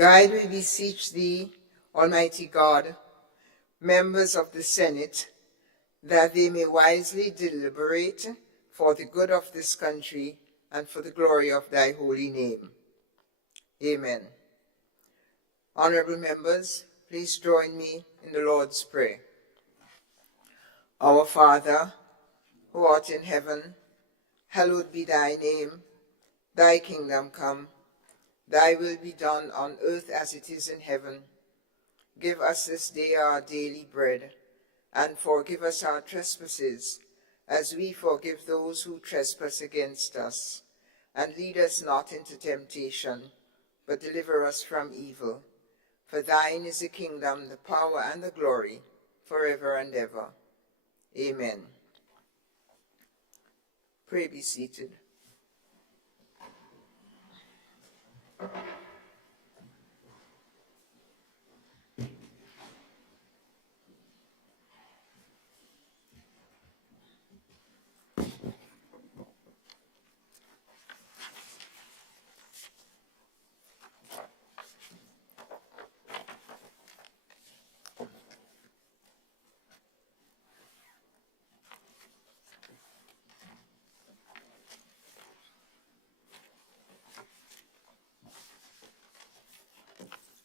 Guide, we beseech thee, Almighty God, members of the Senate, that they may wisely deliberate for the good of this country and for the glory of thy holy name. Amen. Honorable members, please join me in the Lord's Prayer. Our Father, who art in heaven, hallowed be thy name. Thy kingdom come, thy will be done on earth as it is in heaven. Give us this day our daily bread, and forgive us our trespasses, as we forgive those who trespass against us. And lead us not into temptation, but deliver us from evil. For thine is the kingdom, the power, and the glory, forever and ever. Amen. Pray be seated.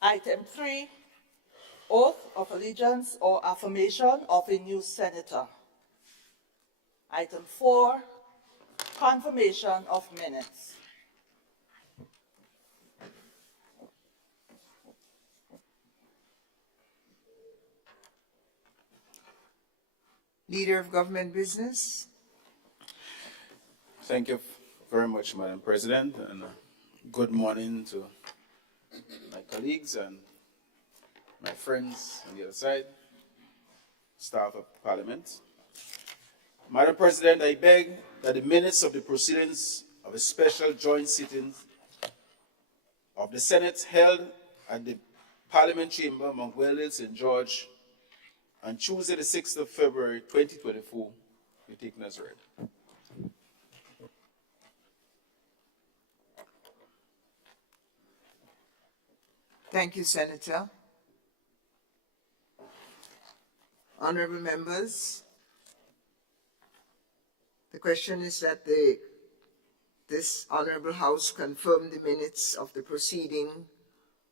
Item 3, Oath of Allegiance or Affirmation of a New Senator. Item 4, Confirmation of Minutes. Leader of Government Business. Thank you very much, Madam President, and good morning to my colleagues and my friends on the other side, staff of Parliament. Madam President, I beg that the minutes of the proceedings of a special joint sitting of the Senate held at the Parliament Chamber, Mount Weldale, St. George, on Tuesday, the 6th of February, 2024, be taken as read. Thank you, Senator. Honorable members, the question is that this Honorable House confirm the minutes of the proceeding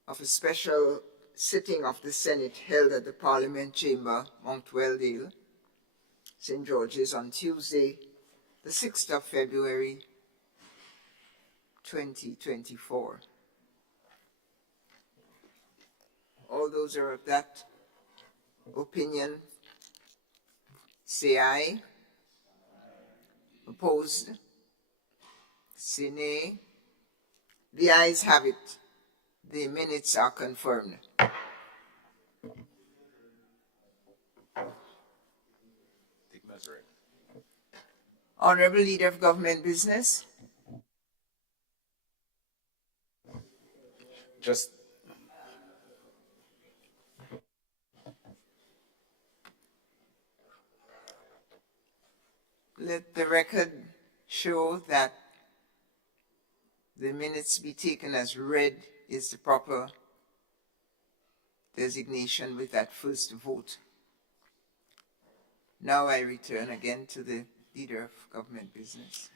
of a special sitting of the Senate held at the Parliament Chamber, Mount Weldale, St. George's, on Tuesday, the 6th of February, 2024. All those who are of that opinion, say aye. Opposed? Say nay. The ayes have it. The minutes are confirmed. Honorable Leader of Government Business. Just let the record show that the minutes be taken as read is the proper designation with that first vote. Now I return again to the Leader of Government Business.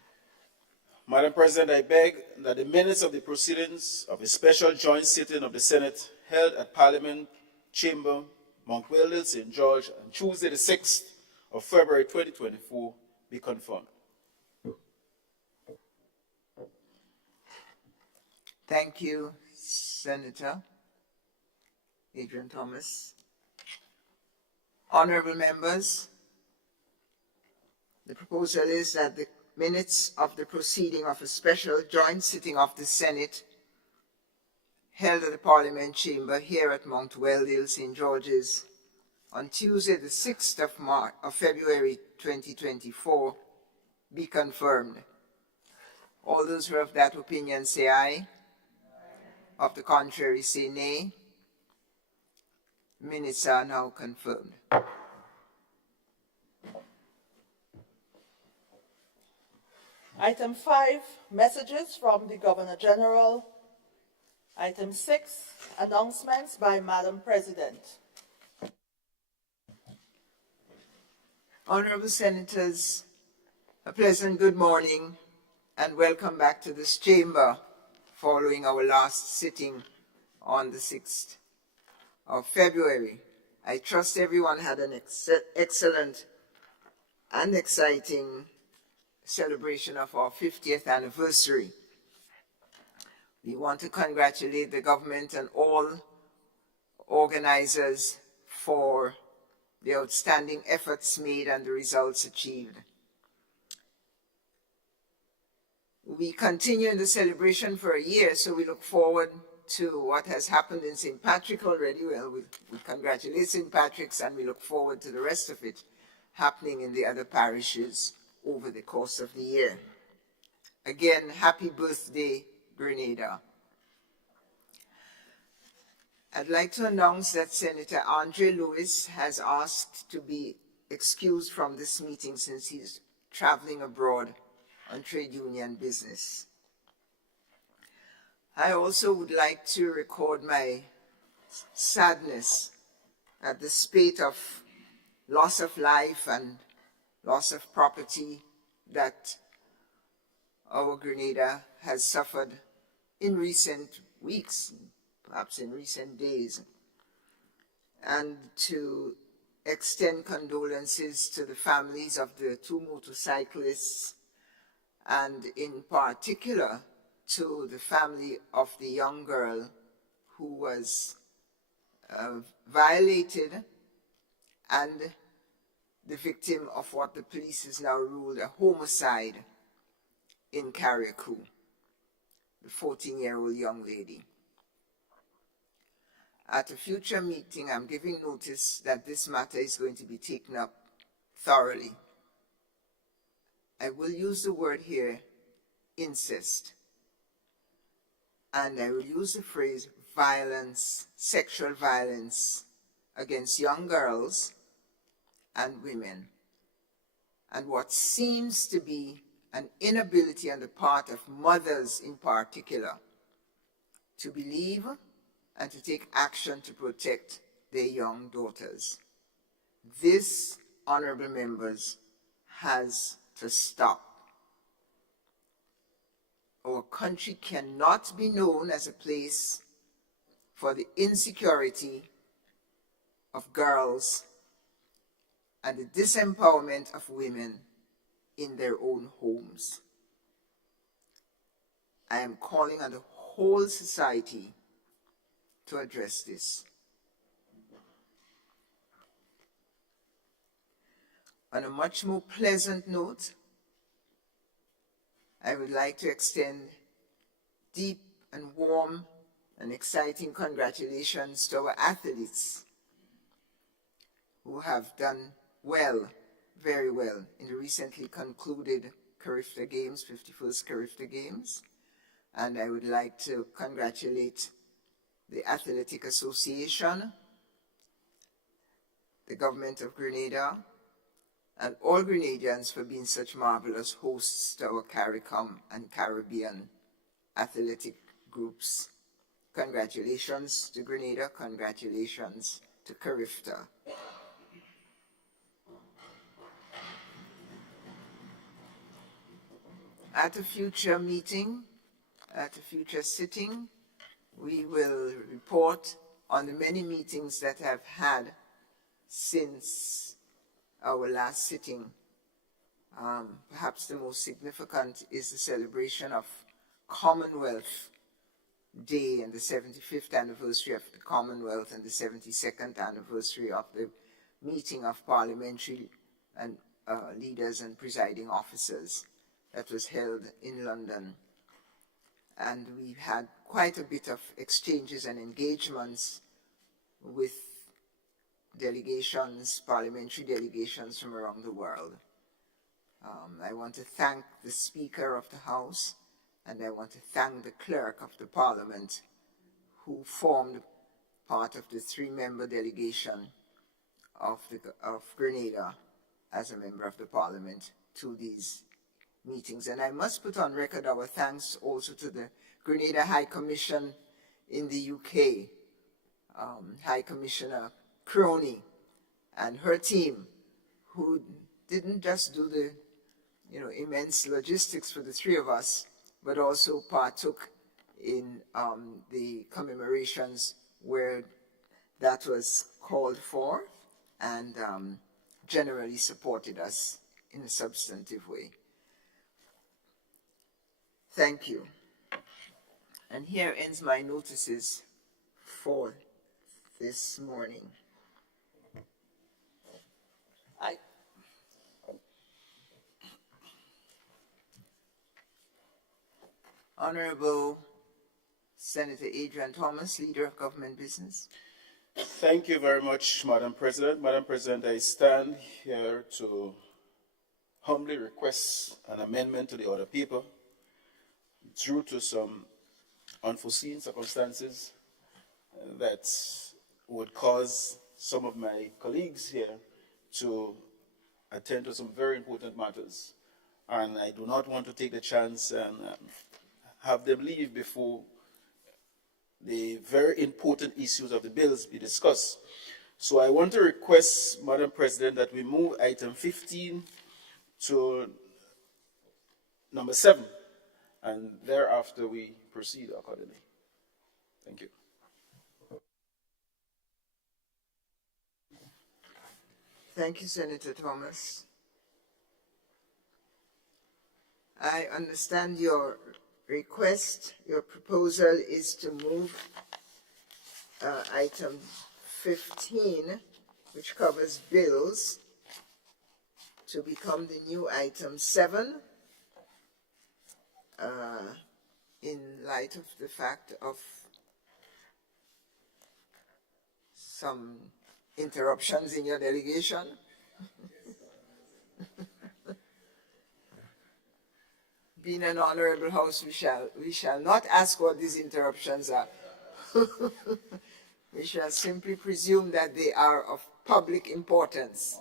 Madam President, I beg that the minutes of the proceedings of a special joint sitting of the Senate held at Parliament Chamber, Mount Weldale, St. George, on Tuesday, the 6th of February, 2024, be confirmed. Thank you, Senator Adrian Thomas. Honorable members, the proposal is that the minutes of the proceeding of a special joint sitting of the Senate held at the Parliament Chamber here at Mount Weldale, St. George's, on Tuesday, the 6th of February 2024, be confirmed. All those who are of that opinion say aye. Of the contrary, say nay. Minutes are now confirmed. Item 5, messages from the Governor General. Item 6, announcements by Madam President. Honorable Senators, a pleasant good morning and welcome back to this chamber following our last sitting on the 6th of February. I trust everyone had an excellent and exciting celebration of our 50th anniversary. We want to congratulate the government and all organizers for the outstanding efforts made and the results achieved. We continue in the celebration for a year, so we look forward to what has happened in St. Patrick already. Well, we congratulate St. Patrick's and we look forward to the rest of it happening in the other parishes over the course of the year. Again, happy birthday, Grenada. I'd like to announce that Senator Andre Lewis has asked to be excused from this meeting since he's traveling abroad on trade union business. I also would like to record my sadness at the spate of loss of life and loss of property that our Grenada has suffered in recent weeks, perhaps in recent days, and to extend condolences to the families of the two motorcyclists and in particular to the family of the young girl who was violated and the victim of what the police has now ruled a homicide in Carriacou, the 14-year-old young lady. At a future meeting, I'm giving notice that this matter is going to be taken up thoroughly. I will use the word here, incest. And I will use the phrase violence, sexual violence against young girls and women. And what seems to be an inability on the part of mothers in particular to believe and to take action to protect their young daughters. This, honorable members, has to stop. Our country cannot be known as a place for the insecurity of girls and the disempowerment of women in their own homes. I am calling on the whole society to address this. On a much more pleasant note, I would like to extend deep and warm and exciting congratulations to our athletes who have done well, very well, in the recently concluded Carifta Games, 51st Carifta Games. And I would like to congratulate the Athletic Association, the government of Grenada, and all Grenadians for being such marvelous hosts to our CARICOM and Caribbean athletic groups. Congratulations to Grenada, congratulations to Carifta. At a future meeting, at a future sitting, we will report on the many meetings that have had since our last sitting. Perhaps the most significant is the celebration of Commonwealth Day and the 75th anniversary of the Commonwealth and the 72nd anniversary of the meeting of parliamentary and leaders and presiding officers that was held in London. And we had quite a bit of exchanges and engagements with delegations, parliamentary delegations from around the world. I want to thank the Speaker of the House, and I want to thank the Clerk of the Parliament, who formed part of the 3-member delegation of Grenada as a member of the Parliament to these meetings. And I must put on record our thanks also to the Grenada High Commission in the UK, High Commissioner Crony and her team, who didn't just do the immense logistics for the three of us, but also partook in the commemorations where that was called for, and generally supported us in a substantive way. Thank you. And here ends my notices for this morning. Honorable Senator Adrian Thomas, Leader of Government Business. Thank you very much, Madam President. Madam President, I stand here to humbly request an amendment to the order paper due to some unforeseen circumstances that would cause some of my colleagues here to attend to some very important matters. And I do not want to take the chance and have them leave before the very important issues of the bills be discussed. So I want to request, Madam President, that we move item 15 to number 7, and thereafter we proceed accordingly. Thank you. Thank you, Senator Thomas. I understand your request, your proposal is to move item 15, which covers bills, to become the new item 7, in light of the fact of some interruptions in your delegation. Being an honorable house, we shall not ask what these interruptions are. We shall simply presume that they are of public importance.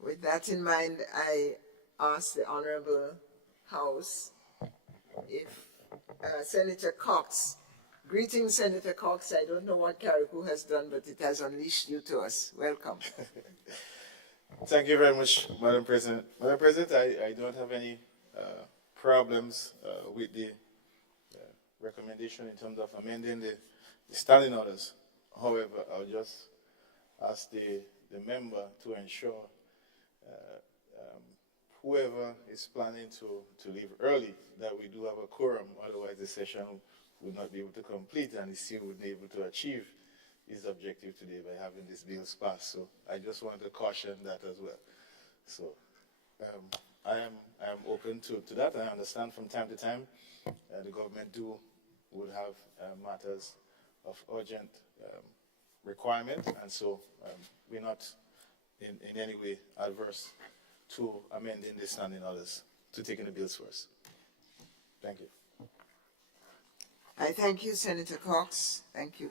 With that in mind, I ask the honorable house if Senator Cox, greetings, Senator Cox. I don't know what Carriacou has done, but it has unleashed you to us. Welcome. Thank you very much, Madam President. Madam President, I don't have any problems with the recommendation in terms of amending the standing orders. However, I'll just ask the member to ensure whoever is planning to leave early, that we do have a quorum, otherwise the session would not be able to complete and he still wouldn't be able to achieve his objective today by having these bills passed. So I just want to caution that as well. So I am open to that. I understand from time to time the government would have matters of urgent requirement, and so we're not in any way adverse to amending the standing orders, to taking the bills first. Thank you. I thank you, Senator Cox. Thank you.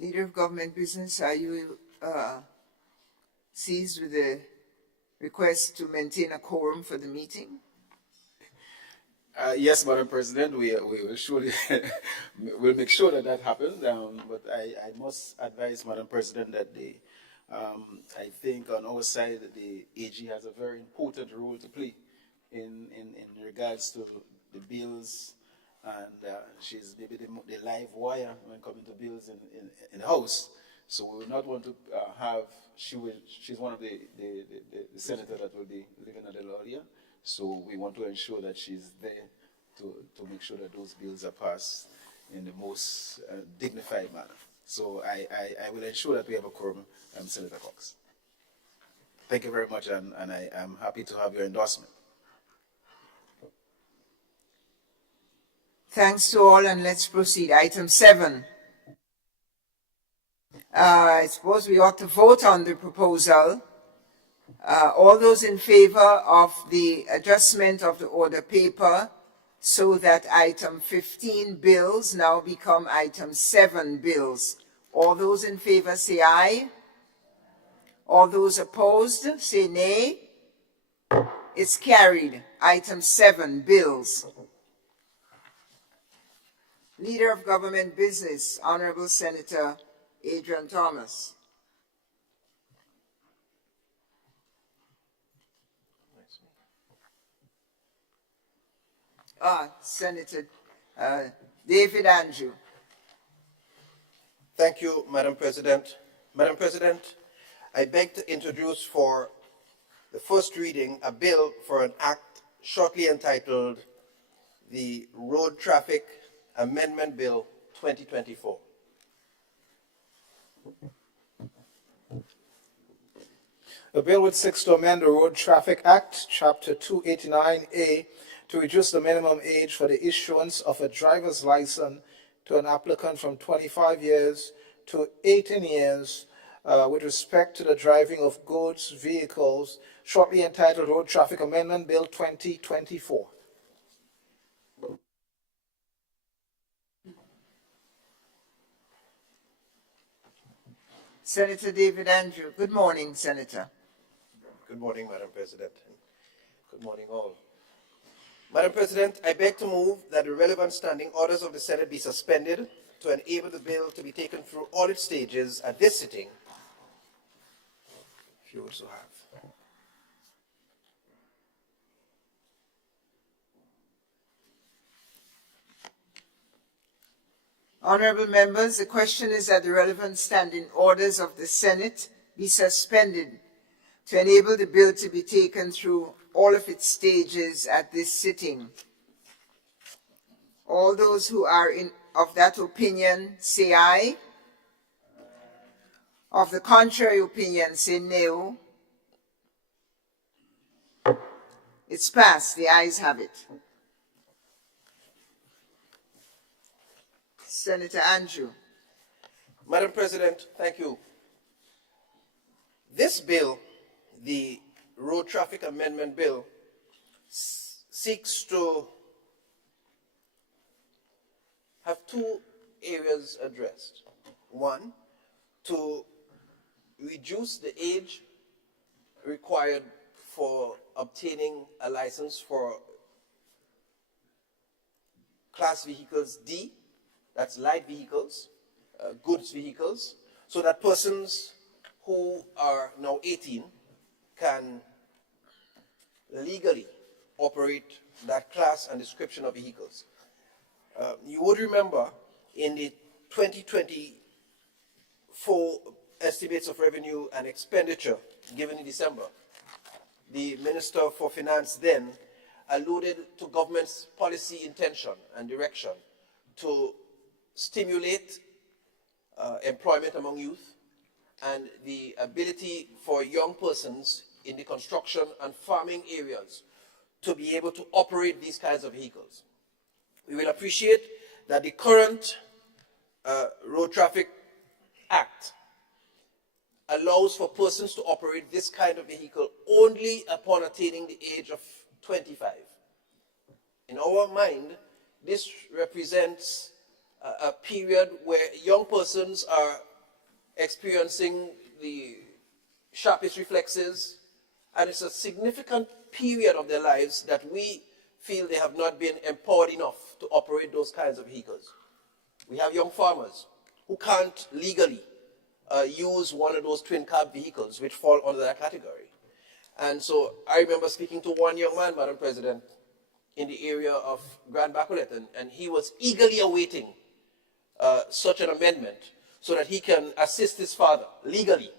Leader of Government Business, are you seized with the request to maintain a quorum for the meeting? Yes, Madam President, we will surely we'll make sure that happens. But I must advise, Madam President, that I think on our side the AG has a very important role to play in regards to the bills, and she's maybe the live wire when coming to bills in the House. So we will not want to have, she's one of the senators that will be living at the Laudia. So we want to ensure that she's there to make sure that those bills are passed in the most dignified manner. So I will ensure that we have a quorum, Senator Cox. Thank you very much, and I am happy to have your endorsement. Thanks to all, and let's proceed. Item 7. I suppose we ought to vote on the proposal. All those in favor of the adjustment of the order paper so that item 15 bills now become item 7 bills. All those in favor say aye. All those opposed, say nay. It's carried. Item 7, bills. Leader of Government Business, Honorable Senator Adrian Thomas. Senator David Andrew. Thank you, Madam President. Madam President, I beg to introduce for the first reading a bill for an act shortly entitled the Road Traffic Amendment Bill 2024. A bill which seeks to amend the Road Traffic Act, Chapter 289A, to reduce the minimum age for the issuance of a driver's license to an applicant from 25 years to 18 years with respect to the driving of goods vehicles, shortly entitled Road Traffic Amendment Bill 2024. Senator David Andrew. Good morning, Senator. Good morning, Madam President. Good morning, all. Madam President, I beg to move that the relevant standing orders of the Senate be suspended to enable the bill to be taken through all its stages at this sitting. If you also have. Honorable members, the question is that the relevant standing orders of the Senate be suspended to enable the bill to be taken through all of its stages at this sitting. All those who are of that opinion, say aye. Of the contrary opinion, say no. It's passed. The ayes have it. Senator Andrew. Madam President, thank you. This bill, the Road Traffic Amendment Bill, seeks to have two areas addressed. One, to reduce the age required for obtaining a license for class vehicles D, that's light vehicles, goods vehicles, so that persons who are now 18 can legally operate that class and description of vehicles. You would remember in the 2024 estimates of revenue and expenditure given in December, the Minister for Finance then alluded to government's policy intention and direction to stimulate employment among youth and the ability for young persons in the construction and farming areas to be able to operate these kinds of vehicles. We will appreciate that the current Road Traffic Act allows for persons to operate this kind of vehicle only upon attaining the age of 25. In our mind, this represents a period where young persons are experiencing the sharpest reflexes, and it's a significant period of their lives that we feel they have not been empowered enough to operate those kinds of vehicles. We have young farmers who can't legally use one of those twin cab vehicles which fall under that category. And so I remember speaking to one young man, Madam President, in the area of Grand Bacolet, and he was eagerly awaiting such an amendment so that he can assist his father legally.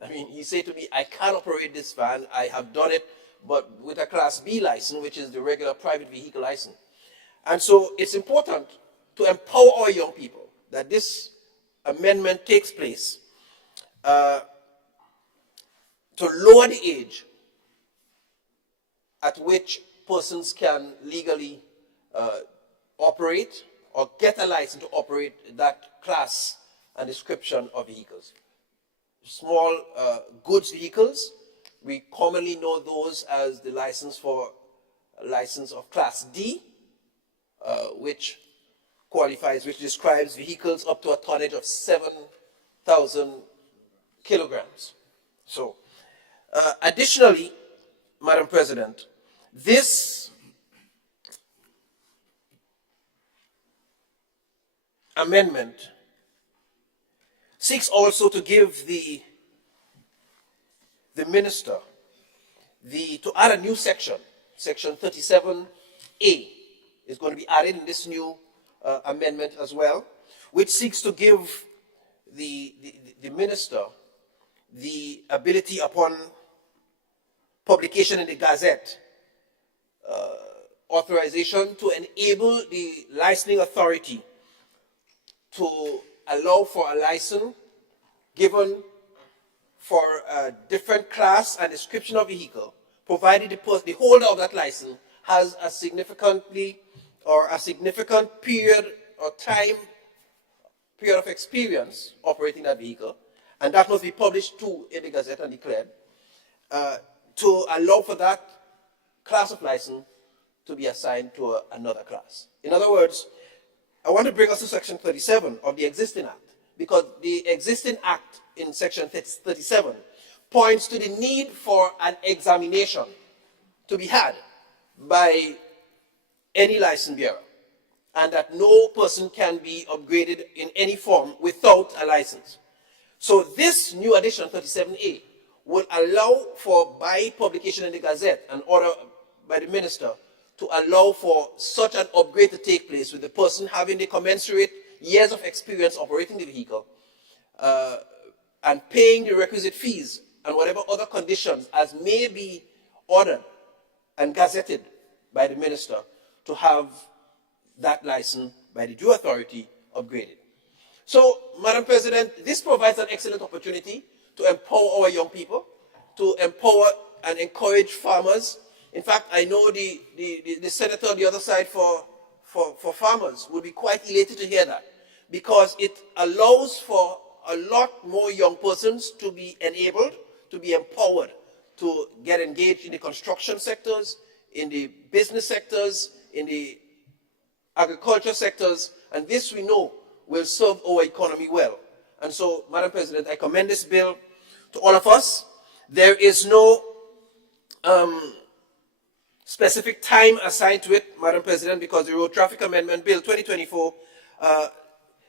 I mean, he said to me, I can't operate this van. I have done it, but with a Class B license, which is the regular private vehicle license. And so it's important to empower our young people that this amendment takes place to lower the age at which persons can legally operate or get a license to operate that class and description of vehicles. Small goods vehicles, we commonly know those as the license of Class D, which describes vehicles up to a tonnage of 7,000 kilograms. So, additionally, Madam President, this amendment seeks also to give the minister to add a new section, section 37A is going to be added in this new amendment as well, which seeks to give the minister the ability upon publication in the Gazette authorization to enable the licensing authority to allow for a license given for a different class and description of vehicle, provided the holder of that license has a significant period or time period of experience operating that vehicle, and that must be published too in the Gazette and declared, to allow for that class of license to be assigned to another class. In other words, I want to bring us to section 37 of the existing act, because the existing act in section 37 points to the need for an examination to be had by any license bearer, and that no person can be upgraded in any form without a license. So this new addition, 37A, will allow for, by publication in the Gazette, an order by the minister to allow for such an upgrade to take place with the person having the commensurate years of experience operating the vehicle and paying the requisite fees and whatever other conditions as may be ordered and gazetted by the minister to have that license by the due authority upgraded. So, Madam President, this provides an excellent opportunity to empower our young people, to empower and encourage farmers. In fact, I know the senator on the other side for farmers would be quite elated to hear that, because it allows for a lot more young persons to be enabled, to be empowered, to get engaged in the construction sectors, in the business sectors, in the agriculture sectors, and this we know will serve our economy well. And so, Madam President, I commend this bill to all of us. There is no specific time assigned to it, Madam President, because the Road Traffic Amendment Bill 2024,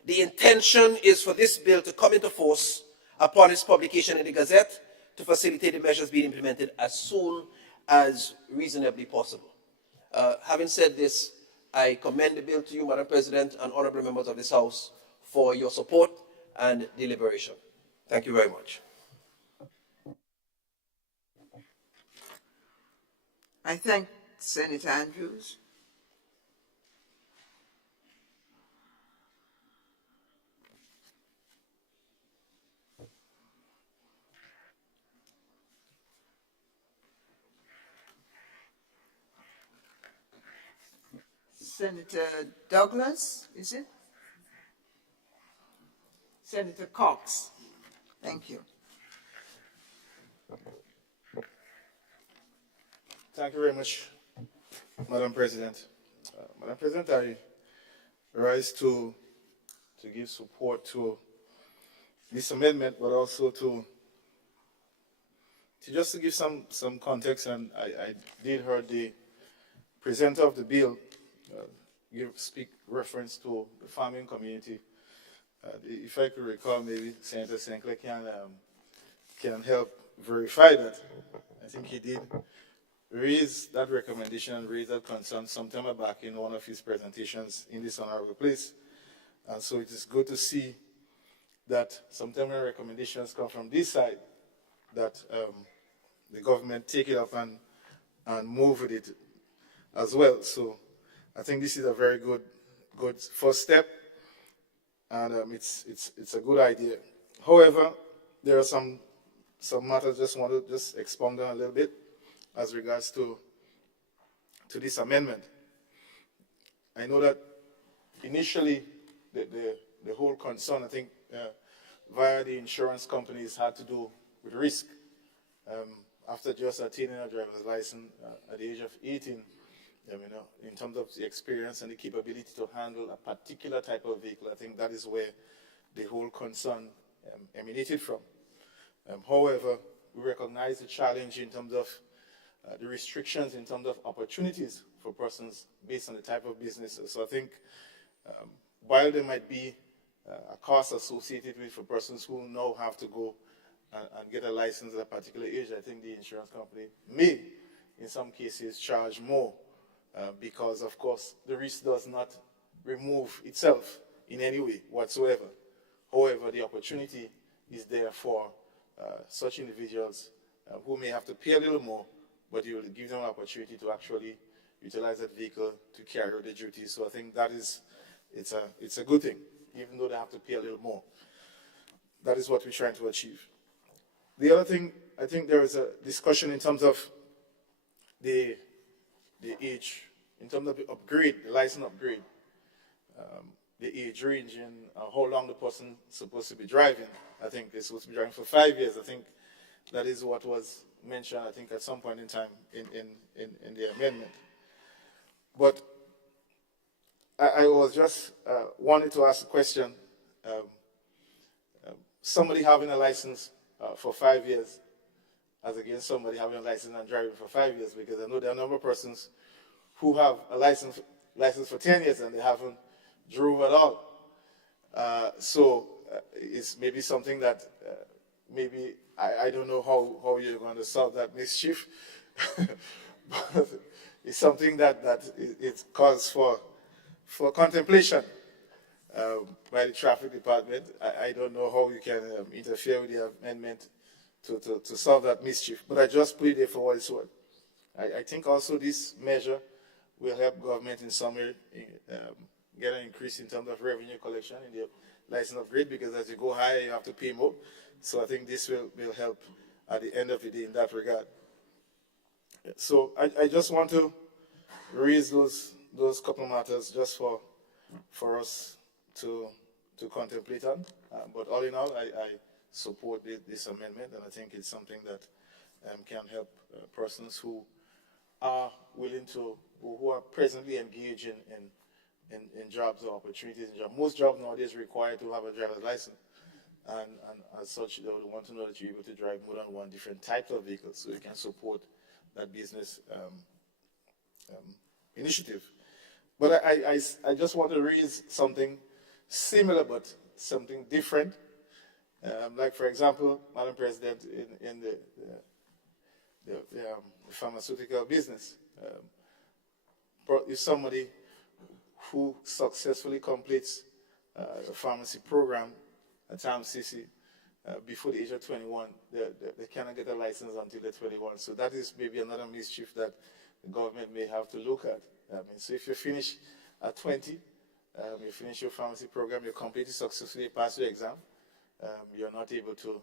the intention is for this bill to come into force upon its publication in the Gazette to facilitate the measures being implemented as soon as reasonably possible. Having said this, I commend the bill to you, Madam President, and honorable members of this House for your support and deliberation. Thank you very much. I thank Senator Andrews. Senator Douglas, is it? Senator Cox. Thank you. Thank you very much, Madam President. Madam President, I rise to give support to this amendment, but also to just to give some context, and I did hear the presenter of the bill speak reference to the farming community. If I could recall, maybe Senator Sinclair can help verify that. I think he did raise that recommendation and raise that concern sometime back in one of his presentations in this honorable place. And so it is good to see that sometimes when recommendations come from this side, that the government take it up and move with it as well. So I think this is a very good first step, and it's a good idea. However, there are some matters I just want to just expound on a little bit as regards to this amendment. I know that initially the whole concern, I think, via the insurance companies had to do with risk. After just attaining a driver's license at the age of 18, in terms of the experience and the capability to handle a particular type of vehicle, I think that is where the whole concern emanated from. However, we recognize the challenge in terms of the restrictions in terms of opportunities for persons based on the type of businesses. So I think while there might be a cost associated with for persons who now have to go and get a license at a particular age, I think the insurance company may, in some cases, charge more because, of course, the risk does not remove itself in any way whatsoever. However, the opportunity is there for such individuals who may have to pay a little more, but you will give them an opportunity to actually utilize that vehicle to carry out the duties. So I think that is, it's a good thing, even though they have to pay a little more. That is what we're trying to achieve. The other thing, I think there is a discussion in terms of the age, in terms of the upgrade, the license upgrade, the age range and how long the person is supposed to be driving. I think they're supposed to be driving for 5 years. I think that is what was mentioned, I think, at some point in time in the amendment. But I was just wanted to ask a question. Somebody having a license for 5 years as against somebody having a license and driving for 5 years, because I know there are a number of persons who have a license for 10 years and they haven't drove at all. So it's maybe something that maybe I don't know how you're going to solve that mischief, but it's something that it calls for contemplation by the traffic department. I don't know how you can interfere with the amendment to solve that mischief, but I just put it there for what it's worth. I think also this measure will help government in some way get an increase in terms of revenue collection in the license upgrade, because as you go higher, you have to pay more. So I think this will help at the end of the day in that regard. So I just want to raise those couple of matters just for us to contemplate on. But all in all, I support this amendment, and I think it's something that can help persons who are willing to, who are presently engaged in jobs or opportunities in jobs. Most jobs nowadays require to have a driver's license, and as such, they would want to know that you're able to drive more than one different type of vehicle, so you can support that business initiative. But I just want to raise something similar but something different. Like, for example, Madam President, in the pharmaceutical business, if somebody who successfully completes a pharmacy program at TAMCC before the age of 21, they cannot get a license until they're 21. So that is maybe another mischief that the government may have to look at. So if you finish at 20, you finish your pharmacy program, you complete it successfully, pass your exam, you're not able to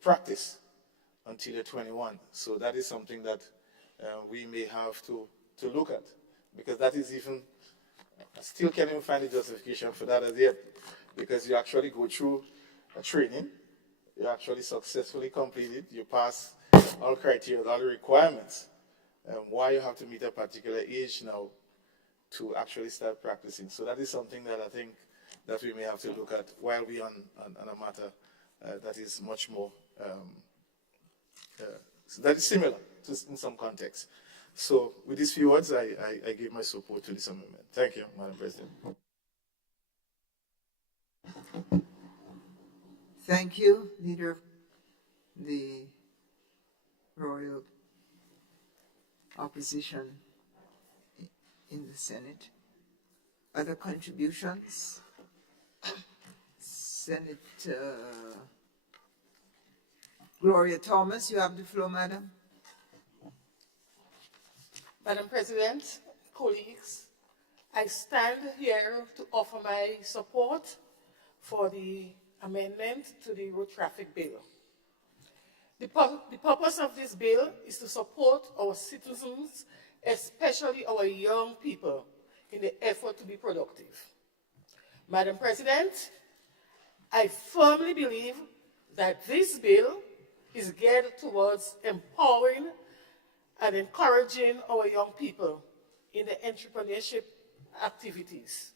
practice until you're 21. So that is something that we may have to look at, because that is even, I still can't even find a justification for that as yet, because you actually go through a training, you actually successfully complete it, you pass all criteria, all the requirements, why you have to meet a particular age now to actually start practicing. So that is something that I think that we may have to look at while we're on a matter that is much more, that is similar in some contexts. So with these few words, I give my support to this amendment. Thank you, Madam President. Thank you, Leader of the Royal Opposition in the Senate. Other contributions? Senator Gloria Thomas, you have the floor, Madam. Madam President, colleagues, I stand here to offer my support for the amendment to the road traffic bill. The purpose of this bill is to support our citizens, especially our young people, in the effort to be productive. Madam President, I firmly believe that this bill is geared towards empowering and encouraging our young people in the entrepreneurship activities.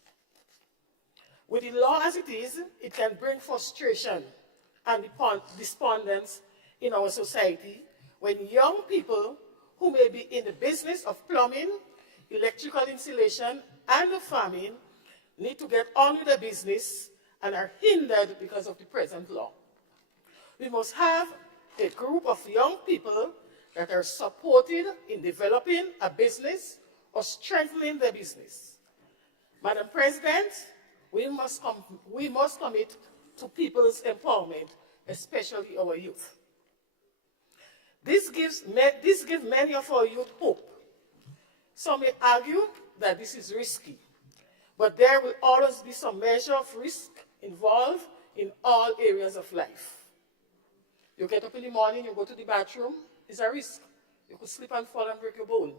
With the law as it is, it can bring frustration and despondence in our society when young people who may be in the business of plumbing, electrical installation, and farming need to get on with the business and are hindered because of the present law. We must have a group of young people that are supported in developing a business or strengthening their business. Madam President, we must commit to people's empowerment, especially our youth. This gives many of our youth hope. Some may argue that this is risky, but there will always be some measure of risk involved in all areas of life. You get up in the morning, you go to the bathroom, it's a risk. You could slip and fall and break your bone.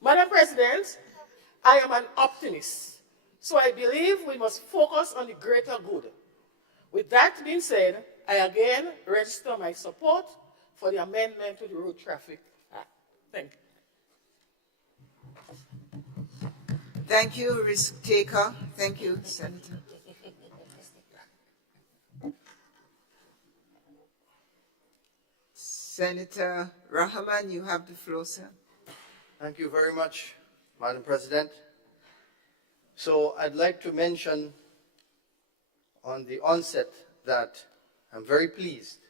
Madam President, I am an optimist, so I believe we must focus on the greater good. With that being said, I again register my support for the amendment to the Road Traffic Act. Thank you. Thank you, risk taker. Thank you, Senator. Senator Rahman, you have the floor, sir. Thank you very much, Madam President. So I'd like to mention on the onset that I'm very pleased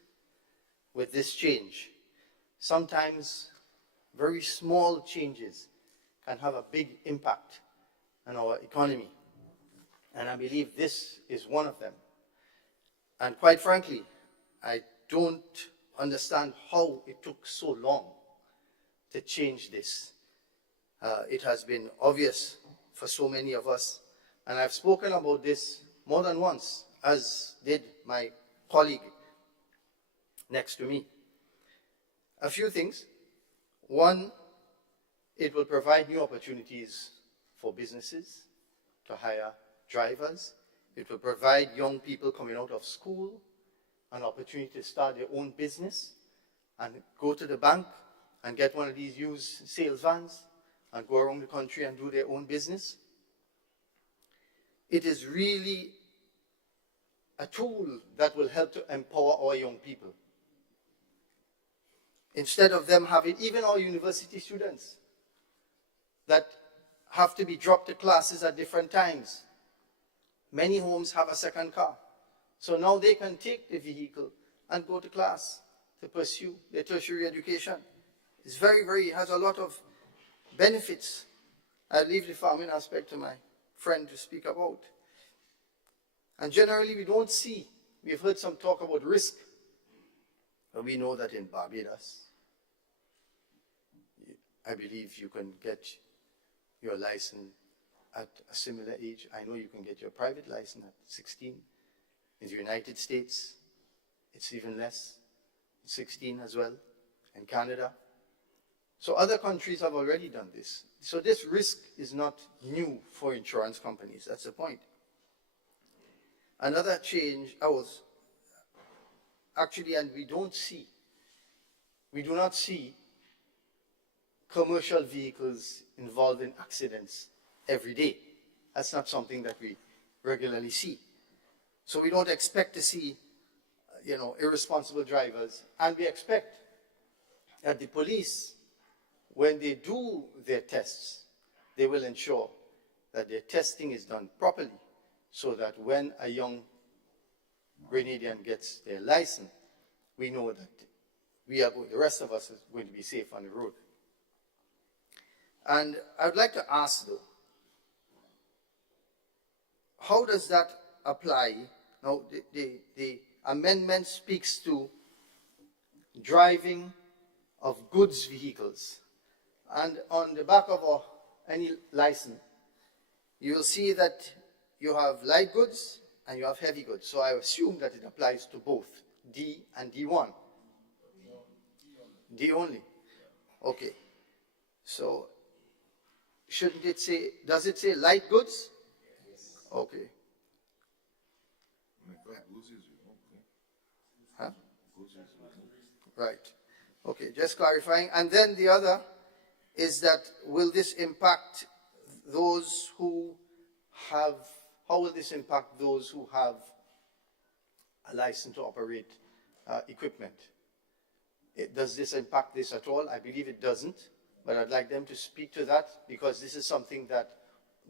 with this change. Sometimes very small changes can have a big impact on our economy. And I believe this is one of them. And quite frankly, I don't understand how it took so long to change this. It has been obvious for so many of us, and I've spoken about this more than once, as did my colleague next to me. A few things. One, it will provide new opportunities for businesses to hire drivers. It will provide young people coming out of school an opportunity to start their own business and go to the bank and get one of these used sales vans and go around the country and do their own business. It is really a tool that will help to empower our young people. Instead of them having, even our university students that have to be dropped to classes at different times, many homes have a second car. So now they can take the vehicle and go to class to pursue their tertiary education. It's it has a lot of benefits. I leave the farming aspect to my friend to speak about. And generally we've heard some talk about risk, but we know that in Barbados, I believe you can get your license at a similar age. I know you can get your private license at 16. In the United States, it's even less, 16 as well, in Canada. So other countries have already done this. So this risk is not new for insurance companies. That's the point. Another change, and we do not see commercial vehicles involved in accidents every day. That's not something that we regularly see. So we don't expect to see, irresponsible drivers. And we expect that the police, when they do their tests, they will ensure that their testing is done properly so that when a young Grenadian gets their license, we know that the rest of us is going to be safe on the road. And I would like to ask, though, how does that apply? Now, the amendment speaks to driving of goods vehicles. And on the back of any license, you will see that you have light goods and you have heavy goods. So I assume that it applies to both D and D1. D only. Okay. So shouldn't it say, does it say light goods? Okay. Huh? Right. Okay, just clarifying. And then the other is that will this impact those who have, how will this impact those who have a license to operate equipment? Does this impact this at all? I believe it doesn't, but I'd like them to speak to that because this is something that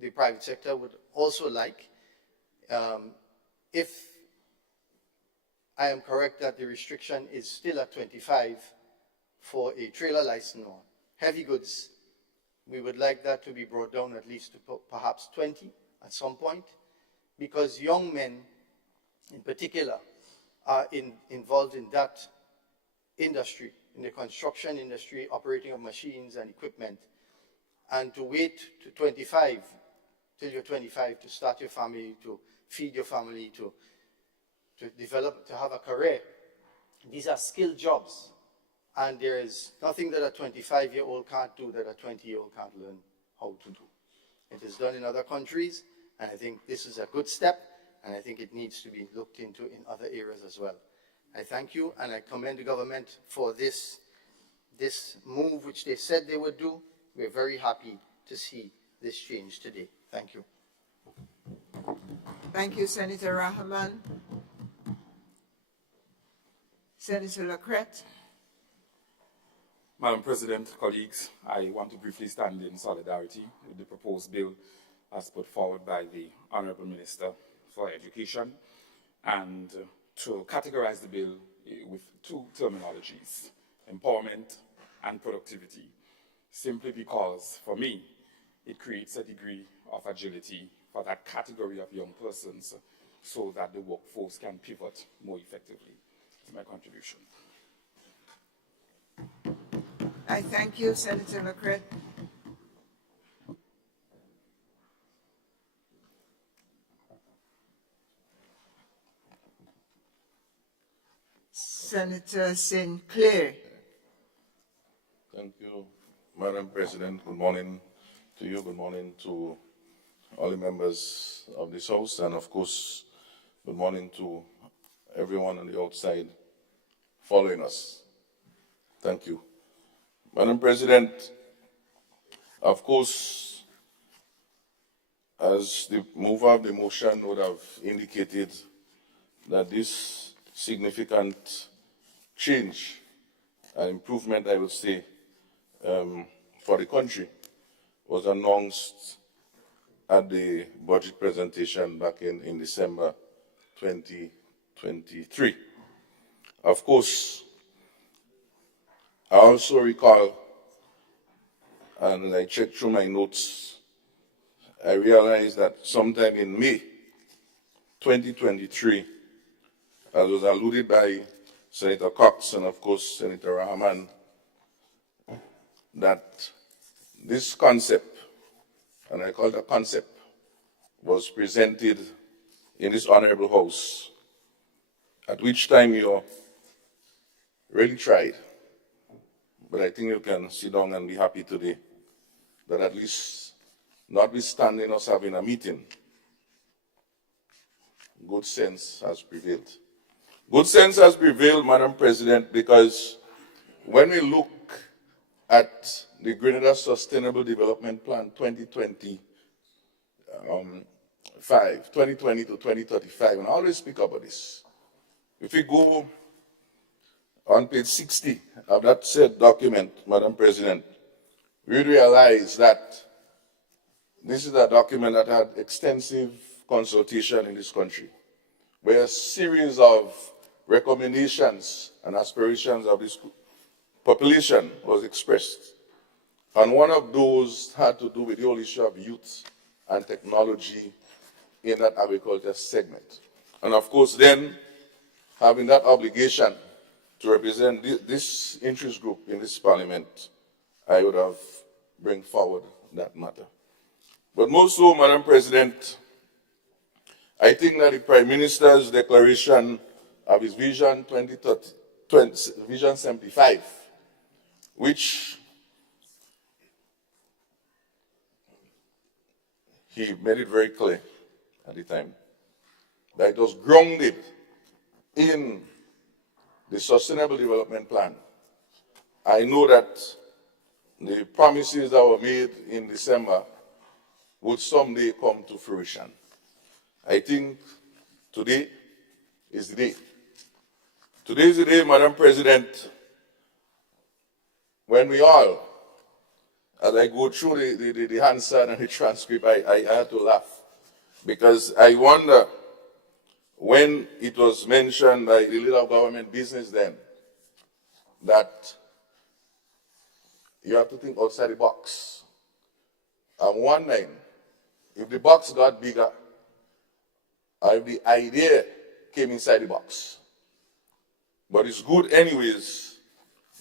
the private sector would also like. If I am correct that the restriction is still at 25 for a trailer license or heavy goods, we would like that to be brought down at least to perhaps 20 at some point, because young men in particular are involved in that industry, in the construction industry, operating of machines and equipment. And to wait to 25, till you're 25, to start your family, to feed your family, to develop, to have a career, these are skilled jobs. And there is nothing that a 25-year-old can't do that a 20-year-old can't learn how to do. It is done in other countries, and I think this is a good step, and I think it needs to be looked into in other areas as well. I thank you, and I commend the government for this move, which they said they would do. We're very happy to see this change today. Thank you. Thank you, Senator Rahman. Senator Lacrette. Madam President, colleagues, I want to briefly stand in solidarity with the proposed bill as put forward by the Honourable Minister for Education, and to categorize the bill with two terminologies, empowerment and productivity, simply because, for me, it creates a degree of agility for that category of young persons so that the workforce can pivot more effectively. That's my contribution. I thank you, Senator Lacrette. Senator Sinclair. Thank you, Madam President. Good morning to you. Good morning to all the members of this House. And of course, good morning to everyone on the outside following us. Thank you. Madam President, of course, as the mover of the motion would have indicated, that this significant change and improvement, I would say, for the country was announced at the budget presentation back in December 2023. Of course, I also recall, and I checked through my notes, I realized that sometime in May 2023, as was alluded by Senator Cox and of course Senator Rahman, that this concept, and I call it a concept, was presented in this honorable House, at which time you really tried. But I think you can sit down and be happy today that at least, notwithstanding us having a meeting, good sense has prevailed. Good sense has prevailed, Madam President, because when we look at the Grenada Sustainable Development Plan 2020 to 2035, and I always speak about this. If we go on page 60 of that said document, Madam President, we realize that this is a document that had extensive consultation in this country, where a series of recommendations and aspirations of this population was expressed. And one of those had to do with the whole issue of youth and technology in that agriculture segment. And of course, then, having that obligation to represent this interest group in this parliament, I would have bring forward that matter. But more so, Madam President, I think that the Prime Minister's declaration of his Vision 2030, Vision 75, which he made it very clear at the time that it was grounded in the Sustainable Development Plan. I know that the promises that were made in December would someday come to fruition. I think today is the day. Today is the day, Madam President, when we all, as I go through the Hansard and the transcript, I had to laugh. Because I wonder, when it was mentioned by the leader of government business then, that you have to think outside the box. I'm wondering if the box got bigger, or if the idea came inside the box. But it's good anyways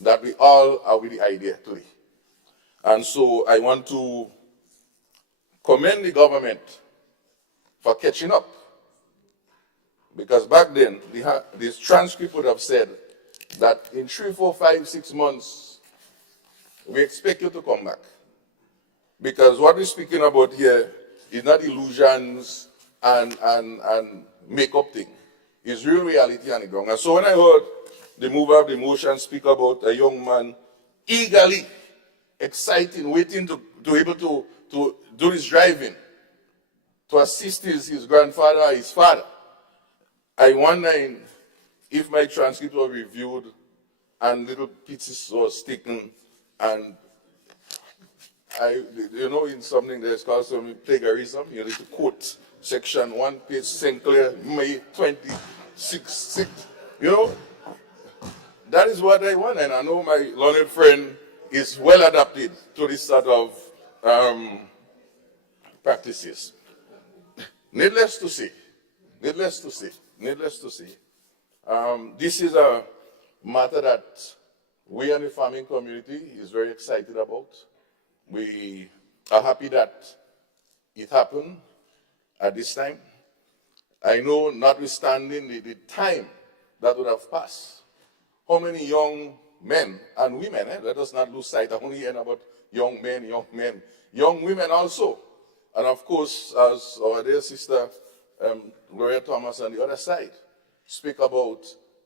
that we all are with the idea today. And so I want to commend the government for catching up. Because back then, this transcript would have said that in 3, 4, 5, 6 months, we expect you to come back. Because what we're speaking about here is not illusions and make-up thing. It's real reality on the ground. And so when I heard the mover of the motion speak about a young man eagerly, exciting, waiting to be able to do his driving, to assist his grandfather or his father, I wonder if my transcript was reviewed and little pieces was taken, and in something that's called some plagiarism, you need to quote section 1, page Sinclair, May 26, that is what I want, and I know my learned friend is well adapted to this sort of practices. Needless to say, this is a matter that we and the farming community is very excited about. We are happy that it happened at this time. I know, notwithstanding the time that would have passed, how many young men and women, let us not lose sight, I'm only hearing about young men, young women also. And of course, as our dear sister Gloria Thomas on the other side speak about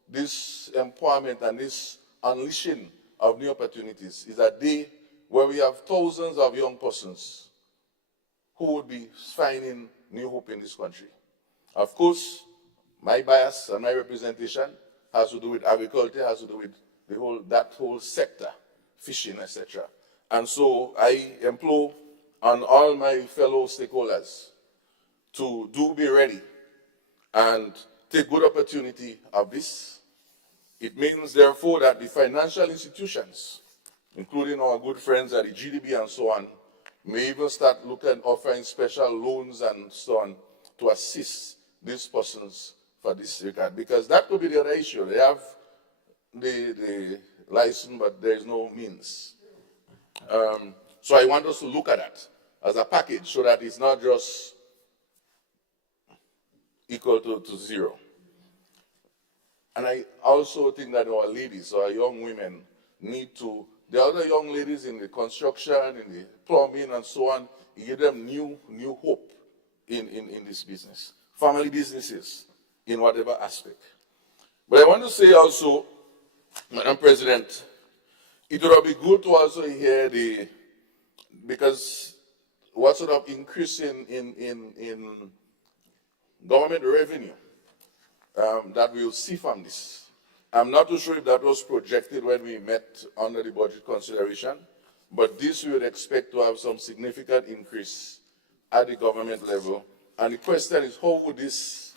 this empowerment and this unleashing of new opportunities, is a day where we have thousands of young persons who would be finding new hope in this country. Of course, my bias and my representation has to do with agriculture, has to do with that whole sector, fishing, etc. And so I implore on all my fellow stakeholders to be ready and take good opportunity of this. It means, therefore, that the financial institutions, including our good friends at the GDB and so on, may even start offering special loans and so on to assist these persons for this regard. Because that could be the other issue. They have the license, but there is no means. So I want us to look at that as a package so that it's not just equal to zero. And I also think that our ladies, our young women, need to, the other young ladies in the construction, in the plumbing and so on, you give them new hope in this business. Family businesses, in whatever aspect. But I want to say also, Madam President, it would be good to also hear because what sort of increase in government revenue that we'll see from this. I'm not too sure if that was projected when we met under the budget consideration, but this we would expect to have some significant increase at the government level. And the question is, how would these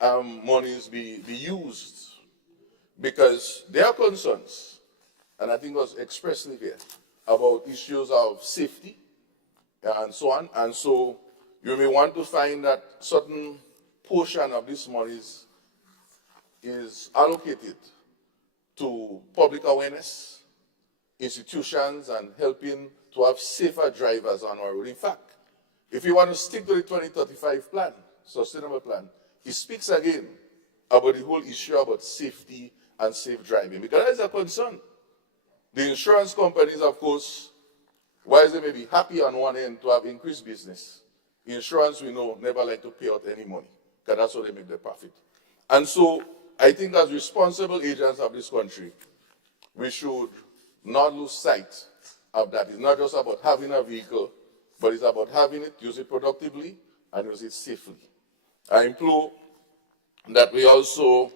monies be used? Because there are concerns, and I think it was expressly here, about issues of safety and so on. And so you may want to find that certain portion of this money is allocated to public awareness, institutions, and helping to have safer drivers on our road. In fact, if you want to stick to the 2035 plan, sustainable plan, it speaks again about the whole issue about safety and safe driving, because that is a concern. The insurance companies, of course, while they may be happy on one end to have increased business, insurance, we know, never like to pay out any money, because that's how they make their profit. And so I think as responsible agents of this country, we should not lose sight of that. It's not just about having a vehicle, but it's about having it, use it productively, and use it safely. I implore that we also,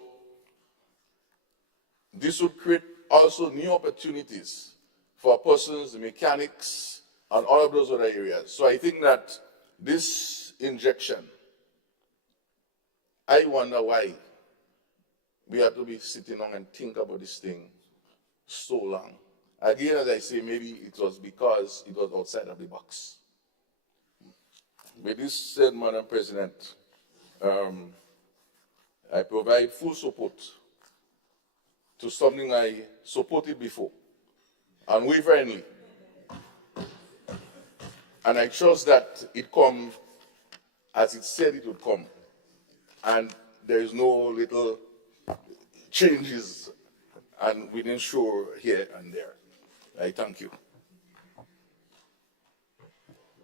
this would create also new opportunities for persons, the mechanics, and all of those other areas. So I think that this injection, I wonder why we have to be sitting down and think about this thing so long. Again, as I say, maybe it was because it was outside of the box. With this said, Madam President, I provide full support to something I supported before, unwaveringly. And I trust that it comes as it said it would come. And there is no little changes and we didn't show here and there. I thank you.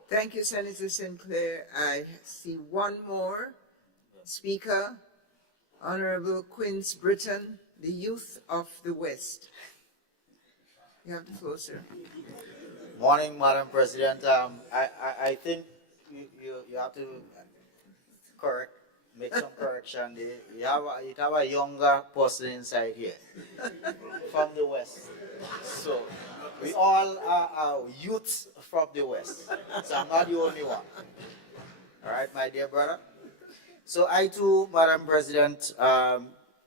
Thank you, Senator Sinclair. I see one more speaker, Honorable Quince Britton, the youth of the West. You have the floor, sir. Morning, Madam President. I think you have to make some correction. You have a younger person inside here from the West. So we all are youths from the West. So I'm not the only one. All right, my dear brother. So I too, Madam President,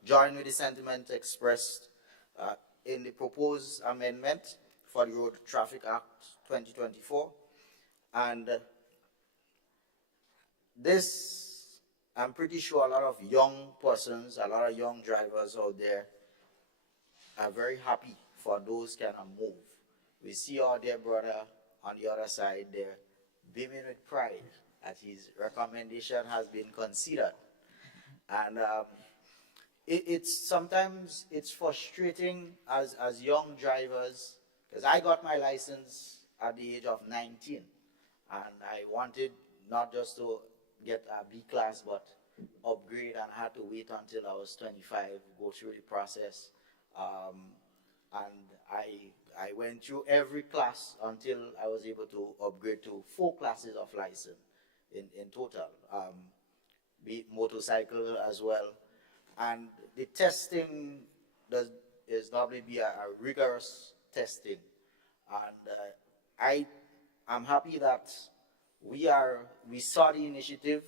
join with the sentiment expressed in the proposed amendment for the Road Traffic Act 2024. And this, I'm pretty sure a lot of young persons, a lot of young drivers out there are very happy for those kind of move. We see our dear brother on the other side there beaming with pride that his recommendation has been considered. And sometimes it's frustrating as young drivers, because I got my license at the age of 19, and I wanted not just to get a B class, but upgrade, and I had to wait until I was 25, go through the process. And I went through every class until I was able to upgrade to 4 classes of license in total, be it motorcycle as well. And the testing is normally be a rigorous testing. And I'm happy that we saw the initiative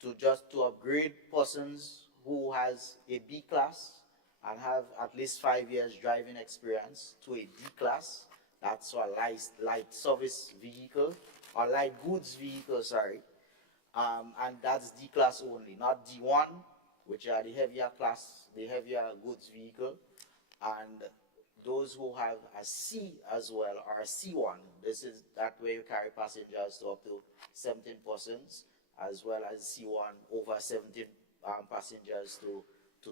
to upgrade persons who has a B class and have at least 5 years driving experience to a D class. That's a light service vehicle, or light goods vehicle, sorry. And that's D class only, not D1, which are the heavier class, the heavier goods vehicle. And those who have a C as well, or a C1, that way you carry passengers to up to 17 persons, as well as C1 over 17 passengers to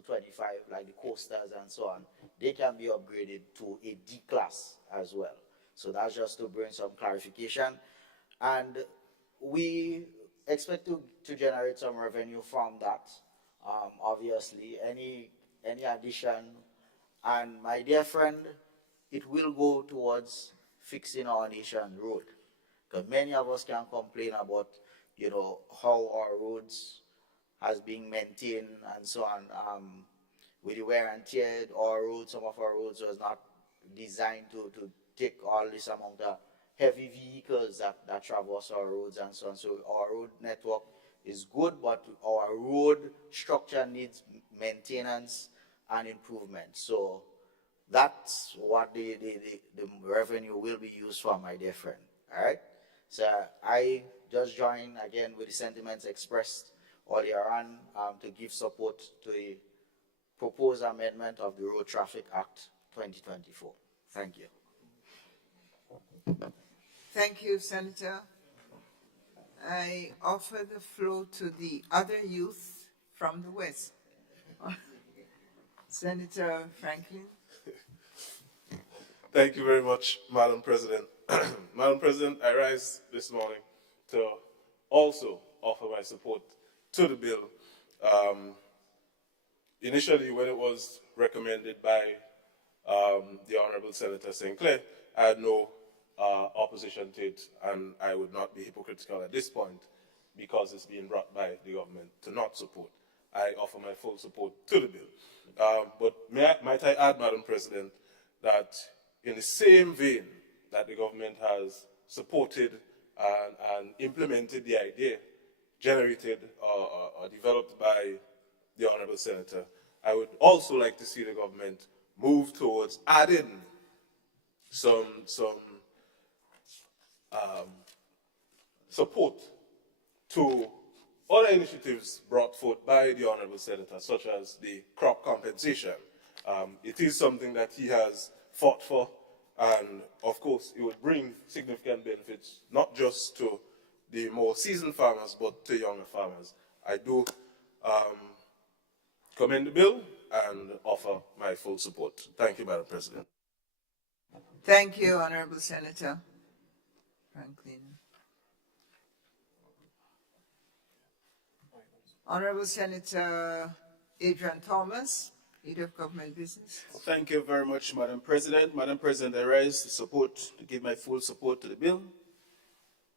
25, like the coasters and so on. They can be upgraded to a D class as well. So that's just to bring some clarification. And we expect to generate some revenue from that. Obviously, any addition, and my dear friend, it will go towards fixing our nation road. Because many of us can complain about, how our roads has been maintained and so on. With the wear and tear, some of our roads was not designed to take all this amount of heavy vehicles that traverse our roads and so on. So our road network is good, but our road structure needs maintenance and improvement. So that's what the revenue will be used for, my dear friend. All right? So I just join again with the sentiments expressed earlier on to give support to the proposed amendment of the Road Traffic Act 2024. Thank you. Thank you, Senator. I offer the floor to the other youth from the West. Senator Franklin. Thank you very much, Madam President. Madam President, I rise this morning to also offer my support to the bill. Initially, when it was recommended by the Honorable Senator Sinclair, I had no opposition to it, and I would not be hypocritical at this point because it's being brought by the government to not support. I offer my full support to the bill. But might I add, Madam President, that in the same vein that the government has supported and implemented the idea generated or developed by the Honorable Senator. I would also like to see the government move towards adding some support to other initiatives brought forth by the Honorable Senator, such as the crop compensation. It is something that he has fought for, and of course, it would bring significant benefits, not just to the more seasoned farmers, but to younger farmers. I do commend the bill and offer my full support. Thank you, Madam President. Thank you, Honorable Senator Franklin. Honorable Senator Adrian Thomas, Leader of Government Business. Thank you very much, Madam President. Madam President, I rise to give my full support to the bill.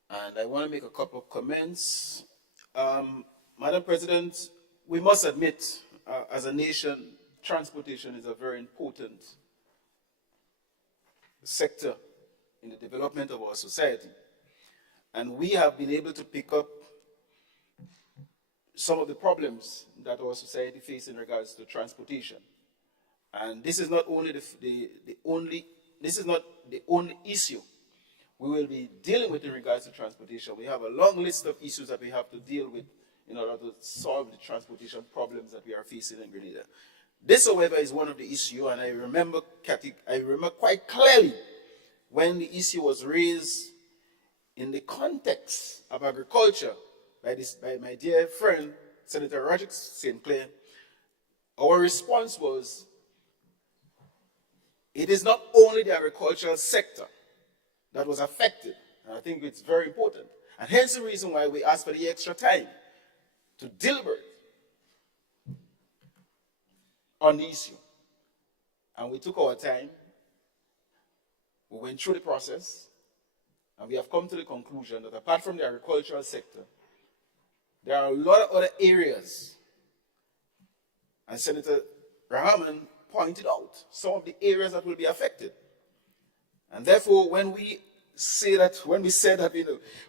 And I want to make a couple of comments. Madam President, we must admit, as a nation, transportation is a very important sector in the development of our society. And we have been able to pick up some of the problems that our society faces in regards to transportation. And this is not only the only issue we will be dealing with in regards to transportation. We have a long list of issues that we have to deal with in order to solve the transportation problems that we are facing in Grenada. This, however, is one of the issues, and I remember quite clearly when the issue was raised in the context of agriculture by my dear friend, Senator Roger St. Clair. Our response was, it is not only the agricultural sector that was affected, and I think it's very important, and hence the reason why we asked for the extra time to deliberate on the issue. And we took our time, we went through the process, and we have come to the conclusion that apart from the agricultural sector, there are a lot of other areas, and Senator Rahman pointed out some of the areas that will be affected. And therefore, when we said that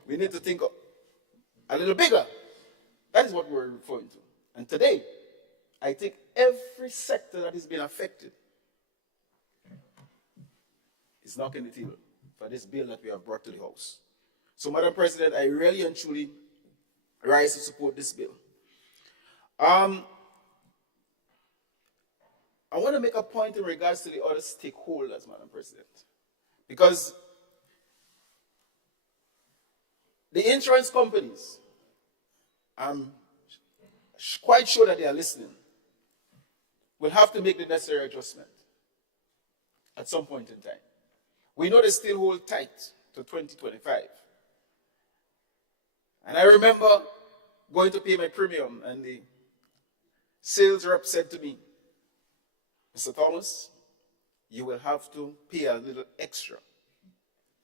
we need to think a little bigger, that is what we're referring to. And today, I think every sector that is being affected is knocking the table for this bill that we have brought to the House. So, Madam President, I really and truly rise to support this bill. I want to make a point in regards to the other stakeholders, Madam President, because the insurance companies, I'm quite sure that they are listening, will have to make the necessary adjustment at some point in time. We know they still hold tight to 2025. And I remember going to pay my premium, and the sales rep said to me, Mr. Thomas, you will have to pay a little extra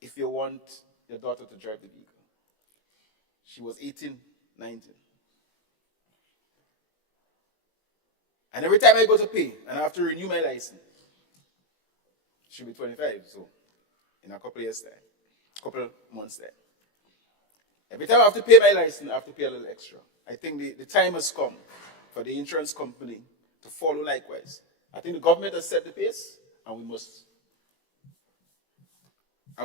if you want your daughter to drive the vehicle. She was 18, 19. And every time I go to pay, and I have to renew my license, she'll be 25, so in a couple of years' time, couple of months' time. Every time I have to pay my license, I have to pay a little extra. I think the time has come for the insurance company to follow likewise. I think the government has set the pace, and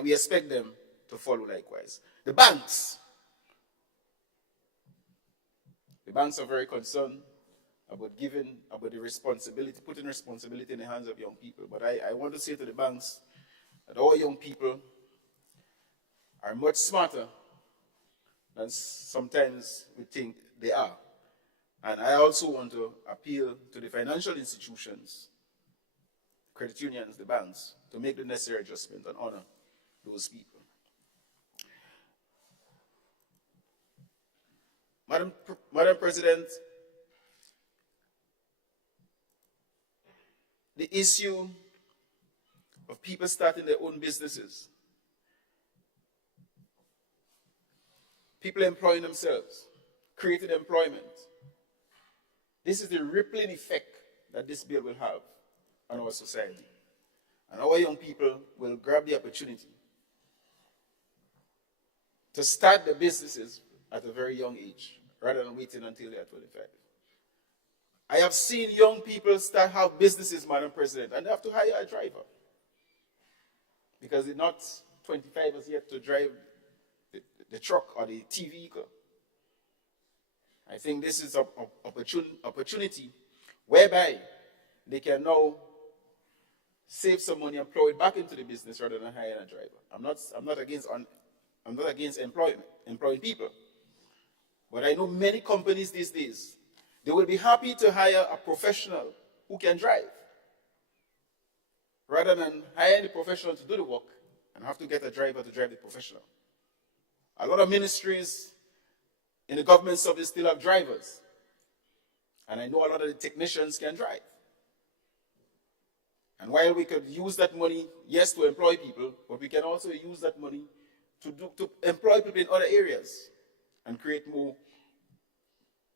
we expect them to follow likewise. The banks are very concerned about the responsibility, putting responsibility in the hands of young people. But I want to say to the banks that our young people are much smarter than sometimes we think they are. And I also want to appeal to the financial institutions, credit unions, the banks, to make the necessary adjustment and honor those people. Madam President, the issue of people starting their own businesses, people employing themselves, creating employment. This is the rippling effect that this bill will have on our society. And our young people will grab the opportunity to start their businesses at a very young age, rather than waiting until they are 25. I have seen young people have businesses, Madam President, and they have to hire a driver because they're not 25 as yet to drive the truck or the T vehicle. I think this is an opportunity whereby they can now save some money and plow it back into the business rather than hiring a driver. I'm not against employing people, but I know many companies these days, they will be happy to hire a professional who can drive rather than hiring the professional to do the work and have to get a driver to drive the professional. A lot of ministries in the government service still have drivers, and I know a lot of the technicians can drive. And while we could use that money, yes, to employ people, but we can also use that money to employ people in other areas and create more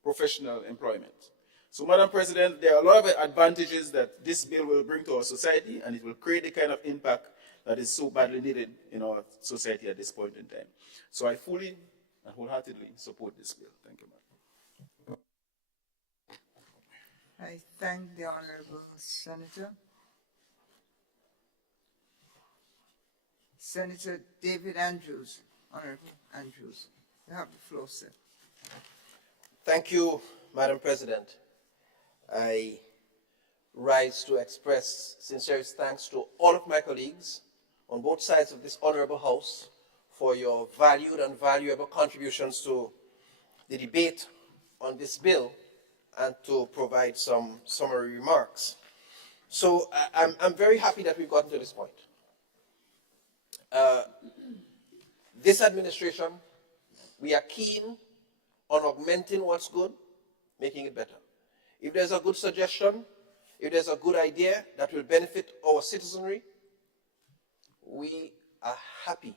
professional employment. So, Madam President, there are a lot of advantages that this bill will bring to our society, and it will create the kind of impact that is so badly needed in our society at this point in time. So I fully and wholeheartedly support this bill. Thank you, Madam. I thank the Honorable Senator. Senator David Andrews, Honorable Andrews, you have the floor, sir. Thank you, Madam President. I rise to express sincerest thanks to all of my colleagues on both sides of this honorable House for your valued and valuable contributions to the debate on this bill and to provide some summary remarks. So I'm very happy that we've gotten to this point. This administration, we are keen on augmenting what's good, making it better. If there's a good suggestion, if there's a good idea that will benefit our citizenry, we are happy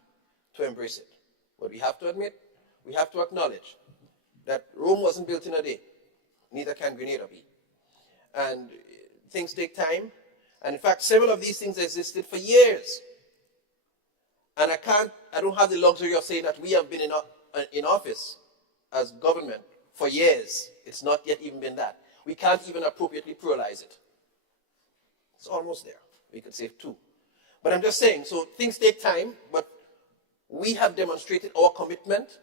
to embrace it. But we have to admit, we have to acknowledge that Rome wasn't built in a day, neither can Grenada be. And things take time. And in fact, several of these things existed for years. And I don't have the luxury of saying that we have been in office as government for years. It's not yet even been that. We can't even appropriately pluralize it. It's almost there. We could say 2. But I'm just saying, so things take time, but we have demonstrated our commitment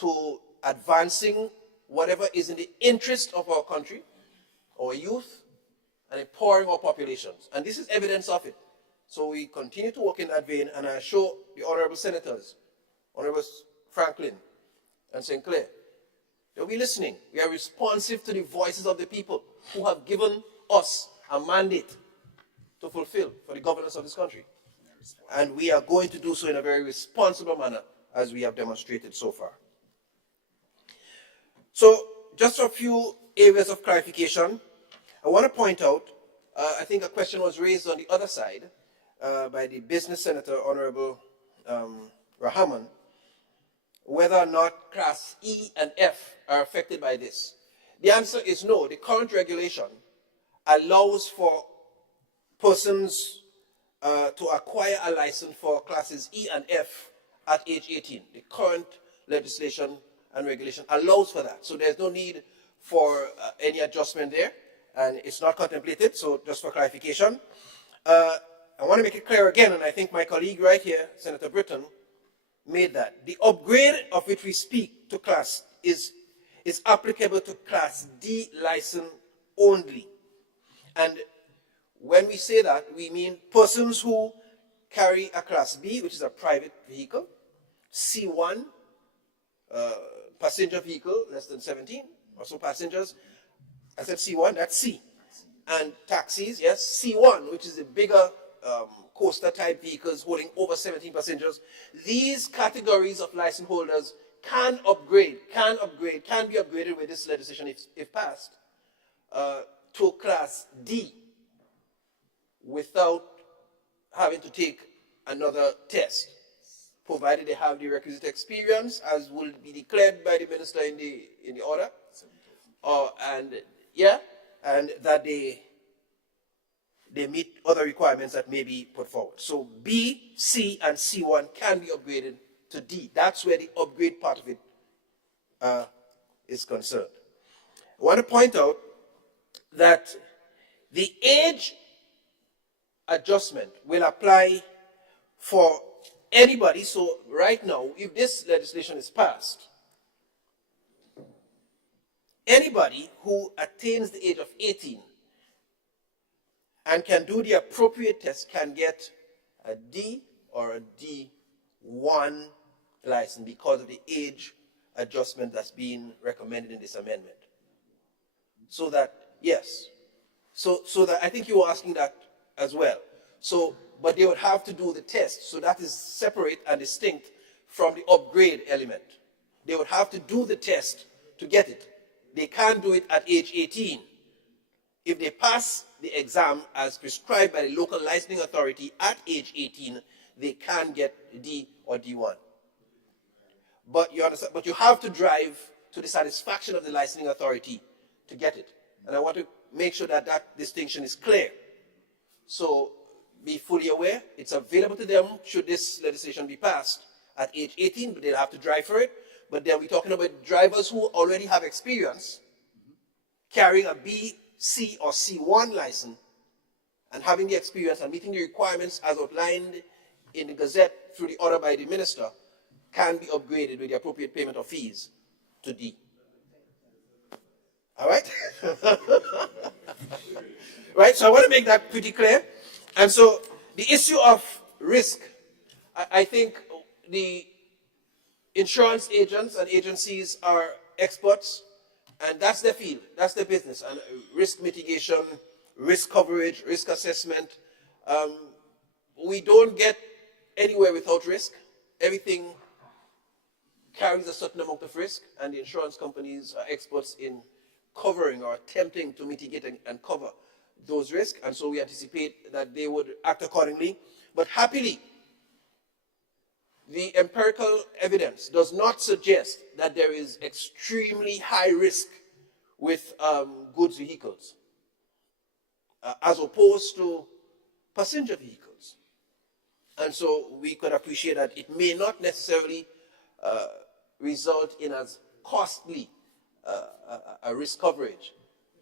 to advancing whatever is in the interest of our country, our youth, and empowering our populations. And this is evidence of it. So we continue to work in that vein, and I assure the honorable senators, Honorable Franklin and St. Clair, that we're listening. We are responsive to the voices of the people who have given us a mandate to fulfill for the governance of this country. And we are going to do so in a very responsible manner, as we have demonstrated so far. So just a few areas of clarification. I want to point out, I think a question was raised on the other side by the business senator, Honorable Rahman, whether or not Class E and F are affected by this. The answer is no. The current regulation allows for persons to acquire a license for Classes E and F at age 18. The current legislation and regulation allows for that. So there's no need for any adjustment there, and it's not contemplated. So just for clarification, I want to make it clear again, and I think my colleague right here, Senator Britton, made that. The upgrade of which we speak to class is applicable to Class D license only. And when we say that, we mean persons who carry a Class B, which is a private vehicle, C1, passenger vehicle, less than 17 or so passengers. I said C1, that's C. And taxis, yes, C1, which is the bigger coaster type vehicles holding over 17 passengers. These categories of license holders can be upgraded with this legislation if passed to Class D without having to take another test, provided they have the requisite experience, as will be declared by the minister in the order, and that they meet other requirements that may be put forward. So B, C, and C1 can be upgraded to D. That's where the upgrade part of it is concerned. I want to point out that the age adjustment will apply for anybody. So right now, if this legislation is passed, anybody who attains the age of 18 and can do the appropriate test can get a D or a D1 license because of the age adjustment that's being recommended in this amendment. So that, yes. So that I think you were asking that as well. So, but they would have to do the test. So that is separate and distinct from the upgrade element. They would have to do the test to get it. They can't do it at age 18. If they pass the exam as prescribed by the local licensing authority at age 18, they can get D or D1. But you understand, but you have to drive to the satisfaction of the licensing authority to get it. And I want to make sure that that distinction is clear. So be fully aware, it's available to them should this legislation be passed at age 18, but they'll have to drive for it. But then we're talking about drivers who already have experience carrying a B, C, or C1 license and having the experience and meeting the requirements as outlined in the Gazette through the order by the minister can be upgraded with the appropriate payment of fees to D. All right? Right, so I want to make that pretty clear. And so the issue of risk, I think the insurance agents and agencies are experts, and that's their field, that's their business. And risk mitigation, risk coverage, risk assessment. We don't get anywhere without risk. Everything carries a certain amount of risk, and the insurance companies are experts in covering or attempting to mitigate and cover those risks, and so we anticipate that they would act accordingly. But happily, the empirical evidence does not suggest that there is extremely high risk with goods vehicles, as opposed to passenger vehicles. And so we could appreciate that it may not necessarily result in as costly a risk coverage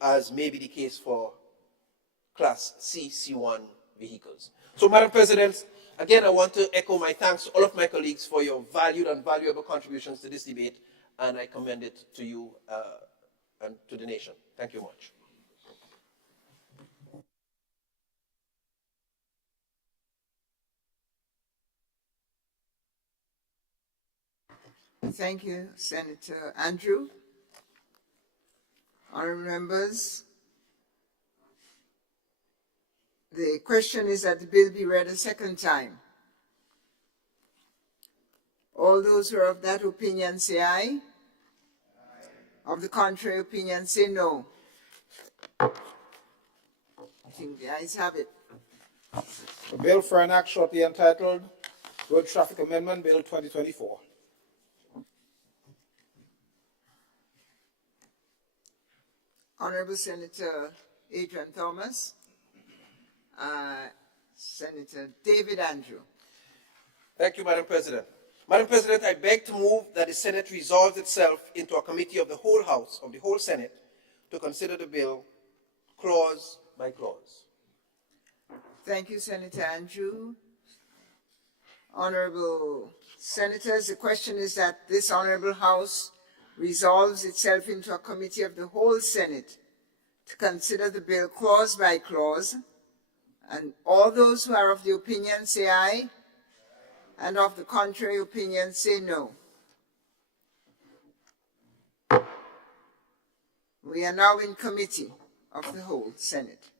as may be the case for Class C, C1 vehicles. So, Madam President, again, I want to echo my thanks to all of my colleagues for your valued and valuable contributions to this debate, and I commend it to you and to the nation. Thank you much. Thank you, Senator Andrew. Honourable members, the question is that the bill be read a second time. All those who are of that opinion say aye. Of the contrary opinion say no. I think the ayes have it. A bill for an act shortly entitled Road Traffic Amendment Bill 2024. Honourable Senator Adrian Thomas, Senator David Andrew. Thank you, Madam President. Madam President, I beg to move that the Senate resolves itself into a committee of the whole House, of the whole Senate, to consider the bill clause by clause. Thank you, Senator Andrew. Honourable Senators, the question is that this Honourable House resolves itself into a committee of the whole Senate to consider the bill clause by clause, and all those who are of the opinion say aye, and of the contrary opinion say no. We are now in committee of the whole Senate.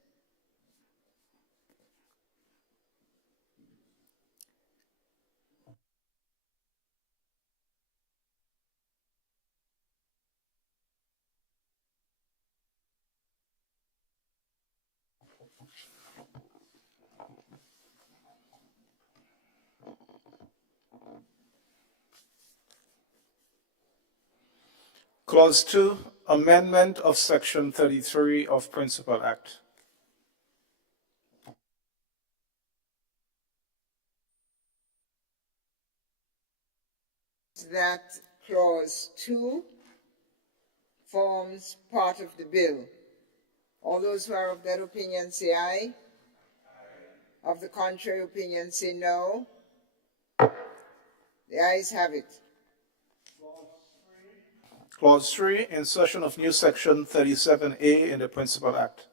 Clause 2, Amendment of Section 33 of Principal Act. That clause 2 forms part of the bill. All those who are of that opinion say aye. Of the contrary opinion say no. The ayes have it. Clause 3, insertion of new section 37A in the Principal Act.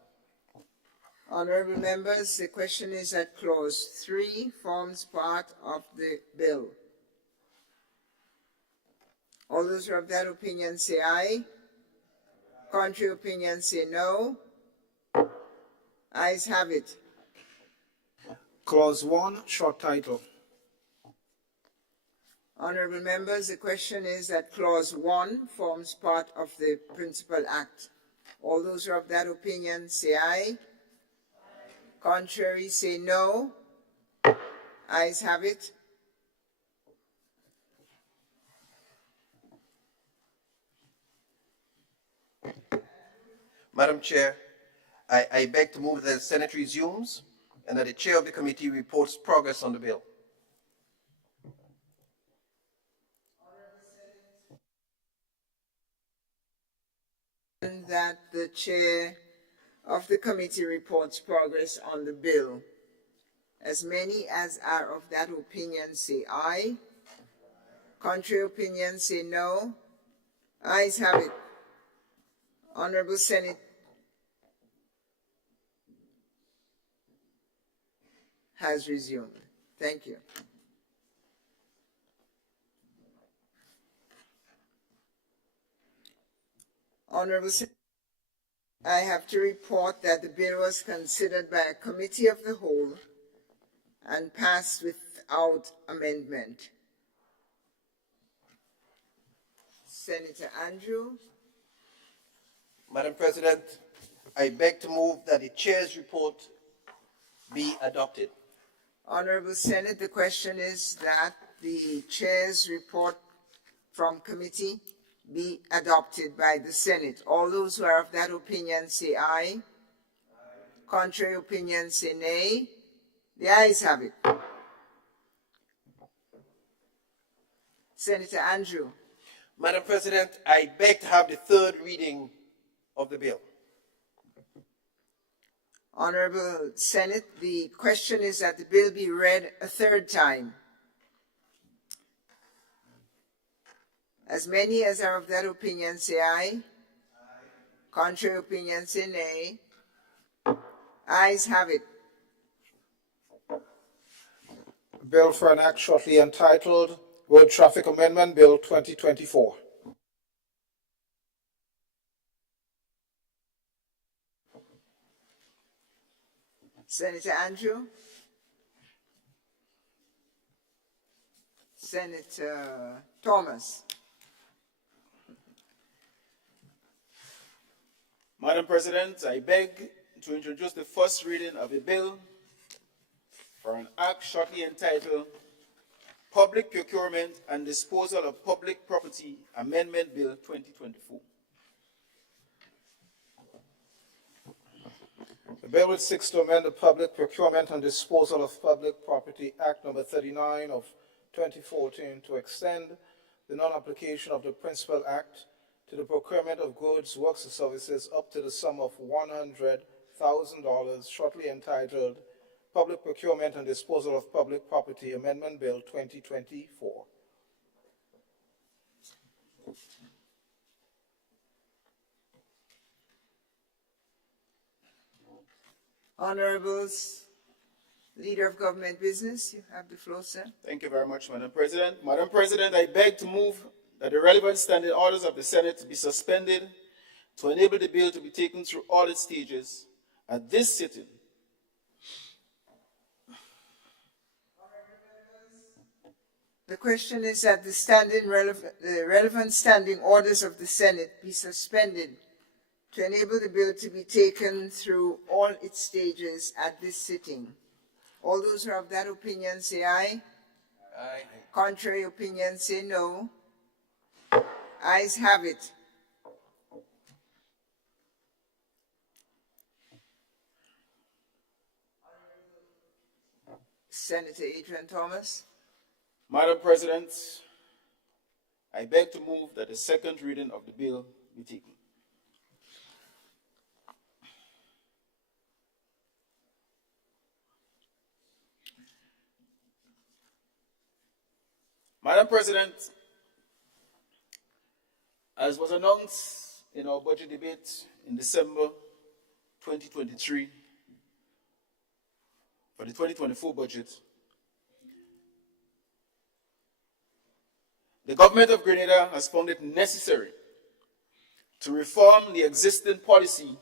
Honorable members, the question is that clause 3 forms part of the bill. All those who are of that opinion say aye. Contrary opinion say no. Ayes have it. Clause 1, short title. Honorable members, the question is that clause 1 forms part of the Principal Act. All those who are of that opinion say aye. Contrary say no. Ayes have it. Madam Chair, I beg to move that the Senate resumes and that the chair of the committee reports progress on the bill. That the chair of the committee reports progress on the bill. As many as are of that opinion say aye. Contrary opinion say no. Ayes have it. Honorable Senate has resumed. Thank you. Honorable Senate, I have to report that the bill was considered by a committee of the whole and passed without amendment. Senator Andrew. Madam President, I beg to move that the chair's report be adopted. Honorable Senate, the question is that the chair's report from committee be adopted by the Senate. All those who are of that opinion say aye. Contrary opinion say nay. The ayes have it. Senator Andrew. Madam President, I beg to have the third reading of the bill. Honorable Senate, the question is that the bill be read a third time. As many as are of that opinion say aye. Contrary opinion say nay. Ayes have it. Bill for an act shortly entitled Road Traffic Amendment Bill 2024. Senator Andrew. Senator Thomas. Madam President, I beg to introduce the first reading of a bill for an act shortly entitled Public Procurement and Disposal of Public Property Amendment Bill 2024. The bill which seeks to amend the Public Procurement and Disposal of Public Property Act No. 39 of 2014 to extend the non-application of the Principal Act to the procurement of goods, works, or services up to the sum of $100,000, shortly entitled Public Procurement and Disposal of Public Property Amendment Bill 2024. Honorables, Leader of Government Business, you have the floor, sir. Thank you very much, Madam President. Madam President, I beg to move that the relevant standing orders of the Senate be suspended to enable the bill to be taken through all its stages at this sitting. The question is that the relevant standing orders of the Senate be suspended to enable the bill to be taken through all its stages at this sitting. All those who are of that opinion say aye. Aye. Contrary opinion say no. Ayes have it. Senator Adrian Thomas. Madam President, I beg to move that the second reading of the bill be taken. Madam President, as was announced in our budget debate in December 2023, for the 2024 budget, the government of Grenada has found it necessary to reform the existing policy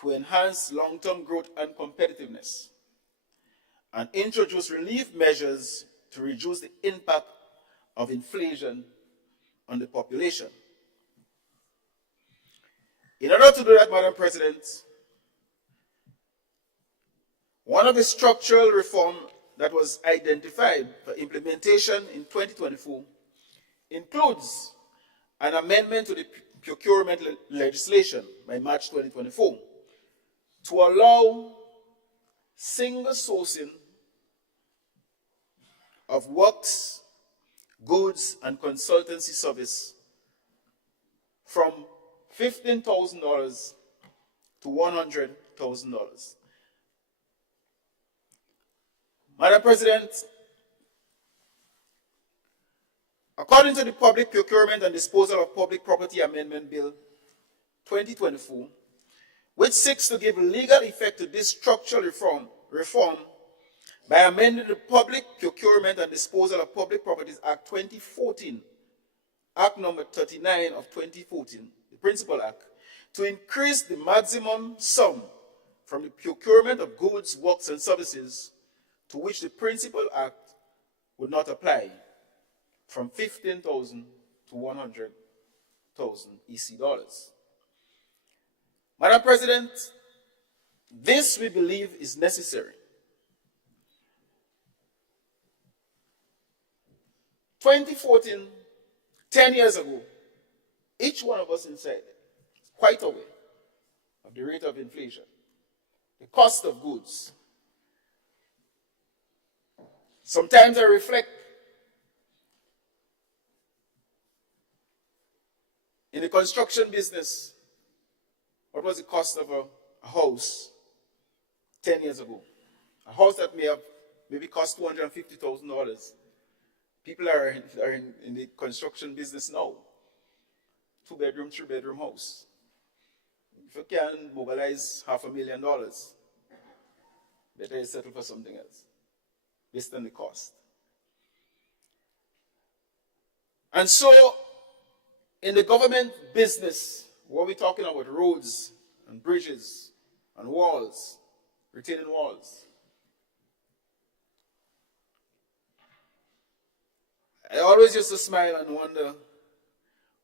to enhance long-term growth and competitiveness and introduce relief measures to reduce the impact of inflation on the population. In order to do that, Madam President, one of the structural reforms that was identified for implementation in 2024 includes an amendment to the procurement legislation by March 2024 to allow single sourcing of works, goods, and consultancy service from $15,000 to $100,000. Madam President, according to the Public Procurement and Disposal of Public Property Amendment Bill 2024, which seeks to give legal effect to this structural reform by amending the Public Procurement and Disposal of Public Properties Act 2014, Act number 39 of 2014, the Principal Act, to increase the maximum sum from the procurement of goods, works, and services to which the Principal Act would not apply, from $15,000 to $100,000 EC dollars. Madam President, this we believe is necessary. 2014, 10 years ago, each one of us inside quite aware of the rate of inflation, the cost of goods. Sometimes I reflect in the construction business, what was the cost of a house 10 years ago? A house that may have maybe cost $250,000. People are in the construction business now. 2-bedroom, 3-bedroom house. If you can mobilize $500,000, better you settle for something else, based on the cost. And so, in the government business, what we're talking about, roads and bridges and walls, retaining walls. I always used to smile and wonder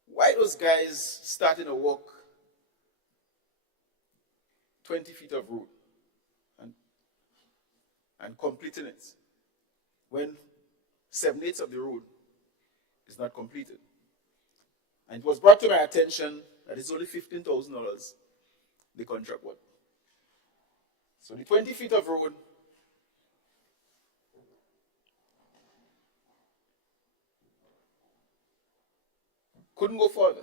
why those guys starting to walk 20 feet of road and completing it when 7/8 of the road is not completed. And it was brought to my attention that it's only $15,000 the contract was. So the 20 feet of road couldn't go further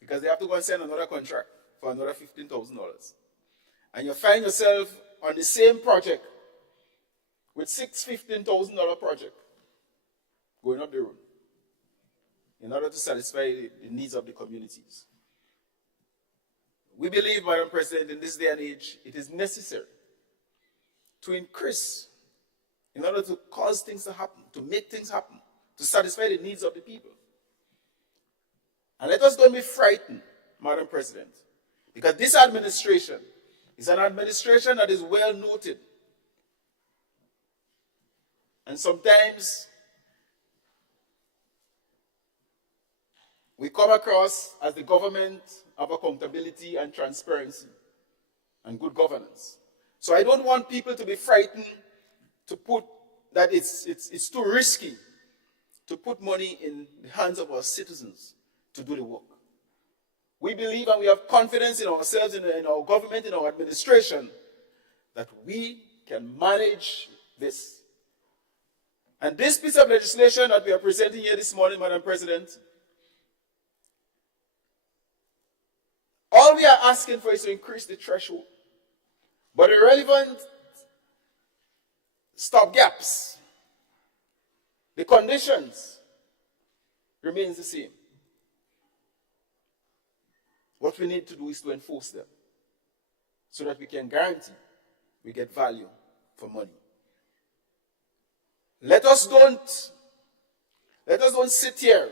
because they have to go and sign another contract for another $15,000. And you find yourself on the same project with 6 $15,000 project going up the road in order to satisfy the needs of the communities. We believe, Madam President, in this day and age, it is necessary to increase in order to cause things to happen, to make things happen, to satisfy the needs of the people. And let us don't be frightened, Madam President, because this administration is an administration that is well noted. And sometimes we come across as the government of accountability and transparency and good governance. So I don't want people to be frightened to put that it's too risky to put money in the hands of our citizens to do the work. We believe and we have confidence in ourselves, in our government, in our administration, that we can manage this. And this piece of legislation that we are presenting here this morning, Madam President, all we are asking for is to increase the threshold. But the relevant stopgaps, the conditions, remains the same. What we need to do is to enforce them so that we can guarantee we get value for money. Let us don't sit here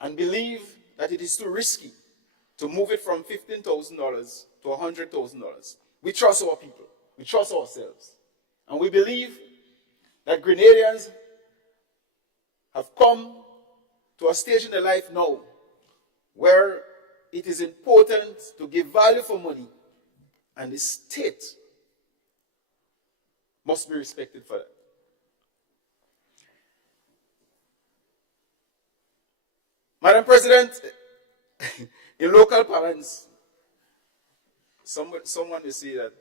and believe that it is too risky to move it from $15,000 to $100,000. We trust our people. We trust ourselves. And we believe that Grenadians have come to a stage in their life now where it is important to give value for money, and the state must be respected for that. Madam President, in local parlance, someone will say that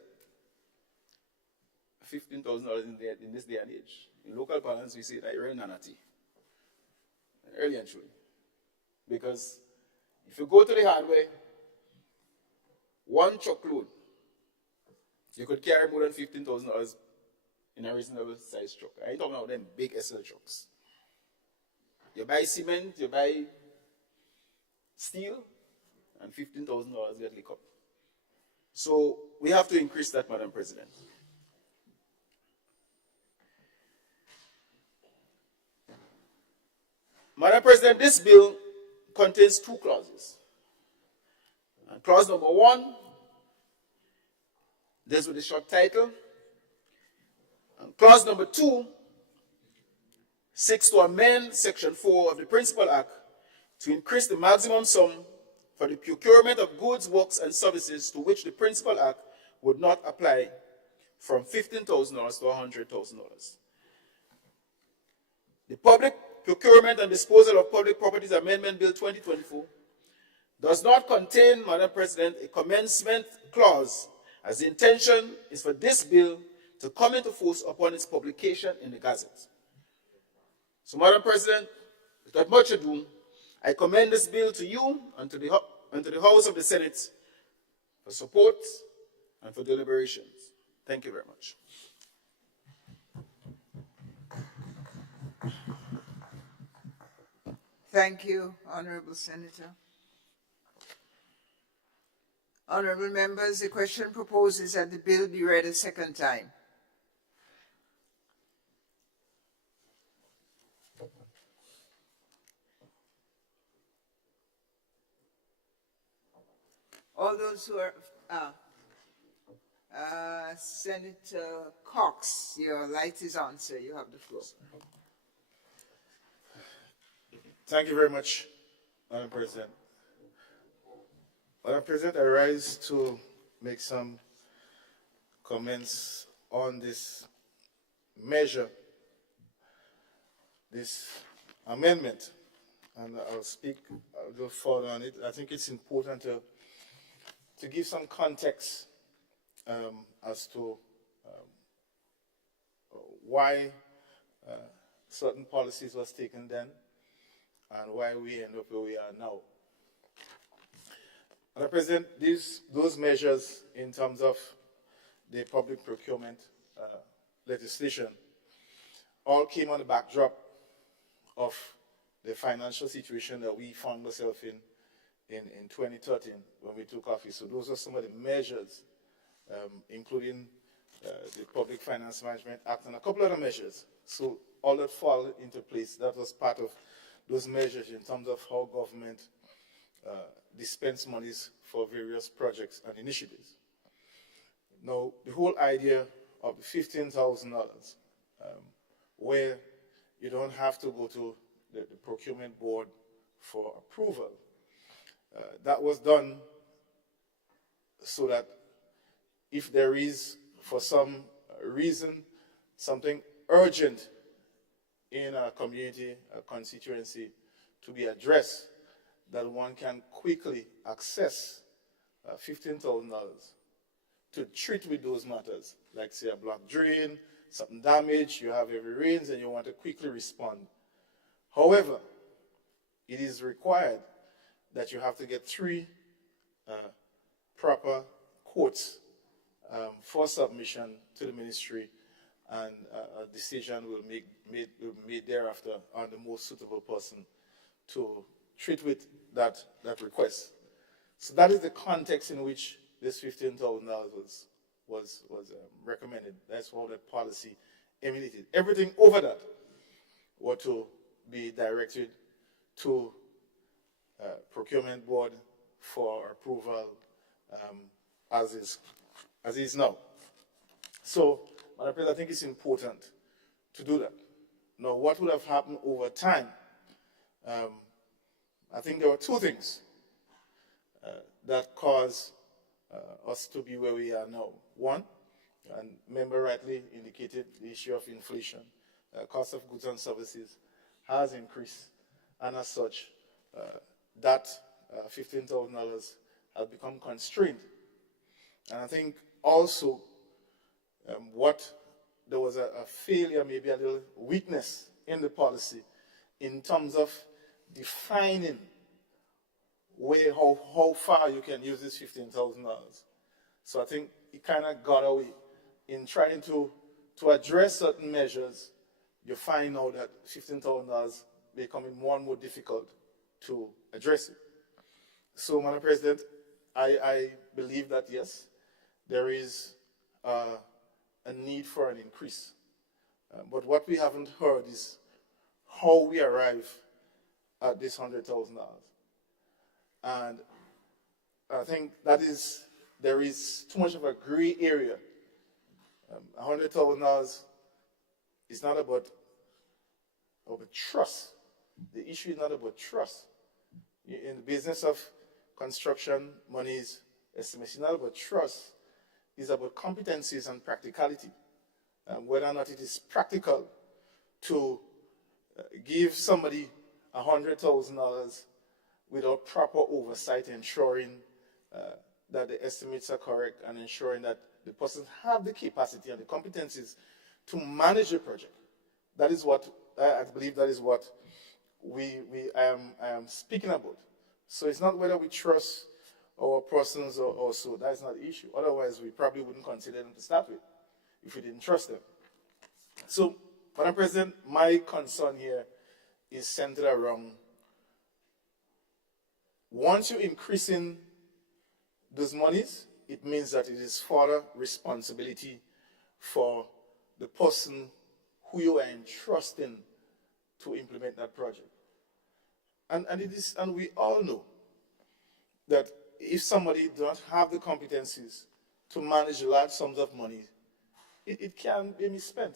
$15,000 in this day and age. In local parlance, we say that you're a nanati. Early and truly. Because if you go to the hardware, one truckload, you could carry more than $15,000 in a reasonable size truck. I ain't talking about them big SL trucks. You buy cement, you buy steel, and $15,000 get liquor. So we have to increase that, Madam President. Madam President, this bill contains two clauses. And clause number 1 deals with the short title. And clause number 2 seeks to amend Section 4 of the Principal Act to increase the maximum sum for the procurement of goods, works, and services to which the Principal Act would not apply from $15,000 to $100,000. The Public Procurement and Disposal of Public Properties Amendment Bill 2024 does not contain, Madam President, a commencement clause, as the intention is for this bill to come into force upon its publication in the Gazette. So, Madam President, without much ado, I commend this bill to you and to the House of the Senate for support and for deliberations. Thank you very much. Thank you, Honorable Senator. Honorable members, the question proposes that the bill be read a second time. All those who are, Senator Cox, your light is on, sir. You have the floor. Thank you very much, Madam President. Madam President, I rise to make some comments on this measure, this amendment, and I'll go further on it. I think it's important to give some context as to why certain policies was taken then and why we end up where we are now. Madam President, those measures in terms of the public procurement legislation all came on the backdrop of the financial situation that we found ourselves in 2013 when we took office. So those are some of the measures, including the Public Finance Management Act and a couple other measures. So all that fall into place, that was part of those measures in terms of how government dispense monies for various projects and initiatives. Now, the whole idea of the $15,000, where you don't have to go to the procurement board for approval, that was done so that if there is, for some reason, something urgent in a community, a constituency, to be addressed, that one can quickly access $15,000 to treat with those matters, like say a block drain, something damaged, you have heavy rains, and you want to quickly respond. However, it is required that you have to get 3 proper quotes for submission to the ministry, and a decision will be made thereafter on the most suitable person to treat with that request. So that is the context in which this $15,000 was recommended. That's how the policy emanated. Everything over that were to be directed to procurement board for approval as is now. So, Madam President, I think it's important to do that. Now, what would have happened over time? I think there were 2 things that caused us to be where we are now. One, and member rightly indicated, the issue of inflation. Cost of goods and services has increased, and as such, that $15,000 has become constrained. And I think also there was a failure, maybe a little weakness in the policy in terms of defining how far you can use this $15,000. So I think it kind of got away. In trying to address certain measures, you find out that $15,000 becoming more and more difficult to address it. So, Madam President, I believe that yes, there is a need for an increase. But what we haven't heard is how we arrive at this $100,000. And I think there is too much of a gray area. $100,000 is not about trust. The issue is not about trust. In the business of construction, money's estimates, it's not about trust. It's about competencies and practicality. Whether or not it is practical to give somebody $100,000 without proper oversight, ensuring that the estimates are correct and ensuring that the person have the capacity and the competencies to manage the project. That is what, I believe that is what I am speaking about. So it's not whether we trust our persons or so, that's not the issue. Otherwise, we probably wouldn't consider them to start with if we didn't trust them. So, Madam President, my concern here is centered around once you're increasing those monies, it means that it is further responsibility for the person who you are entrusting to implement that project. And we all know that if somebody does not have the competencies to manage large sums of money, it can be misspent.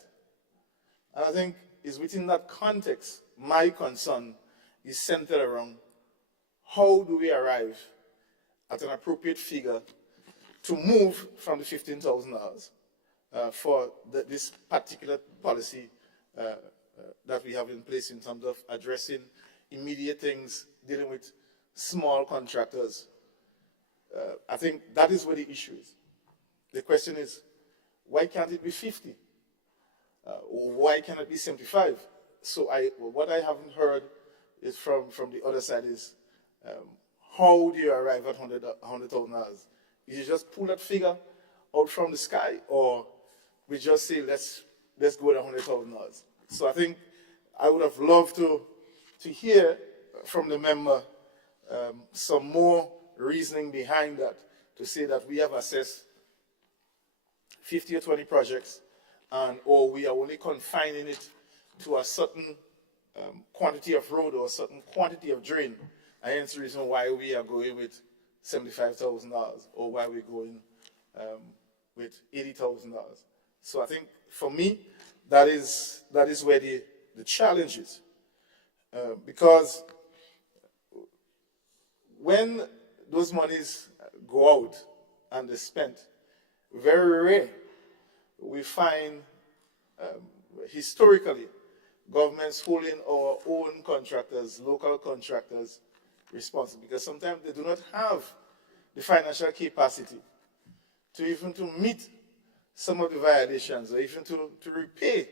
And I think it's within that context, my concern is centered around how do we arrive at an appropriate figure to move from the $15,000 for this particular policy that we have in place in terms of addressing immediate things, dealing with small contractors. I think that is where the issue is. The question is, why can't it be 50? Or why can't it be 75? So what I haven't heard is from the other side is, how do you arrive at $100,000? Is you just pull that figure out from the sky, or we just say, let's go with $100,000? So I think I would have loved to hear from the member some more reasoning behind that, to say that we have assessed 50 or 20 projects, or we are only confining it to a certain quantity of road or a certain quantity of drain, and hence the reason why we are going with $75,000, or why we're going with $80,000. So I think for me, that is where the challenge is. Because when those monies go out and they're spent, very rare we find historically governments holding our own contractors, local contractors, responsible, because sometimes they do not have the financial capacity to even to meet some of the violations or even to repay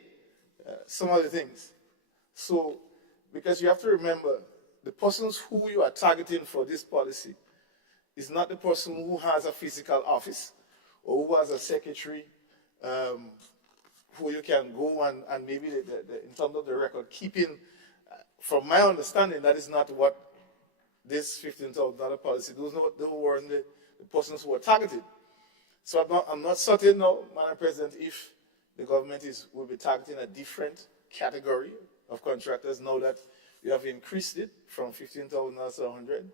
some of the things. So, because you have to remember, the persons who you are targeting for this policy is not the person who has a physical office or who has a secretary who you can go and maybe in terms of the record keeping. From my understanding, that is not what this $15,000 policy, those weren't the persons who were targeted. So I'm not certain now, Madam President, if the government will be targeting a different category of contractors now that we have increased it from 15,000 to 100.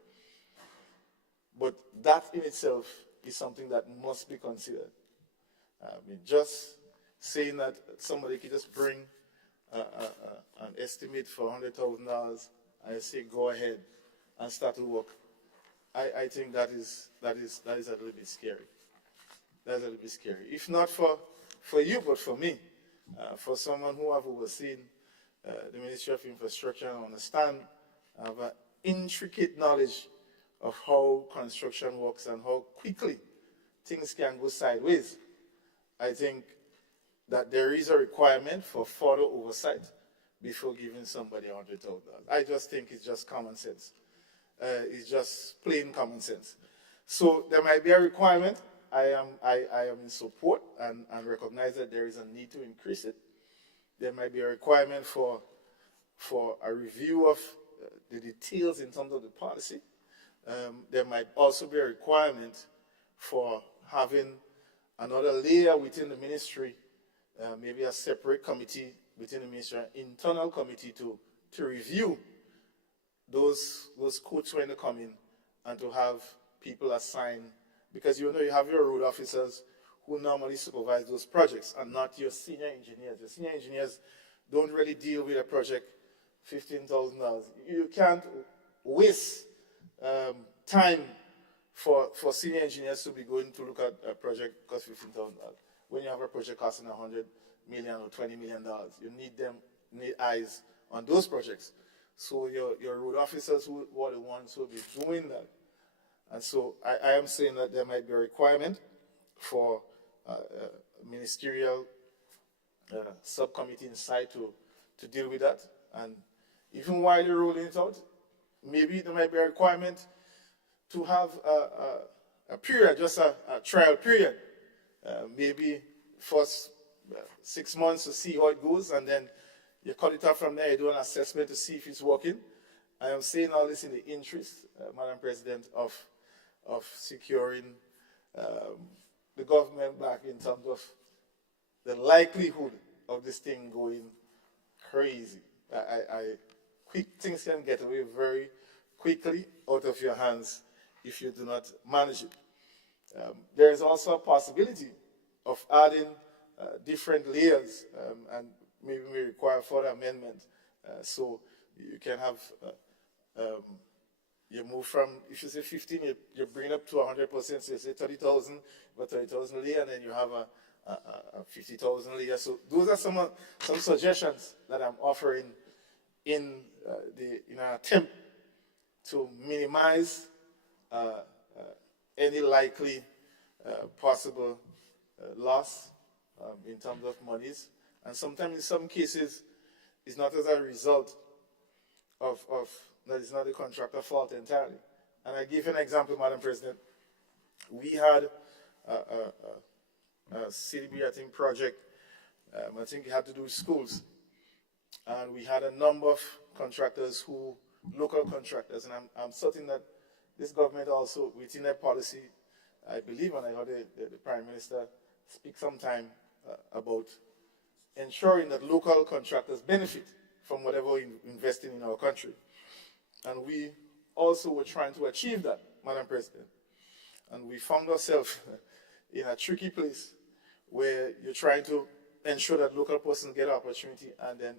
But that in itself is something that must be considered. I mean, just saying that somebody can just bring an estimate for $100,000 and say go ahead and start to work, I think that is a little bit scary. That's a little bit scary. If not for you, but for me, for someone who have overseen the Ministry of Infrastructure and understand, have an intricate knowledge of how construction works and how quickly things can go sideways. I think that there is a requirement for further oversight before giving somebody $100,000. I just think it's just common sense. It's just plain common sense. So there might be a requirement. I am in support and recognize that there is a need to increase it. There might be a requirement for a review of the details in terms of the policy. There might also be a requirement for having another layer within the ministry, maybe a separate committee within the ministry, an internal committee to review those quotes when they come in and to have people assigned, because you have your road officers who normally supervise those projects and not your senior engineers. Your senior engineers don't really deal with a project $15,000. You can't waste time for senior engineers to be going to look at a project cost $15,000. When you have a project costing $100 million or $20 million, you need eyes on those projects. So your road officers who are the ones who will be doing that. And so I am saying that there might be a requirement for a ministerial subcommittee inside to deal with that. And even while you're rolling it out, maybe there might be a requirement to have a period, just a trial period. Maybe first 6 months to see how it goes, and then you cut it up from there, you do an assessment to see if it's working. I am saying all this in the interest, Madam President, of securing the government back in terms of the likelihood of this thing going crazy. Quick things can get away very quickly out of your hands if you do not manage it. There is also a possibility of adding different layers, and maybe may require further amendment. So you can have, you move from, if you say 15, you bring it up to 100%, so you say 30,000, but 30,000 layer, and then you have a 50,000 layer. So those are some suggestions that I'm offering in an attempt to minimize any likely possible loss in terms of monies. And sometimes in some cases, it's not as a result of that it's not the contractor's fault entirely. And I give an example, Madam President. We had a CDB, I think, project, I think it had to do with schools. And we had a number of contractors local contractors, and I'm certain that this government also, within their policy, I believe, and I heard the Prime Minister speak sometime about ensuring that local contractors benefit from whatever we're investing in our country. And we also were trying to achieve that, Madam President. And we found ourselves in a tricky place where you're trying to ensure that local persons get an opportunity, and then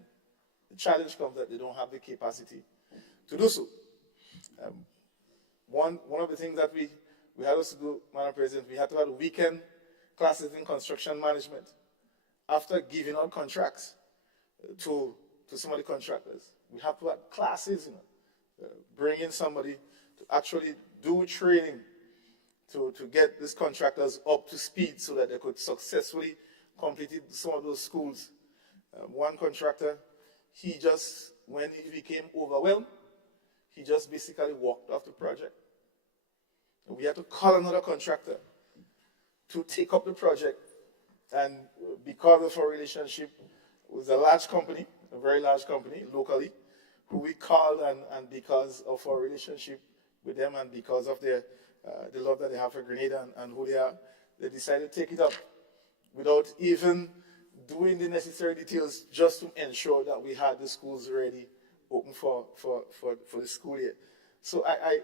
the challenge comes that they don't have the capacity to do so. One of the things that we had us to do, Madam President, we had to have weekend classes in construction management after giving out contracts to some of the contractors. We have to have classes, bring in somebody to actually do training to get these contractors up to speed so that they could successfully complete some of those schools. One contractor, he just, when he became overwhelmed, he just basically walked off the project. And we had to call another contractor to take up the project. And because of our relationship with a large company, a very large company locally, who we called, and because of our relationship with them and because of the love that they have for Grenada and who they are, they decided to take it up without even doing the necessary details just to ensure that we had the schools ready, open for the school year. So I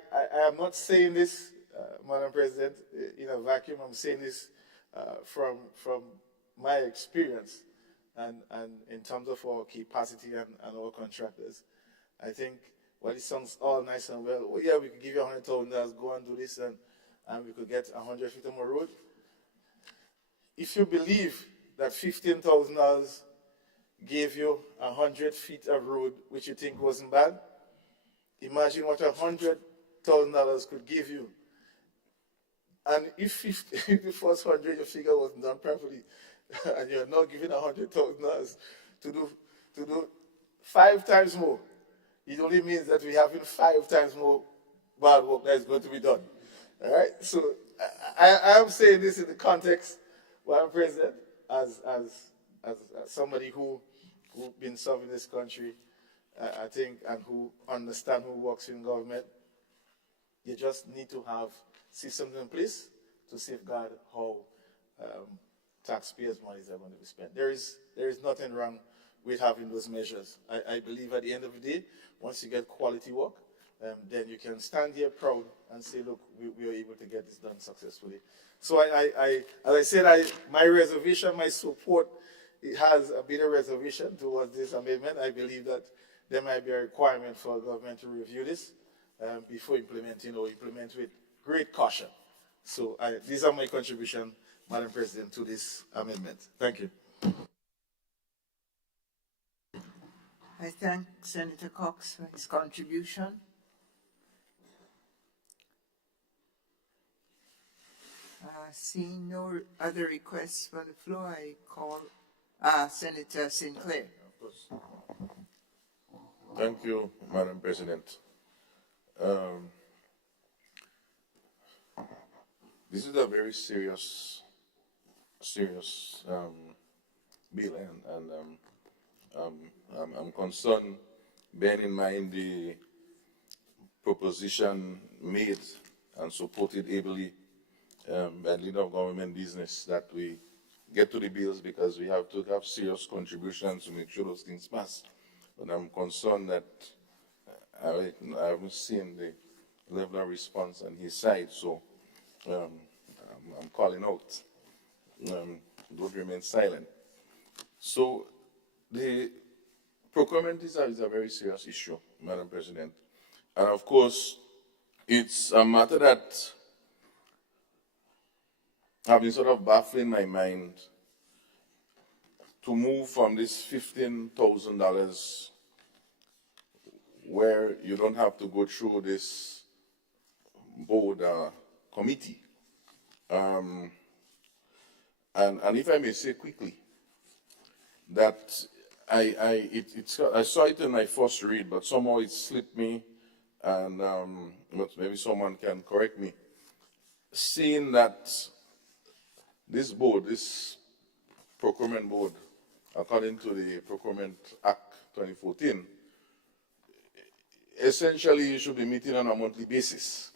am not saying this, Madam President, in a vacuum. I'm saying this from my experience and in terms of our capacity and our contractors. I think, well, it sounds all nice and well. Oh yeah, we could give you $100,000, go and do this, and we could get 100 feet more road. If you believe that $15,000 gave you 100 feet of road, which you think wasn't bad, imagine what $100,000 could give you. And if the first 100 you figure wasn't done properly, and you're now giving $100,000 to do 5 times more, it only means that we have 5 times more bad work that is going to be done. All right? So I am saying this in the context, Madam President, as somebody who's been serving this country, I think, and who understand who works in government. You just need to have systems in place to safeguard how taxpayers' monies are going to be spent. There is nothing wrong with having those measures. I believe at the end of the day, once you get quality work, then you can stand here proud and say, look, we were able to get this done successfully. So as I said, my reservation, my support, it has a bit of reservation towards this amendment. I believe that there might be a requirement for government to review this before implementing, or implement with great caution. So these are my contribution, Madam President, to this amendment. Thank you. I thank Senator Cox for his contribution. Seeing no other requests for the floor, I call Senator Sinclair. Of course. Thank you, Madam President. This is a very serious bill, and I'm concerned, bearing in mind the proposition made and supported ably by leader of government business, that we get to the bills, because we have to have serious contributions to make sure those things pass. But I'm concerned that I haven't seen the level of response on his side, so I'm calling out. Don't remain silent. So the procurement is a very serious issue, Madam President. And of course, it's a matter that have been sort of baffling my mind, to move from this $15,000 where you don't have to go through this board committee. And if I may say quickly, that I saw it in my first read, but somehow it slipped me, and but maybe someone can correct me. Seeing that this board, this procurement board, according to the Procurement Act 2014, essentially you should be meeting on a monthly basis.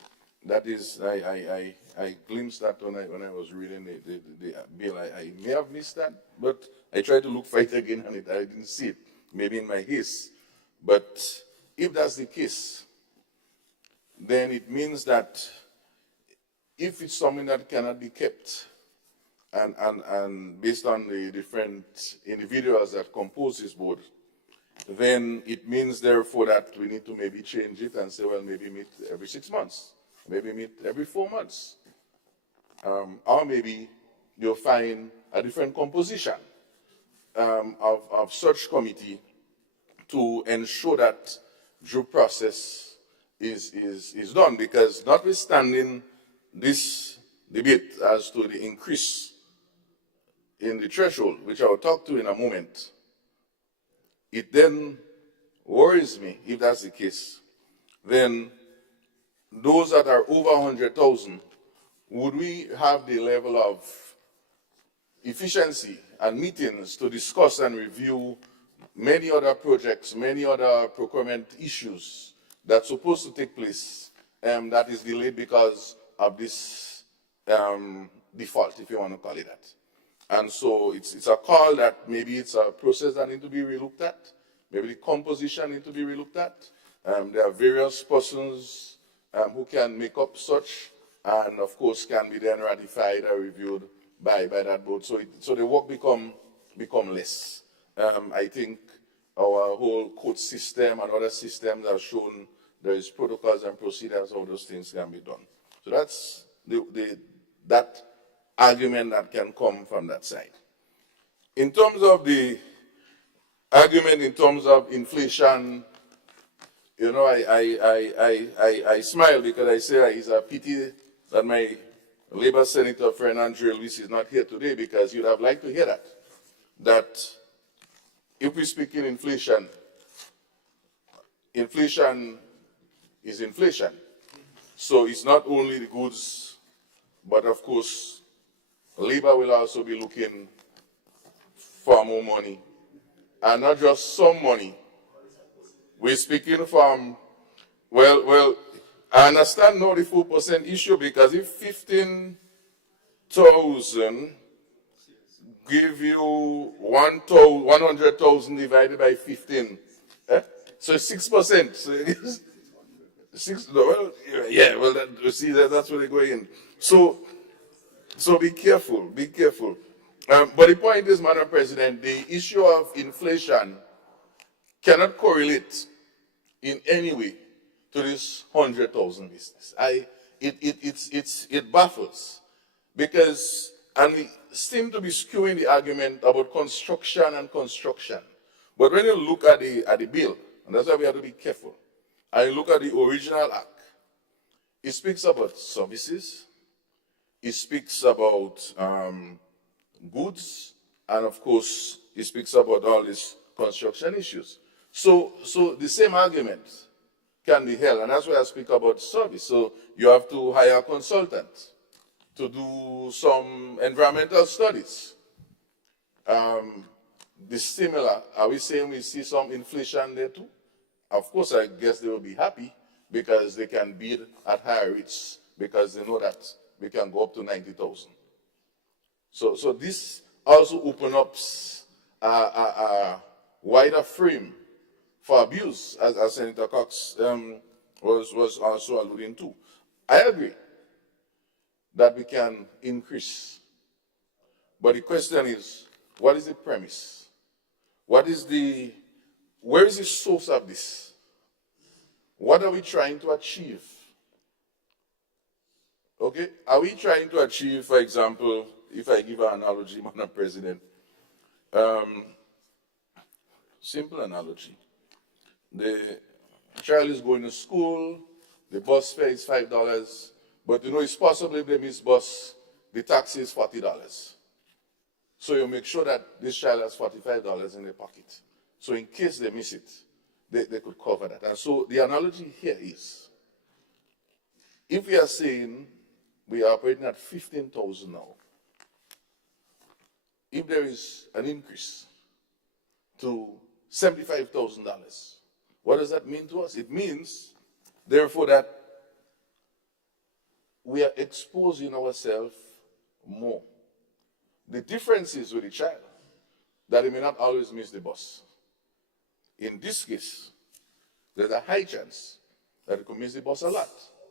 That is, I glimpsed that when I was reading the bill. I may have missed that, but I tried to look for it again and I didn't see it, maybe in my haste. But if that's the case, then it means that if it's something that cannot be kept, and based on the different individuals that compose this board, then it means therefore that we need to maybe change it and say, well, maybe meet every 6 months, maybe meet every 4 months. Or maybe you'll find a different composition of such committee to ensure that due process is done, because notwithstanding this debate as to the increase in the threshold, which I will talk to in a moment, it then worries me, if that's the case, then those that are over 100,000, would we have the level of efficiency and meetings to discuss and review many other projects, many other procurement issues that's supposed to take place that is delayed because of this default, if you want to call it that. And so it's a call that maybe it's a process that needs to be relooked at. Maybe the composition needs to be relooked at. There are various persons who can make up such, and of course can be then ratified or reviewed by that board. So the work become less. I think our whole court system and other systems have shown there is protocols and procedures how those things can be done. So that's that argument that can come from that side. In terms of the argument in terms of inflation, you know, I smile because I say it's a pity that my Labour Senator friend Andrew Lewis is not here today, because you'd have liked to hear that if we speak in inflation, inflation is inflation. So it's not only the goods, but of course, Labour will also be looking for more money. And not just some money. We're speaking from, well, I understand now the 4% issue, because if 15,000 give you 100,000 divided by 15, so 6%. So it is 6. Well, yeah. Well, see, that's where they're going in. So be careful. Be careful. But the point is, Madam President, the issue of inflation cannot correlate in any way to this 100,000 business. It baffles, because, and we seem to be skewing the argument about construction and construction. But when you look at the bill, and that's why we have to be careful, and you look at the original act, it speaks about services, it speaks about goods, and of course, it speaks about all these construction issues. So the same argument can be held, and that's why I speak about service. So you have to hire a consultant to do some environmental studies. The similar, are we saying we see some inflation there too? Of course, I guess they will be happy because they can bid at higher rates, because they know that we can go up to 90,000. So this also opens up a wider frame for abuse, as Senator Cox was also alluding to. I agree that we can increase, but the question is, what is the premise? Where is the source of this? What are we trying to achieve? Okay, are we trying to achieve, for example, if I give an analogy, Madam President, simple analogy. The child is going to school, the bus fare is $5, but you know it's possible if they miss bus, the taxi is $40. So you make sure that this child has $45 in their pocket. So in case they miss it, they could cover that. And so the analogy here is, if we are saying we are operating at 15,000 now, if there is an increase to $75,000, what does that mean to us? It means, therefore, that we are exposing ourselves more. The difference is with the child that he may not always miss the bus. In this case, there's a high chance that he could miss the bus a lot,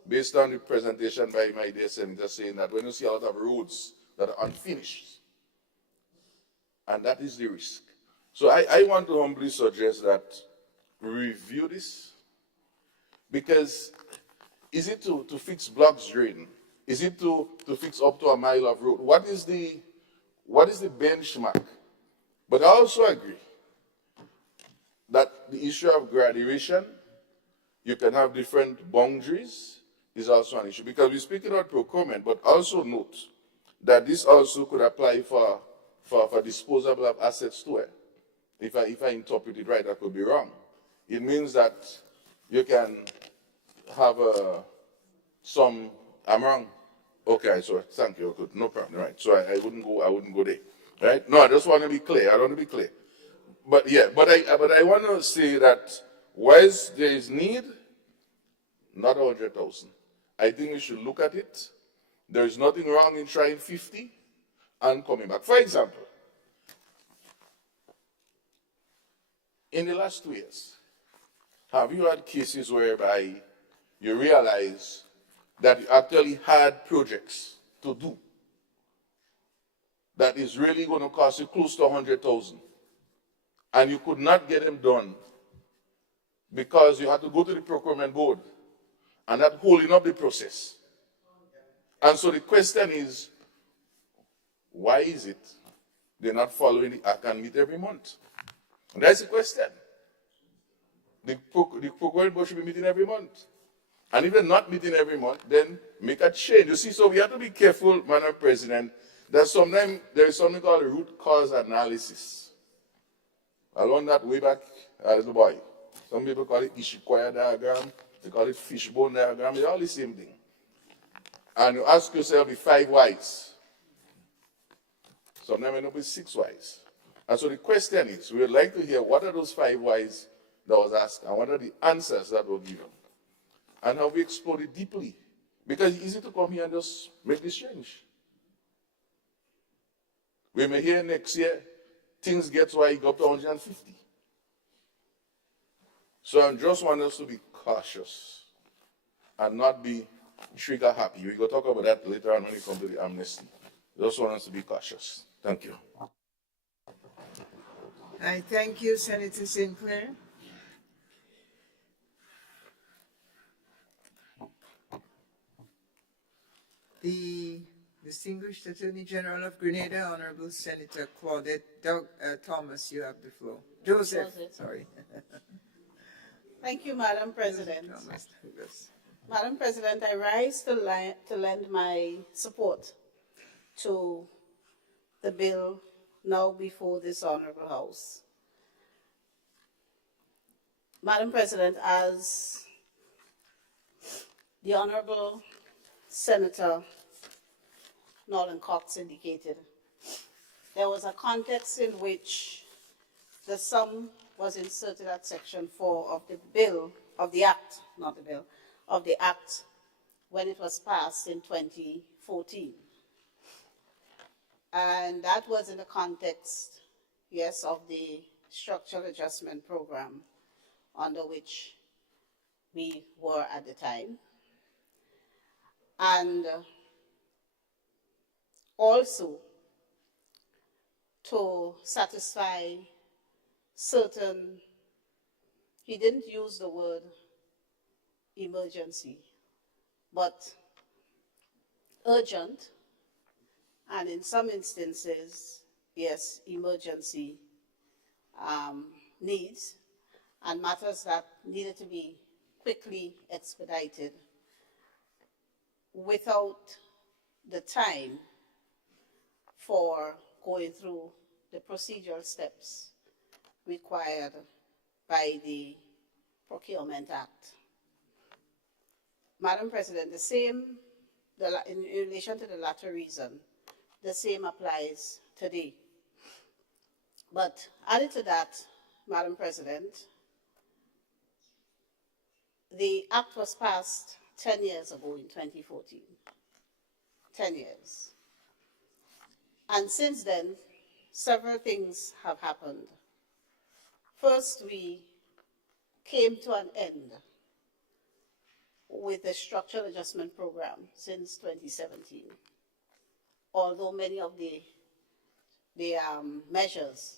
based on the presentation by my dear Senator saying that when you see a lot of roads that are unfinished, and that is the risk. So I want to humbly suggest that we review this, because is it to fix blocks drain? Is it to fix up to a mile of road? What is the benchmark? But I also agree that the issue of graduation, you can have different boundaries. is also an issue, because we're speaking about procurement, but also note that this also could apply for disposable of assets too. If I interpret it right, I could be wrong. It means that you can have some, I'm wrong. Okay, so thank you, good, no problem, right? So I wouldn't go there, right? No, I just want to be clear. I want to be clear. But yeah, but I want to say that whilst there is need, not 100,000. I think we should look at it. There is nothing wrong in trying 50 and coming back. For example, in the last 2 years, have you had cases whereby you realize that you actually had projects to do that is really going to cost you close to 100,000, and you could not get them done because you had to go to the procurement board, and that holding up the process? And so the question is, why is it they're not following the act and meet every month? And that's the question. The procurement board should be meeting every month. And if they're not meeting every month, then make a change. You see, so we have to be careful, Madam President, that sometimes there is something called root cause analysis. I learned that way back as a boy. Some people call it Ishikawa diagram, they call it fishbone diagram, they're all the same thing. And you ask yourself the 5 whys. Sometimes it will be 6 whys. And so the question is, we would like to hear what are those 5 whys that was asked, and what are the answers that were given. And how we explore it deeply. Because it's easy to come here and just make this change. We may hear next year, things get why it got up to 150. So I just want us to be cautious and not be trigger happy. We will talk about that later on when we come to the amnesty. Just want us to be cautious. Thank you. I thank you, Senator Sinclair. The distinguished Attorney General of Grenada, Honorable Senator Claudette Thomas, you have the floor. Joseph. Sorry. Thank you, Madam President. Thomas Douglas. Madam President, I rise to lend my support to the bill now before this Honorable House. Madam President, as the Honorable Senator Nolan Cox indicated, there was a context in which the sum was inserted at Section 4 of the bill, of the Act, not the bill, of the Act when it was passed in 2014. And that was in the context, yes, of the Structural Adjustment Program under which we were at the time. And also to satisfy certain, he didn't use the word emergency, but urgent, and in some instances, yes, emergency needs and matters that needed to be quickly expedited without the time for going through the procedural steps required by the Procurement Act. Madam President, in relation to the latter reason, the same applies today. But added to that, Madam President, the Act was passed 10 years ago in 2014. 10 years. And since then, several things have happened. First, we came to an end with the Structural Adjustment Program since 2017. Although many of the measures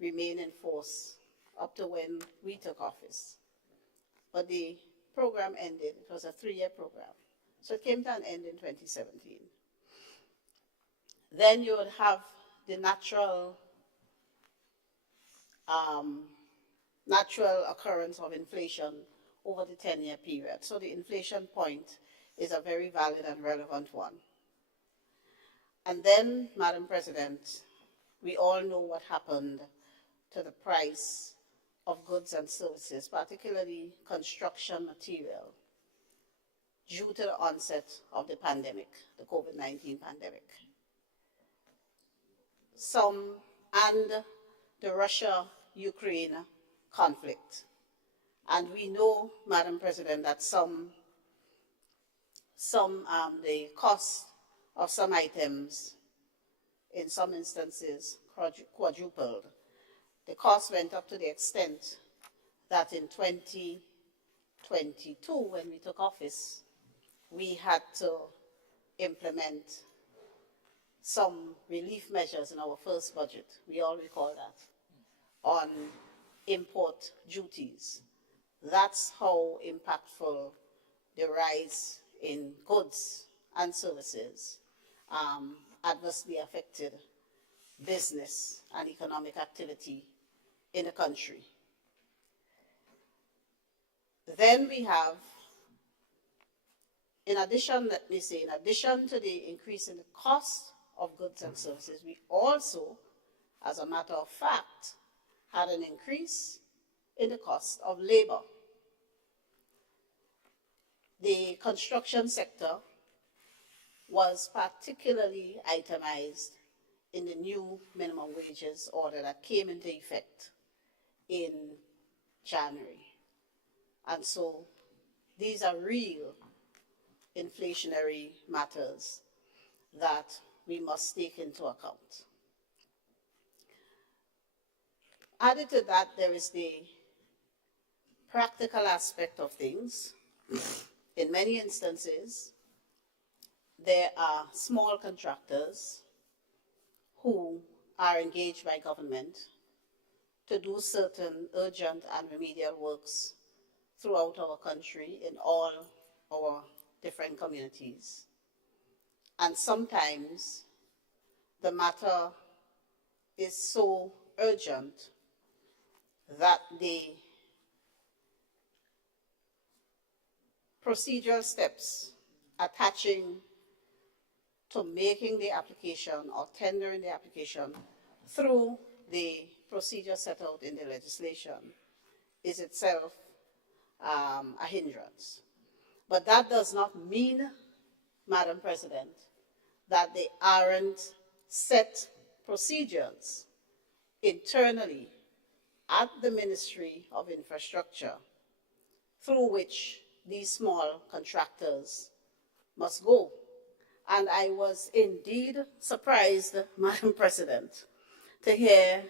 remain in force up to when we took office. But the program ended. It was a 3-year program. So it came to an end in 2017. Then you would have the natural occurrence of inflation over the 10-year period. So the inflation point is a very valid and relevant one. And then, Madam President, we all know what happened to the price of goods and services, particularly construction material, due to the onset of the pandemic, the COVID-19 pandemic. And the Russia-Ukraine conflict. And we know, Madam President, that the cost of some items, in some instances, quadrupled. The cost went up to the extent that in 2022, when we took office, we had to implement some relief measures in our first budget, we all recall that, on import duties. That's how impactful the rise in goods and services adversely affected business and economic activity in the country. Then we have, in addition to the increase in the cost of goods and services, we also, as a matter of fact, had an increase in the cost of labor. The construction sector was particularly itemized in the new minimum wages order that came into effect in January. And so these are real inflationary matters that we must take into account. Added to that, there is the practical aspect of things. In many instances, there are small contractors who are engaged by government to do certain urgent and remedial works throughout our country in all our different communities. And sometimes the matter is so urgent that the procedural steps attaching to making the application or tendering the application through the procedure set out in the legislation is itself a hindrance. But that does not mean, Madam President, that there aren't set procedures internally at the Ministry of Infrastructure through which these small contractors must go. And I was indeed surprised, Madam President, to hear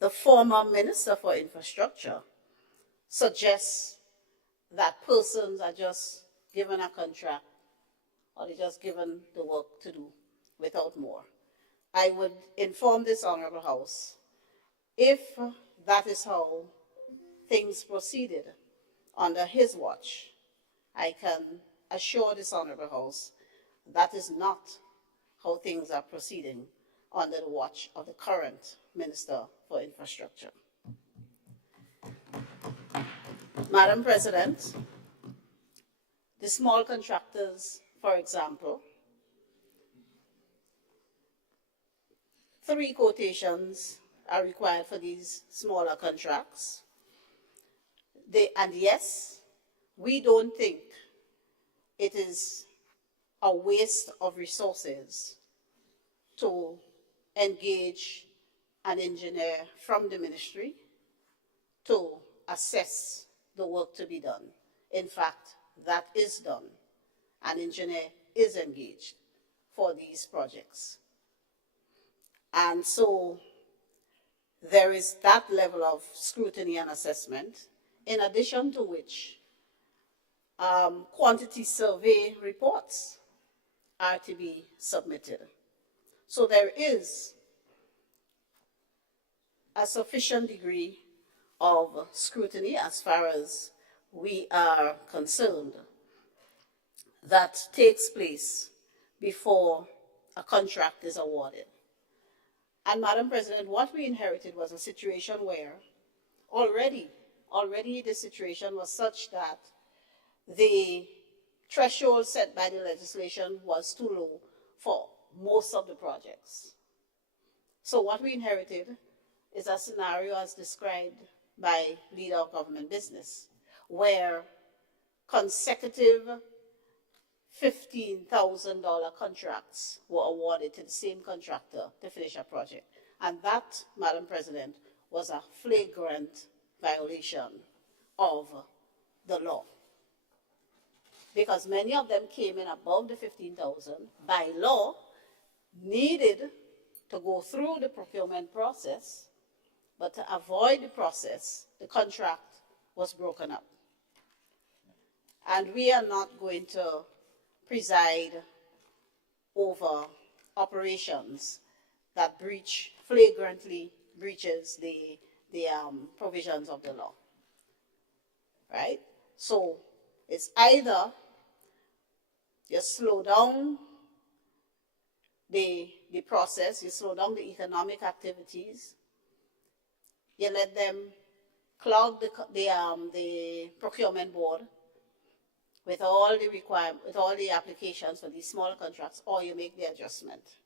the former Minister for Infrastructure suggest that persons are just given a contract or they're just given the work to do without more. I would inform this Honorable House, if that is how things proceeded under his watch, I can assure this Honorable House that is not how things are proceeding under the watch of the current Minister for Infrastructure. Madam President, the small contractors, for example, 3 quotations are required for these smaller contracts. And yes, we don't think it is a waste of resources to engage an engineer from the ministry to assess the work to be done. In fact, that is done. An engineer is engaged for these projects. And so there is that level of scrutiny and assessment, in addition to which quantity survey reports are to be submitted. So there is a sufficient degree of scrutiny as far as we are concerned that takes place before a contract is awarded. And Madam President, what we inherited was a situation where already already the situation was such that the threshold set by the legislation was too low for most of the projects. So what we inherited is a scenario as described by Leader of Government Business, where consecutive $15,000 contracts were awarded to the same contractor to finish a project. And that, Madam President, was a flagrant violation of the law. Because many of them came in above the 15,000 by law, needed to go through the procurement process, but to avoid the process, the contract was broken up. And we are not going to preside over operations that flagrantly breaches the provisions of the law, right? So it's either you slow down the process, you slow down the economic activities, you let them clog the procurement board with all the applications for these smaller contracts, or you make the adjustment.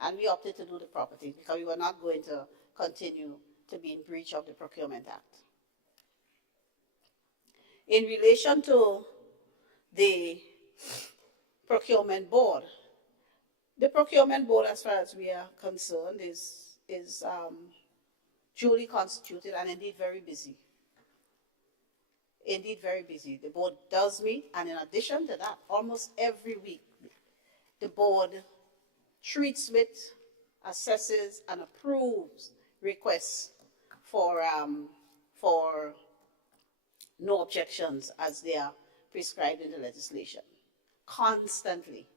And we opted to do the proper thing because we were not going to continue to be in breach of the Procurement Act. In relation to the procurement board, as far as we are concerned, is duly constituted and indeed very busy. Indeed very busy. The board does meet, and in addition to that, almost every week, the board treats with, assesses, and approves requests for no objections as they are prescribed in the legislation. Constantly.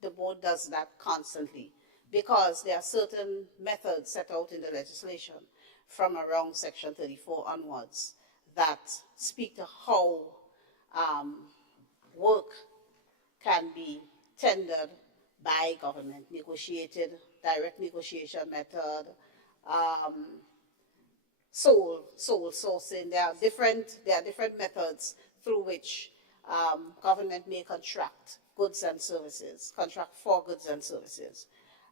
The board does that constantly because there are certain methods set out in the legislation from around Section 34 onwards that speak to how work can be tendered by government, negotiated, direct negotiation method, sole sourcing. There are different methods through which government may contract goods and services, contract for goods and services,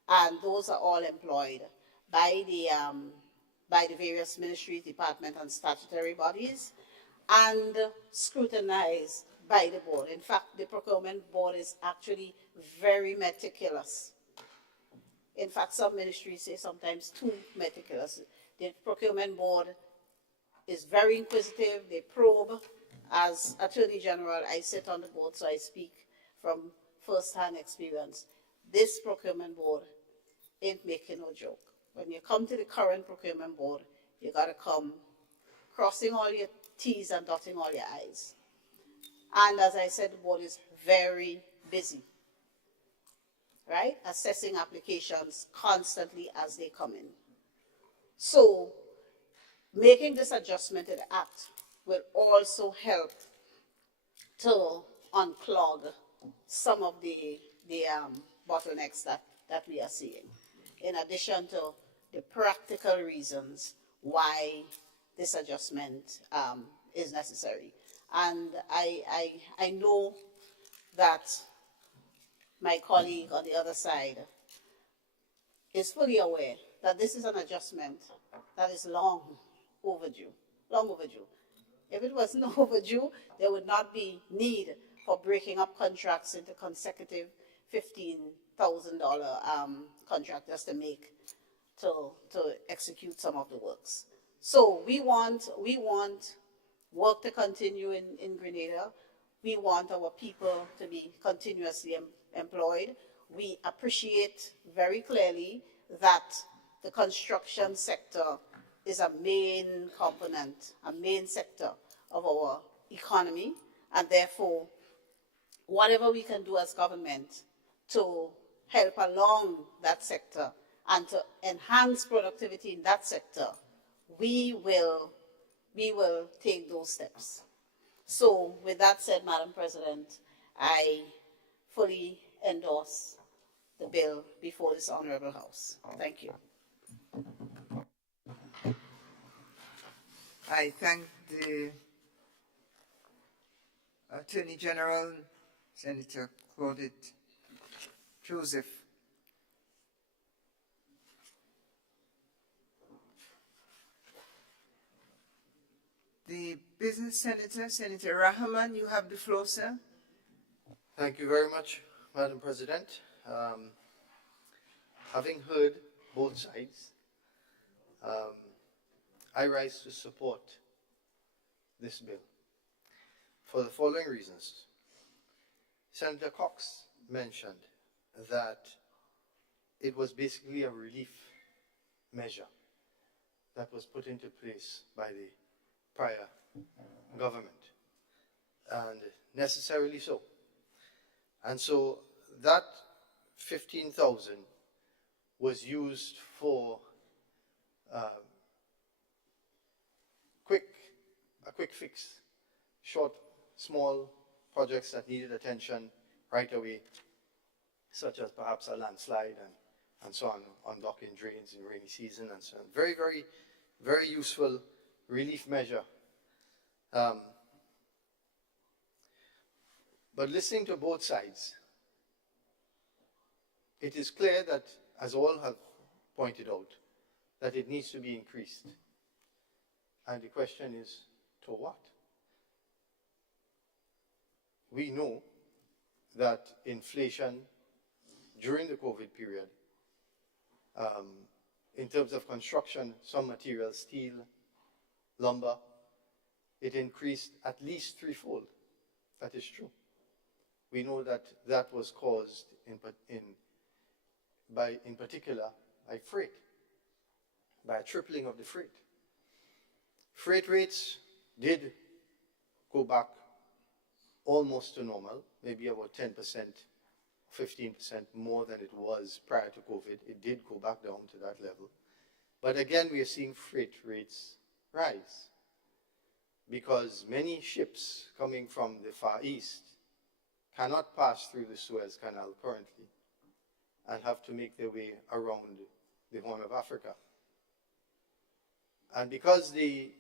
and those are all employed by the various ministries, departments, and statutory bodies, and scrutinized by the board. In fact, the procurement board is actually very meticulous. In fact, some ministries say sometimes too meticulous. The procurement board is very inquisitive. They probe. As Attorney General, I sit on the board, so I speak from first-hand experience. This procurement board ain't making no joke. When you come to the current procurement board, you got to come crossing all your T's and dotting all your I's. And as I said, the board is very busy, right? Assessing applications constantly as they come in. So making this adjustment in the Act will also help to unclog some of the bottlenecks that we are seeing, in addition to the practical reasons why this adjustment is necessary. And I know that my colleague on the other side is fully aware that this is an adjustment that is long overdue. If it was not overdue, there would not be need for breaking up contracts into consecutive $15,000 contractors to execute some of the works. So we want work to continue in Grenada. We want our people to be continuously employed. We appreciate very clearly that the construction sector is a main component, a main sector of our economy, and therefore, whatever we can do as government to help along that sector and to enhance productivity in that sector, we will take those steps. So with that said, Madam President, I fully endorse the bill before this Honorable House. Thank you. I thank the Attorney General, Senator Claudette Joseph. The Business Senator, Senator Rahman, you have the floor, sir. Thank you very much, Madam President. Having heard both sides, I rise to support this bill for the following reasons. Senator Cox mentioned that it was basically a relief measure that was put into place by the prior government, and necessarily so. And so that 15,000 was used for a quick fix, short, small projects that needed attention right away, such as perhaps a landslide and so on docking drains in rainy season and so on. Very, very, very useful relief measure. But listening to both sides, it is clear that, as all have pointed out, that it needs to be increased. And the question is, to what? We know that inflation during the COVID period, in terms of construction, some materials, steel, lumber, it increased at least threefold. That is true. We know that that was caused in particular by freight, by a tripling of the freight. Freight rates did go back almost to normal, maybe about 10%, 15% more than it was prior to COVID. It did go back down to that level. But again, we are seeing freight rates rise because many ships coming from the Far East cannot pass through the Suez Canal currently and have to make their way around the Horn of Africa. And because the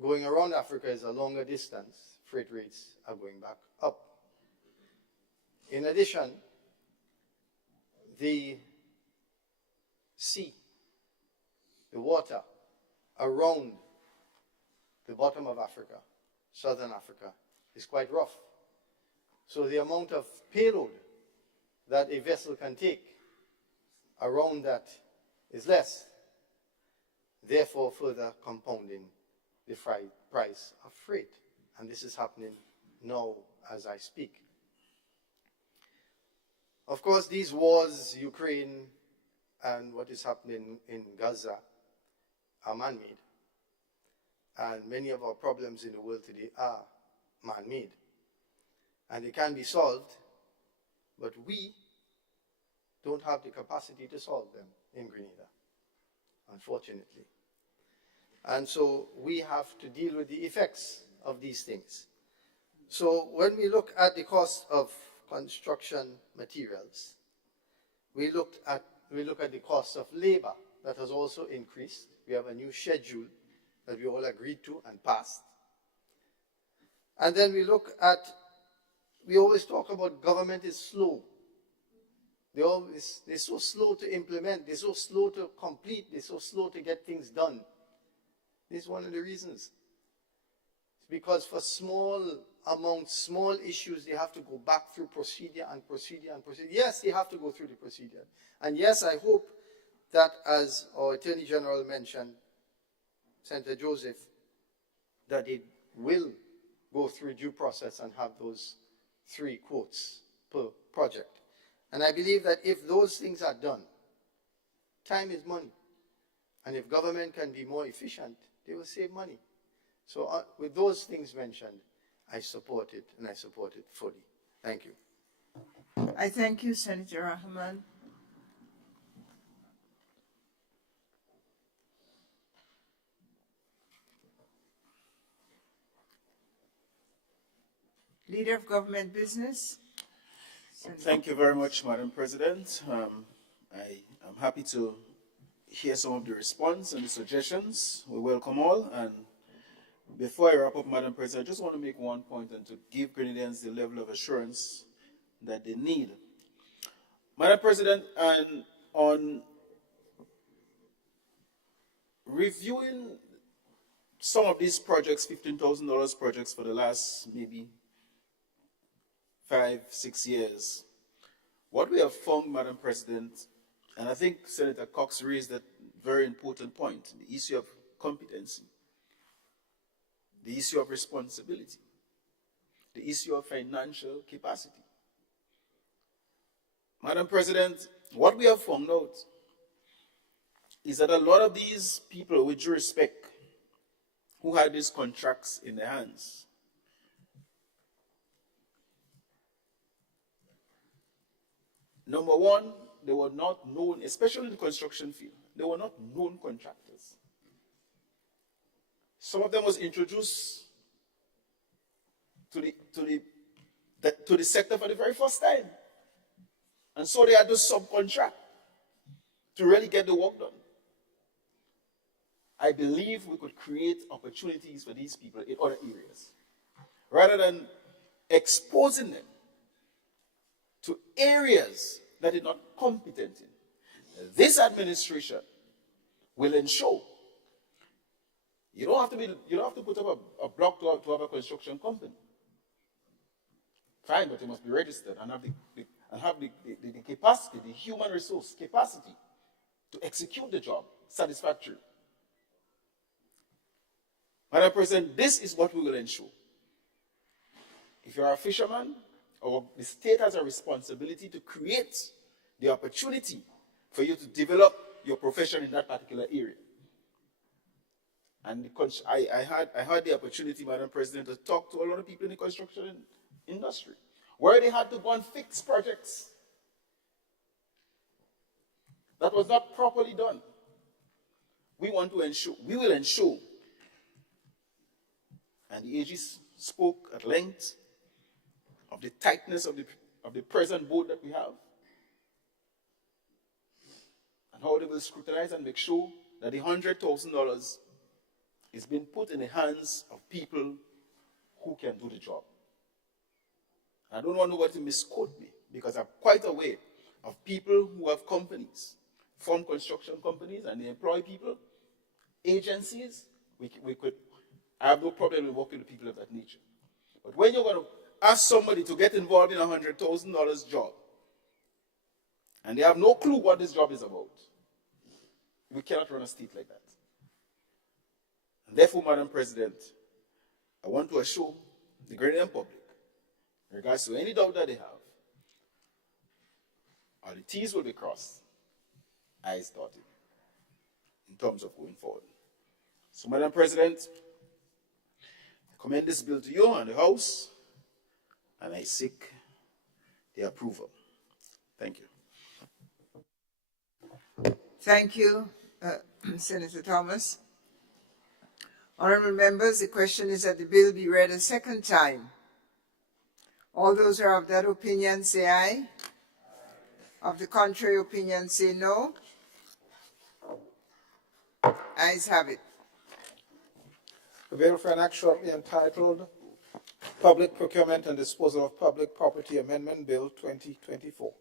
going around Africa is a longer distance, freight rates are going back up. In addition, the sea, the water around the bottom of Africa, southern Africa, is quite rough. So the amount of payload that a vessel can take around that is less, therefore further compounding the price of freight. And this is happening now as I speak. Of course, these wars, Ukraine and what is happening in Gaza, are man-made. And many of our problems in the world today are man-made. And they can be solved, but we don't have the capacity to solve them in Grenada, unfortunately. And so we have to deal with the effects of these things. So when we look at the cost of construction materials, we look at the cost of labor that has also increased. We have a new schedule that we all agreed to and passed. And then we look at, we always talk about government is slow. They're so slow to implement, they're so slow to complete, they're so slow to get things done. This is one of the reasons. It's because for small amounts, small issues, they have to go back through procedure and procedure and procedure. Yes, they have to go through the procedure. And yes, I hope that, as our Attorney General mentioned, Senator Joseph, that it will go through due process and have those 3 quotes per project. And I believe that if those things are done, time is money. And if government can be more efficient, they will save money. So with those things mentioned, I support it, and I support it fully. Thank you. I thank you, Senator Rahman. Leader of Government Business. Thank you very much, Madam President. I am happy to hear some of the response and the suggestions. We welcome all, and Before I wrap up, Madam President, I just want to make one point and to give Grenadians the level of assurance that they need. Madam President, and on reviewing some of these projects, $15,000 projects for the last maybe 5-6 years, what we have found, Madam President, and I think Senator Cox raised that very important point, the issue of competency, the issue of responsibility, the issue of financial capacity. Madam President, what we have found out is that a lot of these people, with due respect, who had these contracts in their hands, number one, they were not known, especially in the construction field, they were not known contractors. Some of them was introduced to the sector for the very first time. And so they had to subcontract to really get the work done. I believe we could create opportunities for these people in other areas, rather than exposing them to areas that they're not competent in. This administration will ensure you don't have to put up a block to have a construction company. Fine, but you must be registered and have the capacity, the human resource capacity to execute the job satisfactorily. Madam President, this is what we will ensure. If you're a fisherman, the state has a responsibility to create the opportunity for you to develop your profession in that particular area. And I had the opportunity, Madam President, to talk to a lot of people in the construction industry, where they had to go and fix projects that was not properly done. We will ensure, and the AG spoke at length of the tightness of the present board that we have, and how they will scrutinize and make sure that the $100,000 is being put in the hands of people who can do the job. I don't want nobody to misquote me, because I'm quite aware of people who have companies, form construction companies, and they employ people, agencies. I have no problem with working with people of that nature. But when you're going to ask somebody to get involved in a $100,000 job, and they have no clue what this job is about, we cannot run a state like that. And therefore, Madam President, I want to assure the Grenadian public, in regards to any doubt that they have, all the T's will be crossed, I's dotted, in terms of going forward. So, Madam President, I commend this bill to you and the House, and I seek the approval. Thank you. Thank you, Senator Thomas. Honourable members, the question is that the bill be read a second time. All those who are of that opinion say aye. Of the contrary opinion say no. Ayes have it. The bill for an act shortly entitled Public Procurement and Disposal of Public Property Amendment Bill 2024.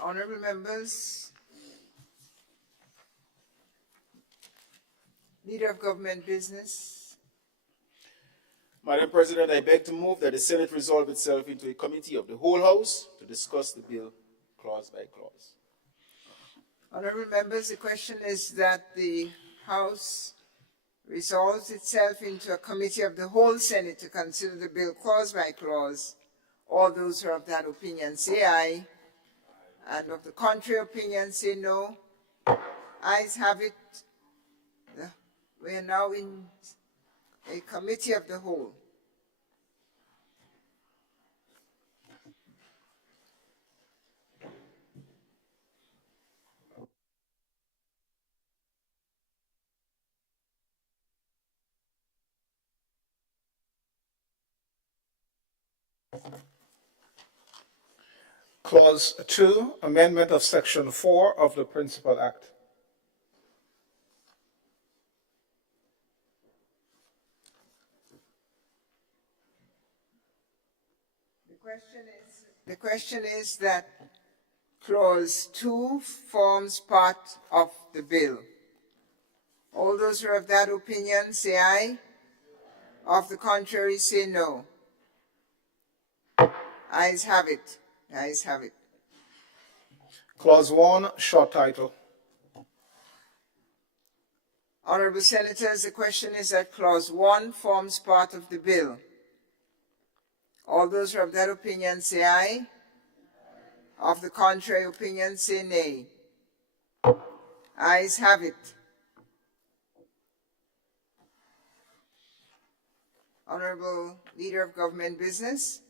Honourable members, Leader of Government Business. Madam President, I beg to move that the Senate resolve itself into a committee of the whole House to discuss the bill clause by clause. Honourable members, the question is that the House resolves itself into a committee of the whole Senate to consider the bill clause by clause. All those who are of that opinion say aye. And of the contrary opinion say no. Ayes have it. We are now in a committee of the whole. Clause 2, amendment of Section 4 of the Principal Act. The question is that Clause 2 forms part of the bill. All those who are of that opinion say aye. Of the contrary, say no. Ayes have it. Ayes have it. Clause 1, short title. Honorable Senators, the question is that Clause 1 forms part of the bill. All those who are of that opinion say aye. Of the contrary opinion, say nay. Ayes have it. Honorable Leader of Government Business.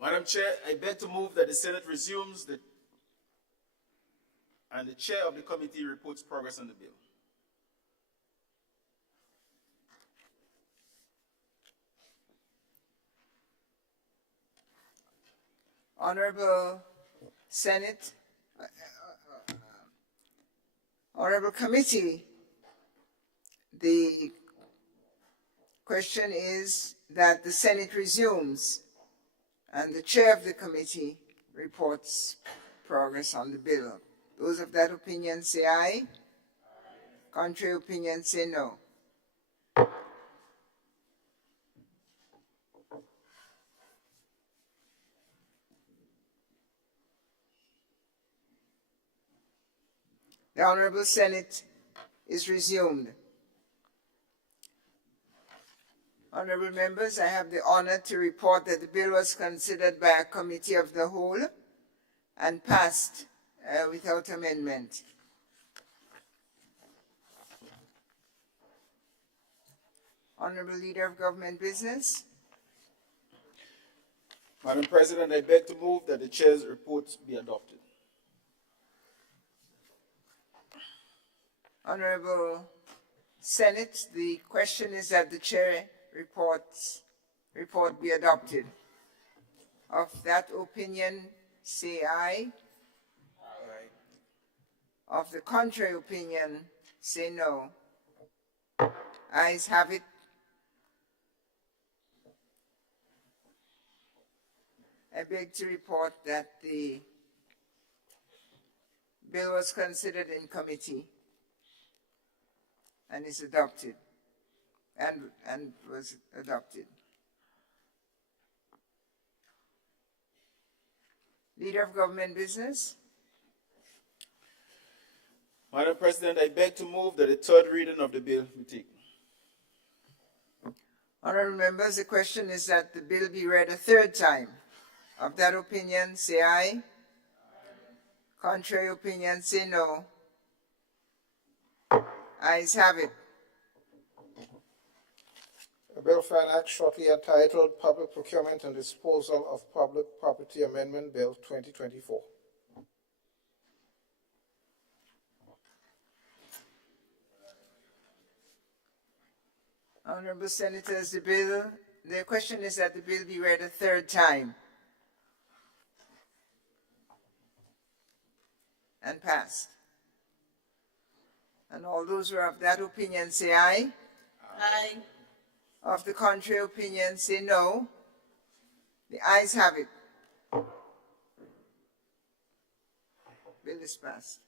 Madam Chair, I beg to move that the Senate resumes and the Chair of the committee reports progress on the bill. Honorable Senate, Honorable Committee, the question is that the Senate resumes and the Chair of the committee reports progress on the bill. Those of that opinion say aye. Contrary opinion say no. The Honorable Senate is resumed. Honorable members, I have the honor to report that the bill was considered by a committee of the whole and passed without amendment. Honorable Leader of Government Business. Madam President, I beg to move that the Chair's report be adopted. Honorable Senate, the question is that the Chair report be adopted. Of that opinion, say aye. Aye. Of the contrary opinion, say no. Ayes have it. I beg to report that the bill was considered in committee and is adopted and was adopted. Leader of Government Business. Madam President, I beg to move that the third reading of the bill be taken. Honorable members, the question is that the bill be read a third time. Of that opinion, say aye. Aye. Contrary opinion, say no. Ayes have it. A bill for an act shortly entitled Public Procurement and Disposal of Public Property Amendment Bill 2024. Honorable Senators, the question is that the bill be read a third time and passed. And all those who are of that opinion say aye. Aye. Of the contrary opinion say no. The ayes have it. Bill is passed.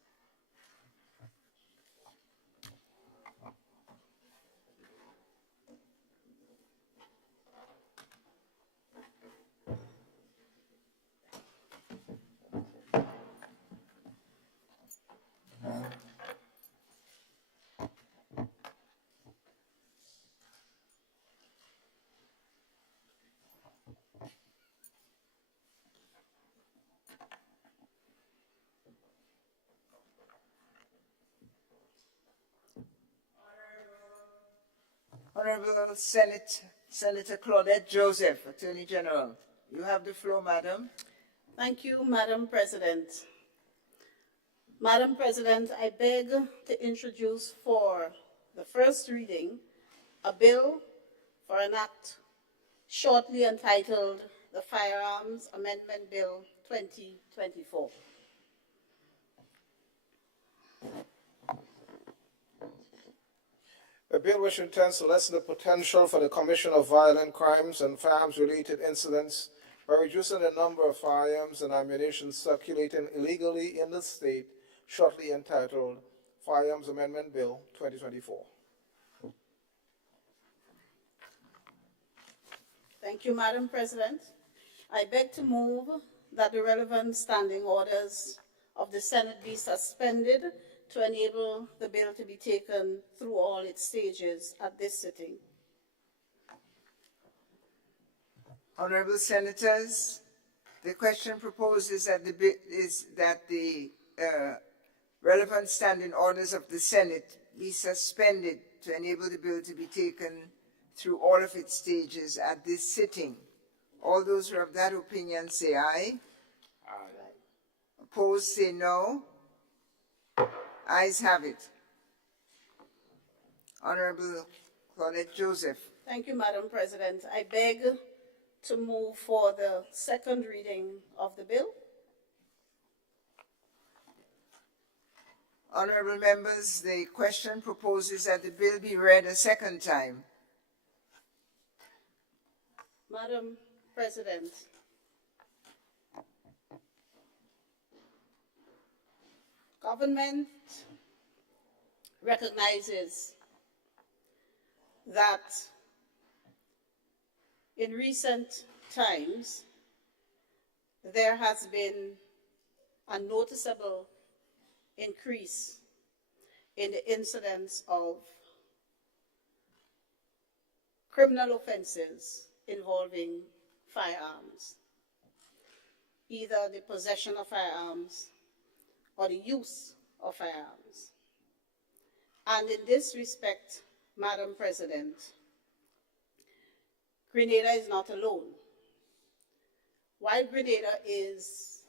Honorable Senator Claudette Joseph, Attorney General. You have the floor, madam. Thank you, Madam President. Madam President, I beg to introduce for the first reading a bill for an act shortly entitled the Firearms Amendment Bill 2024. A bill which intends to lessen the potential for the commission of violent crimes and firearms-related incidents by reducing the number of firearms and ammunition circulating illegally in the state, shortly entitled Firearms Amendment Bill 2024. Thank you, Madam President. I beg to move that the relevant standing orders of the Senate be suspended to enable the bill to be taken through all its stages at this sitting. Honorable Senators, the question proposed is that the relevant standing orders of the Senate be suspended to enable the bill to be taken through all of its stages at this sitting. All those who are of that opinion say aye. Aye. Opposed say no. Ayes have it. Honorable Claudette Joseph. Thank you, Madam President. I beg to move for the second reading of the bill. Honorable members, the question proposes that the bill be read a second time. Madam President, government recognizes that in recent times there has been a noticeable increase in the incidence of criminal offenses involving firearms, either the possession of firearms or the use of firearms. And in this respect, Madam President, Grenada is not alone. While Grenada is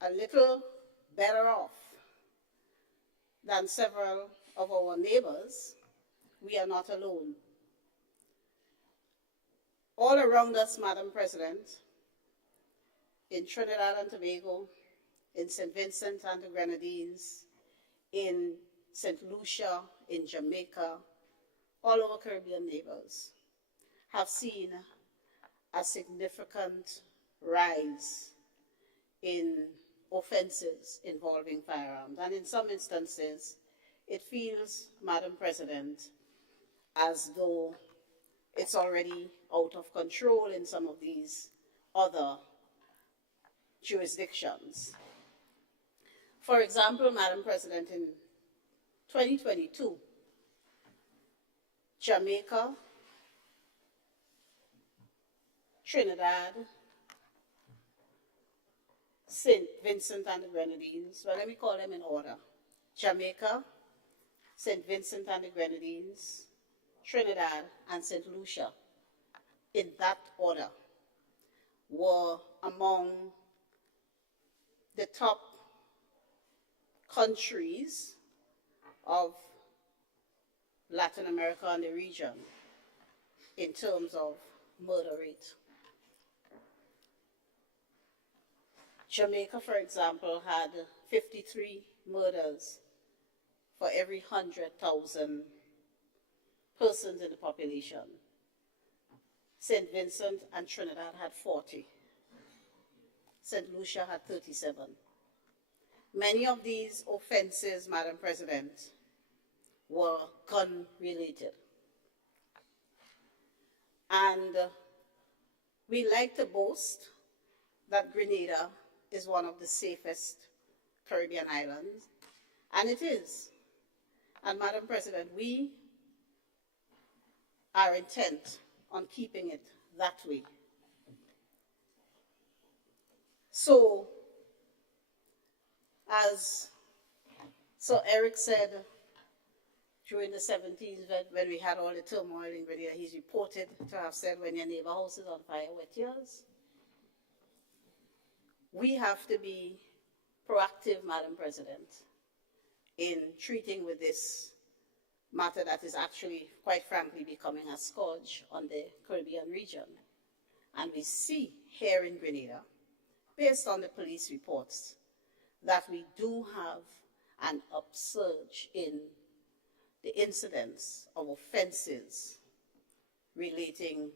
a little better off than several of our neighbors, we are not alone. All around us, Madam President, in Trinidad and Tobago, in St. Vincent and the Grenadines, in St. Lucia, in Jamaica, all our Caribbean neighbors have seen a significant rise in offenses involving firearms. And in some instances, it feels, Madam President, as though it's already out of control in some of these other jurisdictions. For example, Madam President, in 2022, Jamaica, Trinidad, St. Vincent and the Grenadines, well, let me call them in order. Jamaica, St. Vincent and the Grenadines, Trinidad, and St. Lucia, in that order, were among the top countries of Latin America and the region in terms of murder rate. Jamaica, for example, had 53 murders for every 100,000 persons in the population. St. Vincent and Trinidad had 40. St. Lucia had 37. Many of these offenses, Madam President, were gun-related. And we like to boast that Grenada is one of the safest Caribbean islands, and it is. And Madam President, we are intent on keeping it that way. So, as Sir Eric said during the 70s, when we had all the turmoil in Grenada, he's reported to have said, when your neighbor house is on fire, wet yours. We have to be proactive, Madam President, in treating with this matter that is actually, quite frankly, becoming a scourge on the Caribbean region. And we see here in Grenada, based on the police reports, that we do have an upsurge in the incidence of offenses relating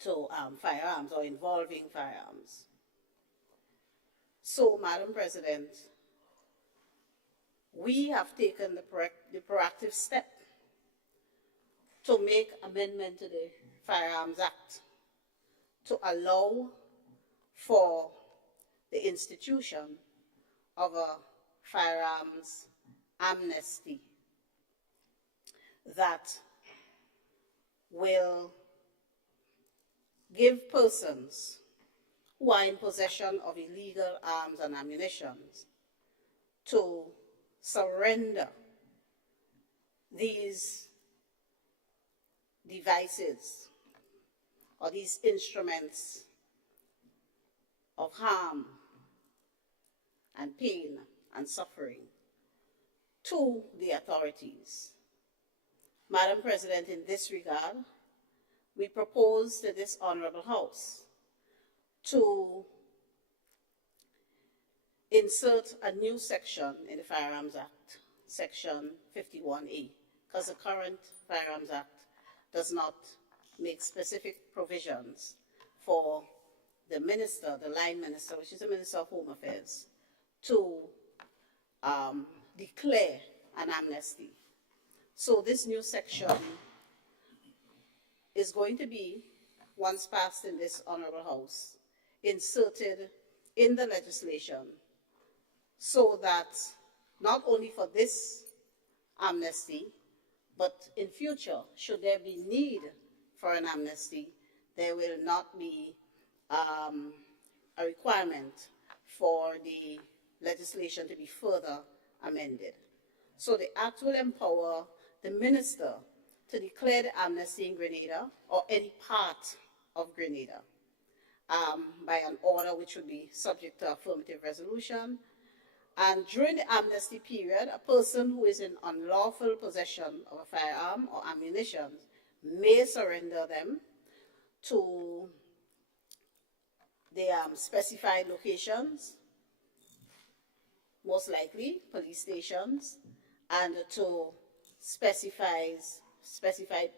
to firearms or involving firearms. So, Madam President, we have taken the proactive step to make amendment to the Firearms Act to allow for the institution of a firearms amnesty that will give persons who are in possession of illegal arms and ammunition to surrender these devices or these instruments of harm and pain and suffering to the authorities. Madam President, in this regard, we propose to this Honorable House to insert a new section in the Firearms Act, Section 51A, because the current Firearms Act does not make specific provisions for the minister, the line minister, which is the Minister of Home Affairs, to declare an amnesty. So this new section is going to be, once passed in this Honorable House, inserted in the legislation so that not only for this amnesty, but in future, should there be need for an amnesty, there will not be a requirement for the legislation to be further amended. So the Act will empower the minister to declare the amnesty in Grenada or any part of Grenada by an order which would be subject to affirmative resolution. And during the amnesty period, a person who is in unlawful possession of a firearm or ammunition may surrender them to the specified locations, most likely police stations, and to specified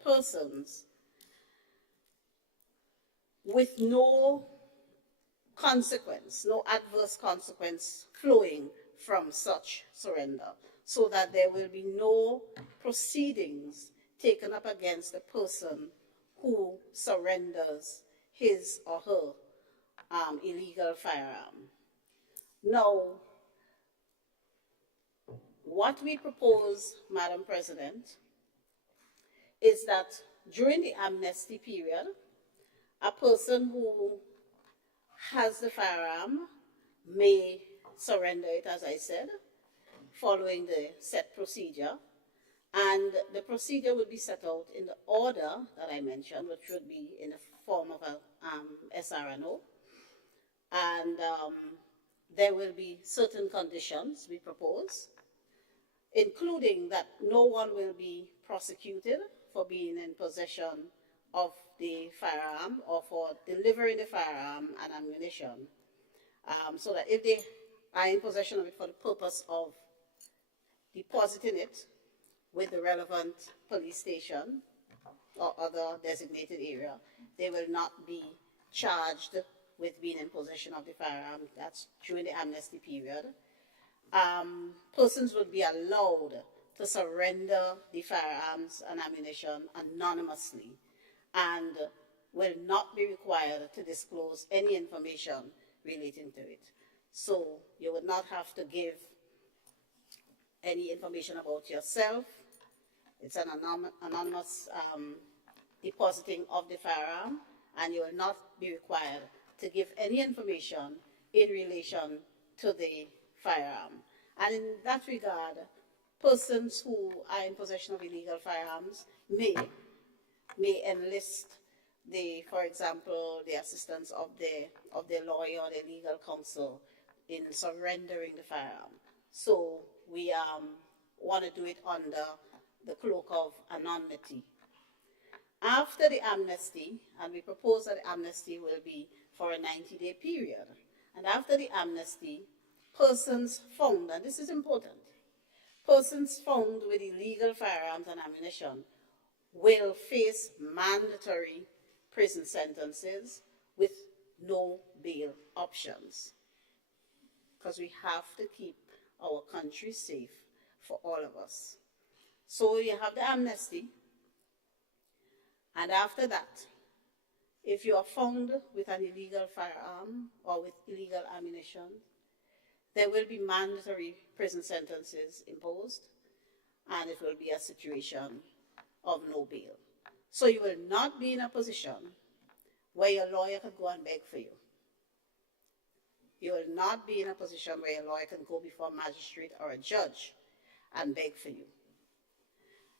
persons with no consequence, no adverse consequence flowing from such surrender, so that there will be no proceedings taken up against the person who surrenders his or her illegal firearm. Now, what we propose, Madam President, is that during the amnesty period, a person who has the firearm may surrender it, as I said, following the set procedure. And the procedure will be set out in the order that I mentioned, which would be in the form of a SRNO. And there will be certain conditions we propose, including that no one will be prosecuted for being in possession of the firearm or for delivering the firearm and ammunition, so that if they are in possession of it for the purpose of depositing it with the relevant police station or other designated area, they will not be charged with being in possession of the firearm. That's during the amnesty period. Persons would be allowed to surrender the firearms and ammunition anonymously and will not be required to disclose any information relating to it. So you would not have to give any information about yourself. It's an anonymous depositing of the firearm, and you will not be required to give any information in relation to the firearm. And in that regard, persons who are in possession of illegal firearms may enlist for example, the assistance of the lawyer or the legal counsel in surrendering the firearm. So we want to do it under the cloak of anonymity. After the amnesty, and we propose that the amnesty will be for a 90-day period, and after the amnesty, persons found, and this is important, persons found with illegal firearms and ammunition will face mandatory prison sentences with no bail options. Because we have to keep our country safe for all of us. So you have the amnesty, and after that, if you are found with an illegal firearm or with illegal ammunition, there will be mandatory prison sentences imposed, and it will be a situation of no bail. So you will not be in a position where your lawyer can go and beg for you. You will not be in a position where your lawyer can go before a magistrate or a judge and beg for you.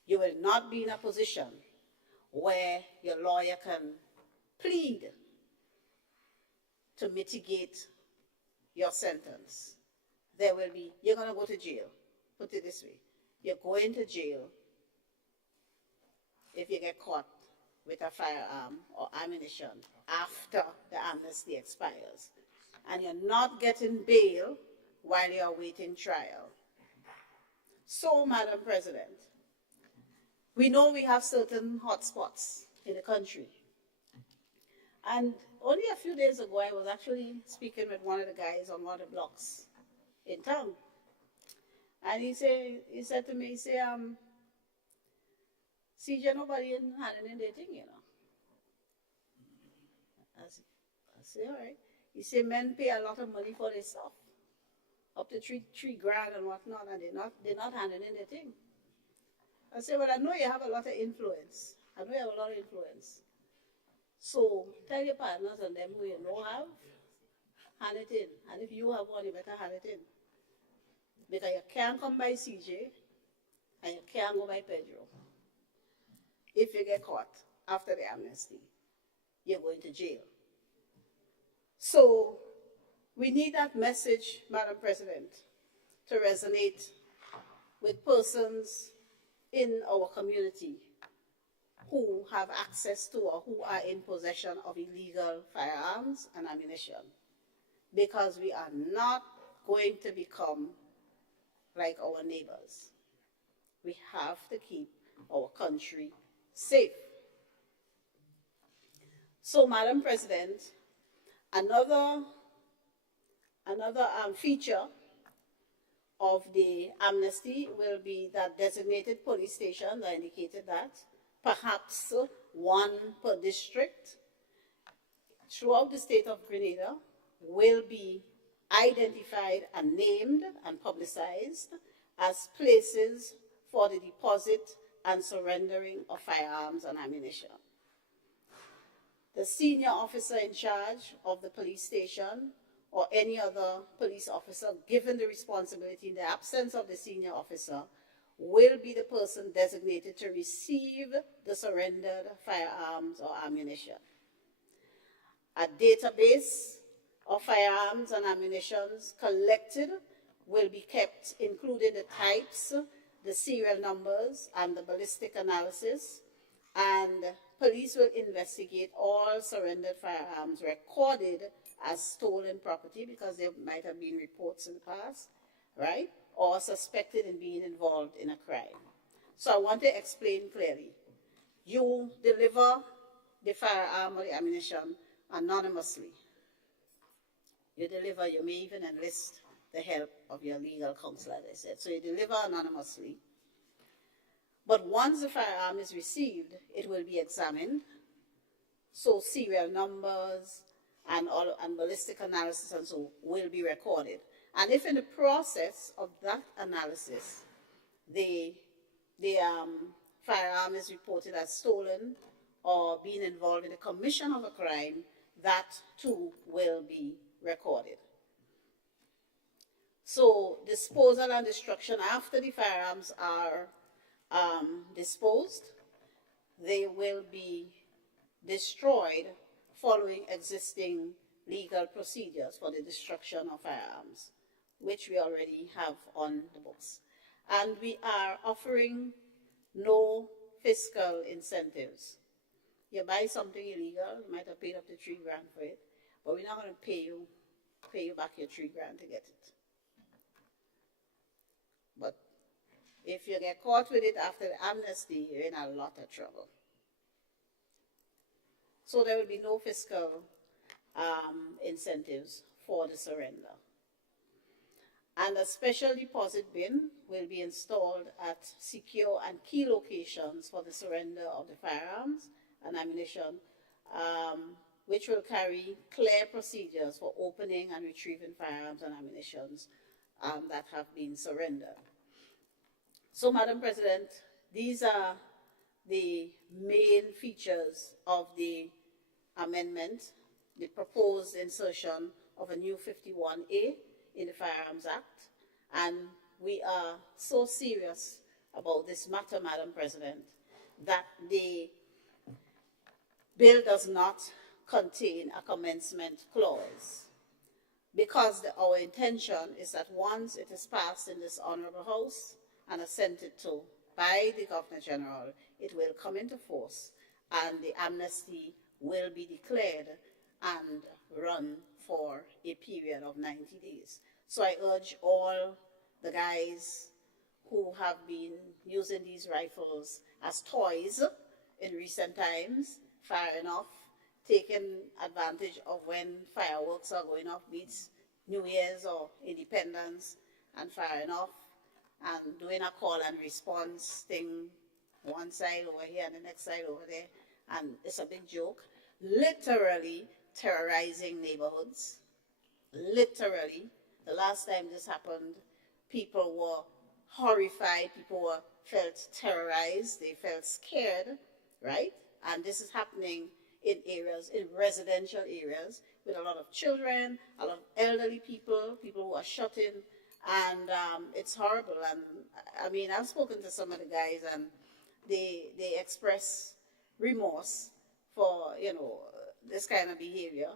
You will not be in a position where your lawyer can plead to mitigate your sentence. There will be, you're going to go to jail. Put it this way, you're going to jail if you get caught with a firearm or ammunition after the amnesty expires. And you're not getting bail while you're awaiting trial. So, Madam President, we know we have certain hotspots in the country. And only a few days ago, I was actually speaking with one of the guys on one of the blocks in town. And he said to me, CJ, nobody in handing in their thing, you know. I said, all right. He said, men pay a lot of money for their stuff, up to three grand and whatnot, and they're not handing in their thing. I said, well, I know you have a lot of influence. I know you have a lot of influence. So tell your partners and them who you know have, hand it in. And if you have one, you better hand it in. Because you can't come by CJ, and you can't go by Pedro. If you get caught after the amnesty, you're going to jail. So we need that message, Madam President, to resonate with persons in our community who have access to or who are in possession of illegal firearms and ammunition. Because we are not going to become like our neighbors. We have to keep our country safe. So, Madam President, another feature of the amnesty will be that designated police stations, I indicated that, perhaps one per district throughout the state of Grenada will be identified and named and publicized as places for the deposit and surrendering of firearms and ammunition. The senior officer in charge of the police station or any other police officer given the responsibility in the absence of the senior officer will be the person designated to receive the surrendered firearms or ammunition. A database of firearms and ammunition collected will be kept, including the types, the serial numbers, and the ballistic analysis, and police will investigate all surrendered firearms recorded as stolen property, because there might have been reports in the past, right? Or suspected in being involved in a crime. So I want to explain clearly. You deliver the firearm or the ammunition anonymously. You deliver, you may even enlist the help of your legal counsel, as I said. So you deliver anonymously. But once the firearm is received, it will be examined. So serial numbers and ballistic analysis and so will be recorded. And if in the process of that analysis, the firearm is reported as stolen or being involved in the commission of a crime, that too will be recorded. So disposal and destruction after the firearms are disposed, they will be destroyed following existing legal procedures for the destruction of firearms, which we already have on the books. And we are offering no fiscal incentives. You buy something illegal, you might have paid up to $3 grand for it, but we're not going to pay you back your $3 grand to get it. But if you get caught with it after the amnesty, you're in a lot of trouble. So there will be no fiscal incentives for the surrender. And a special deposit bin will be installed at secure and key locations for the surrender of the firearms and ammunition, which will carry clear procedures for opening and retrieving firearms and ammunition that have been surrendered. So, Madam President, these are the main features of the amendment, the proposed insertion of a new 51A in the Firearms Act. And we are so serious about this matter, Madam President, that the bill does not contain a commencement clause, because our intention is that once it is passed in this Honorable House and assented to by the Governor General, it will come into force and the amnesty will be declared and run for a period of 90 days. So I urge all the guys who have been using these rifles as toys in recent times, firing off, taking advantage of when fireworks are going off, be it New Year's or Independence, and firing off, and doing a call and response thing, one side over here and the next side over there, and it's a big joke. Literally terrorizing neighborhoods. Literally. The last time this happened, people were horrified, people felt terrorized, they felt scared, right? And this is happening in areas, in residential areas, with a lot of children, a lot of elderly people, people who are shut in, and it's horrible. And I mean, I've spoken to some of the guys, and they express remorse for, you know, this kind of behavior.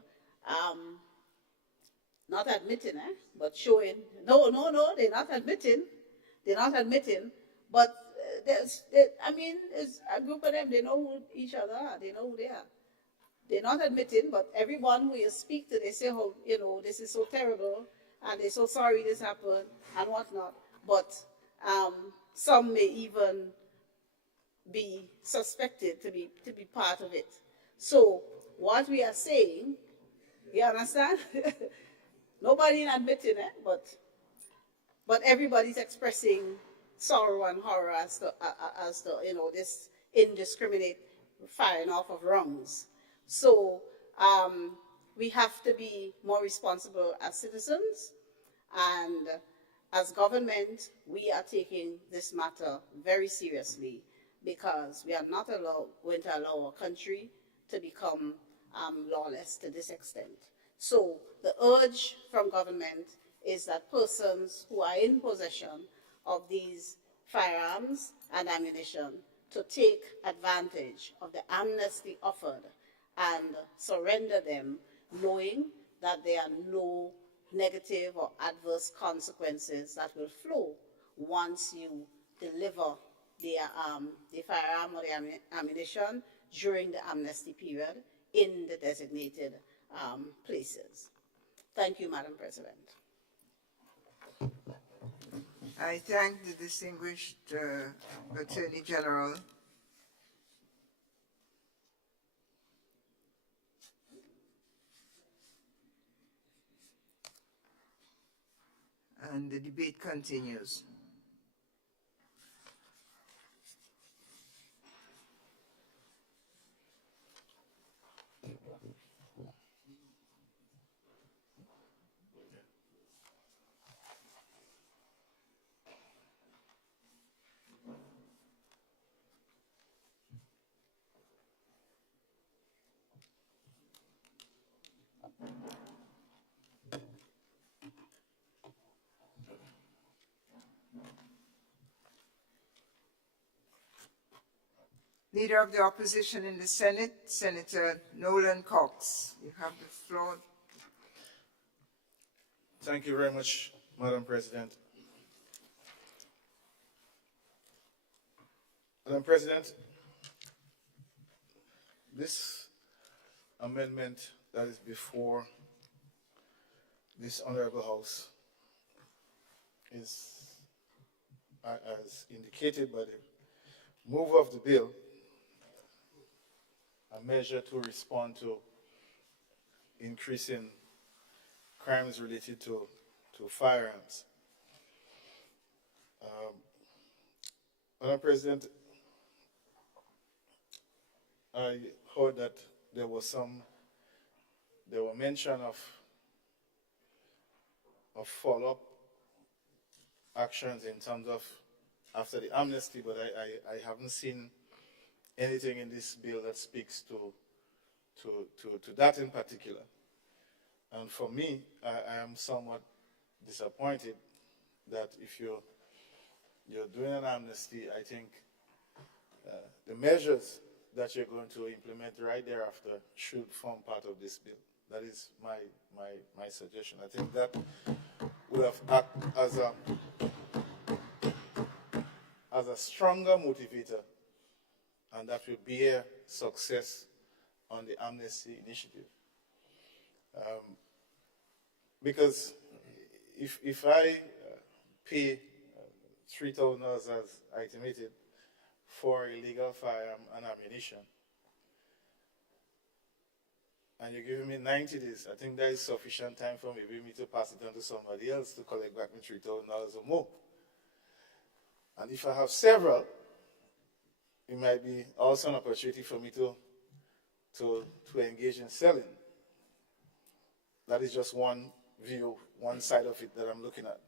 Not admitting, but showing. No, they're not admitting. They're not admitting. But it's a group of them, they know who each other are. They know who they are. They're not admitting, but everyone who you speak to, they say, oh, you know, this is so terrible, and they're so sorry this happened, and whatnot. But some may even be suspected to be part of it. So what we are saying, you understand? Nobody admitting it, but everybody's expressing sorrow and horror as to you know, this indiscriminate firing off of wrongs. So we have to be more responsible as citizens, and as government, we are taking this matter very seriously, because we are not going to allow our country to become lawless to this extent. So the urge from government is that persons who are in possession of these firearms and ammunition to take advantage of the amnesty offered and surrender them, knowing that there are no negative or adverse consequences that will flow once you deliver the firearm or the ammunition during the amnesty period in the designated places. Thank you, Madam President. I thank the distinguished Attorney General. And the debate continues. Leader of the Opposition in the Senate, Senator Nolan Cox. You have the floor. Thank you very much, Madam President. I'd Madam President, this amendment that is before this Honorable House is, as indicated by the mover of the bill, a measure to respond to increasing crimes related to firearms. Madam President, I heard that there were mention of follow-up actions in terms of after the amnesty, but I haven't seen anything in this bill that speaks to that in particular. And for me, I am somewhat disappointed that if you're doing an amnesty, I think the measures that you're going to implement right thereafter should form part of this bill. That is my suggestion. I think that would have acted as a stronger motivator, and that will bear success on the amnesty initiative. Because if I pay $3,000 as estimated for illegal firearm and ammunition, and you're giving me 90 days, I think that is sufficient time for maybe me to pass it on to somebody else to collect back my $3,000 or more. And if I have several, it might be also an opportunity for me to engage in selling. That is just one view, one side of it that I'm looking at.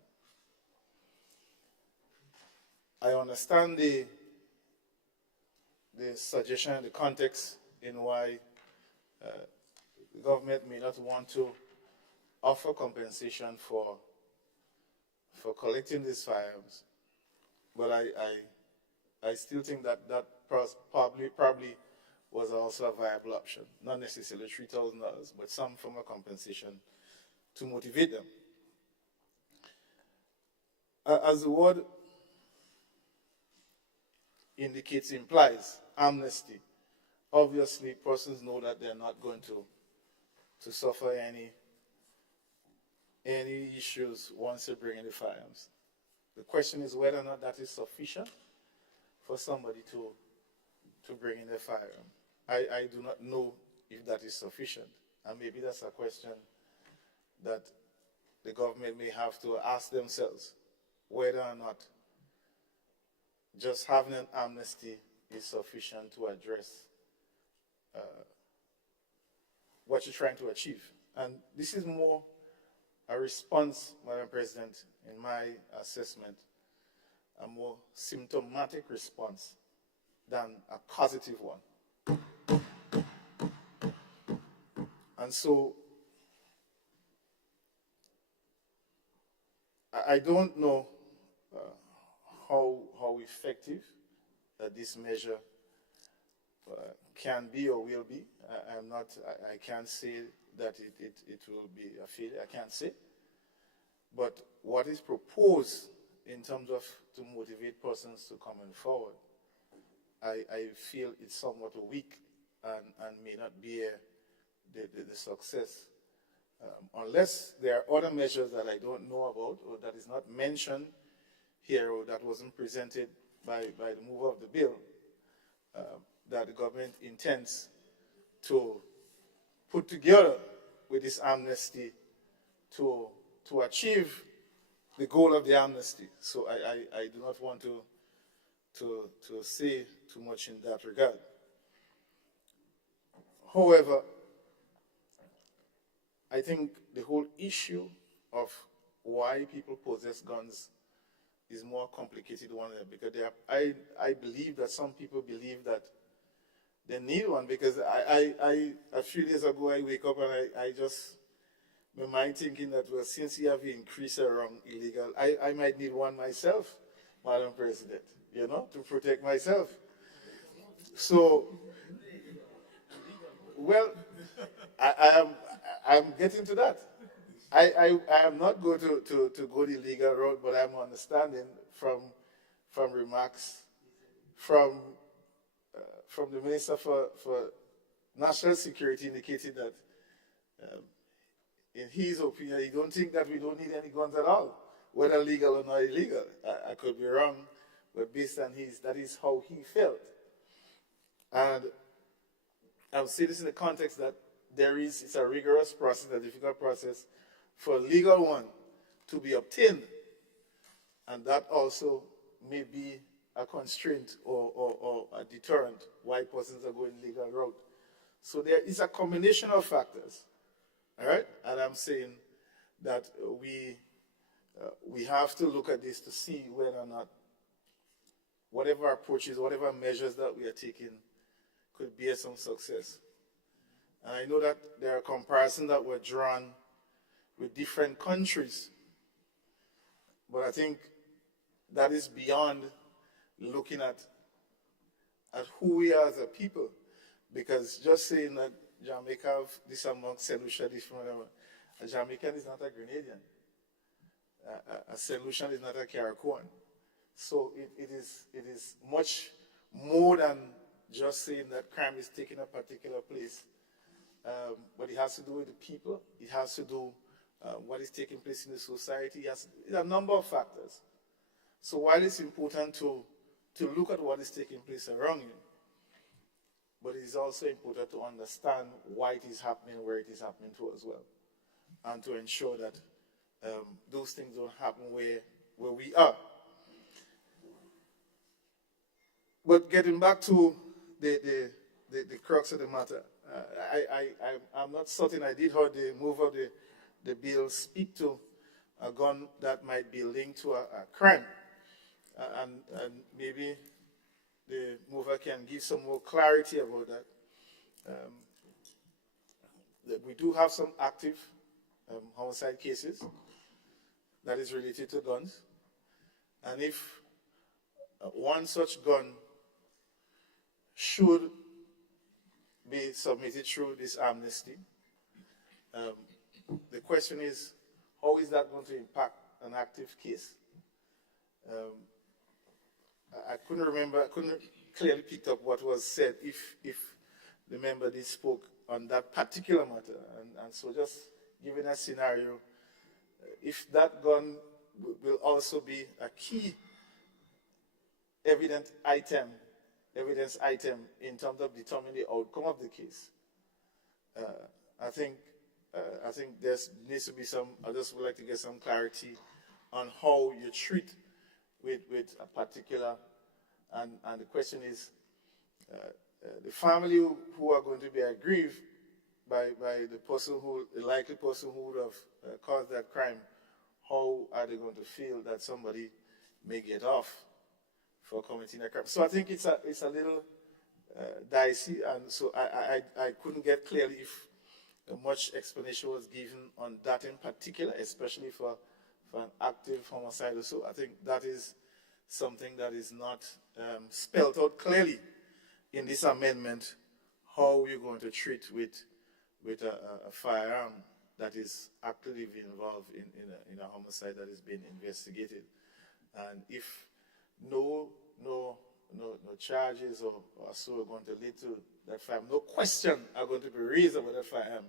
I understand the suggestion, the context in why the government may not want to offer compensation for collecting these firearms, but I still think that probably was also a viable option. Not necessarily $3,000, but some form of compensation to motivate them. As the word implies, amnesty. Obviously, persons know that they're not going to suffer any issues once they bring in the firearms. The question is whether or not that is sufficient for somebody to bring in a firearm. I do not know if that is sufficient, and maybe that's a question that the government may have to ask themselves, whether or not just having an amnesty is sufficient to address what you're trying to achieve. And this is more a response, Madam President, in my assessment, a more symptomatic response than a causative one. And so I don't know how effective this measure can be or will be. I can't say that it will be a failure. I can't say. But what is proposed in terms of to motivate persons to come forward, I feel it's somewhat weak and may not bear the success. Unless there are other measures that I don't know about or that is not mentioned here or that wasn't presented by the mover of the bill, that the government intends to put together with this amnesty to achieve the goal of the amnesty. So I do not want to say too much in that regard. However, I think the whole issue of why people possess guns is more complicated one, because I believe that some people believe that they need one, because a few days ago I wake up and I just, my mind thinking that, well, since you have increased around illegal, I might need one myself, Madam President, to protect myself. So, well, I'm getting to that. I am not going to go the legal road, but I'm understanding from remarks from from the Minister for National Security indicated that in his opinion, he don't think that we don't need any guns at all, whether legal or not illegal. I could be wrong, but based on that is how he felt. And I'm saying this in the context that it's a rigorous process, a difficult process for a legal one to be obtained. And that also may be a constraint or a deterrent why persons are going legal route. So there is a combination of factors, all right? And I'm saying that we have to look at this to see whether or not whatever approaches, whatever measures that we are taking could bear some success. And I know that there are comparisons that were drawn with different countries, but I think that is beyond looking at who we are as a people. Because just saying that Jamaica have this among St. Lucia, this from whatever, a Jamaican is not a Grenadian. A St. Lucian is not a Caracuan. So it is much more than just saying that crime is taking a particular place. But it has to do with the people. It has to do what is taking place in the society. It's a number of factors. So while it's important to look at what is taking place around you, but it is also important to understand why it is happening, where it is happening to as well, and to ensure that those things don't happen where we are. But getting back to the crux of the matter, I'm not certain. I did hear the mover of the bill speak to a gun that might be linked to a crime, and maybe the mover can give some more clarity about that. That we do have some active homicide cases that is related to guns, and if one such gun should be submitted through this amnesty, the question is, how is that going to impact an active case? I couldn't clearly pick up what was said if the member did spoke on that particular matter. And so just given a scenario, if that gun will also be a key evidence item in terms of determining the outcome of the case, I think there needs to be I just would like to get some clarity on how you treat with a particular, and the question is, the family who are going to be aggrieved by the likely person who would have caused that crime, how are they going to feel that somebody may get off for committing a crime? So I think it's a little dicey, and so I couldn't get clearly if much explanation was given on that in particular, especially for an active homicide. So I think that is something that is not spelled out clearly in this amendment, how we're going to treat with a firearm that is actively involved in a homicide that is being investigated. And if no charges or so are going to lead to that firearm, no question are going to be raised about that firearm,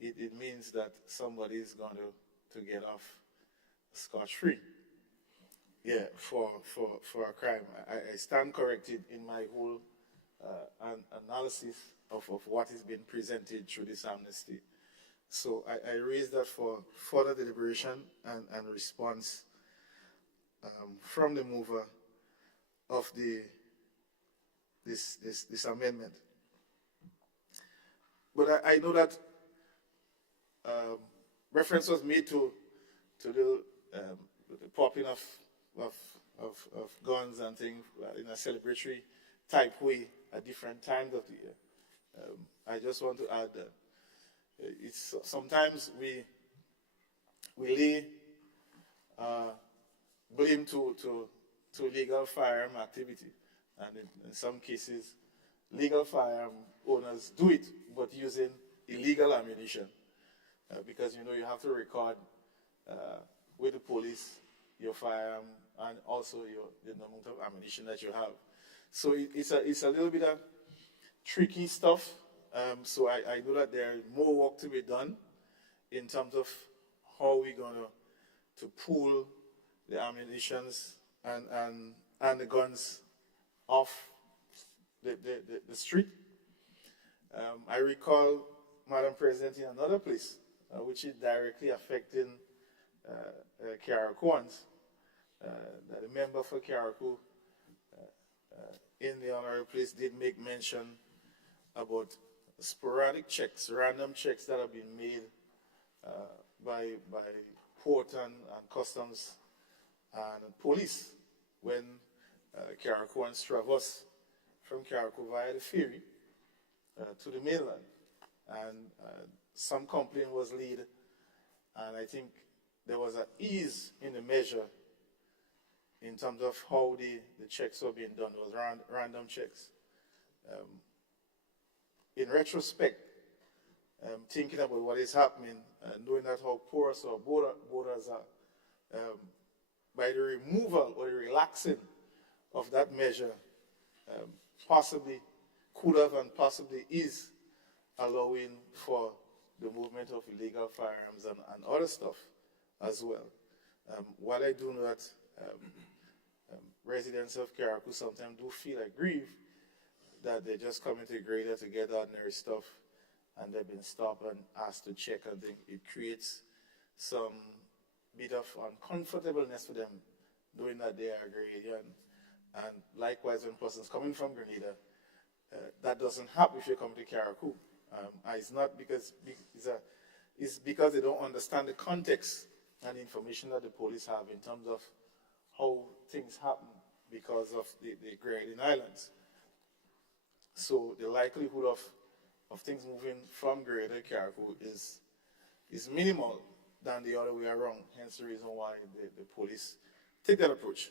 it means that somebody is going to get off scot-free. Yeah, for a crime. I stand corrected in my whole analysis of what is being presented through this amnesty. So I raise that for further deliberation and response from the mover of this amendment. But I know that reference was made to the popping of guns and things in a celebratory type way at different times of the year. I just want to add that it's sometimes we lay blame to legal firearm activity, and in some cases, legal firearm owners do it, but using illegal ammunition, because you have to record with the police your firearm and also the amount of ammunition that you have. So it's a little bit tricky stuff. So I know that there is more work to be done in terms of how we're going to pull the ammunitions and the guns off the street. I recall, Madam President, in another place, which is directly affecting Carriacouans, that a member for Carriacou in the honorable place did make mention about sporadic checks, random checks that have been made by port and customs and police when Carriacouans traverse from Carriacou via the ferry to the mainland. And some complaint was laid, and I think there was an ease in the measure in terms of how the checks were being done. It was random checks. In retrospect, thinking about what is happening, knowing that how porous our borders are, by the removal or the relaxing of that measure, possibly could have and possibly is allowing for the movement of illegal firearms and other stuff as well. While I do know that residents of Carriacou sometimes do feel aggrieved that they just come into Grenada to get ordinary stuff and they've been stopped and asked to check, and think it creates some bit of uncomfortableness for them knowing that they are Grenadian. And likewise, when persons coming from Grenada, that doesn't happen if you come to Carriacou. It's not because it's because they don't understand the context and information that the police have in terms of how things happen because of the Grenadian Islands. So the likelihood of things moving from Grenada to Carriacou is minimal than the other way around. Hence the reason why the police take that approach.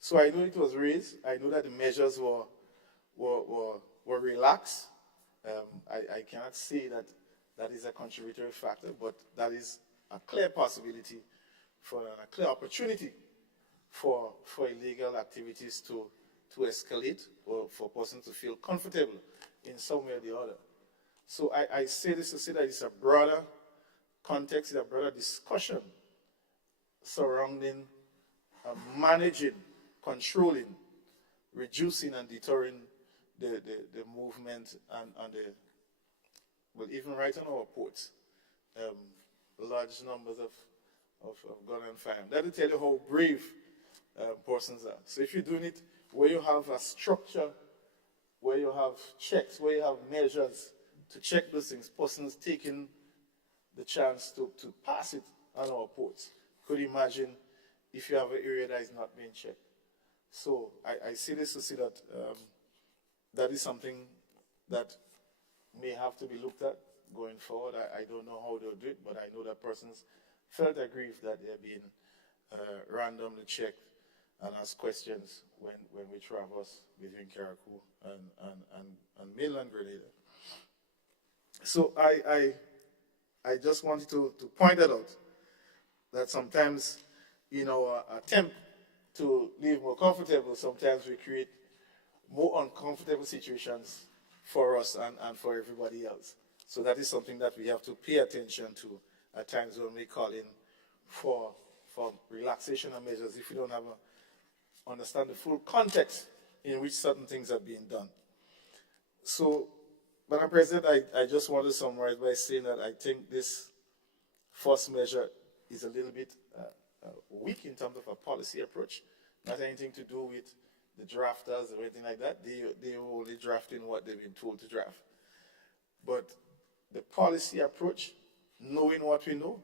So I know it was raised. I know that the measures were relaxed. I cannot say that is a contributory factor, but that is a clear possibility for a clear opportunity for illegal activities to escalate or for persons to feel comfortable in some way or the other. So I say this to say that it's a broader context, it's a broader discussion surrounding managing, controlling, reducing and deterring the movement and the, well, even right on our ports, large numbers of gun and firearms. That will tell you how brave persons are. So if you're doing it where you have a structure, where you have checks, where you have measures to check those things, persons taking the chance to pass it on our ports. Could you imagine if you have an area that is not being checked? So I see this to see that that is something that may have to be looked at going forward. I don't know how they'll do it, but I know that persons felt aggrieved that they're being randomly checked and asked questions when we traverse between Carriacou and mainland Grenada. So I just wanted to point that out, that sometimes in our attempt to live more comfortable, sometimes we create more uncomfortable situations for us and for everybody else. So that is something that we have to pay attention to at times when we call in for relaxation of measures if we don't have understand the full context in which certain things are being done. So, Madam President, I just want to summarize by saying that I think this first measure is a little bit weak in terms of a policy approach, not anything to do with the drafters or anything like that. They were only drafting what they've been told to draft. But the policy approach, knowing what we know,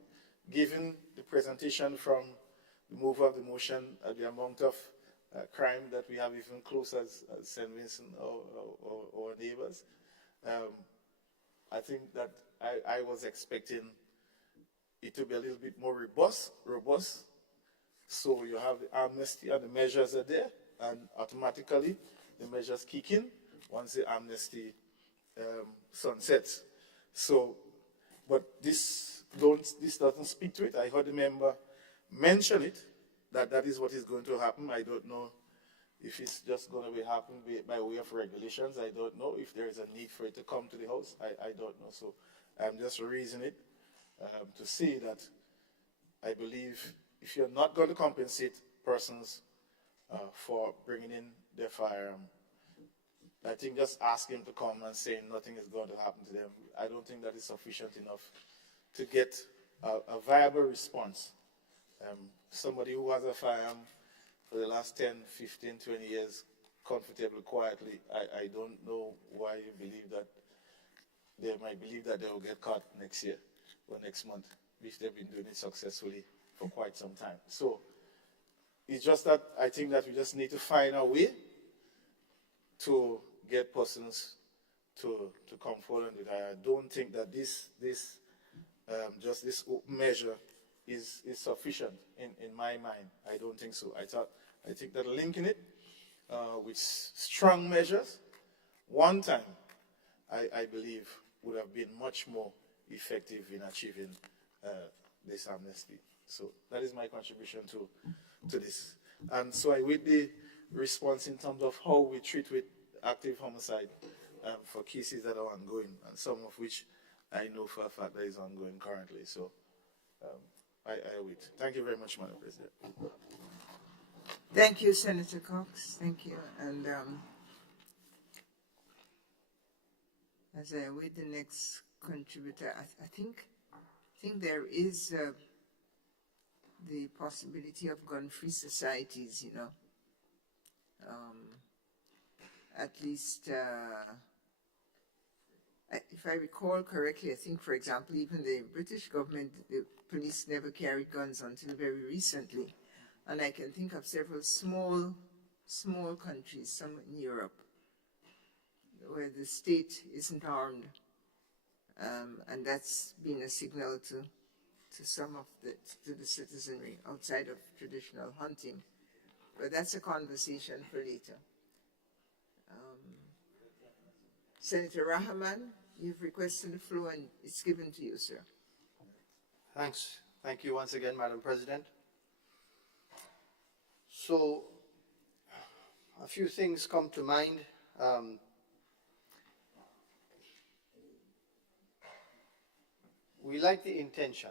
given the presentation from the mover of the motion, the amount of crime that we have even close as St. Vincent or neighbors, I think that I was expecting it to be a little bit more robust. So you have the amnesty and the measures are there, and automatically the measures kick in once the amnesty sunsets. So, but this doesn't speak to it. I heard the member mention it, that is what is going to happen. I don't know If it's just going to be happening by way of regulations, I don't know. If there is a need for it to come to the House, I don't know. So I'm just raising it to say that I believe if you're not going to compensate persons for bringing in their firearm, I think just asking to come and saying nothing is going to happen to them, I don't think that is sufficient enough to get a viable response. Somebody who has a firearm for the last 10, 15, 20 years, comfortably, quietly, I don't know why you believe that they might believe that they will get caught next year or next month, which they've been doing it successfully for quite some time. So it's just that I think that we just need to find a way to get persons to come forward with it. I don't think that this measure is sufficient in my mind. I don't think so. I think that linking it with strong measures, one time, I believe would have been much more effective in achieving this amnesty. So that is my contribution to this. And so I with the response in terms of how we treat with active homicide for cases that are ongoing, and some of which I know for a fact that is ongoing currently. So I wait. Thank you very much, Madam President. Thank you, Senator Cox. Thank you. And as I await the next contributor, I think there is the possibility of gun-free societies, you know. At least, if I recall correctly, I think, for example, even the British government, the police never carried guns until very recently. And I can think of several small countries, some in Europe, where the state isn't armed. And that's been a signal to some of the citizenry outside of traditional hunting. But that's a conversation for later. Senator Rahman, you've requested the floor and it's given to you, sir. Thanks. Thank you once again, Madam President. So, a few things come to mind. We like the intention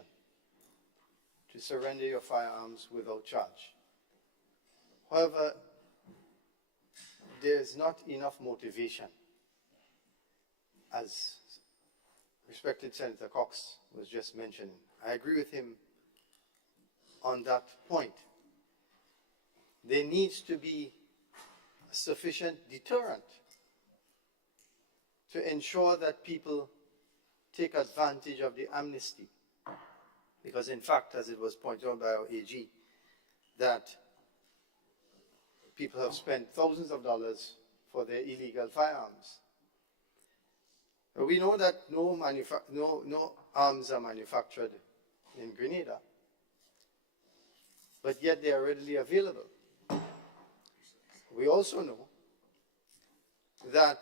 to surrender your firearms without charge. However, there is not enough motivation, as respected Senator Cox was just mentioning. I agree with him on that point. There needs to be a sufficient deterrent to ensure that people take advantage of the amnesty. Because in fact, as it was pointed out by our AG, that people have spent thousands of dollars for their illegal firearms. We know that no arms are manufactured in Grenada, but yet they are readily available. We also know that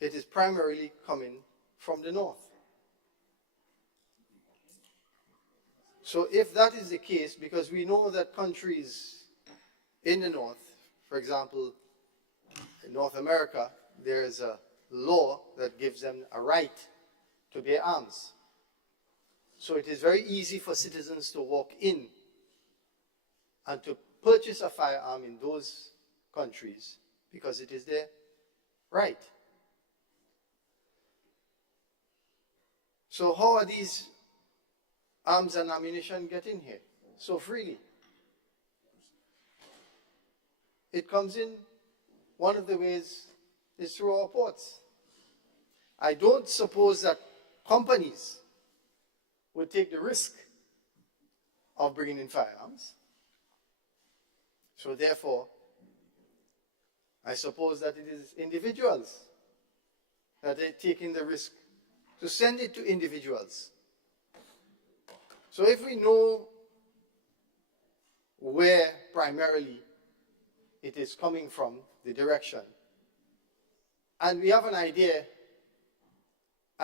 it is primarily coming from the north. So if that is the case, because we know that countries in the north, for example, in North America, there is a law that gives them a right to bear arms. So it is very easy for citizens to walk in and to purchase a firearm in those countries because it is their right. So how are these arms and ammunition getting here so freely? It comes in, one of the ways is through our ports. I don't suppose that companies would take the risk of bringing in firearms. So therefore, I suppose that it is individuals that are taking the risk to send it to individuals. So if we know where primarily it is coming from, the direction, and we have an idea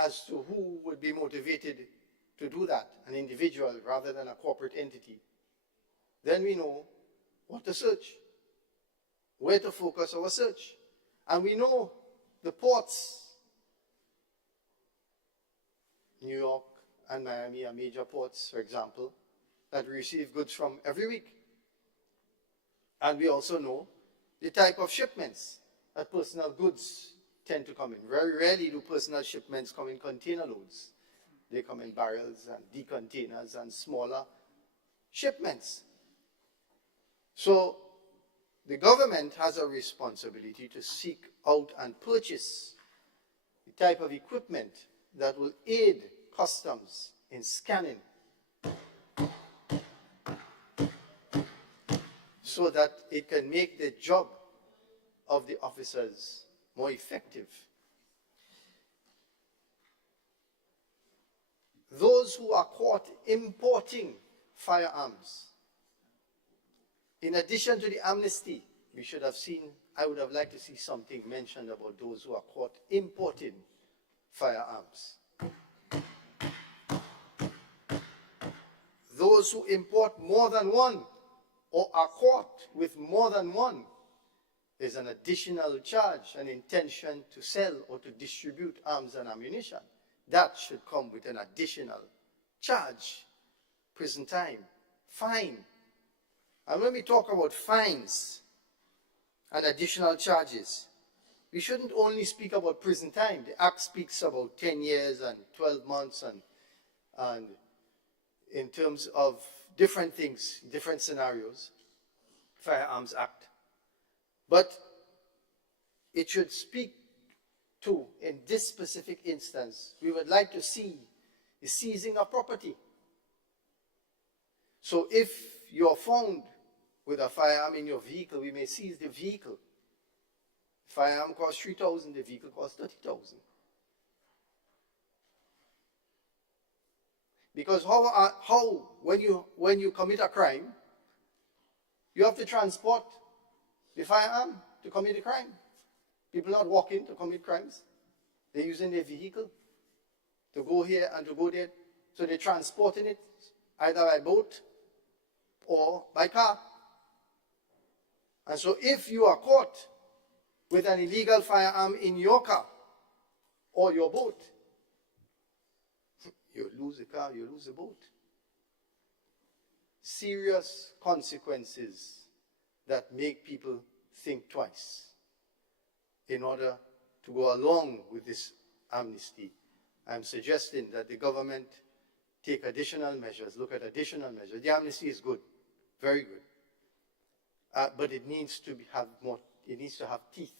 as to who would be motivated to do that, an individual rather than a corporate entity, then we know what to search. where to focus our search. And we know the ports, New York and Miami are major ports, for example, that we receive goods from every week. And we also know the type of shipments that personal goods tend to come in. Very rarely do personal shipments come in container loads. They come in barrels and decontainers and smaller shipments. So the government has a responsibility to seek out and purchase the type of equipment that will aid customs in scanning, so that it can make the job of the officers more effective. Those who are caught importing firearms, in addition to the amnesty, we should have seen, I would have liked to see something mentioned about those who are caught importing firearms. Those who import more than one or are caught with more than one, there's an additional charge, an intention to sell or to distribute arms and ammunition. That should come with an additional charge, prison time, fine. And when we talk about fines and additional charges, we shouldn't only speak about prison time. The Act speaks about 10 years and 12 months and in terms of different things, different scenarios, Firearms Act. But it should speak to, in this specific instance, we would like to see the seizing of property. So if you're found with a firearm in your vehicle, we may seize the vehicle. The firearm costs 3,000, the vehicle costs 30,000. Because how when you commit a crime, you have to transport the firearm to commit the crime. People not walking to commit crimes. They're using their vehicle to go here and to go there. So they're transporting it either by boat or by car. And so if you are caught with an illegal firearm in your car or your boat, you lose the car, you lose the boat. Serious consequences that make people think twice in order to go along with this amnesty. I'm suggesting that the government take additional measures, look at additional measures. The amnesty is good, very good. But it needs to have more, it needs to have teeth.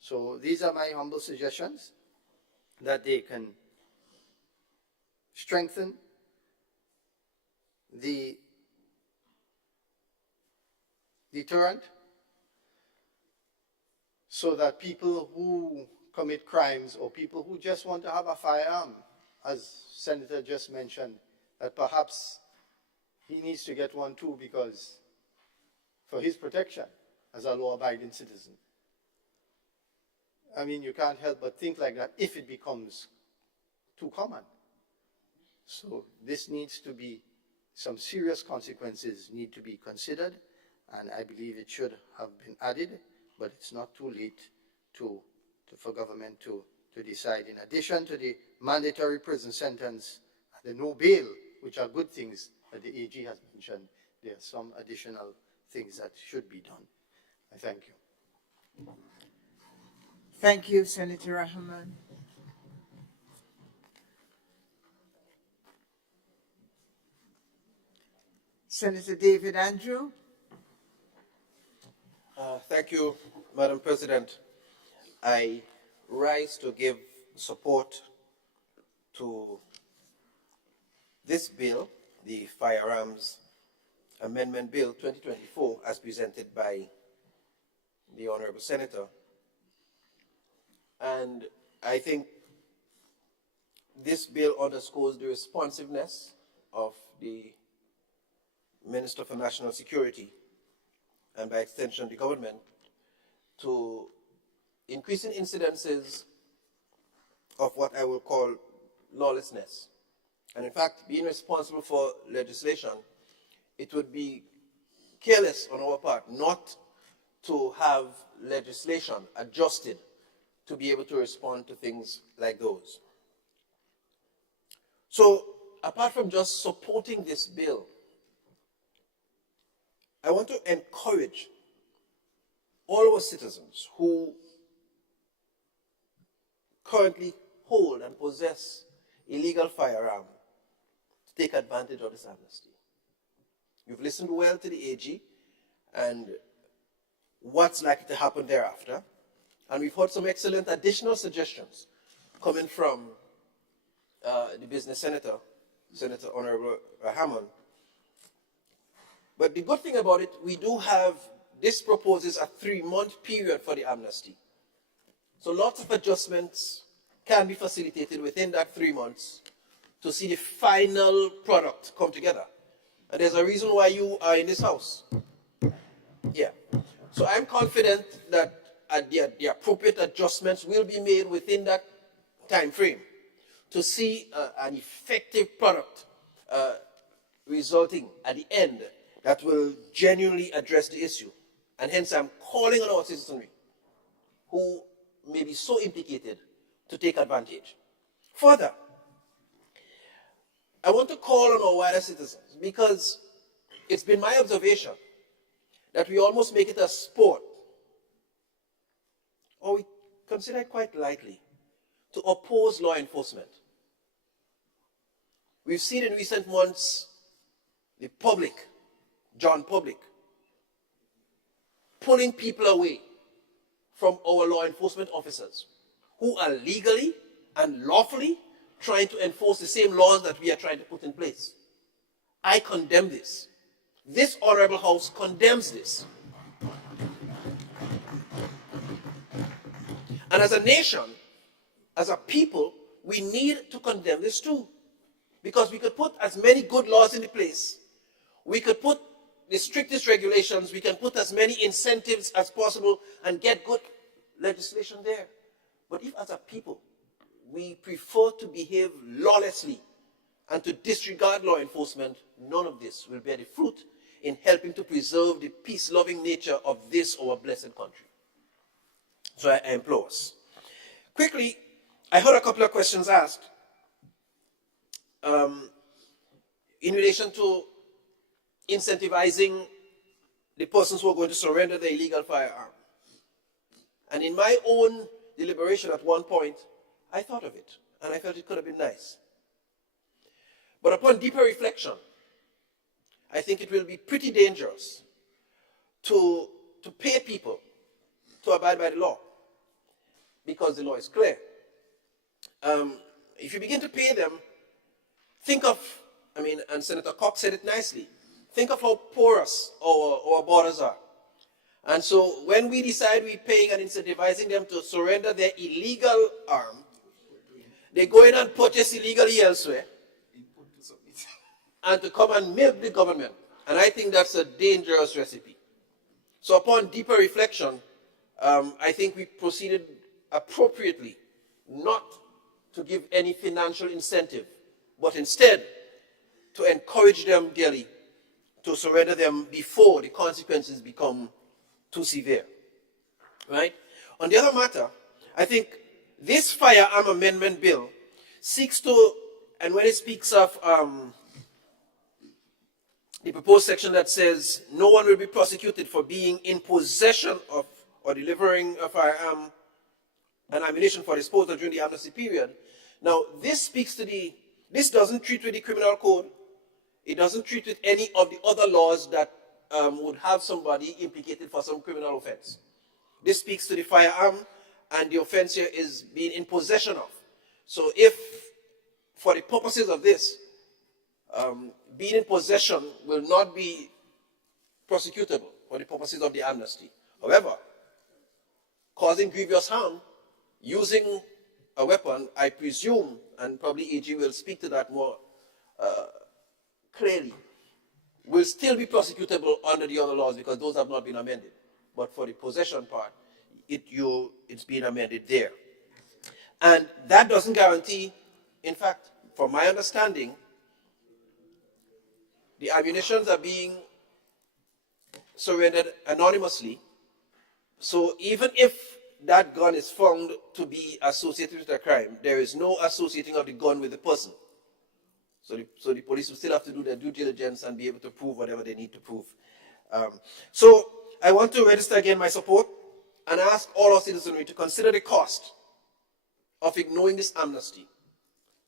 So these are my humble suggestions, that they can strengthen the deterrent so that people who commit crimes or people who just want to have a firearm, as Senator just mentioned, that perhaps he needs to get one too because for his protection as a law-abiding citizen. I mean, you can't help but think like that if it becomes too common. So this needs to be, some serious consequences need to be considered, and I believe it should have been added, but it's not too late for government to decide. In addition to the mandatory prison sentence and the no bail, which are good things that the AG has mentioned, there are some additional things that should be done. I thank you. Thank you, Senator Rahman. Senator David Andrew. Thank you, Madam President. I rise to give support to this bill, the Firearms Amendment Bill 2024, as presented by the Honorable Senator. And I think this bill underscores the responsiveness of the Minister for National Security, and by extension the government, to increasing incidences of what I will call lawlessness. And in fact, being responsible for legislation, it would be careless on our part not to have legislation adjusted to be able to respond to things like those. So, apart from just supporting this bill, I want to encourage all our citizens who currently hold and possess illegal firearm to take advantage of this amnesty. You've listened well to the AG and what's likely to happen thereafter. And we've heard some excellent additional suggestions coming from the business senator, Senator Honorable Hammond. But the good thing about it, we do have, this proposes a 3-month period for the amnesty. So lots of adjustments can be facilitated within that 3 months to see the final product come together. And there's a reason why you are in this house. Yeah. So I'm confident that the appropriate adjustments will be made within that time frame to see an effective product resulting at the end that will genuinely address the issue. And hence I'm calling on our citizenry who may be so implicated to take advantage. Further, I want to call on our wider citizens because it's been my observation that we almost make it a sport, or we consider it quite lightly, to oppose law enforcement. We've seen in recent months the public, John Public, pulling people away from our law enforcement officers who are legally and lawfully trying to enforce the same laws that we are trying to put in place. I condemn this. This honorable house condemns this. And as a nation, as a people, we need to condemn this too. Because we could put as many good laws in place, we could put the strictest regulations, we can put as many incentives as possible and get good legislation there. But if as a people, we prefer to behave lawlessly and to disregard law enforcement, none of this will bear the fruit in helping to preserve the peace-loving nature of this, our blessed country. So I implore us. Quickly, I heard a couple of questions asked in relation to incentivizing the persons who are going to surrender their illegal firearm. And in my own deliberation at one point, I thought of it, and I felt it could have been nice. But upon deeper reflection, I think it will be pretty dangerous to pay people to abide by the law, because the law is clear. If you begin to pay them, think of, and Senator Cox said it nicely, think of how porous our borders are. And so when we decide we're paying and incentivizing them to surrender their illegal arm, they go in and purchase illegally elsewhere and to come and milk the government. And I think that's a dangerous recipe. So upon deeper reflection, I think we proceeded appropriately not to give any financial incentive, but instead to encourage them dearly to surrender them before the consequences become too severe, right? On the other matter, I think this firearm amendment bill seeks to, and when it speaks of the proposed section that says no one will be prosecuted for being in possession of or delivering a firearm and ammunition for disposal during the amnesty period. Now, this speaks to this doesn't treat with the criminal code. It doesn't treat with any of the other laws that would have somebody implicated for some criminal offense. This speaks to the firearm, and the offense here is being in possession of. So if, for the purposes of this, being in possession will not be prosecutable for the purposes of the amnesty. However, causing grievous harm, using a weapon, I presume, and probably AG will speak to that more clearly, will still be prosecutable under the other laws because those have not been amended. But for the possession part, it's been amended there. And that doesn't guarantee, in fact, from my understanding, the ammunitions are being surrendered anonymously So even if that gun is found to be associated with a crime, there is no associating of the gun with the person. So the police will still have to do their due diligence and be able to prove whatever they need to prove. So I want to register again my support and ask all our citizenry to consider the cost of ignoring this amnesty.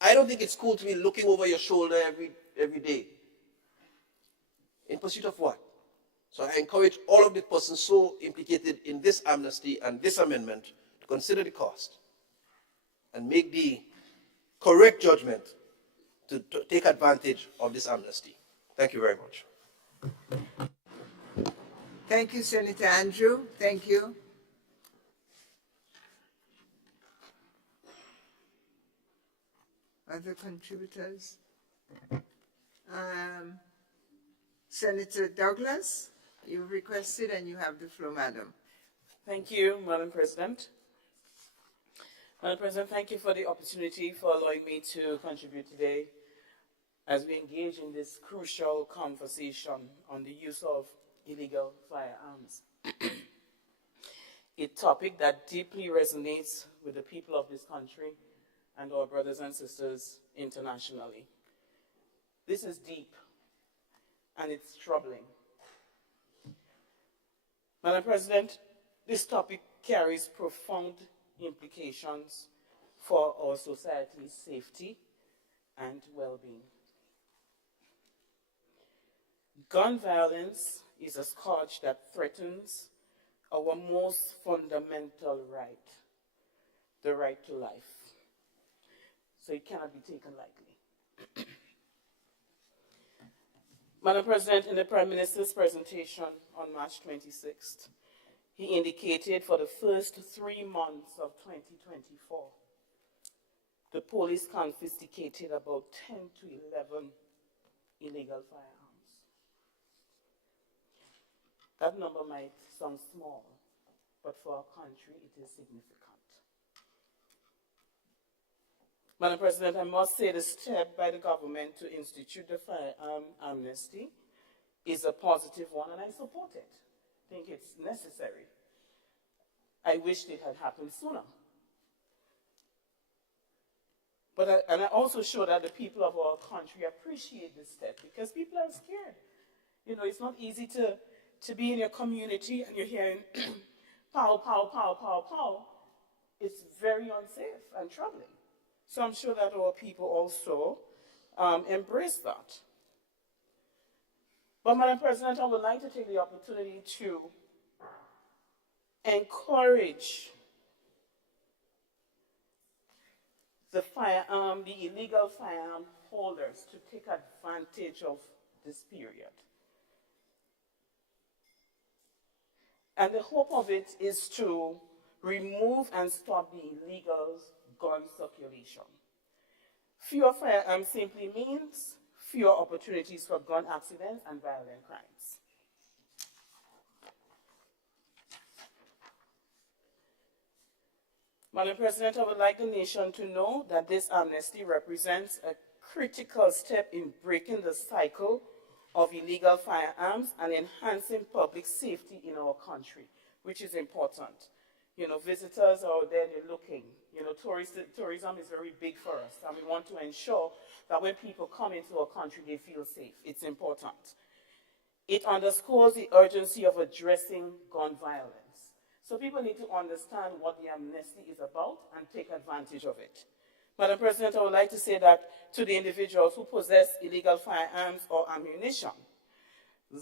I don't think it's cool to be looking over your shoulder every day. In pursuit of what? So I encourage all of the persons so implicated in this amnesty and this amendment to consider the cost and make the correct judgment to take advantage of this amnesty. Thank you very much. Thank you, Senator Andrew. Thank you. Other contributors? Senator Douglas, you requested and you have the floor, madam. Thank you, Madam President. Madam President, thank you for the opportunity for allowing me to contribute today as we engage in this crucial conversation on the use of illegal firearms. A topic that deeply resonates with the people of this country and our brothers and sisters internationally. This is deep and it's troubling. Madam President, this topic carries profound implications for our society's safety and well-being. Gun violence is a scourge that threatens our most fundamental right, the right to life. So it cannot be taken lightly. Madam President, in the Prime Minister's presentation on March 26th, he indicated for the first 3 months of 2024, the police confiscated about 10 to 11 illegal firearms. That number might sound small, but for our country it is significant. Madam President, I must say the step by the government to institute the firearm amnesty is a positive one, and I support it. I think it's necessary. I wished it had happened sooner. But I also show that the people of our country appreciate this step because people are scared. You know, it's not easy to be in your community and you're hearing pow, pow, pow, pow, pow. It's very unsafe and troubling. So I'm sure that our people also embrace that. But Madam President, I would like to take the opportunity to encourage the illegal firearm holders to take advantage of this period. And the hope of it is to remove and stop the illegal gun circulation. Fewer firearms simply means fewer opportunities for gun accidents and violent crimes. Madam President, I would like the nation to know that this amnesty represents a critical step in breaking the cycle of illegal firearms and enhancing public safety in our country, which is important. You know, visitors are out there, they're looking. You know, tourism is very big for us, and we want to ensure that when people come into our country, they feel safe. It's important. It underscores the urgency of addressing gun violence. So people need to understand what the amnesty is about and take advantage of it. Madam President, I would like to say that to the individuals who possess illegal firearms or ammunition,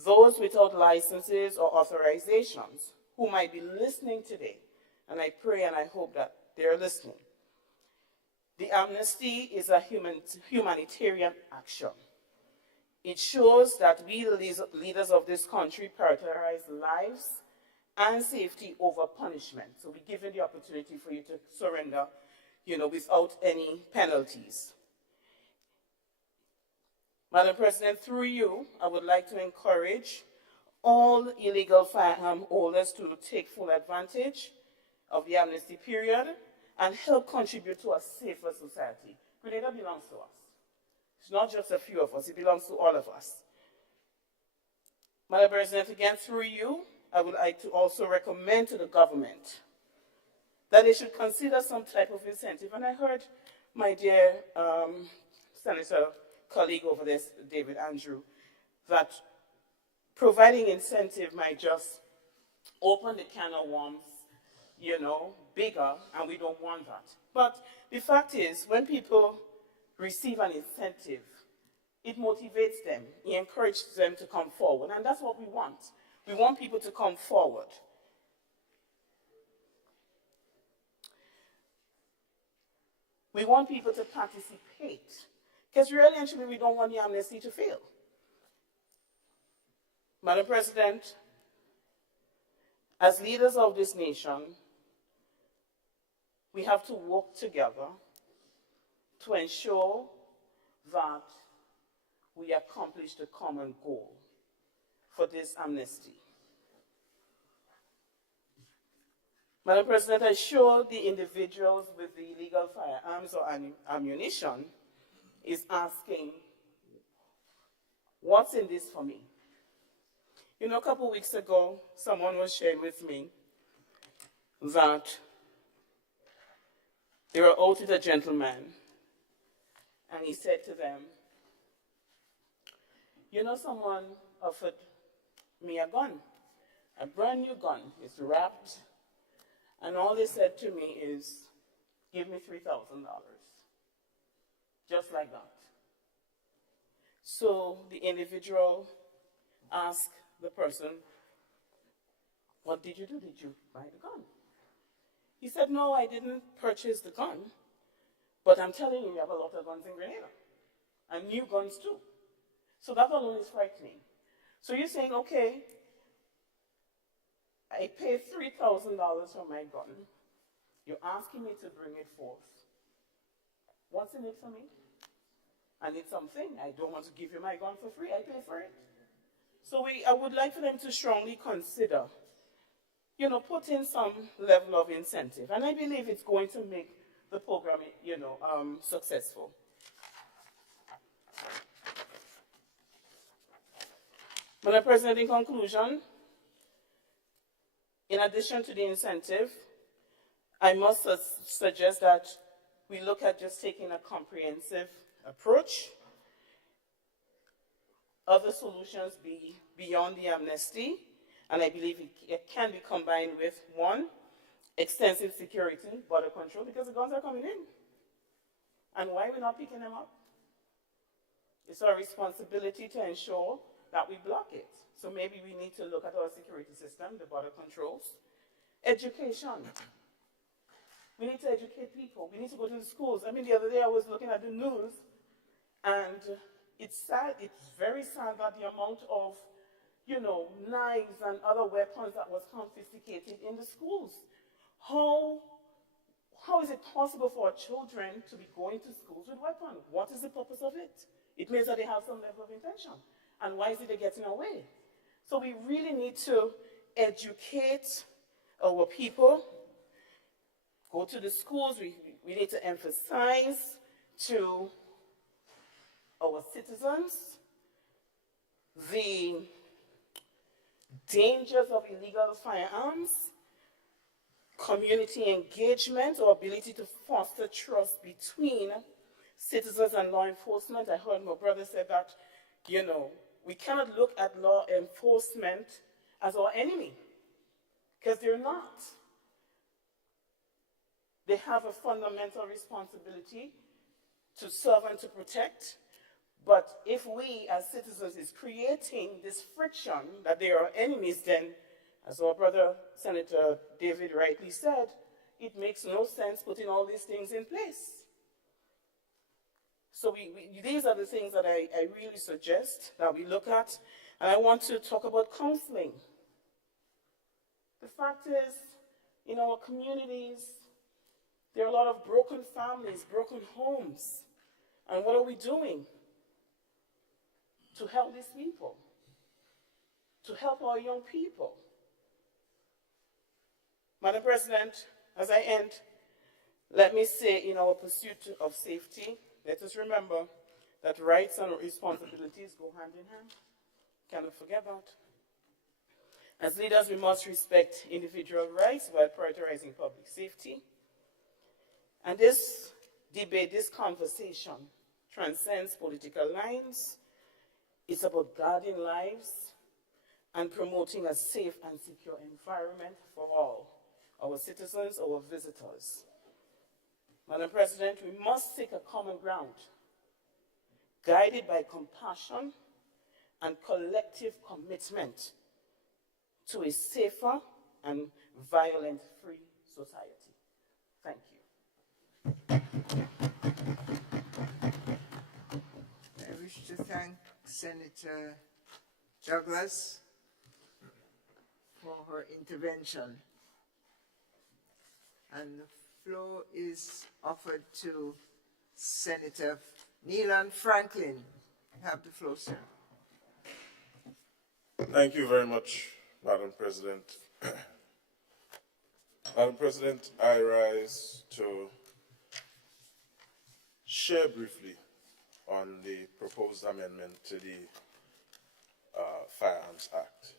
those without licenses or authorizations who might be listening today, and I pray and I hope that they're listening. The amnesty is a humanitarian action. It shows that we leaders of this country prioritize lives and safety over punishment. So we're given the opportunity for you to surrender, you know, without any penalties. Madam President, through you, I would like to encourage all illegal firearm holders to take full advantage of the amnesty period and help contribute to a safer society. Grenada belongs to us. It's not just a few of us, it belongs to all of us. Madam President, again through you, I would like to also recommend to the government that they should consider some type of incentive. And I heard my dear Senator colleague over there, David Andrew, that providing incentive might just open the can of worms, you know, bigger, and we don't want that. But the fact is, when people receive an incentive, it motivates them, it encourages them to come forward, and that's what we want. We want people to come forward. We want people to participate, because really and truly we don't want the amnesty to fail. Madam President, as leaders of this nation, we have to work together to ensure that we accomplish the common goal for this amnesty. Madam President, I sure the individuals with the illegal firearms or ammunition is asking, what's in this for me? You know, a couple weeks ago, someone was sharing with me that they were out with a gentleman, and he said to them, you know, someone offered me a gun, a brand new gun. It's wrapped, and all they said to me is, give me $3,000. Just like that. So the individual asked the person, what did you do? Did you buy the gun? He said, no, I didn't purchase the gun, but I'm telling you, you have a lot of guns in Grenada, and new guns too. So that alone is frightening. So you're saying, okay, I paid $3,000 for my gun. You're asking me to bring it forth. What's in it for me? I need something. I don't want to give you my gun for free. I pay for it. So I would like for them to strongly consider, you know, put in some level of incentive. And I believe it's going to make the program, you know, successful. Madam President, in conclusion, in addition to the incentive, I must suggest that we look at just taking a comprehensive approach. Other solutions be beyond the amnesty, and I believe it can be combined with, one, extensive security, border control, because the guns are coming in. And why are we not picking them up? It's our responsibility to ensure that we block it. So maybe we need to look at our security system, the border controls. Education. We need to educate people. We need to go to the schools. I mean, the other day I was looking at the news, and it's sad, it's very sad that the amount of, you know, knives and other weapons that was confiscated in the schools. How is it possible for our children to be going to schools with weapons? What is the purpose of it? It means that they have some level of intention. And why is it they're getting away? So we really need to educate our people, go to the schools. We need to emphasize to our citizens the dangers of illegal firearms, community engagement, or ability to foster trust between citizens and law enforcement. I heard my brother say that, you know, we cannot look at law enforcement as our enemy, because they're not. They have a fundamental responsibility to serve and to protect. But if we as citizens is creating this friction that they are enemies, then, as our brother Senator David rightly said, it makes no sense putting all these things in place. So these are the things that I really suggest that we look at. And I want to talk about counseling. The fact is, in our communities, there are a lot of broken families, broken homes. And what are we doing to help these people? To help our young people? Madam President, as I end, let me say, in our pursuit of safety, let us remember that rights and responsibilities go hand in hand. Cannot forget that. As leaders, we must respect individual rights while prioritizing public safety. And this debate, this conversation transcends political lines. It's about guarding lives and promoting a safe and secure environment for all, our citizens, our visitors. Madam President, we must seek a common ground, guided by compassion and collective commitment to a safer and violent-free society. Thank you. I wish to thank Senator Douglas for her intervention. And the floor is offered to Senator Neelan Franklin. You have the floor, sir. Thank you very much, Madam President. Madam President, I rise to share briefly on the proposed amendment to the Firearms Act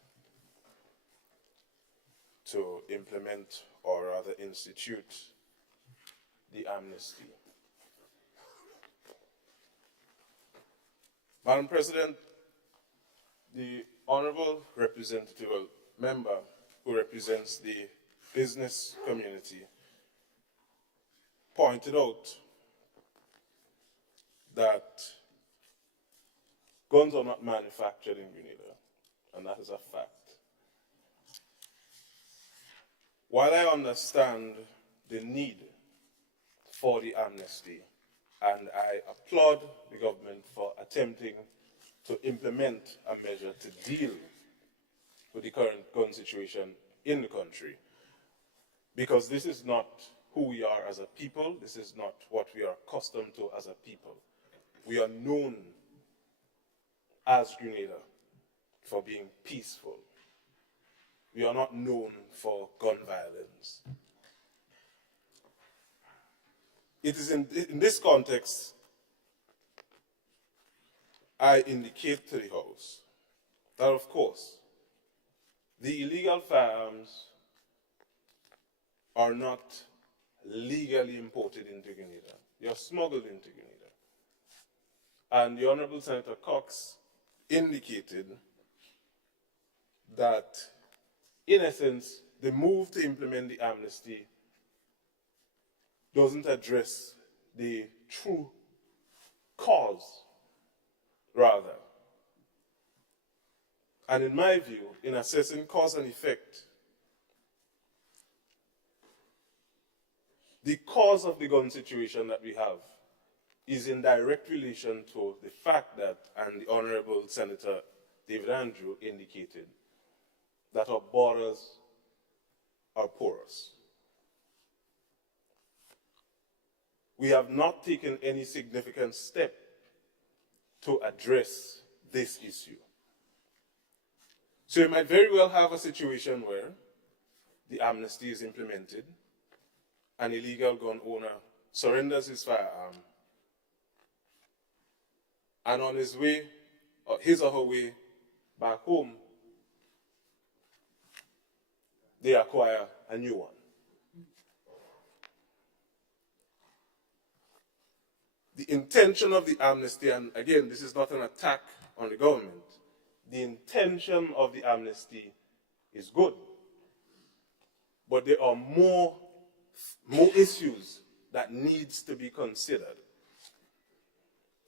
to implement or rather institute the amnesty. Madam President, the honorable representative member who represents the business community pointed out that guns are not manufactured in Grenada, and that is a fact. While I understand the need for the amnesty, and I applaud the government for attempting to implement a measure to deal with the current gun situation in the country, because this is not who we are as a people, this is not what we are accustomed to as a people. We are known as Grenada for being peaceful. We are not known for gun violence. It is in this context I indicate to the House that, of course, the illegal firearms are not legally imported into Grenada. They are smuggled into Grenada. And the Honorable Senator Cox indicated that, in essence, the move to implement the amnesty doesn't address the true cause, rather. And in my view, in assessing cause and effect, the cause of the gun situation that we have is in direct relation to the fact that, and the Honorable Senator David Andrew indicated, that our borders are porous. We have not taken any significant step to address this issue. So you might very well have a situation where the amnesty is implemented, an illegal gun owner surrenders his firearm, and on his way, or his or her way back home, they acquire a new one. The intention of the amnesty, and again, this is not an attack on the government, the intention of the amnesty is good. But there are more issues that needs to be considered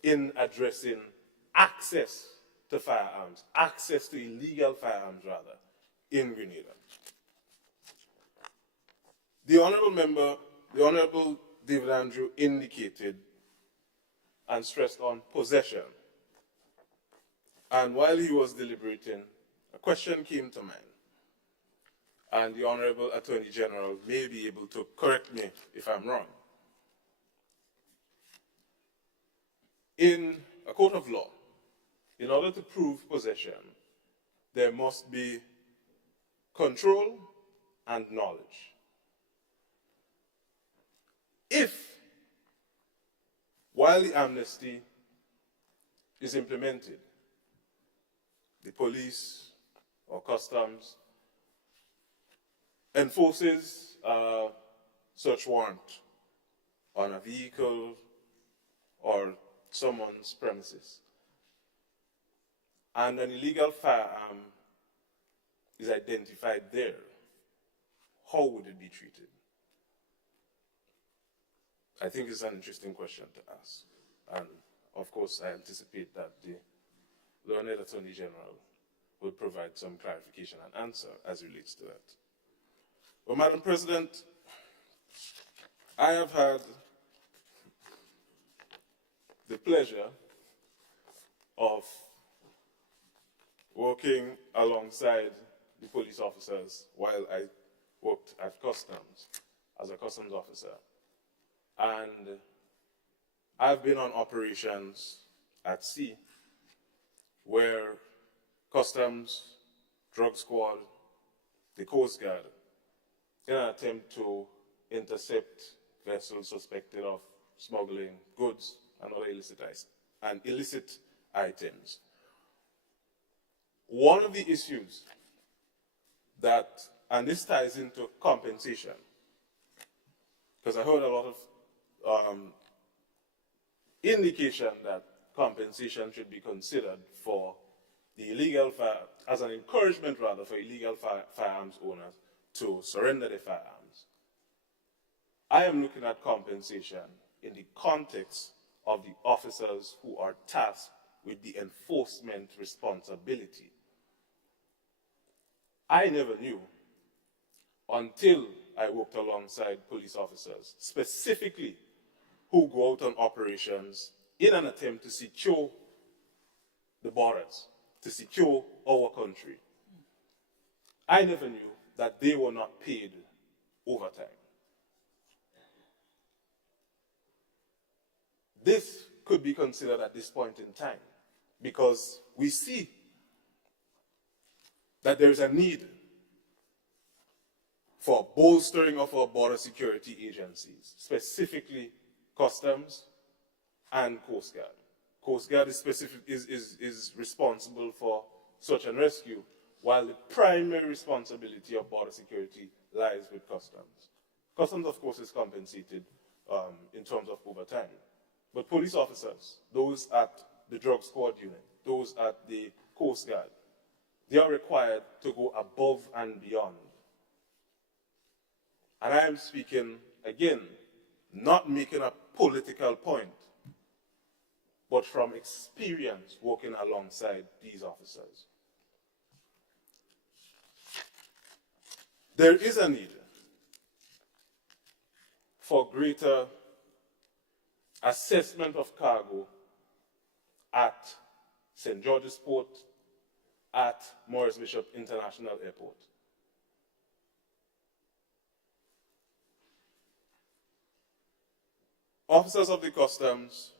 in addressing access to firearms, access to illegal firearms, rather, in Grenada. The honorable member, the Honorable David Andrew indicated and stressed on possession. And while he was deliberating, a question came to mind. And the Honorable Attorney General may be able to correct me if I'm wrong. In a court of law, in order to prove possession, there must be control and knowledge. If, while the amnesty is implemented, the police or customs enforces a search warrant on a vehicle or someone's premises, and an illegal firearm is identified there, how would it be treated? I think it's an interesting question to ask. And of course, I anticipate that the Learned Attorney General will provide some clarification and answer as relates to that. Well, Madam President, I have had the pleasure of working alongside the police officers while I worked at Customs as a customs officer. And I've been on operations at sea where Customs, Drug Squad, the Coast Guard, in an attempt to intercept vessels suspected of smuggling goods and other illicit items. One of the issues that, and this ties into compensation, because I heard a lot of indication that compensation should be considered for the illegal as an encouragement rather for illegal firearms owners to surrender their firearms. I am looking at compensation in the context of the officers who are tasked with the enforcement responsibility. I never knew until I worked alongside police officers, specifically who go out on operations in an attempt to secure the borders, to secure our country. I never knew that they were not paid overtime. This could be considered at this point in time because we see that there is a need for bolstering of our border security agencies, specifically Customs and Coast Guard. Coast Guard is responsible for search and rescue, while the primary responsibility of border security lies with Customs. Customs, of course, is compensated in terms of overtime. But police officers, those at the Drug Squad unit, those at the Coast Guard, they are required to go above and beyond. And I am speaking, again, not making a political point, but from experience working alongside these officers. There is a need for greater assessment of cargo at St. George's Port, at Maurice Bishop International Airport. Officers of the Customs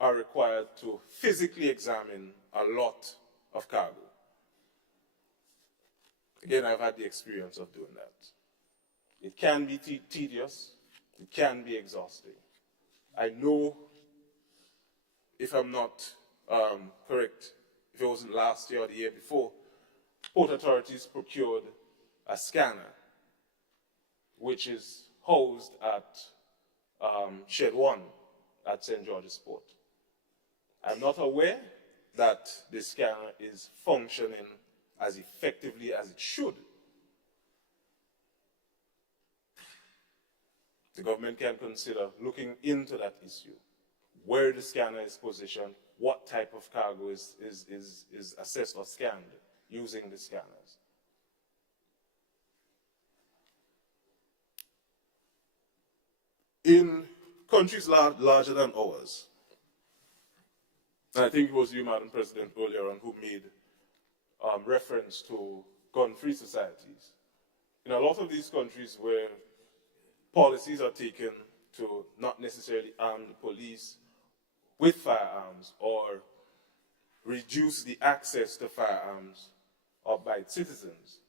are required to physically examine a lot of cargo. Again, I've had the experience of doing that. It can be tedious, it can be exhausting. I know, if I'm not correct, if it wasn't last year or the year before, port authorities procured a scanner, which is housed at Shed 1 at St. George's Port. I'm not aware that the scanner is functioning as effectively as it should. The government can consider looking into that issue, where the scanner is positioned, what type of cargo is assessed or scanned using the scanners. In countries larger than ours, and I think it was you, Madam President, earlier on who made reference to gun-free societies. In a lot of these countries where policies are taken to not necessarily arm the police with firearms or reduce the access to firearms by its citizens,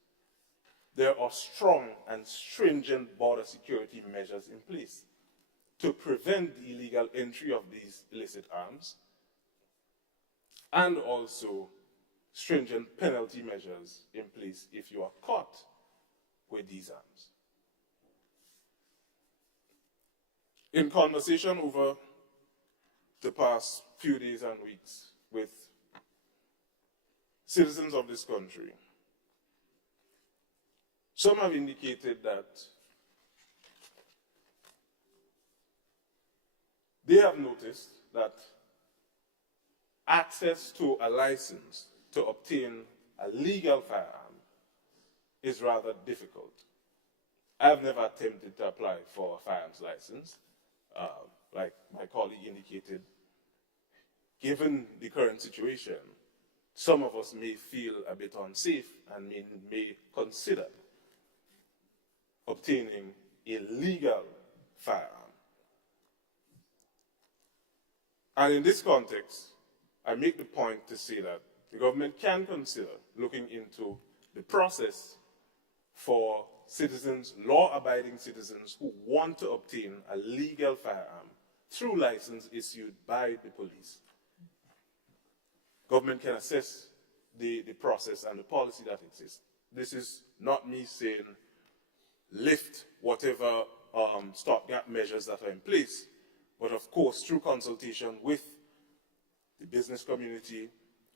there are strong and stringent border security measures in place to prevent the illegal entry of these illicit arms, and also stringent penalty measures in place if you are caught with these arms. In conversation over the past few days and weeks with citizens of this country, some have indicated that they have noticed that access to a license to obtain a legal firearm is rather difficult. I've never attempted to apply for a firearms license. Like my colleague indicated, given the current situation, some of us may feel a bit unsafe and may consider obtaining a legal firearm. And in this context, I make the point to say that the government can consider looking into the process for citizens, law-abiding citizens who want to obtain a legal firearm through license issued by the police. Government can assess the process and the policy that exists. This is not me saying lift whatever stopgap measures that are in place, but of course through consultation with the business community,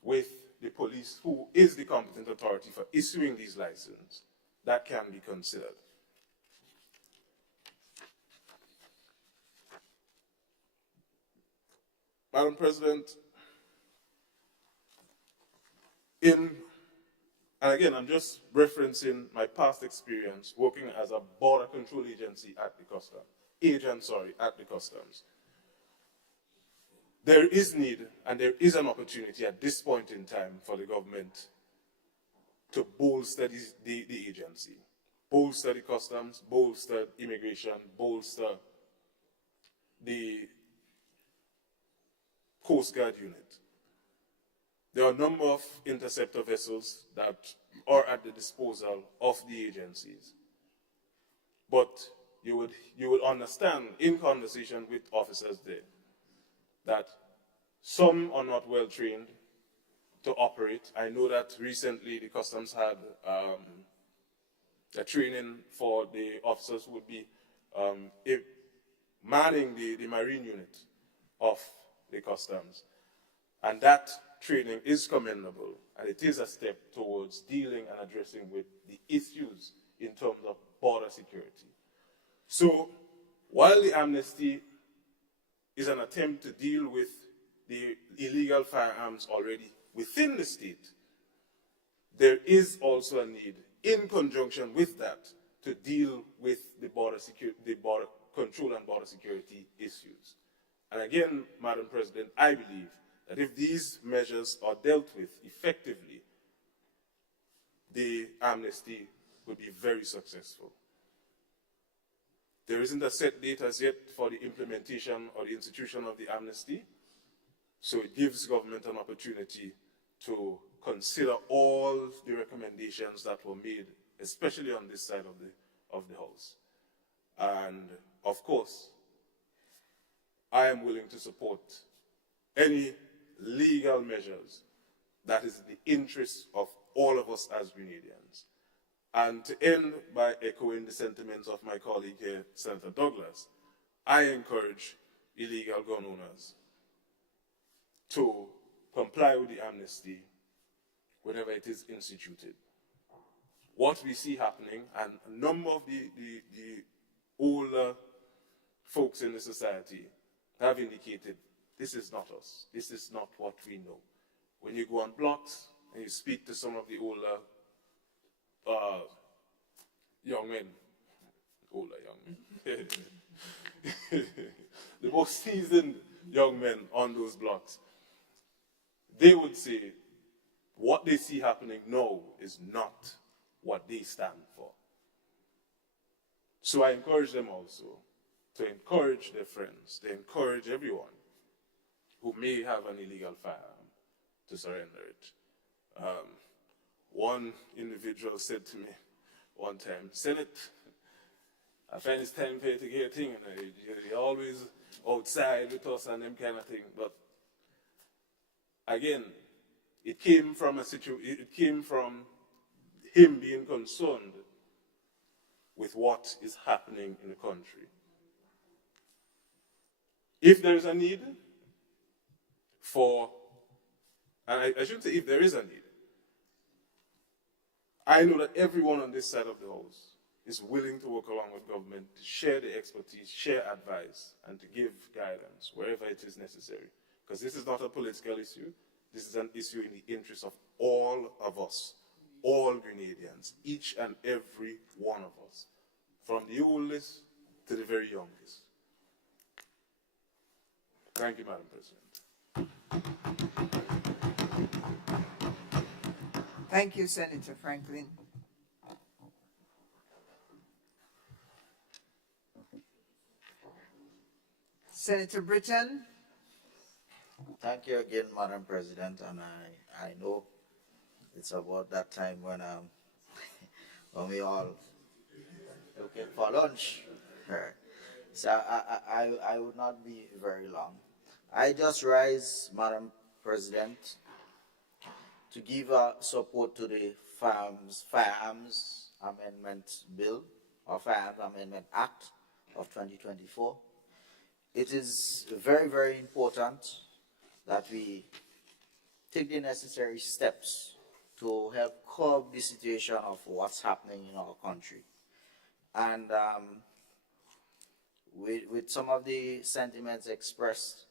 with the police, who is the competent authority for issuing these licenses, that can be considered. Madam President, and again, I'm just referencing my past experience working as a border control agency at the customs, at the customs. There is need and there is an opportunity at this point in time for the government to bolster the agency, bolster the customs, bolster immigration, bolster the Coast Guard unit. There are a number of interceptor vessels that are at the disposal of the agencies. But you would understand in conversation with officers there that some are not well trained to operate. I know that recently the customs had a training for the officers who would be manning the marine unit of the customs. And that training is commendable, and it is a step towards dealing and addressing with the issues in terms of border security. So while the amnesty is an attempt to deal with the illegal firearms already within the state, there is also a need, in conjunction with that, to deal with the border control and border security issues. And again, Madam President, I believe that if these measures are dealt with effectively, the amnesty will be very successful. There isn't a set date as yet for the implementation or the institution of the amnesty, so it gives government an opportunity to consider all the recommendations that were made, especially on this side of the House. And of course, I am willing to support any legal measures that is in the interest of all of us as Grenadians. And to end by echoing the sentiments of my colleague here, Senator Douglas, I encourage illegal gun owners to comply with the amnesty whenever it is instituted. What we see happening, and a number of the older folks in the society have indicated, this is not us. This is not what we know. When you go on blocks and you speak to some of the older young men, the most seasoned young men on those blocks, they would say what they see happening now is not what they stand for. So I encourage them also to encourage their friends, to encourage everyone who may have an illegal firearm to surrender it. One individual said to me one time, Senate, I find it's time for you to get a thing, and you're always outside with us and them kind of thing. But again, it came from him being concerned with what is happening in the country. If there is a need for, and I shouldn't say if there is a need, I know that everyone on this side of the house is willing to work along with government to share the expertise, share advice, and to give guidance wherever it is necessary. Because this is not a political issue. This is an issue in the interest of all of us, all Grenadians, each and every one of us, from the oldest to the very youngest. Thank you, Madam President. Thank you, Senator Franklin. Senator Britton. Thank you again, Madam President, and I know it's about that time when when we all looking for lunch. So I would not be very long. I just rise, Madam President, to give support to the Firearms Amendment Bill, or Firearms Amendment Act of 2024. It is very, very important that we take the necessary steps to help curb the situation of what's happening in our country. And with some of the sentiments expressed,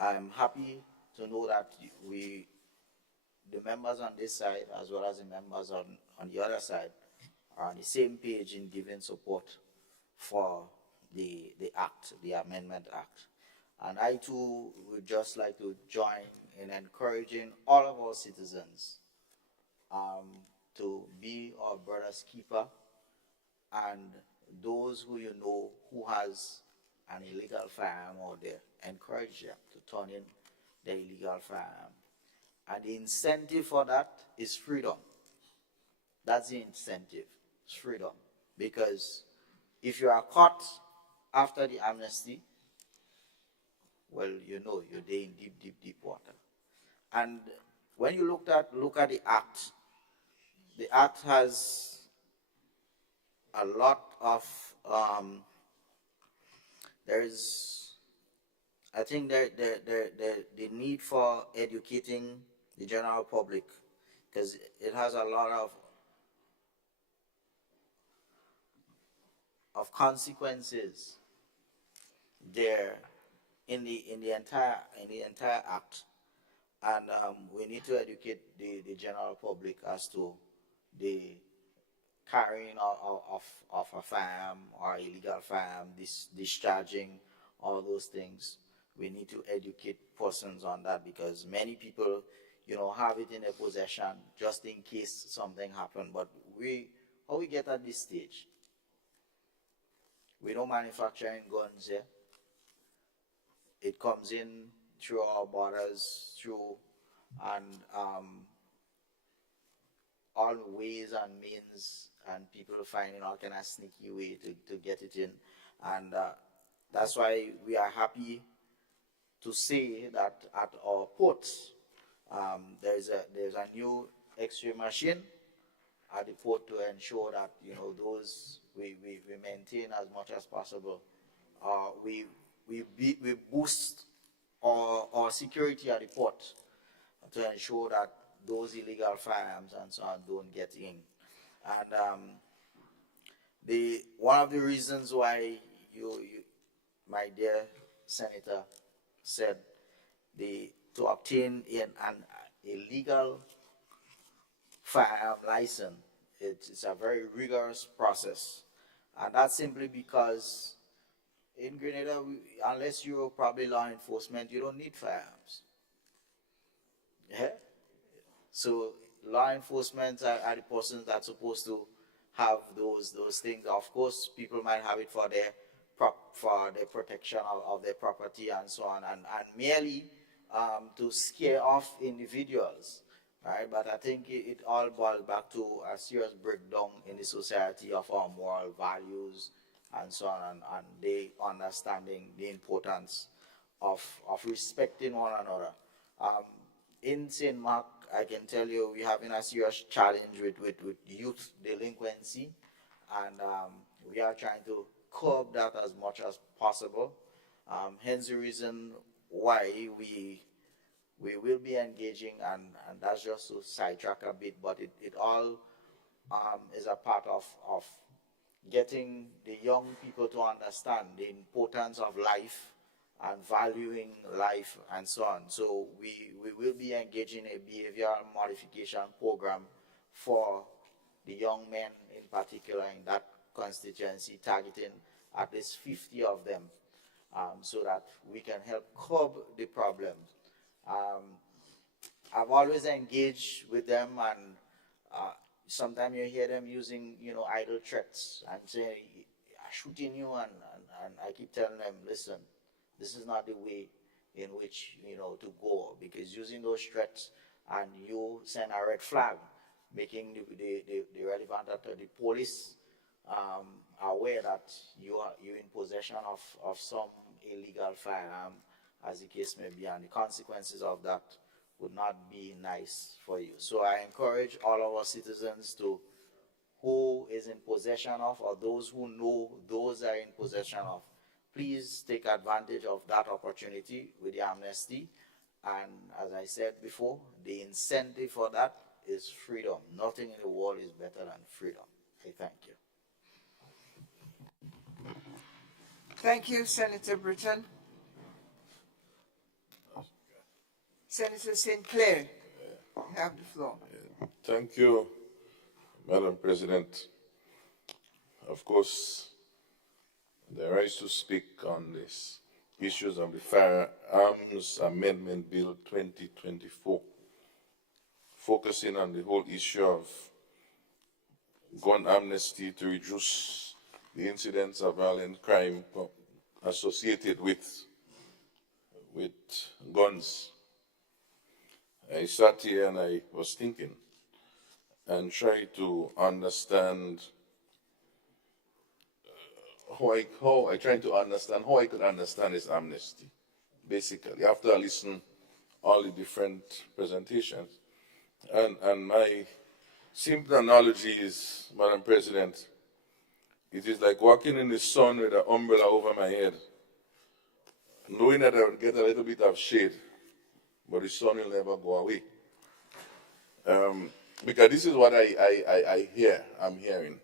I'm happy to know that the members on this side, as well as the members on the other side, are on the same page in giving support for the act, the Amendment Act. And I too would just like to join in encouraging all of our citizens to be our brother's keeper, and those who you know who has an illegal firearm out there, encourage them to turn in their illegal firearm. And the incentive for that is freedom. That's the incentive, it's freedom. Because if you are caught after the amnesty, well, you know you're in deep, deep, deep water. And when you look at the act has a lot of I think the need for educating the general public, because it has a lot of consequences there in the entire act, and we need to educate the general public as to the carrying of a firearm or illegal firearm, discharging, all those things. We need to educate persons on that, because many people, have it in their possession just in case something happened. But how we get at this stage? We don't manufacture guns here. It comes in through our borders, and all ways and means, and people finding all kind of sneaky way to get it in. And that's why we are happy to say that at our ports, there's a new X-ray machine at the port to ensure that those we maintain as much as possible. We boost our security at the port to ensure that those illegal firearms and so on don't get in. And one of the reasons why you my dear Senator said to obtain an illegal firearm license, it's a very rigorous process. And that's simply because in Grenada, unless you're probably law enforcement, you don't need firearms. Yeah? So law enforcement are the persons that's supposed to have those things. Of course, people might have it for their protection of their property and so on, and merely to scare off individuals, right? But I think it all boils back to a serious breakdown in the society of our moral values and so on, and they understanding the importance of respecting one another. In St. Mark, I can tell you we're having a serious challenge with youth delinquency, and we are trying to curb that as much as possible. Hence the reason why we will be engaging, and that's just to sidetrack a bit, but it all is a part of getting the young people to understand the importance of life and valuing life and so on. So we will be engaging a behavioral modification program for the young men in particular in that constituency, targeting at least 50 of them, so that we can help curb the problem. I've always engaged with them, and sometimes you hear them using, idle threats and saying, "I'm shooting you," and I keep telling them, listen, this is not the way in which, to go, because using those threats and you send a red flag, making the relevant the police aware that you're in possession of some illegal firearm, as the case may be, and the consequences of that would not be nice for you. So I encourage all of our citizens who is in possession of, or those who know those are in possession of, please take advantage of that opportunity with the amnesty. And as I said before, the incentive for that is freedom. Nothing in the world is better than freedom. I thank you. Thank you, Senator Britton. Senator St. Clair, you have the floor. Thank you, Madam President. Of course, the right to speak on these issues of the Firearms Amendment Bill 2024, focusing on the whole issue of gun amnesty to reduce the incidents of violent crime associated with guns. I sat here and I was thinking and tried to understand how I could understand this amnesty, basically, after I listened all the different presentations. And my simple analogy is, Madam President, it is like walking in the sun with an umbrella over my head, knowing that I would get a little bit of shade, but the sun will never go away. Because this is what I'm hearing.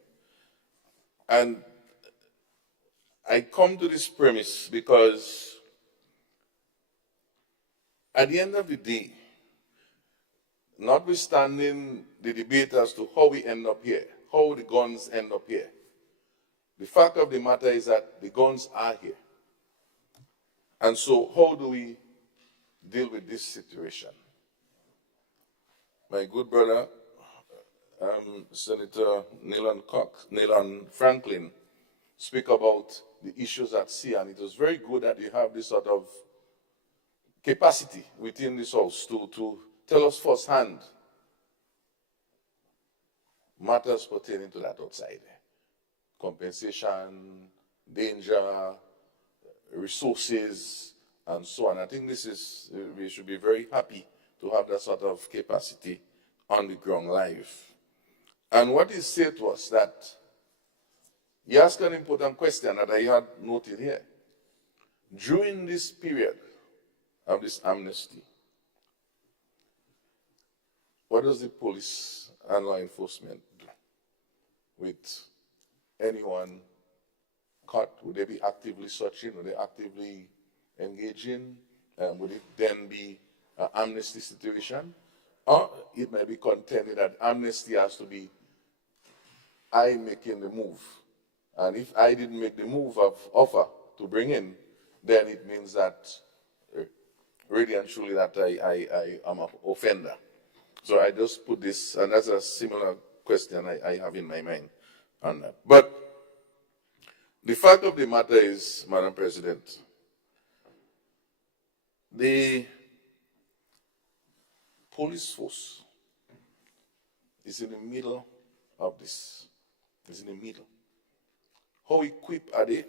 And I come to this premise because at the end of the day, notwithstanding the debate as to how we end up here, how the guns end up here, the fact of the matter is that the guns are here. And so how do we deal with this situation? My good brother, Senator Nelan Franklin, speak about the issues at sea, and it was very good that you have this sort of capacity within this house to tell us firsthand matters pertaining to that outside. Compensation, danger, resources, and so on. I think we should be very happy to have that sort of capacity on the ground live. And what he said was that he asked an important question that I had noted here. During this period of this amnesty, what does the police and law enforcement do with anyone caught? Would they be actively searching? Would they actively engaging? Would it then be an amnesty situation? Or it may be contended that amnesty has to be I making the move. And if I didn't make the move of offer to bring in, then it means that really and truly that I am an offender. So I just put this, and that's a similar question I have in my mind on that. But the fact of the matter is, Madam President, the police force is in the middle of this. It's in the middle. How equipped are they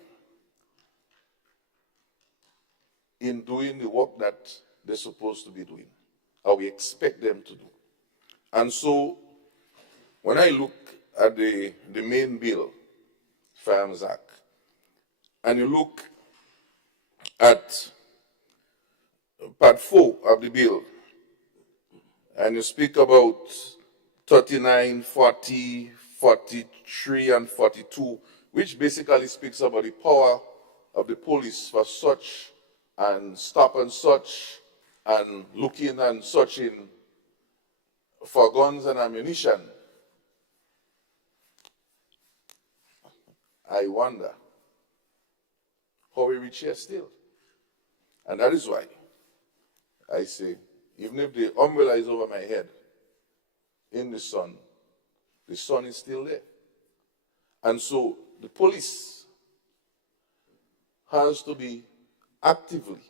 in doing the work that they're supposed to be doing, or we expect them to do? And so, when I look at the main bill Firearms Act, and you look at Part 4 of the bill, and you speak about 39, 40, 43, and 42, which basically speaks about the power of the police for such and stop and such and looking and searching for guns and ammunition. I wonder how we reach here still. And that is why I say, even if the umbrella is over my head in the sun is still there. And so the police has to be actively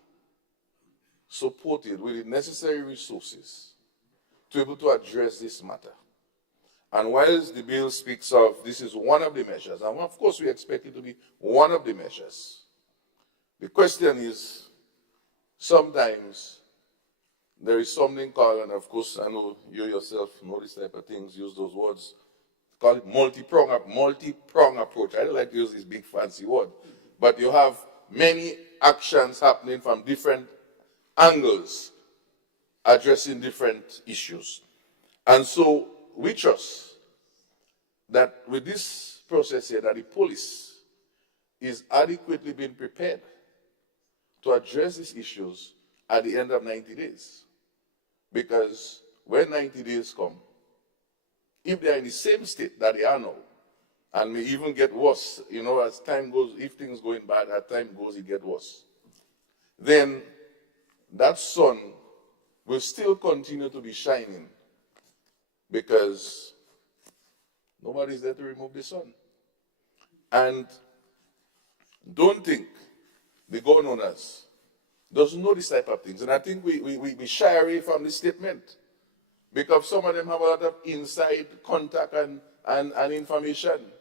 supported with the necessary resources to be able to address this matter. And whilst the bill speaks of this is one of the measures, and of course we expect it to be one of the measures, the question is, sometimes there is something called, and of course I know you yourself know this type of things, use those words, call it multi-prong approach. I don't like to use this big fancy word, but you have many actions happening from different angles, addressing different issues. And so we trust that with this process here, that the police is adequately being prepared to address these issues at the end of 90 days. Because when 90 days come, if they are in the same state that they are now, and may even get worse, you know, as time goes, if things going bad, as time goes, it gets worse, then that sun will still continue to be shining because nobody's there to remove the sun. And don't think the gun owners doesn't know this type of things. And I think we shy away from this statement because some of them have a lot of inside contact and information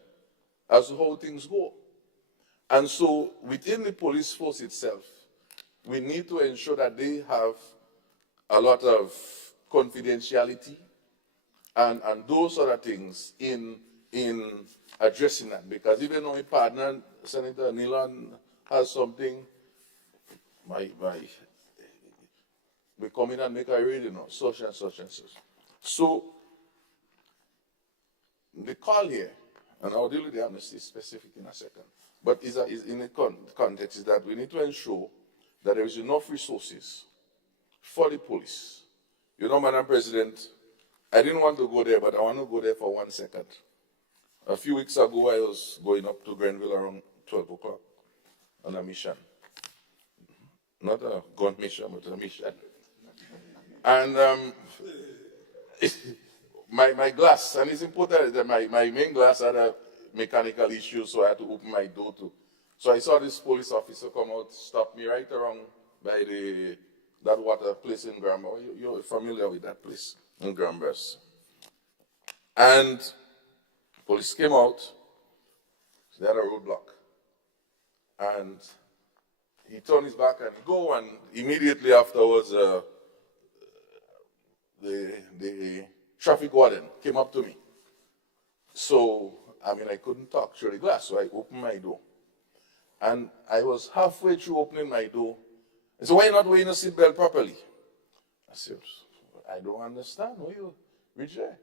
as to how things go. And so within the police force itself, we need to ensure that they have a lot of confidentiality and those sort of things in addressing that. Because even though my partner, Senator Nilan, has something, we come in and make a read, you know, such and such and such. So the call here, and I'll deal with the amnesty specific in a second, but is in the context is that we need to ensure that there is enough resources for the police. You know, Madam President, I didn't want to go there, but I want to go there for 1 second. A few weeks ago, I was going up to Grenville around 12 o'clock on a mission. Not a gun mission, but a mission. And my glass, and it's important that my main glass had a mechanical issue, so I had to open my door too. So I saw this police officer come out, stop me right around by that water place in Grambus. You're familiar with that place in Grambus. And police came out, they had a roadblock. And he turned his back and go, and immediately afterwards, the traffic warden came up to me. So, I mean, I couldn't talk through the glass, so I opened my door. And I was halfway through opening my door. I said, why not wearing a seatbelt properly? I said, I don't understand. Why you reach there?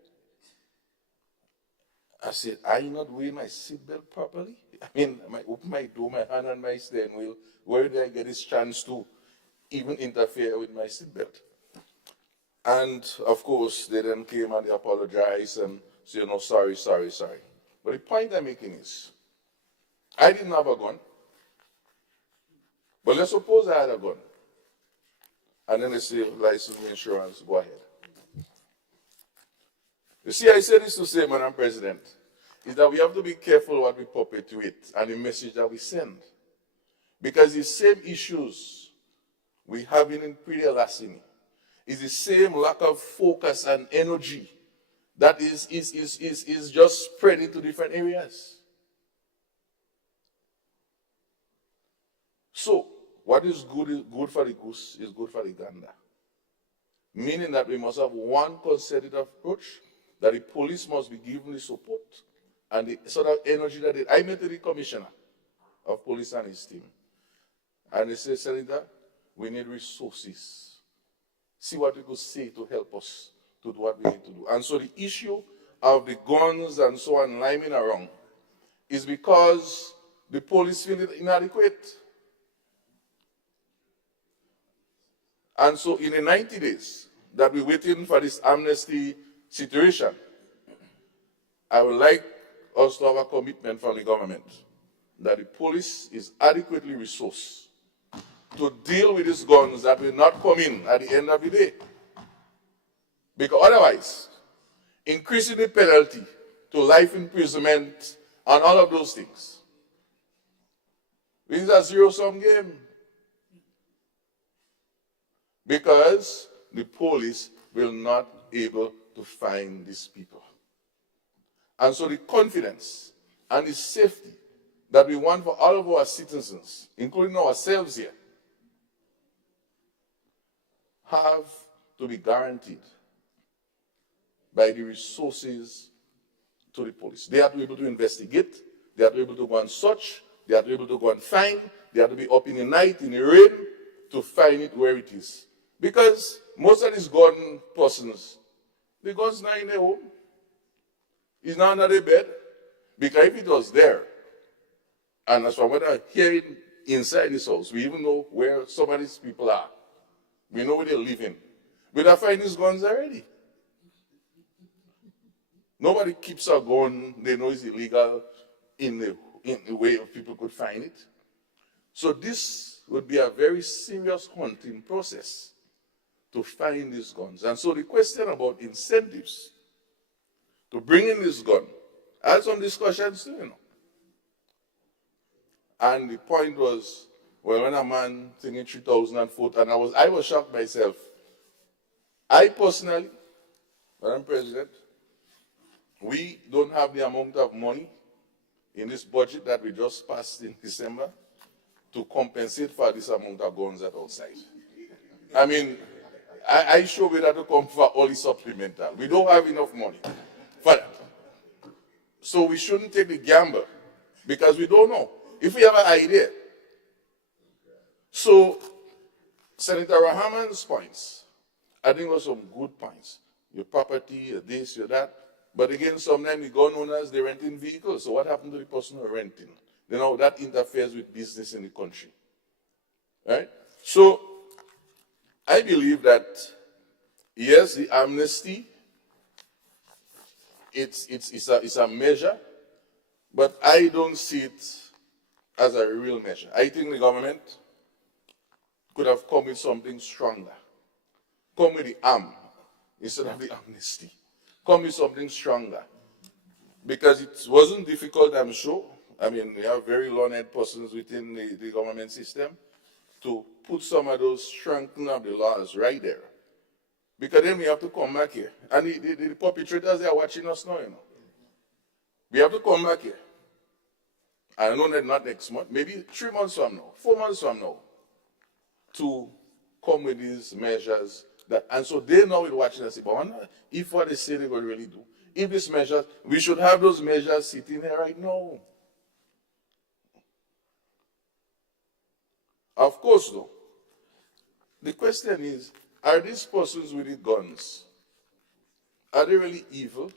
I said, are you not wearing my seatbelt properly? I mean, I open my door, my hand on my steering wheel. Where did I get this chance to even interfere with my seatbelt? And of course, they then came and they apologized and said, no, sorry. But the point I'm making is, I didn't have a gun. But let's suppose I had a gun. And then they say, license, insurance, go ahead. You see, I say this to say, Madam President, is that we have to be careful what we perpetuate and the message that we send. Because the same issues we have in Prida Lassini is the same lack of focus and energy that is just spread into different areas. So, what is good for the goose is good for the gander. Meaning that we must have one concerted approach, that the police must be given the support and the sort of energy that I met with the commissioner of police and his team. And they said, Senator, we need resources. See what we could say to help us to do what we need to do. And so the issue of the guns and so on liming around is because the police feel it inadequate. And so in the 90 days that we're waiting for this amnesty situation, I would like us to have a commitment from the government that the police is adequately resourced to deal with these guns that will not come in at the end of the day. Because otherwise, increasing the penalty to life imprisonment and all of those things, this is a zero-sum game. Because the police will not be able to find these people. And so the confidence and the safety that we want for all of our citizens, including ourselves here, have to be guaranteed by the resources to the police. They have to be able to investigate, they have to be able to go and search, they have to be able to go and find, they have to be up in the night, in the rain, to find it where it is. Because most of these gun persons, the gun's not in their home. It's not under their bed. Because if it was there, and as from what I'm hearing inside this house, we even know where some of these people are. We know where they're living. We'd have found these guns already. Nobody keeps a gun they know is illegal in the way of people could find it. So this would be a very serious hunting process to find these guns. And so the question about incentives to bring in this gun, I had some discussions too, you know. And the point was, well, when a man thinking 3,000 and 4,000, and I was shocked myself. I personally, Madam President, we don't have the amount of money in this budget that we just passed in December to compensate for this amount of guns that outside. I mean, I show we that to come for only supplemental. We don't have enough money for that. So we shouldn't take the gamble because we don't know. If we have an idea. So Senator Rahman's points, I think were some good points. Your property, your this, your that. But again, sometimes the gun owners, they're renting vehicles. So what happened to the person who are renting? You know, that interferes with business in the country. Right? So I believe that, yes, the amnesty, it's a measure, but I don't see it as a real measure. I think the government could have come with something stronger. Come with the arm instead of the amnesty. Come with something stronger. Because it wasn't difficult, I'm sure. I mean, we have very learned persons within the government system to put some of those strengthening of the laws right there. Because then we have to come back here. And the perpetrators, they are watching us now, you know. We have to come back here. I know that not next month, maybe 3 months from now, 4 months from now, to come with these measures. And so they know we're watching us. But I wonder if what they say they're going to really do. If these measures, we should have those measures sitting here right now. Of course, though, the question is, are these persons with the guns, are they really evil?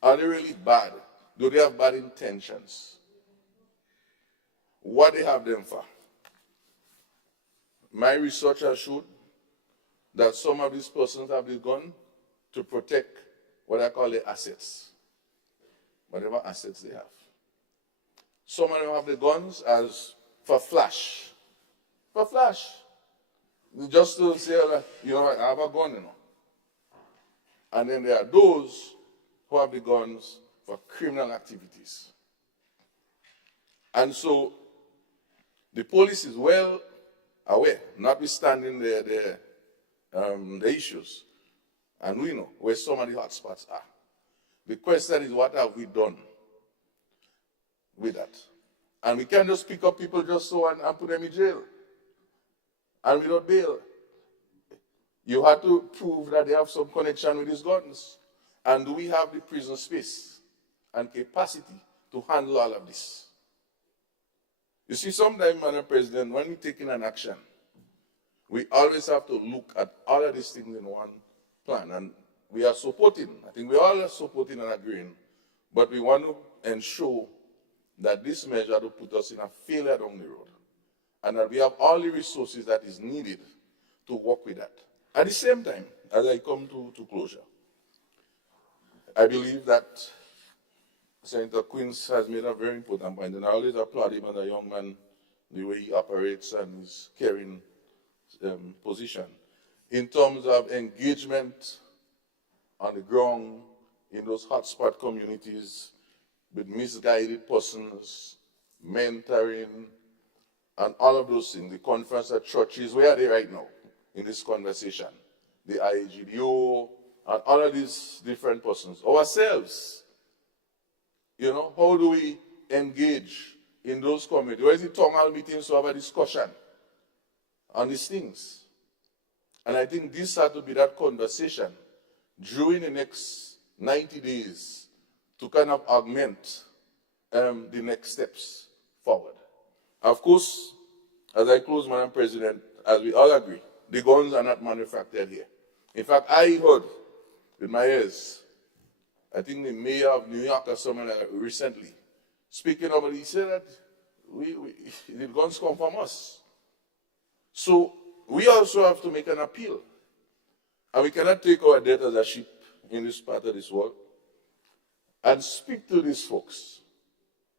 Are they really bad? Do they have bad intentions? What they have them for? My research has showed that some of these persons have the gun to protect what I call their assets, whatever assets they have. Some of them have the guns as for flash. For flash. Just to say, you know, I have a gun, you know. And then there are those who have the guns for criminal activities. And so the police is well aware, notwithstanding the issues. And we know where some of the hotspots are. The question is, what have we done with that? And we can't just pick up people just so and put them in jail. And without bail. You have to prove that they have some connection with these guns. And do we have the prison space? and capacity to handle all of this. You see, sometimes, Madam President, when we're taking an action, we always have to look at all of these things in one plan. And we are supporting, I think we all are supporting and agreeing, but we want to ensure that this measure will put us in a failure down the road, and that we have all the resources that is needed to work with that. At the same time, as I come to closure, I believe that Senator Queens has made a very important point, and I always applaud him as a young man, the way he operates and his caring position in terms of engagement on the ground in those hotspot communities with misguided persons, mentoring, and all of those things. The conference at churches, where are they right now in this conversation? The IAGDO, and all of these different persons. Ourselves, you know, how do we engage in those communities? Where is the town hall meetings to have a discussion on these things? And I think this had to be that conversation during the next 90 days to kind of augment the next steps forward. Of course, as I close, Madam President, as we all agree, the guns are not manufactured here. In fact, I heard with my ears, I think the mayor of New York or someone recently, speaking about it, he said that the guns come from us. So we also have to make an appeal. And we cannot take our debt as a sheep in this part of this world and speak to these folks.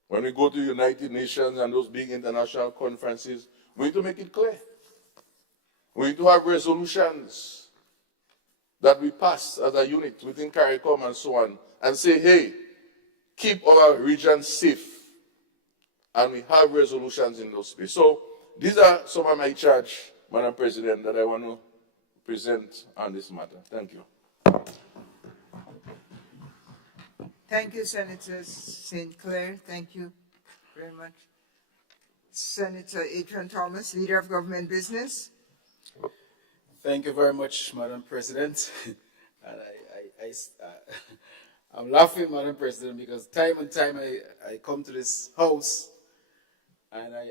When we go to United Nations and those big international conferences, we need to make it clear. We need to have resolutions that we pass as a unit within CARICOM and so on, and say, hey, keep our region safe. And we have resolutions in those spaces. So these are some of my charge, Madam President, that I want to present on this matter. Thank you. Thank you, Senator St. Clair. Thank you very much. Senator Adrian Thomas, Leader of Government Business. Thank you very much, Madam President. And I'm laughing, Madam President, because time and time I come to this house and I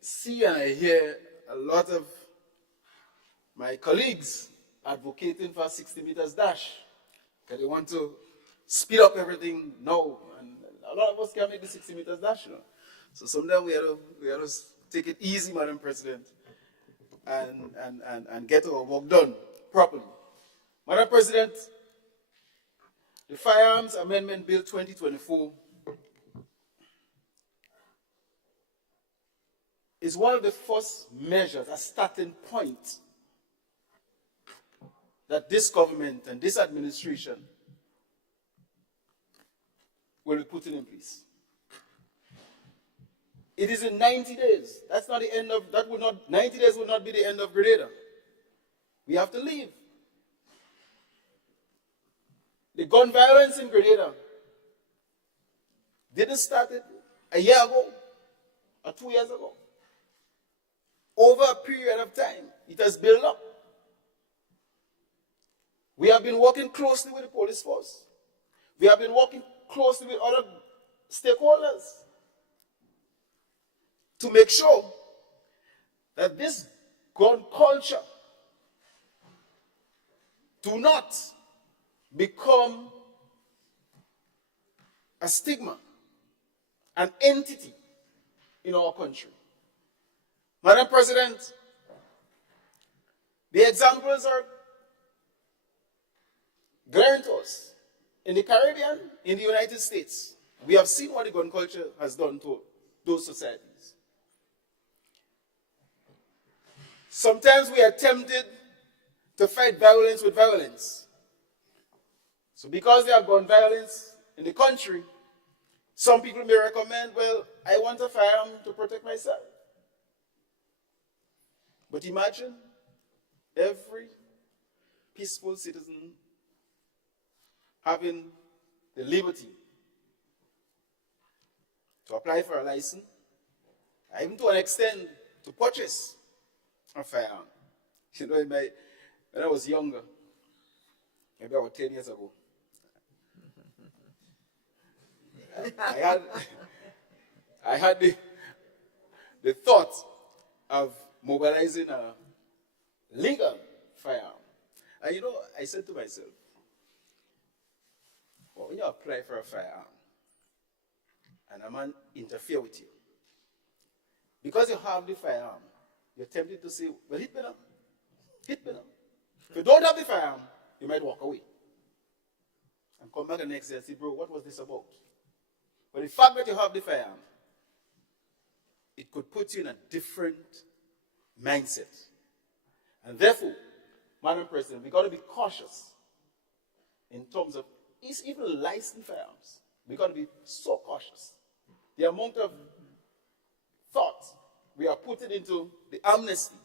see and I hear a lot of my colleagues advocating for 60 meters dash, because they want to speed up everything now, and a lot of us can't make the 60 meters dash, you know. So sometimes we have to take it easy, Madam President, and get our work done properly. Madam President, the Firearms Amendment Bill 2024 is one of the first measures, a starting point, that this government and this administration will be putting in place. It is in 90 days. That's not the end of, 90 days will not be the end of Grenada. We have to leave. The gun violence in Grenada didn't start a year ago or 2 years ago. Over a period of time, it has built up. We have been working closely with the police force. We have been working closely with other stakeholders to make sure that this gun culture do not become a stigma, an entity in our country. Madam President, the examples are glaring to us. In the Caribbean, in the United States, we have seen what the gun culture has done to those societies. Sometimes we are tempted to fight violence with violence. So because there are gun violence in the country, some people may recommend, well, I want a firearm to protect myself. But imagine every peaceful citizen having the liberty to apply for a license, even to an extent to purchase a firearm. You know, when I was younger, maybe about 10 years ago, I had the thought of mobilizing a legal firearm. And you know, I said to myself, well, when you apply for a firearm and a man interfere with you, because you have the firearm, you're tempted to say, well, hit me now. Hit me now. If you don't have the firearm, you might walk away. And come back the next day and say, bro, what was this about? But the fact that you have the firearm, it could put you in a different mindset. And therefore, Madam President, we've got to be cautious in terms of even licensed firearms. We've got to be so cautious. The amount of thought we are putting into the amnesty,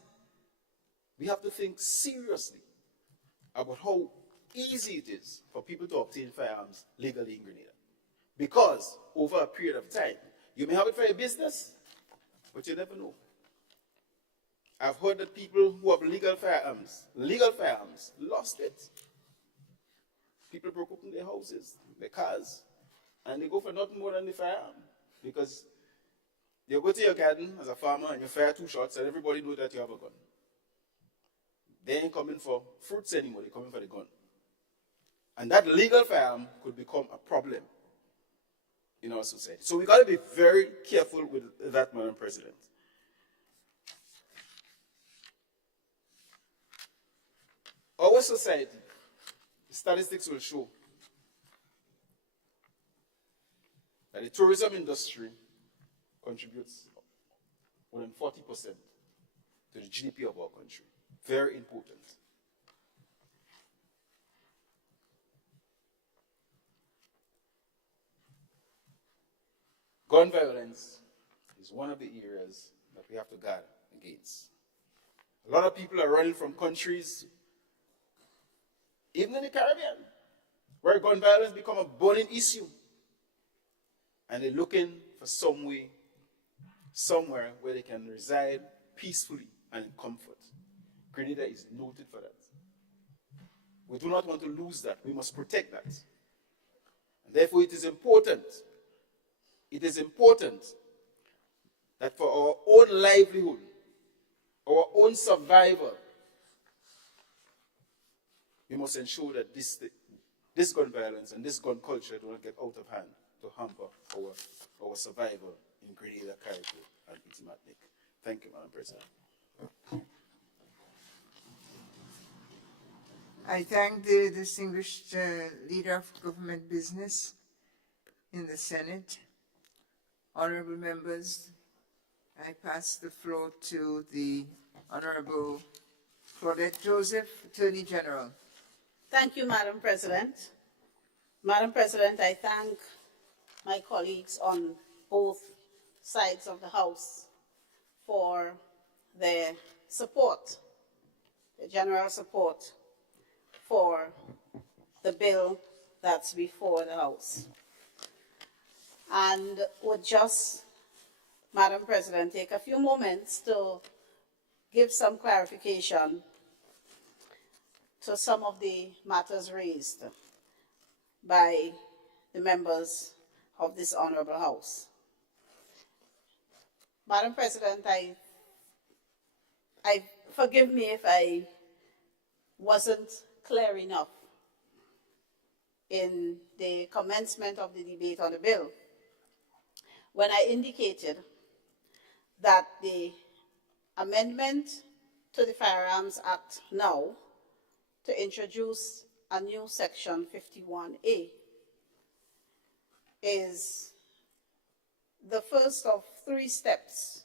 we have to think seriously about how easy it is for people to obtain firearms legally in Grenada. Because over a period of time, you may have it for your business, but you never know. I've heard that people who have legal firearms, lost it. People broke open their houses, their cars, and they go for nothing more than the firearm. Because you go to your garden as a farmer and you fire 2 shots and everybody knows that you have a gun. They ain't coming for fruits anymore, they're coming for the gun. And that legal firearm could become a problem in our society. So we've got to be very careful with that, Madam President. Our society, statistics will show that the tourism industry contributes more than 40% to the GDP of our country. Very important. Gun violence is one of the areas that we have to guard against. A lot of people are running from countries, even in the Caribbean, where gun violence become a burning issue. And they're looking for some way, somewhere where they can reside peacefully and in comfort. Grenada is noted for that. We do not want to lose that. We must protect that. And therefore, it is important that for our own livelihood, our own survival, we must ensure that this gun violence and this gun culture do not get out of hand to hamper our survival in Grenada, Carriacou, and Petit-Martinique. Thank you, Madam President. I thank the distinguished leader of government business in the Senate. Honorable members, I pass the floor to the Honorable Claudette Joseph, Attorney General. Thank you, Madam President. Madam President, I thank my colleagues on both sides of the House for their support, the general support for the bill that's before the House. And would just, Madam President, take a few moments to give some clarification to some of the matters raised by the members of this Honorable House. Madam President, forgive me if I wasn't clear enough in the commencement of the debate on the bill when I indicated that the amendment to the Firearms Act now to introduce a new section 51A is the first of 3 steps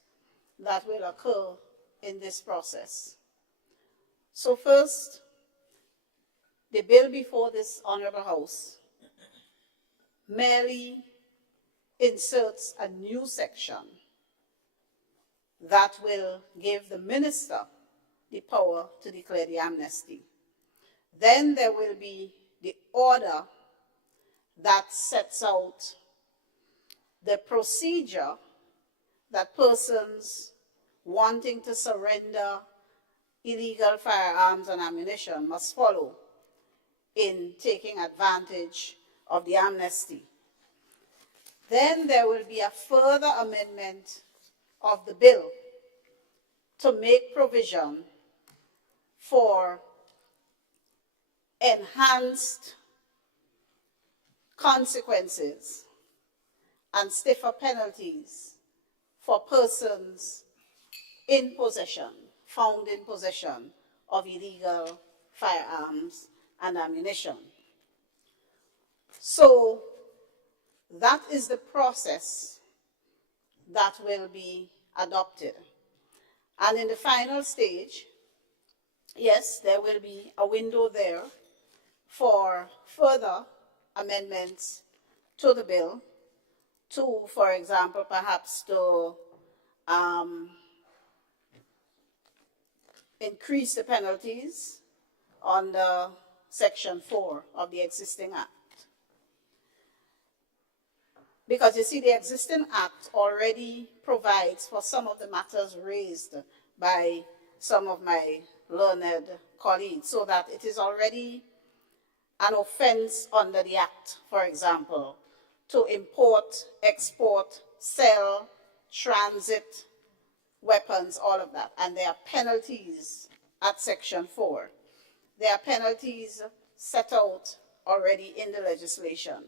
that will occur in this process. So first, the bill before this Honorable House merely inserts a new section that will give the minister the power to declare the amnesty. Then there will be the order that sets out the procedure that persons wanting to surrender illegal firearms and ammunition must follow in taking advantage of the amnesty. Then there will be a further amendment of the bill to make provision for enhanced consequences and stiffer penalties for persons in possession, found in possession of illegal firearms and ammunition. So that is the process that will be adopted. And in the final stage, yes, there will be a window there for further amendments to the bill, to, for example, perhaps to increase the penalties under Section 4 of the existing Act. Because you see, the existing Act already provides for some of the matters raised by some of my learned colleagues, so that it is already an offense under the Act, for example, to import, export, sell, transit weapons, all of that. And there are penalties at Section 4. There are penalties set out already in the legislation.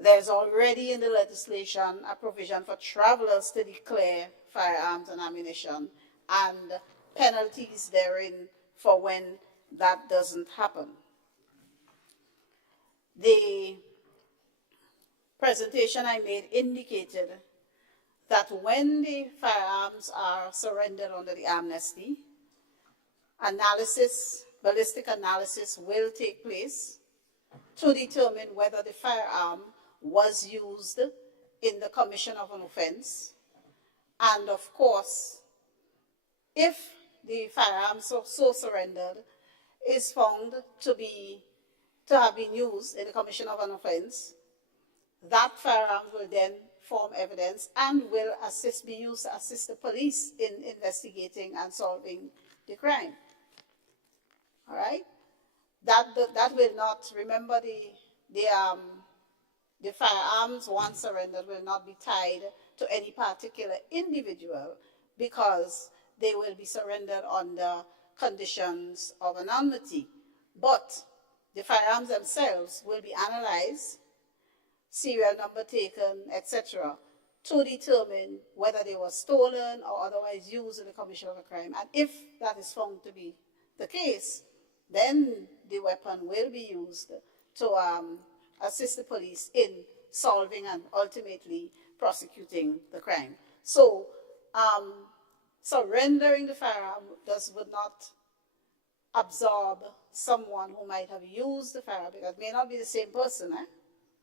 There's already in the legislation a provision for travelers to declare firearms and ammunition, and penalties therein for when that doesn't happen. The presentation I made indicated that when the firearms are surrendered under the amnesty, analysis, ballistic analysis will take place to determine whether the firearm was used in the commission of an offense. And of course, if the firearm so surrendered is found to have been used in the commission of an offense, that firearm will then form evidence and will be used to assist the police in investigating and solving the crime. All right? That will not, remember, the firearms once surrendered will not be tied to any particular individual, because they will be surrendered under conditions of anonymity. But the firearms themselves will be analyzed, serial number taken, etc., to determine whether they were stolen or otherwise used in the commission of a crime. And if that is found to be the case, then the weapon will be used to assist the police in solving and ultimately prosecuting the crime. So surrendering the firearm would not absorb someone who might have used the firearm, because it may not be the same person.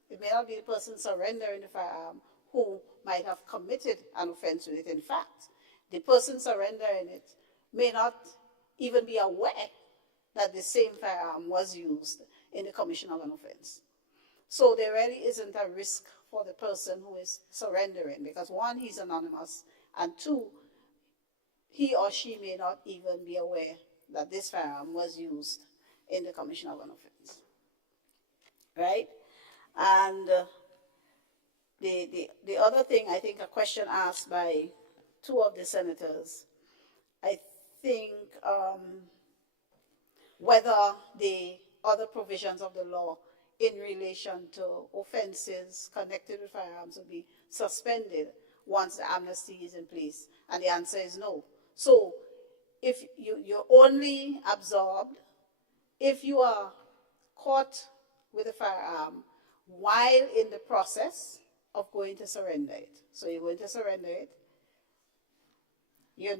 It may not be the person surrendering the firearm who might have committed an offense with it. In fact, the person surrendering it may not even be aware that the same firearm was used in the commission of an offense. So there really isn't a risk for the person who is surrendering, because one, he's anonymous, and two, he or she may not even be aware that this firearm was used in the commission of an offense. Right? And the other thing, I think a question asked by two of the senators, I think whether the other provisions of the law in relation to offenses connected with firearms will be suspended once the amnesty is in place. And the answer is no. So if you're only absorbed if you are caught with a firearm while in the process of going to surrender it. So you're going to surrender it. You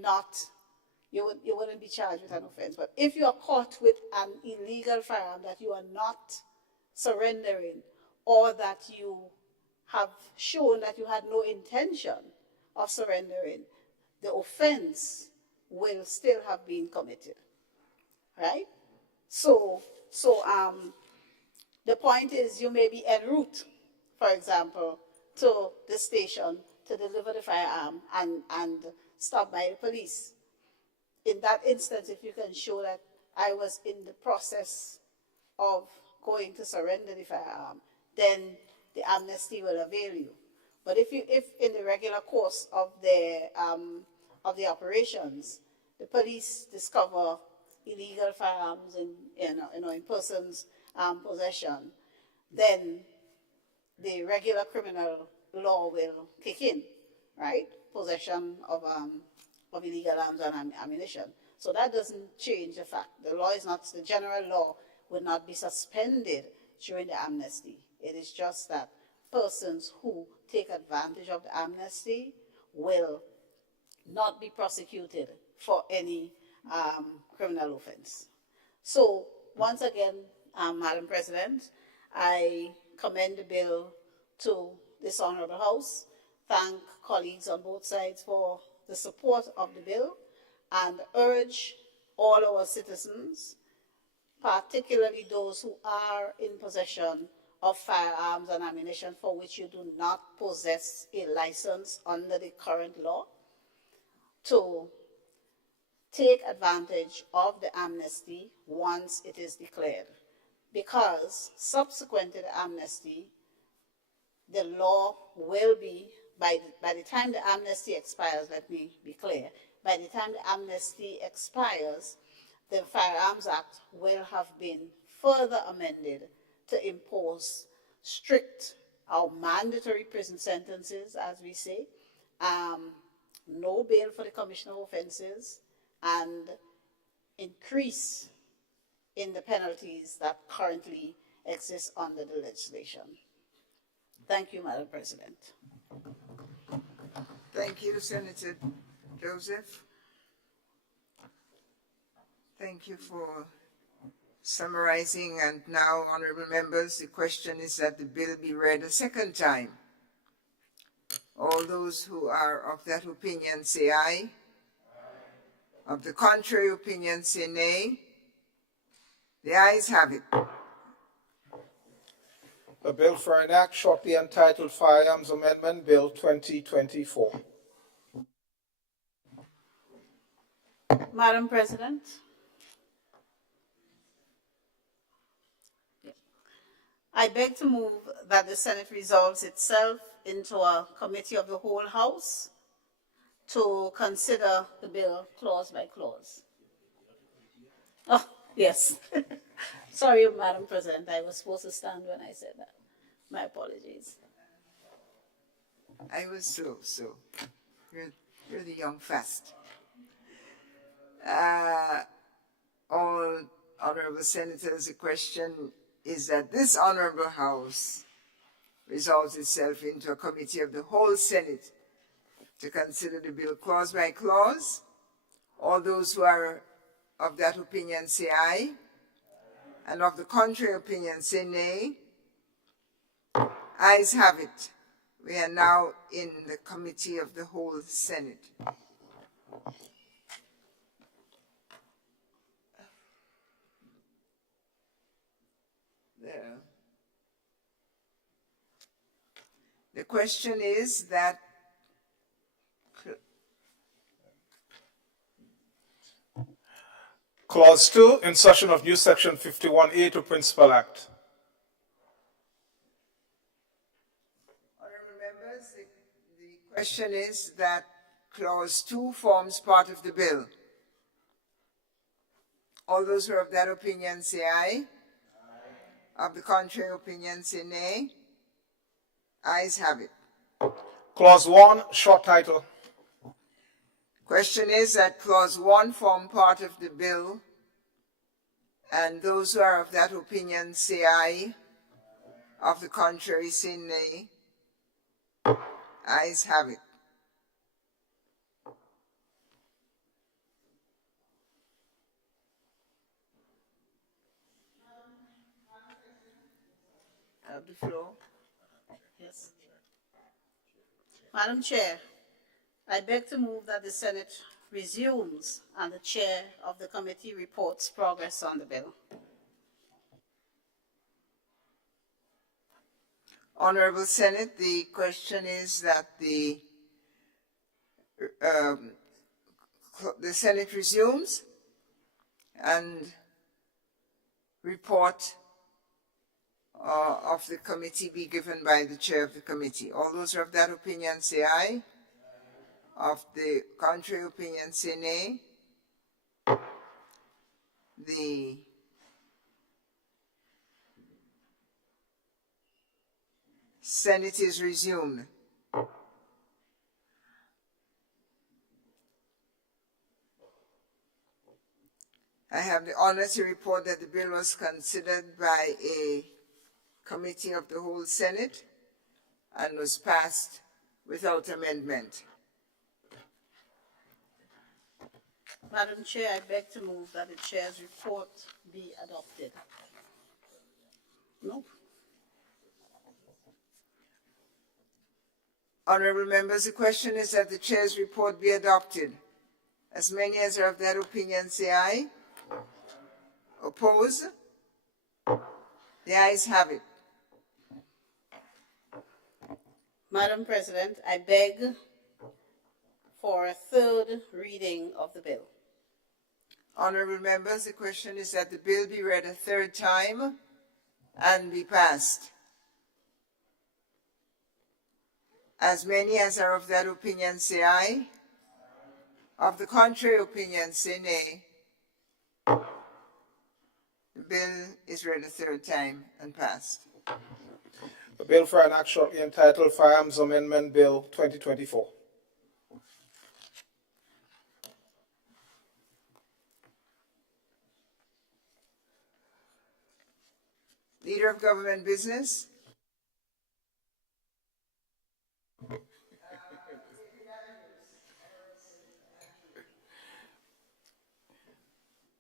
wouldn't be charged with an offense. But if you are caught with an illegal firearm that you are not surrendering, or that you have shown that you had no intention of surrendering, the offense will still have been committed. Right? So the point is, you may be en route, for example, to the station to deliver the firearm and stopped by the police. In that instance, if you can show that I was in the process of going to surrender the firearm, then the amnesty will avail you. But if in the regular course of the operations, the police discover illegal firearms in persons' possession, then the regular criminal law will kick in, right? Possession of illegal arms and ammunition. So that doesn't change the fact. The general law would not be suspended during the amnesty. It is just that persons who take advantage of the amnesty will not be prosecuted for any criminal offense. So once again, Madam President, I commend the bill to this Honorable House, thank colleagues on both sides for the support of the bill, and urge all our citizens, particularly those who are in possession of firearms and ammunition for which you do not possess a license under the current law, to take advantage of the amnesty once it is declared. Because subsequent to the amnesty, the law will be, by the time the amnesty expires, let me be clear, by the time the amnesty expires, the Firearms Act will have been further amended to impose strict or mandatory prison sentences, as we say, no bail for the commission of offenses, and increase in the penalties that currently exist under the legislation. Thank you, Madam President. Thank you, Senator Joseph. Thank you for summarizing. And now, honorable members, the question is that the bill be read a second time. All those who are of that opinion say aye. Of the contrary opinion say nay. The ayes have it. A bill for an act shortly entitled Firearms Amendment Bill 2024. Madam President, I beg to move that the Senate resolves itself into a committee of the whole House to consider the bill clause by clause. Oh, yes. Sorry, Madam President, I was supposed to stand when I said that. My apologies. I was slow, so you're the young fast. All honorable senators, the question is that this honorable House resolves itself into a committee of the whole Senate to consider the bill clause by clause. All those who are of that opinion say aye, and of the contrary opinion say nay. Ayes have it. We are now in the committee of the whole Senate. There. The question is that Clause 2, insertion of new section 51A to Principal Act. Honorable members, the question is that Clause 2 forms part of the bill. All those who are of that opinion say aye. Of the contrary opinion say nay. Ayes have it. Clause 1, short title. Question is that Clause 1 form part of the bill, and those who are of that opinion say aye. Of the contrary say nay. Ayes have it. Have the floor. Yes. Madam Chair, I beg to move that the Senate resumes and the chair of the committee reports progress on the bill. Honorable Senate, the question is that the Senate resumes and report of the committee be given by the chair of the committee. All those who are of that opinion say aye. Of the contrary opinion say nay. The Senate is resumed. I have the honor to report that the bill was considered by a committee of the whole Senate and was passed without amendment. Madam Chair, I beg to move that the chair's report be adopted. No. Honorable members, the question is that the chair's report be adopted. As many as are of that opinion say aye. Oppose? The ayes have it. Madam President, I beg for a third reading of the bill. Honorable members, the question is that the bill be read a third time and be passed. As many as are of that opinion say aye. Of the contrary opinion say nay. The bill is read a third time and passed. A bill for an act shortly entitled Firearms Amendment Bill 2024. Leader of Government Business.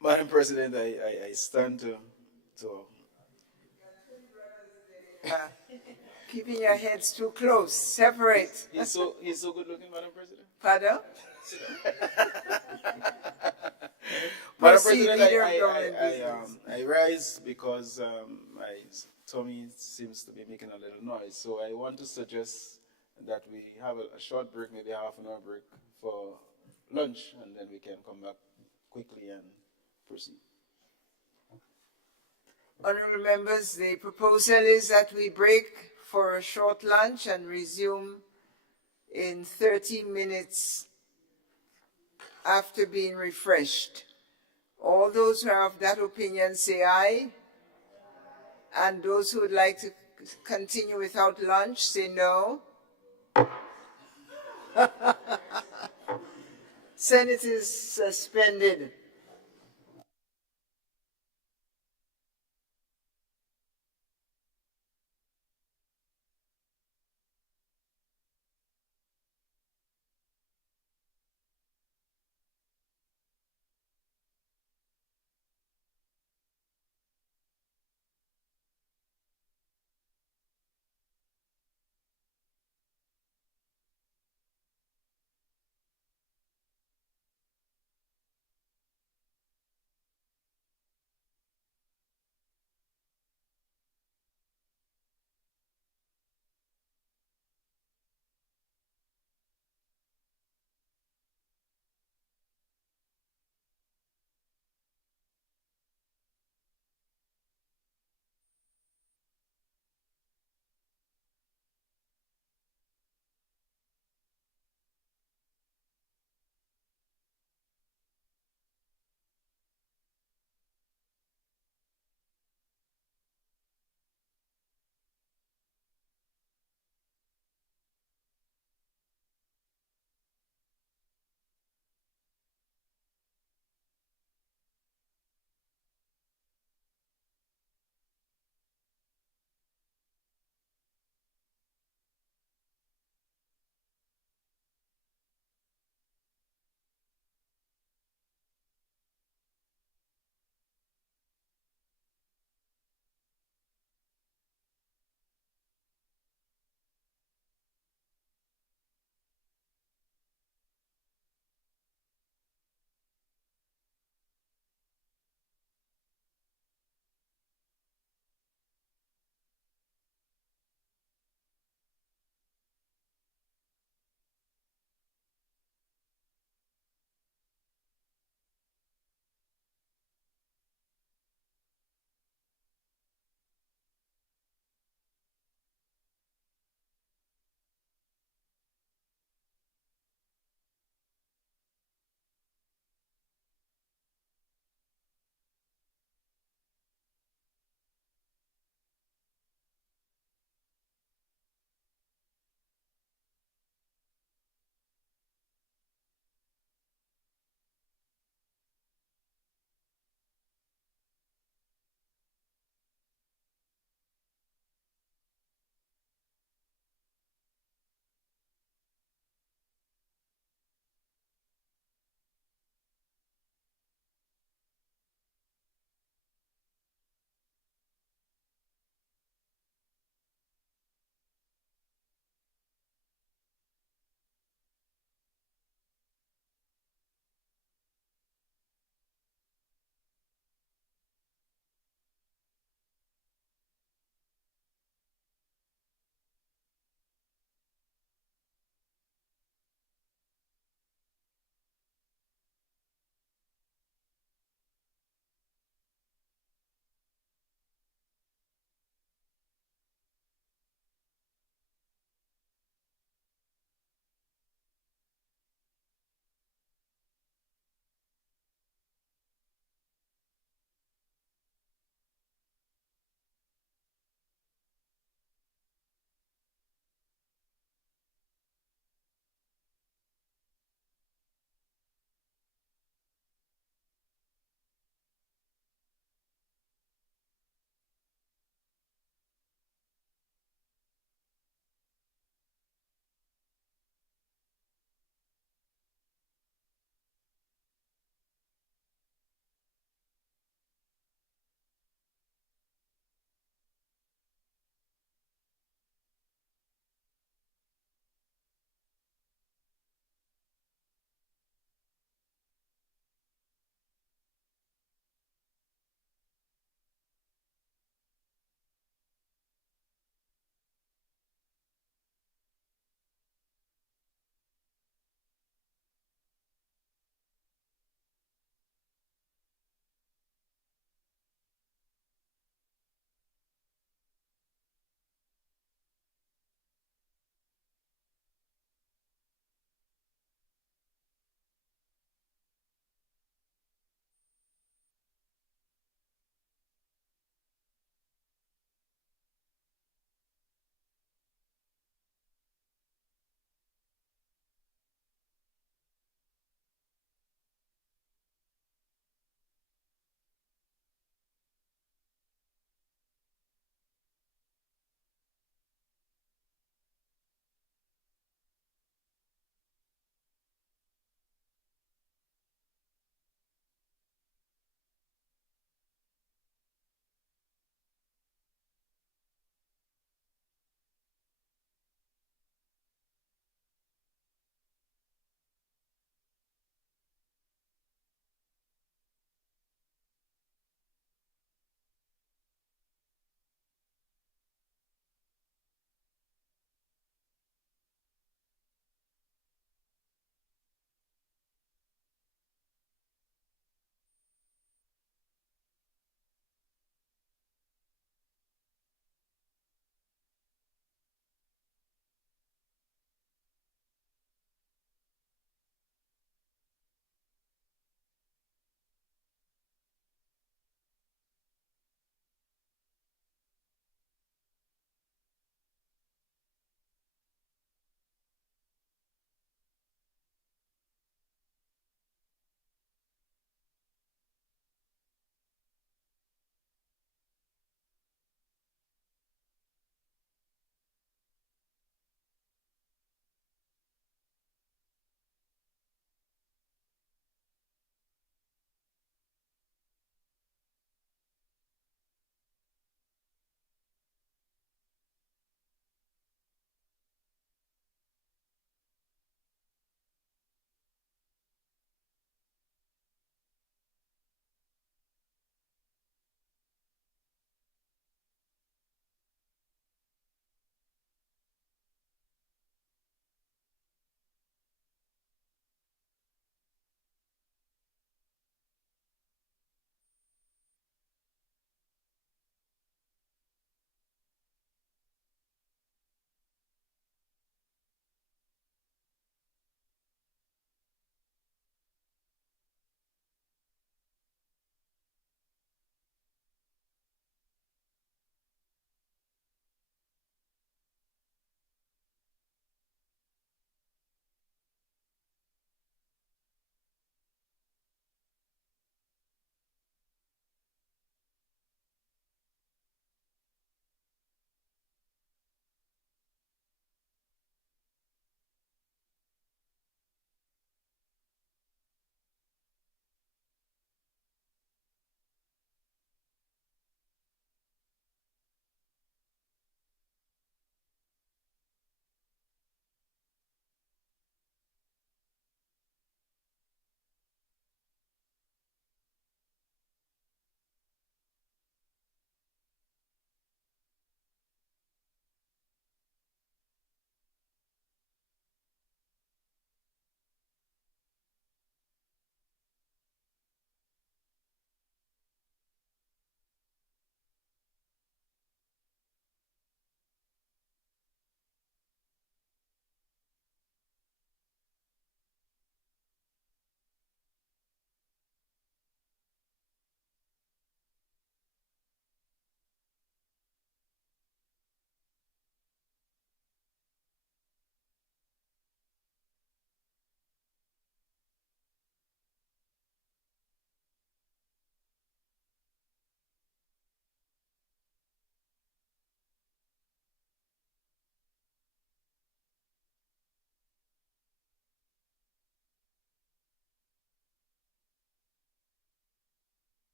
Madam President, I stand to Keeping your heads too close. Separate. He's so good looking, Madam President. Pardon? Madam Proceed, President, Leader of Government Business. I rise because my tummy seems to be making a little noise. So I want to suggest that we have a short break, maybe a half-an-hour break for lunch, and then we can come back quickly and proceed. Honourable members, the proposal is that we break for a short lunch and resume in 30 minutes after being refreshed. All those who are of that opinion say aye. And those who would like to continue without lunch say no. Senate is suspended.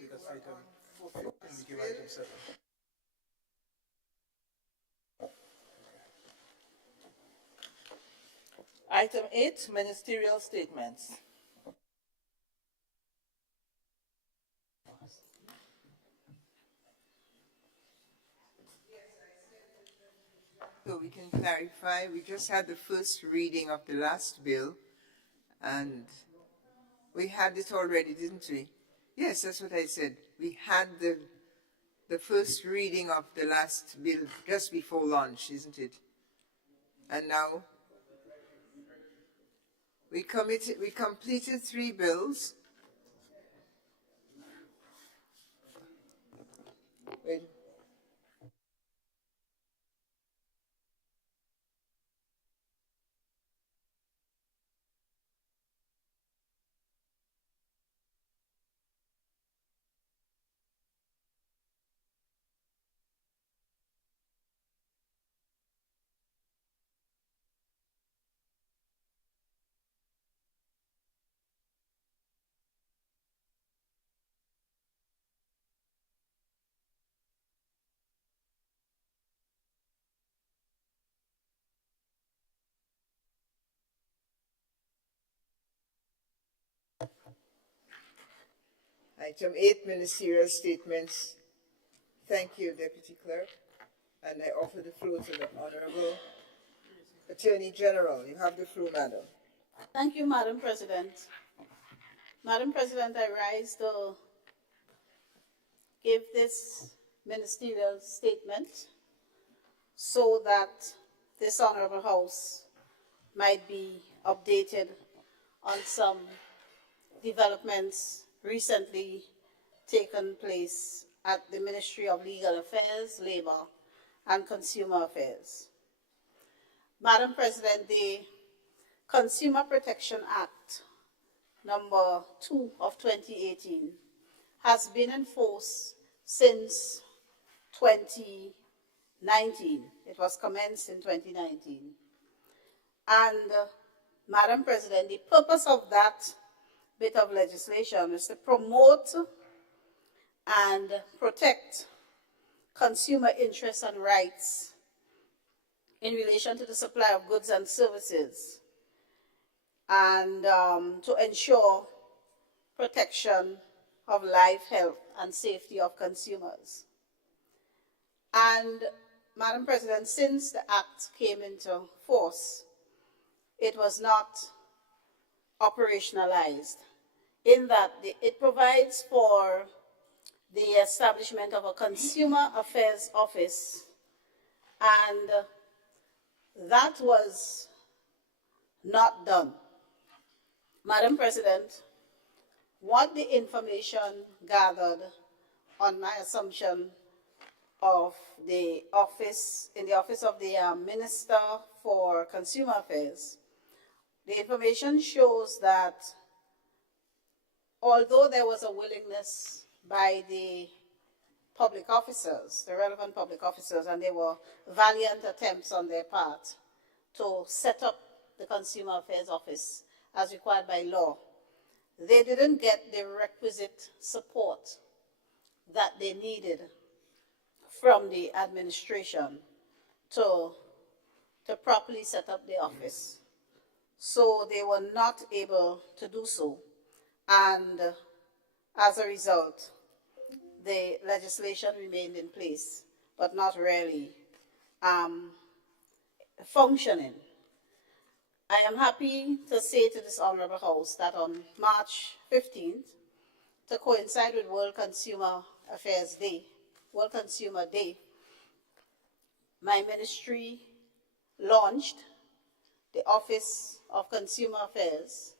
because item 15 became item 7. Item 8, ministerial statements. So we can clarify, we just had the first reading of the last bill, and we had it already, didn't we? Yes, that's what I said. We had the first reading of the last bill just before lunch, isn't it? And now we completed 3 bills. Wait. Item 8, ministerial statements. Thank you, Deputy Clerk. And I offer the floor to the Honorable Attorney General. You have the floor, Madam. Thank you, Madam President. Madam President, I rise to give this ministerial statement so that this Honorable House might be updated on some developments recently taken place at the Ministry of Legal Affairs, Labor, and Consumer Affairs. Madam President, the Consumer Protection Act number 2 of 2018 has been in force since 2019. It was commenced in 2019. And Madam President, the purpose of that bit of legislation is to promote and protect consumer interests and rights in relation to the supply of goods and services, and to ensure protection of life, health, and safety of consumers. And Madam President, since the Act came into force, it was not operationalized, in that it provides for the establishment of a Consumer Affairs Office, and that was not done. Madam President, what the information gathered on my assumption of the office, in the office of the Minister for Consumer Affairs, the information shows that although there was a willingness by the public officers, the relevant public officers, and there were valiant attempts on their part to set up the Consumer Affairs Office as required by law, they didn't get the requisite support that they needed from the administration to properly set up the office. So they were not able to do so. And as a result, the legislation remained in place, but not really functioning. I am happy to say to this Honorable House that on March 15th, to coincide with World Consumer Affairs Day, World Consumer Day, my ministry launched the Office of Consumer Affairs,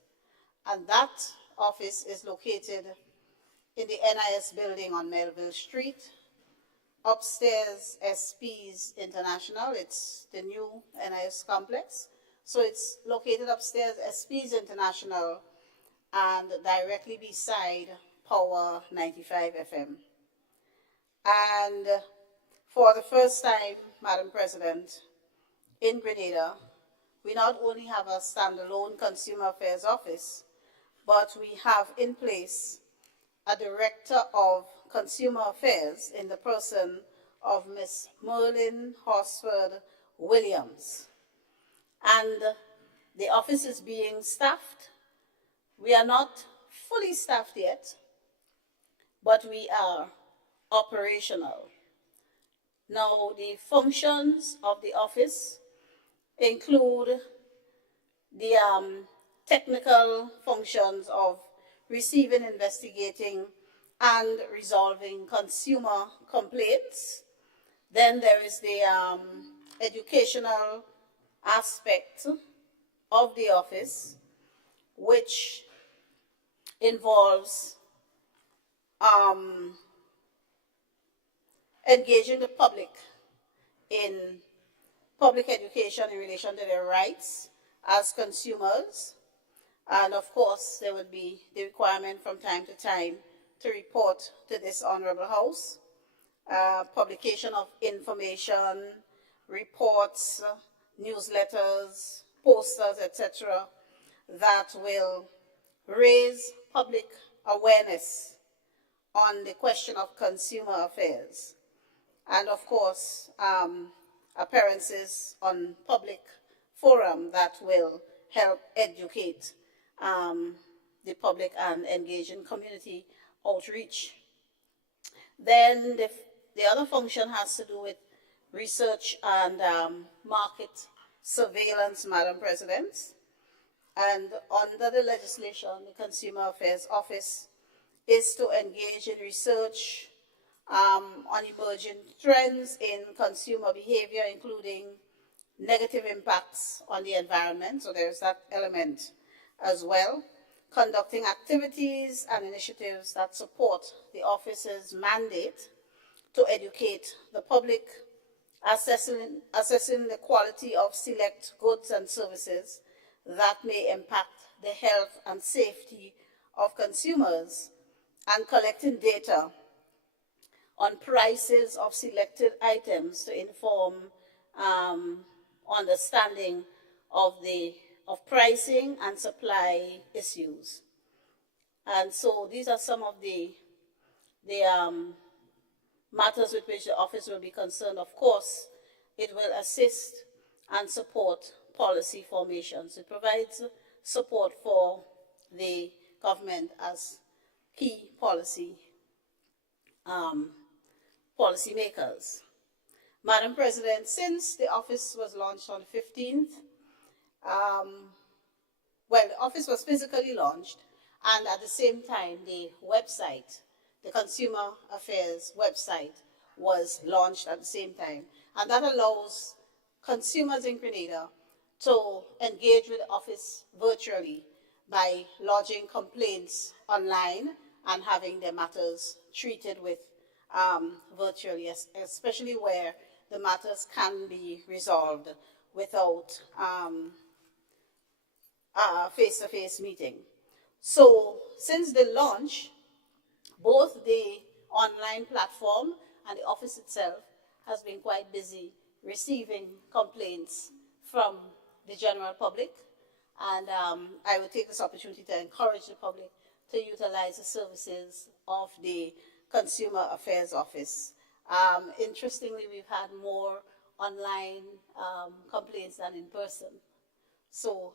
and that office is located in the NIS building on Melville Street, upstairs SP's International. It's the new NIS complex. So it's located upstairs SP's International and directly beside Power 95 FM. And for the first time, Madam President, in Grenada, we not only have a standalone Consumer Affairs Office, but we have in place a Director of Consumer Affairs in the person of Ms. Merlin Horsford Williams. And the office is being staffed. We are not fully staffed yet, but we are operational. Now, the functions of the office include the technical functions of receiving, investigating, and resolving consumer complaints. Then there is the educational aspect of the office, which involves engaging the public in public education in relation to their rights as consumers. And of course, there would be the requirement from time to time to report to this Honorable House, publication of information, reports, newsletters, posters, etc., that will raise public awareness on the question of consumer affairs. And of course, appearances on public forum that will help educate the public and engage in community outreach. Then the other function has to do with research and market surveillance, Madam President. And under the legislation, the Consumer Affairs Office is to engage in research on emerging trends in consumer behavior, including negative impacts on the environment. So there's that element as well. Conducting activities and initiatives that support the office's mandate to educate the public, assessing the quality of select goods and services that may impact the health and safety of consumers, and collecting data on prices of selected items to inform understanding of pricing and supply issues. And so these are some of the matters with which the office will be concerned. Of course, it will assist and support policy formations. It provides support for the government as key policymakers. Madam President, since the office was launched on the 15th, the office was physically launched, and at the same time, the website, the Consumer Affairs website, was launched at the same time. And that allows consumers in Grenada to engage with the office virtually by lodging complaints online and having their matters treated with virtually, especially where the matters can be resolved without a face-to-face meeting. So since the launch, both the online platform and the office itself has been quite busy receiving complaints from the general public. And I will take this opportunity to encourage the public to utilize the services of the Consumer Affairs Office. Interestingly, we've had more online complaints than in person. So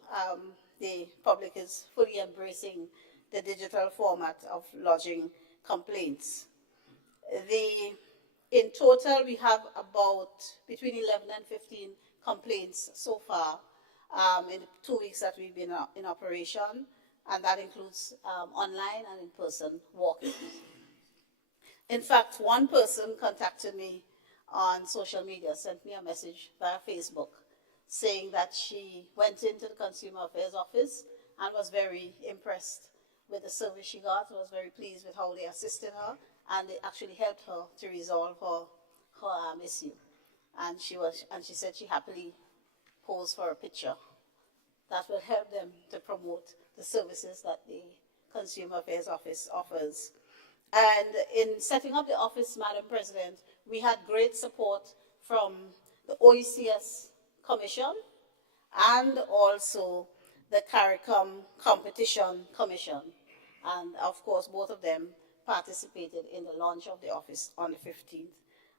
the public is fully embracing the digital format of lodging complaints. In total, we have about between 11 and 15 complaints so far in the 2 weeks that we've been in operation, and that includes online and in-person walk-ins. In fact, one person contacted me on social media, sent me a message via Facebook, saying that she went into the Consumer Affairs Office and was very impressed with the service she got, was very pleased with how they assisted her, and they actually helped her to resolve her issue. And she said she happily posed for a picture that will help them to promote the services that the Consumer Affairs Office offers. And in setting up the office, Madam President, we had great support from the OECS Commission and also the CARICOM Competition Commission. And of course, both of them participated in the launch of the office on the 15th.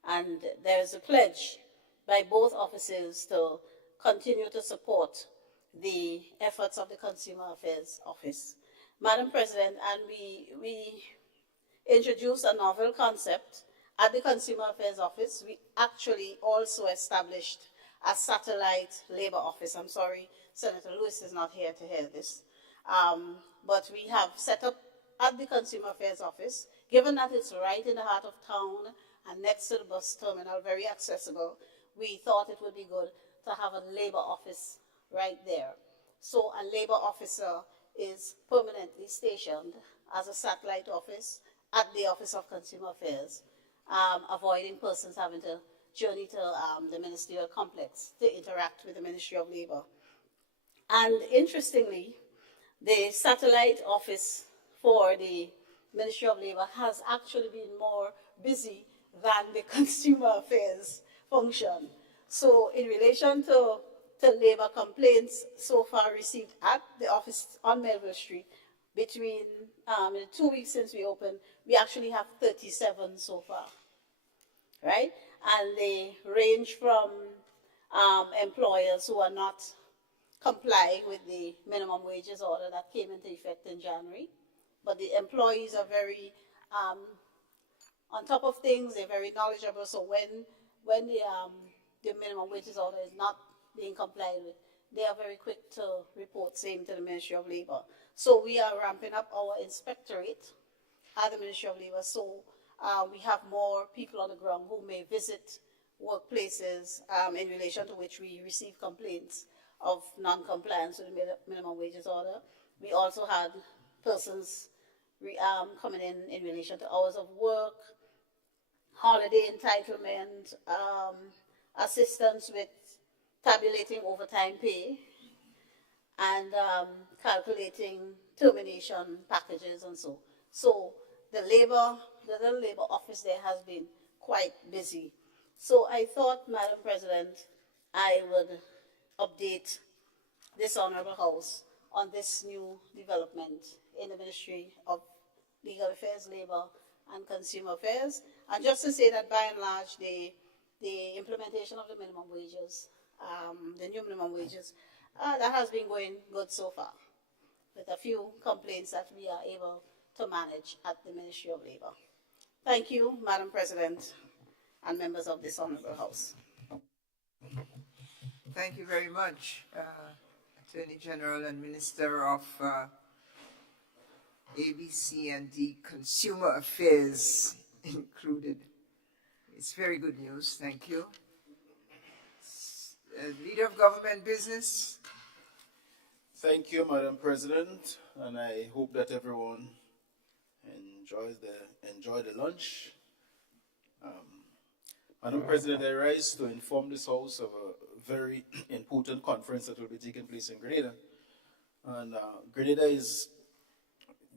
And there is a pledge by both offices to continue to support the efforts of the Consumer Affairs Office. Madam President, and we introduced a novel concept at the Consumer Affairs Office. We actually also established a satellite labor office. I'm sorry, Senator Lewis is not here to hear this. But we have set up at the Consumer Affairs Office, given that it's right in the heart of town and next to the bus terminal, very accessible, we thought it would be good to have a labor office right there. So a labor officer is permanently stationed as a satellite office at the Office of Consumer Affairs, avoiding persons having to journey to the ministerial complex to interact with the Ministry of Labor. And interestingly, the satellite office for the Ministry of Labor has actually been more busy than the Consumer Affairs function. So in relation to labor complaints so far received at the office on Melville Street, between in 2 weeks since we opened, we actually have 37 so far, right? And they range from employers who are not complying with the minimum wages order that came into effect in January, but the employees are very on top of things. They're very knowledgeable. So when the minimum wages order is not being complied with, they are very quick to report same to the Ministry of Labor. So we are ramping up our inspectorate at the Ministry of Labor. So we have more people on the ground who may visit workplaces in relation to which we receive complaints of non-compliance with the minimum wages order. We also had persons coming in relation to hours of work, holiday entitlement, assistance with tabulating overtime pay, and calculating termination packages and so. So the little labor office there has been quite busy. So I thought, Madam President, I would update this Honorable House on this new development in the Ministry of Legal Affairs, Labor and Consumer Affairs. And just to say that by and large, the implementation of the minimum wages, the new minimum wages, that has been going good so far, with a few complaints that we are able to manage at the Ministry of Labor. Thank you, Madam President, and members of this Honorable House. Thank you very much, Attorney General and Minister of ABC and D Consumer Affairs included. It's very good news. Thank you. Leader of Government Business. Thank you, Madam President, and I hope that everyone enjoy the lunch. Madam President, I rise to inform this House of a very important conference that will be taking place in Grenada. And Grenada is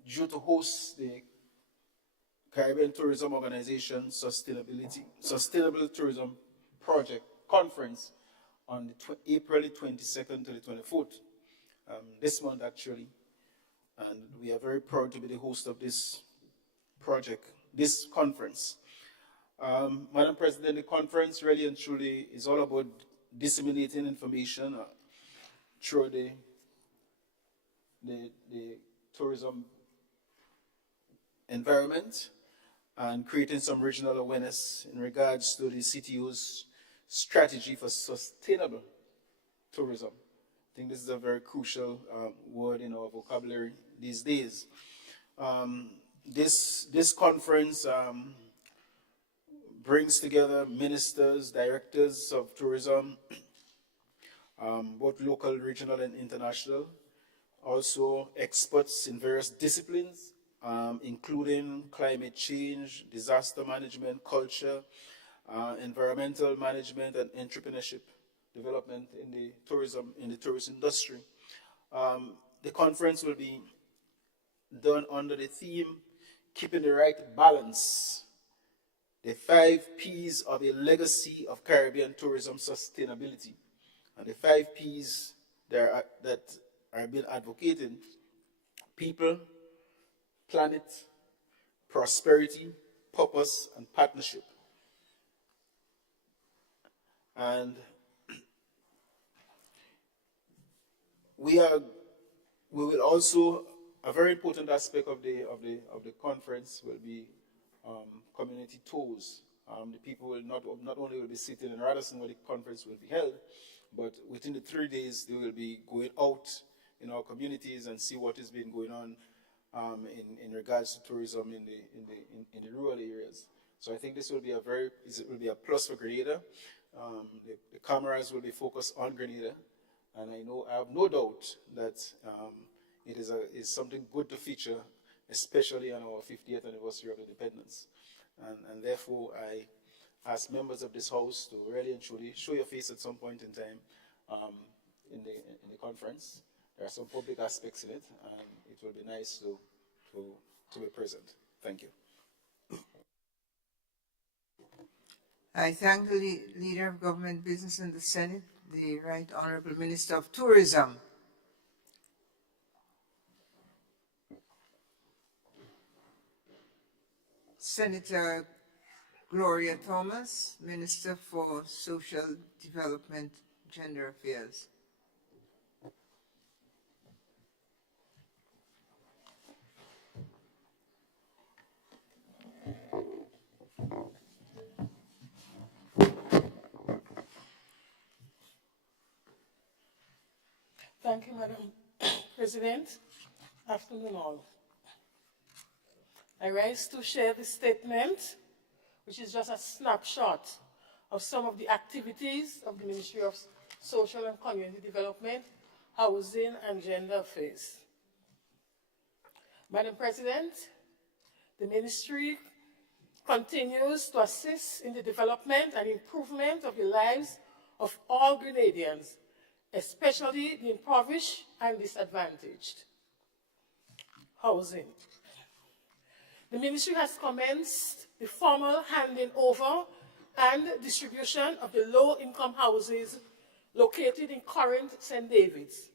due to host the Caribbean Tourism Organization Sustainable Tourism Project Conference on April 22nd to the 24th, this month actually. And we are very proud to be the host of this project, this conference. Madam President, the conference really and truly is all about disseminating information through the tourism environment and creating some regional awareness in regards to the CTO's strategy for sustainable tourism. I think this is a very crucial word in our vocabulary these days. This conference brings together ministers, directors of tourism, both local, regional, and international. Also experts in various disciplines, including climate change, disaster management, culture, environmental management, and entrepreneurship development in the tourist industry. The conference will be done under the theme, Keeping the Right Balance, the 5 P's of a legacy of Caribbean tourism sustainability. And the 5 P's that are being advocated: people, planet, prosperity, purpose, and partnership. And we will also, a very important aspect of the conference will be community tours. The people will not only will be sitting in Radisson where the conference will be held, but within the 3 days they will be going out in our communities and see what has been going on in regards to tourism in the rural areas. So I think this will be a plus for Grenada. The cameras will be focused on Grenada, and I have no doubt that it is something good to feature, especially on our 50th anniversary of independence. And therefore, I ask members of this House to really and truly show your face at some point in time in the conference. There are some public aspects in it, and it will be nice to be present. Thank you. I thank the Leader of Government Business in the Senate, the Right Honorable Minister of Tourism. Senator Gloria Thomas, Minister for Social Development, Gender Affairs. Thank you, Madam President. Afternoon all. I rise to share this statement, which is just a snapshot of some of the activities of the Ministry of Social and Community Development, Housing and Gender Affairs. Madam President, the Ministry continues to assist in the development and improvement of the lives of all Grenadians, especially the impoverished and disadvantaged. Housing. The Ministry has commenced the formal handing over and distribution of the low-income houses located in current St. David's.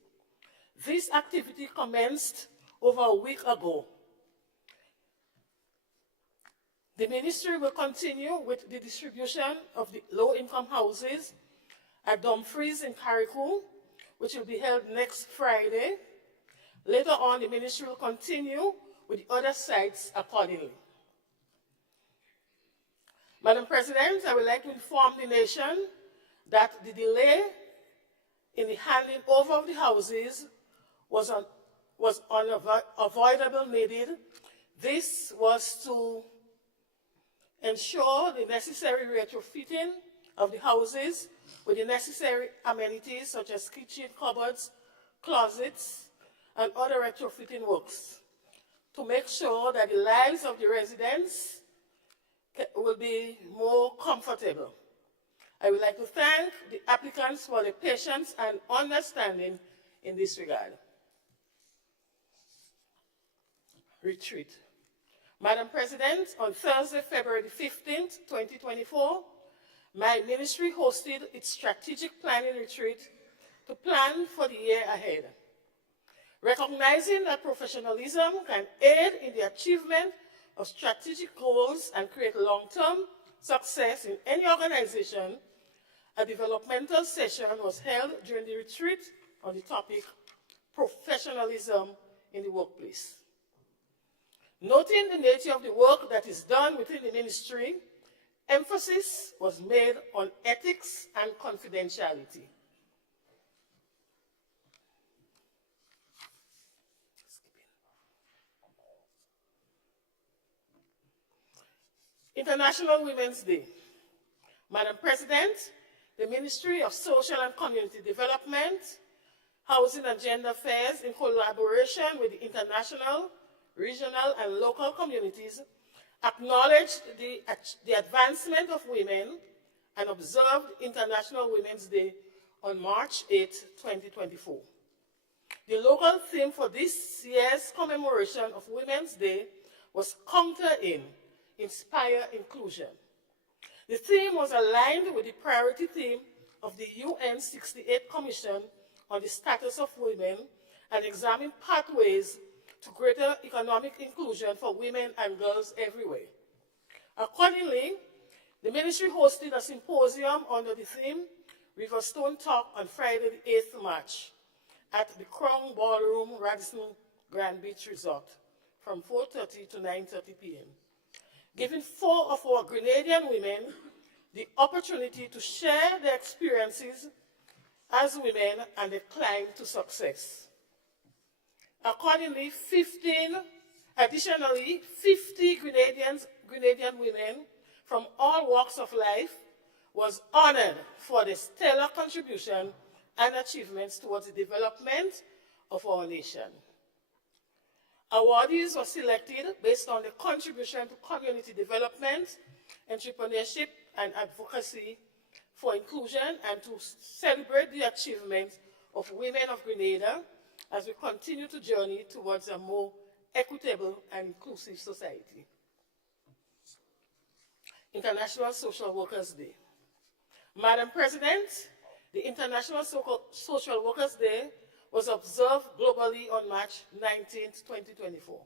This activity commenced over a week ago. The Ministry will continue with the distribution of the low-income houses at Dumfries in Carriacou, which will be held next Friday. Later on, the Ministry will continue with the other sites accordingly. Madam President, I would like to inform the nation that the delay in the handing over of the houses was unavoidable needed. This was to ensure the necessary retrofitting of the houses with the necessary amenities such as kitchen, cupboards, closets, and other retrofitting works to make sure that the lives of the residents will be more comfortable. I would like to thank the applicants for their patience and understanding in this regard. Retreat. Madam President, on Thursday, February 15th, 2024, my ministry hosted its strategic planning retreat to plan for the year ahead. Recognizing that professionalism can aid in the achievement of strategic goals and create long-term success in any organization, a developmental session was held during the retreat on the topic, professionalism in the workplace. Noting the nature of the work that is done within the ministry, emphasis was made on ethics and confidentiality. International Women's Day. Madam President, the Ministry of Social and Community Development, Housing and Gender Affairs, in collaboration with the international, regional, and local communities, acknowledged the advancement of women and observed International Women's Day on March 8, 2024. The local theme for this year's commemoration of Women's Day was Counter In, Inspire Inclusion. The theme was aligned with the priority theme of the UN 68 Commission on the Status of Women and examined pathways to greater economic inclusion for women and girls everywhere. Accordingly, the ministry hosted a symposium under the theme Riverstone Talk on Friday, the 8th March at the Crown Ballroom, Radisson Grand Beach Resort from 4:30 to 9:30 p.m., giving 4 of our Grenadian women the opportunity to share their experiences as women and their climb to success. Accordingly, 50 Grenadian women from all walks of life was honored for their stellar contribution and achievements towards the development of our nation. Awardees were selected based on their contribution to community development, entrepreneurship, and advocacy for inclusion, and to celebrate the achievements of women of Grenada as we continue to journey towards a more equitable and inclusive society. International Social Workers Day. Madam President, the International Social Workers Day was observed globally on March 19, 2024.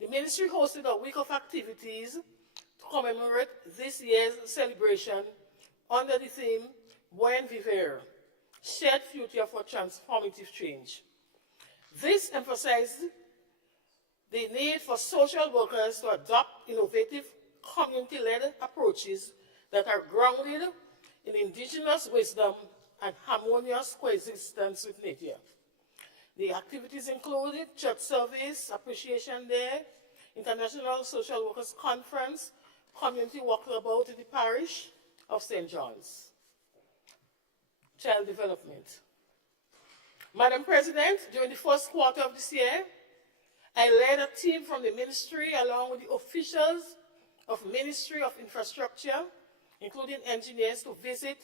The ministry hosted a week of activities to commemorate this year's celebration under the theme Buen Vivir, Shared Future for Transformative Change. This emphasized the need for social workers to adopt innovative community-led approaches that are grounded in indigenous wisdom and harmonious coexistence with nature. The activities included church service, appreciation day, International Social Workers Conference, community walkabout in the parish of St. John's. Child development. Madam President, during the first quarter of this year, I led a team from the ministry along with the officials of Ministry of Infrastructure, including engineers, to visit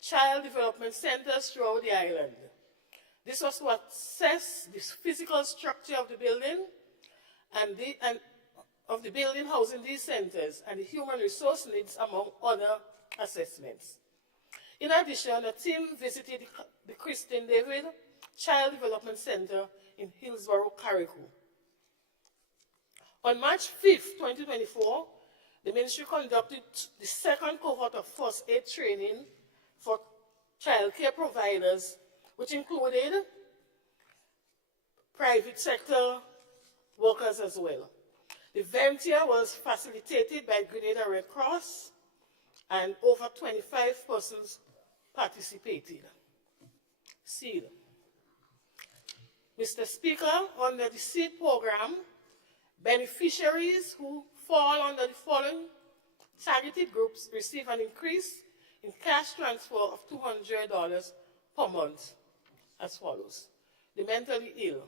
child development centers throughout the island. This was to assess the physical structure of the building and of the building housing these centers and the human resource needs, among other assessments. In addition, a team visited the Christine David Child Development Center in Hillsborough, Carriacou. On March 5th, 2024, the ministry conducted the second cohort of first aid training for child care providers, which included private sector workers as well. The venture was facilitated by Grenada Red Cross, and over 25 persons participated. SEED. Mr. Speaker, under the SEED program, beneficiaries who fall under the following targeted groups receive an increase in cash transfer of $200 per month as follows: the mentally ill,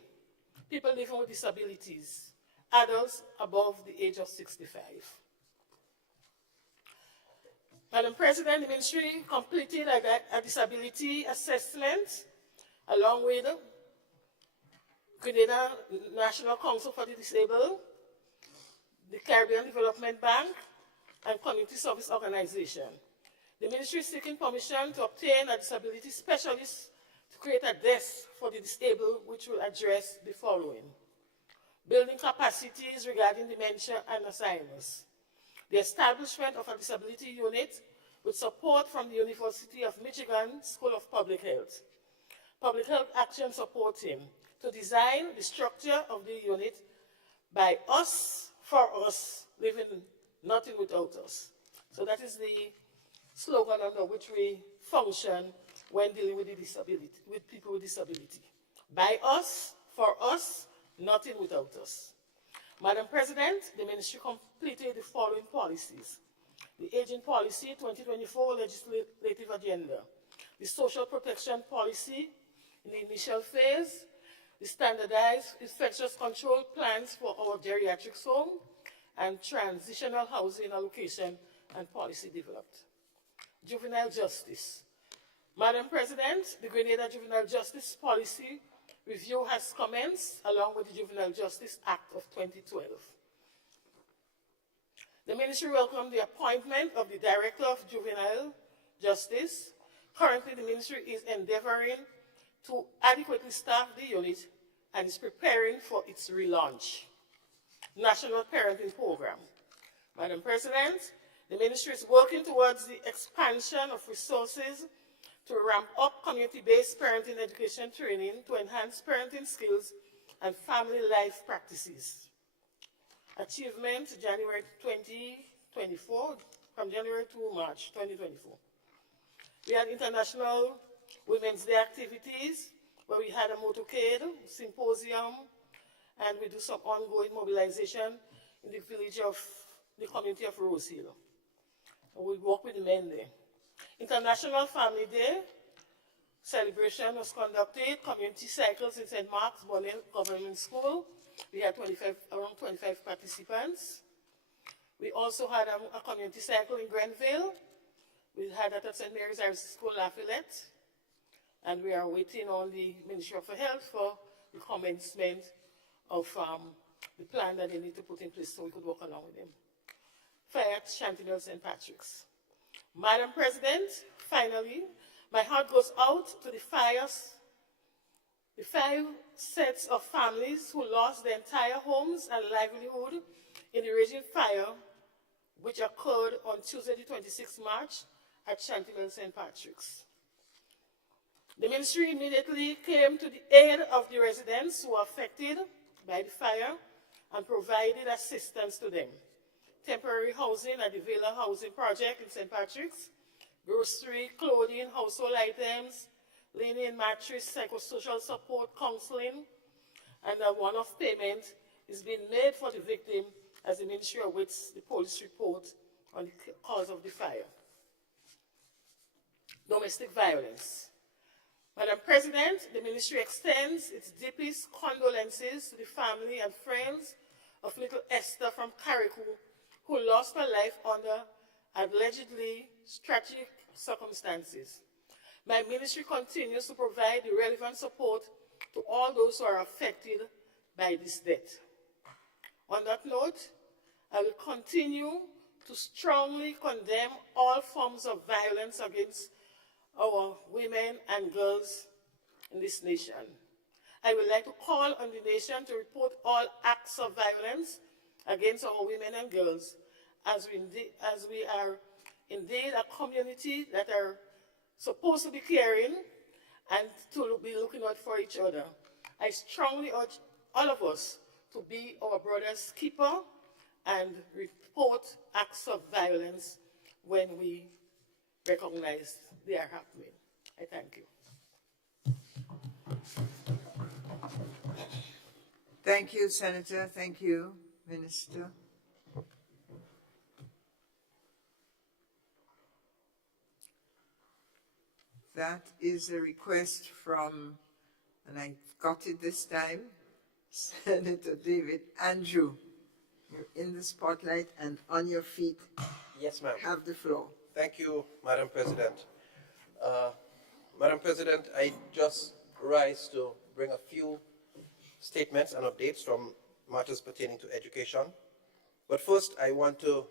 people living with disabilities, adults above the age of 65. Madam President, the ministry completed a disability assessment along with Grenada National Council for the Disabled, the Caribbean Development Bank, and Community Service Organization. The ministry is seeking permission to obtain a disability specialist to create a desk for the disabled, which will address the following: building capacities regarding dementia and Alzheimer's, the establishment of a disability unit with support from the University of Michigan School of Public Health, Public Health Action Support Team, to design the structure of the unit by us, for us, living nothing without us. So that is the slogan under which we function when dealing with with people with disability. By us, for us, nothing without us. Madam President, the ministry completed the following policies: the Aging Policy 2024 Legislative Agenda, the Social Protection Policy in the initial phase, the Standardized Infectious Control Plans for our geriatrics home, and Transitional Housing Allocation and Policy developed. Juvenile Justice. Madam President, the Grenada Juvenile Justice Policy review has commenced along with the Juvenile Justice Act of 2012. The ministry welcomed the appointment of the Director of Juvenile Justice. Currently, the ministry is endeavoring to adequately staff the unit and is preparing for its relaunch. National Parenting Program. Madam President, the ministry is working towards the expansion of resources to ramp up community-based parenting education training to enhance parenting skills and family life practices. Achievement, January 2024, from January to March 2024. We had International Women's Day activities, where we had a motorcade, symposium, and we do some ongoing mobilization in the village of the community of Rose Hill. And we work with the men there. International Family Day celebration was conducted, community cycles in St. Mark's Bonnell Government School. We had around 25 participants. We also had a community cycle in Grenville. We had that at St. Mary's Irish School, Lafayette. And we are waiting on the Ministry of Health for the commencement of the plan that they need to put in place so we could work along with them. Fire at Chantilly St. Patrick's. Madam President, finally, my heart goes out to the 5 sets of families who lost their entire homes and livelihood in the raging fire which occurred on Tuesday, the 26th March at Chantilly St. Patrick's. The ministry immediately came to the aid of the residents who were affected by the fire and provided assistance to them. Temporary housing at the Villa Housing Project in St. Patrick's, grocery, clothing, household items, linen, mattress, psychosocial support, counseling, and a one-off payment is being made for the victim as the ministry awaits the police report on the cause of the fire. Domestic violence. Madam President, the ministry extends its deepest condolences to the family and friends of little Esther from Carriacou, who lost her life under allegedly tragic circumstances. My ministry continues to provide the relevant support to all those who are affected by this death. On that note, I will continue to strongly condemn all forms of violence against our women and girls in this nation. I would like to call on the nation to report all acts of violence against our women and girls, as we are indeed a community that are supposed to be caring and to be looking out for each other. I strongly urge all of us to be our brother's keeper and report acts of violence when we recognize they are happening. I thank you. Thank you, Senator. Thank you, Minister. That is a request from, and I got it this time, Senator David Andrew. You're in the spotlight and on your feet. Yes, ma'am. Have the floor. Thank you, Madam President. Madam President, I just rise to bring a few statements and updates from matters pertaining to education. But first, I want to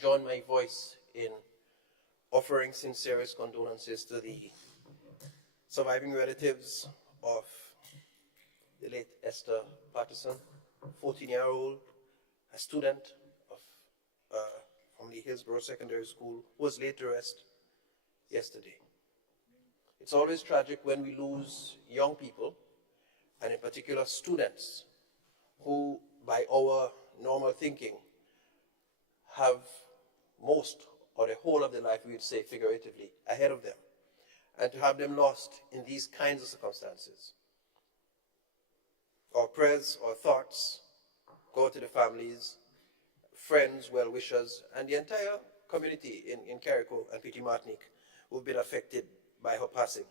join my voice in offering sincerest condolences to the surviving relatives of the late Esther Patterson, 14-year-old, a student of from the Hillsborough Secondary School, who was laid to rest yesterday. It's always tragic when we lose young people, and in particular students, who by our normal thinking have most or the whole of their life, we would say figuratively, ahead of them. And to have them lost in these kinds of circumstances. Our prayers, our thoughts go to the families, friends, well-wishers, and the entire community in Carriacou and Petite Martinique who have been affected by her passing.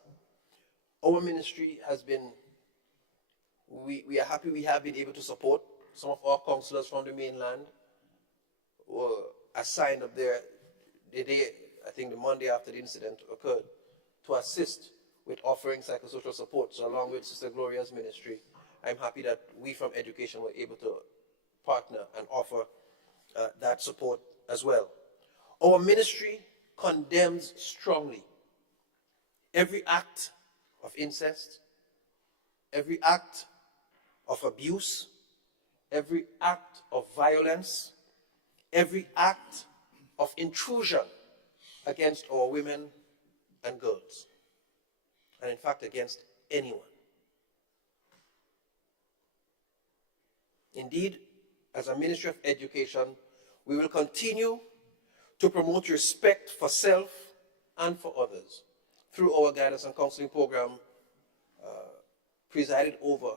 Our ministry has been, we are happy we have been able to support some of our counselors from the mainland who were assigned up there the day, I think the Monday after the incident occurred, to assist with offering psychosocial support. So along with Sister Gloria's ministry, I'm happy that we from education were able to partner and offer that support as well. Our ministry condemns strongly every act of incest, every act of abuse, every act of violence, every act of intrusion against our women and girls, and in fact against anyone. Indeed, as a Ministry of Education, we will continue to promote respect for self and for others through our guidance and counseling program presided over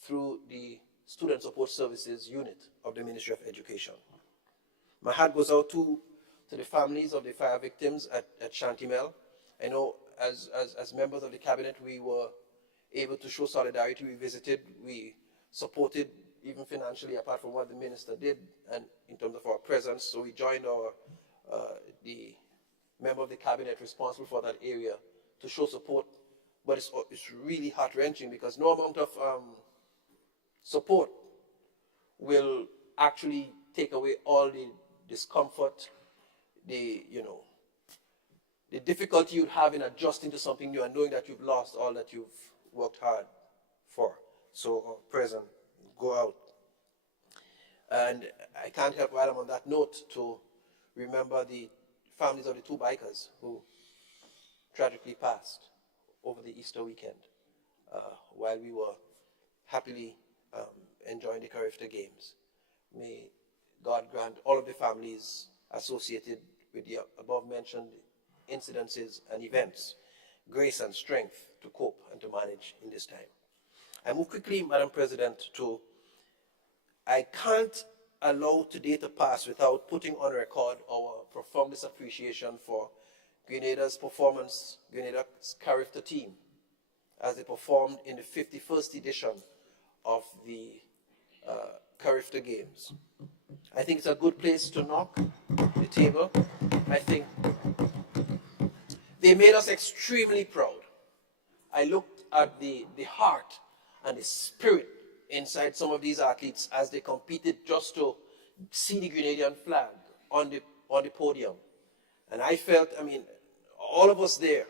through the Student Support Services Unit of the Ministry of Education. My heart goes out to the families of the fire victims at Shantimel. I know as members of the cabinet, we were able to show solidarity. We visited, we supported even financially, apart from what the minister did, and in terms of our presence. So we joined the member of the cabinet responsible for that area to show support. But it's really heart-wrenching because no amount of support will actually take away all the discomfort, the difficulty you'd have in adjusting to something new and knowing that you've lost all that you've worked hard for. So our present go out. And I can't help, while I'm on that note, to remember the families of the two bikers who tragically passed over the Easter weekend while we were happily enjoying the Carifta Games. May God grant all of the families associated with the above-mentioned incidences and events grace and strength to cope and to manage in this time. I move quickly, Madam President, to I can't allow today to pass without putting on record our profoundest appreciation for Grenada's performance, Grenada's Carifta team, as they performed in the 51st edition of the Carifta Games. I think it's a good place to knock the table. I think they made us extremely proud. I looked at the heart and the spirit inside some of these athletes as they competed just to see the Grenadian flag on the podium. And I felt, I mean, all of us there,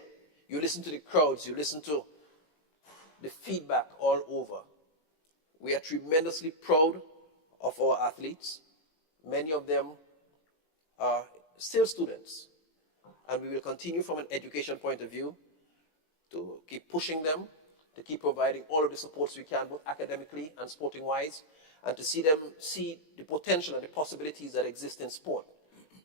you listen to the crowds, you listen to the feedback all over. We are tremendously proud of our athletes. Many of them are still students. And we will continue from an education point of view to keep pushing them, to keep providing all of the supports we can, both academically and sporting-wise, and to see them see the potential and the possibilities that exist in sport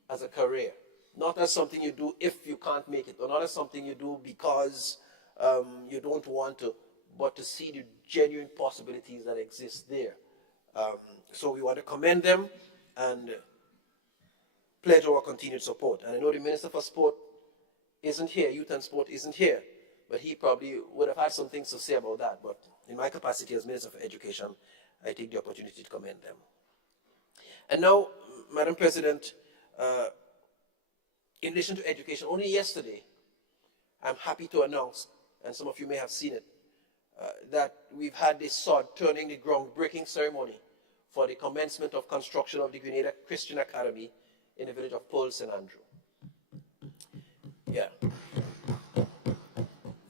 as a career. Not as something you do if you can't make it, or not as something you do because you don't want to, but to see the genuine possibilities that exist there. So we want to commend them and pledge our continued support. And I know the Minister for Sport isn't here, Youth and Sport isn't here, but he probably would have had some things to say about that. But in my capacity as Minister for Education, I take the opportunity to commend them. And now, Madam President, in relation to education, only yesterday, I'm happy to announce, and some of you may have seen it, that we've had this sod turning the groundbreaking ceremony for the commencement of construction of the Grenada Christian Academy in the village of Pearl St. Andrew. Yeah.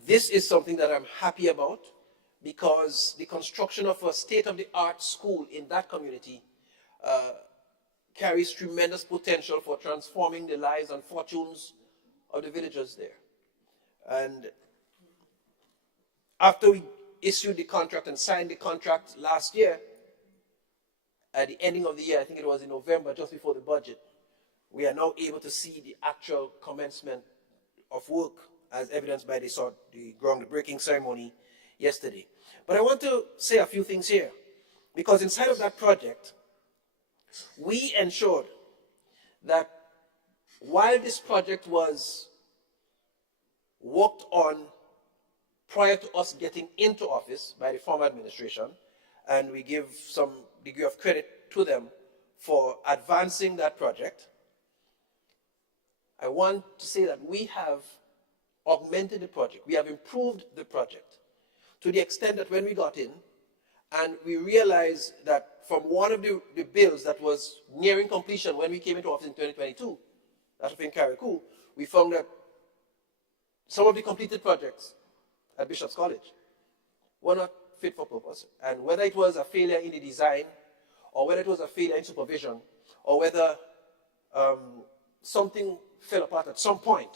This is something that I'm happy about because the construction of a state-of-the-art school in that community carries tremendous potential for transforming the lives and fortunes of the villagers there. And after we issued the contract and signed the contract last year, at the ending of the year, I think it was in November, just before the budget, we are now able to see the actual commencement of work as evidenced by the groundbreaking ceremony yesterday. But I want to say a few things here, because inside of that project, we ensured that while this project was worked on prior to us getting into office by the former administration, and we give some degree of credit to them for advancing that project, I want to say that we have augmented the project. We have improved the project to the extent that when we got in and we realized that from one of the bills that was nearing completion when we came into office in 2022, that of Nkariku, we found that some of the completed projects at Bishop's College were not fit for purpose. And whether it was a failure in the design, or whether it was a failure in supervision, or whether something fell apart at some point,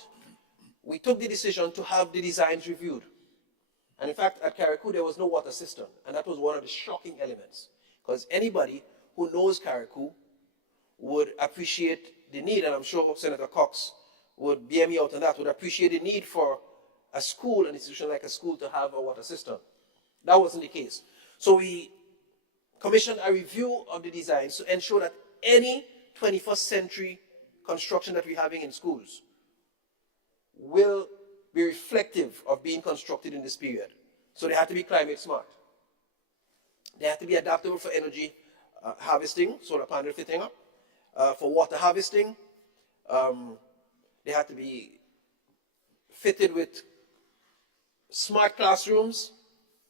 we took the decision to have the designs reviewed. And in fact, at Carriacou, there was no water system. And that was one of the shocking elements. Because anybody who knows Carriacou would appreciate the need, and I'm sure Senator Cox would bear me out on that, would appreciate the need for a school, an institution like a school, to have a water system. That wasn't the case. So we commissioned a review of the designs to ensure that any 21st century construction that we're having in schools will be reflective of being constructed in this period. So they have to be climate smart. They have to be adaptable for energy harvesting, solar panel fitting up, for water harvesting. They have to be fitted with smart classrooms,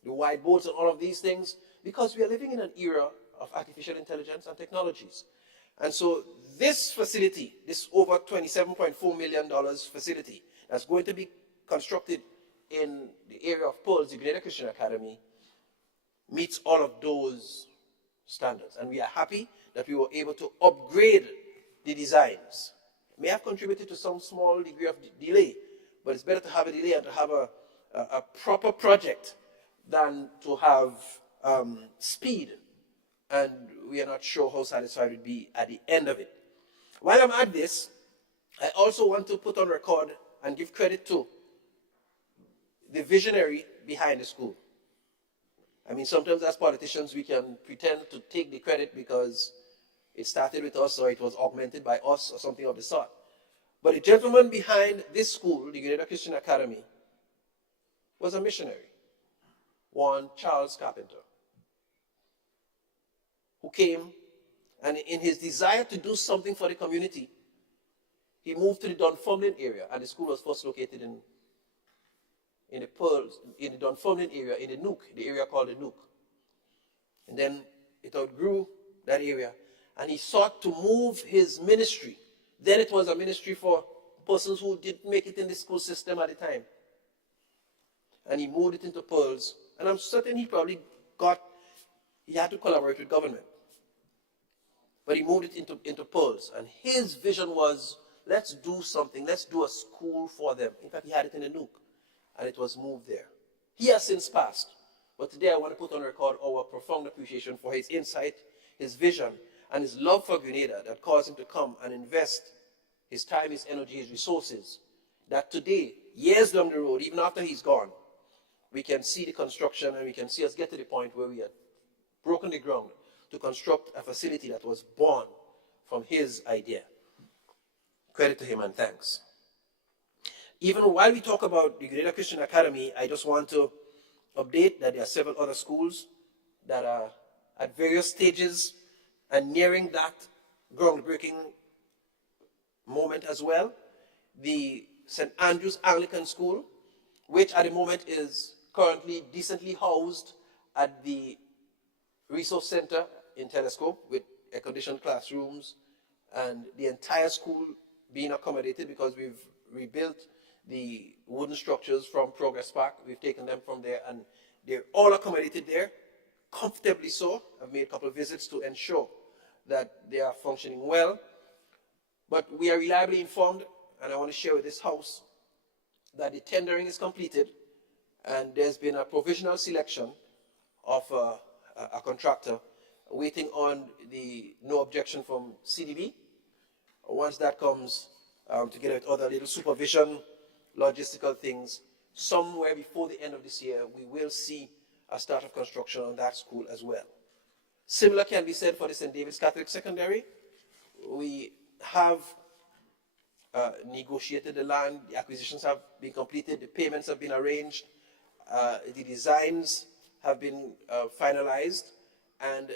the whiteboards and all of these things, because we are living in an era of artificial intelligence and technologies. And so this facility, this over $27.4 million facility that's going to be constructed in the area of Pearls, the Grenada Christian Academy, meets all of those standards. And we are happy that we were able to upgrade the designs. It may have contributed to some small degree of delay, but it's better to have a delay and to have a proper project than to have speed, and we are not sure how satisfied we'd be at the end of it. While I'm at this, I also want to put on record and give credit to the visionary behind the school. I mean, sometimes as politicians, we can pretend to take the credit because it started with us or it was augmented by us or something of the sort. But the gentleman behind this school, the Grenada Christian Academy, was a missionary, one Charles Carpenter, who came, and in his desire to do something for the community, he moved to the Dunfermline area, and the school was first located in the Pearls, in the Dunfermline area, in the Nook, the area called the Nook. And then it outgrew that area, and he sought to move his ministry. Then it was a ministry for persons who didn't make it in the school system at the time. And he moved it into Pearls, and I'm certain he probably he had to collaborate with government. But he moved it into Pearls, and his vision was, let's do something, let's do a school for them. In fact, he had it in the Nook, and it was moved there. He has since passed, but today I want to put on record our profound appreciation for his insight, his vision, and his love for Grenada that caused him to come and invest his time, his energy, his resources, that today, years down the road, even after he's gone, we can see the construction and we can see us get to the point where we had broken the ground to construct a facility that was born from his idea. Credit to him and thanks. Even while we talk about the Grenada Christian Academy, I just want to update that there are several other schools that are at various stages and nearing that groundbreaking moment as well. The St. Andrew's Anglican School, which at the moment is currently decently housed at the Resource Center in Telescope with air-conditioned classrooms and the entire school being accommodated because we've rebuilt the wooden structures from Progress Park. We've taken them from there and they're all accommodated there, comfortably so. I've made a couple of visits to ensure that they are functioning well. But we are reliably informed, and I want to share with this House, that the tendering is completed and there's been a provisional selection of a contractor waiting on the no objection from CDB. Once that comes together with other little supervision, logistical things, somewhere before the end of this year, we will see a start of construction on that school as well. Similar can be said for the St. David's Catholic Secondary. We have negotiated the land, the acquisitions have been completed, the payments have been arranged, the designs have been finalized, and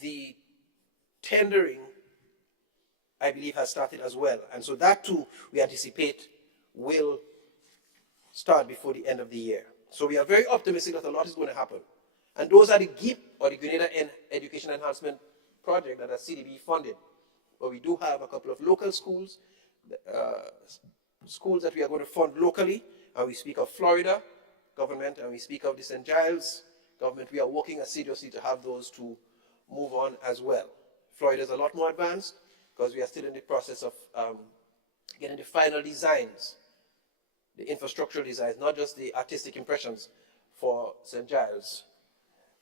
the tendering, I believe, has started as well. And so that too, we anticipate, will start before the end of the year. So we are very optimistic that a lot is going to happen. And those are the GEEP, or the Grenada Education Enhancement Project, that are CDB funded. But we do have a couple of local schools, schools that we are going to fund locally. And we speak of Florida, government and we speak of the St. Giles government, we are working assiduously to have those two move on as well. Florida is a lot more advanced because we are still in the process of getting the final designs, the infrastructural designs, not just the artistic impressions for St. Giles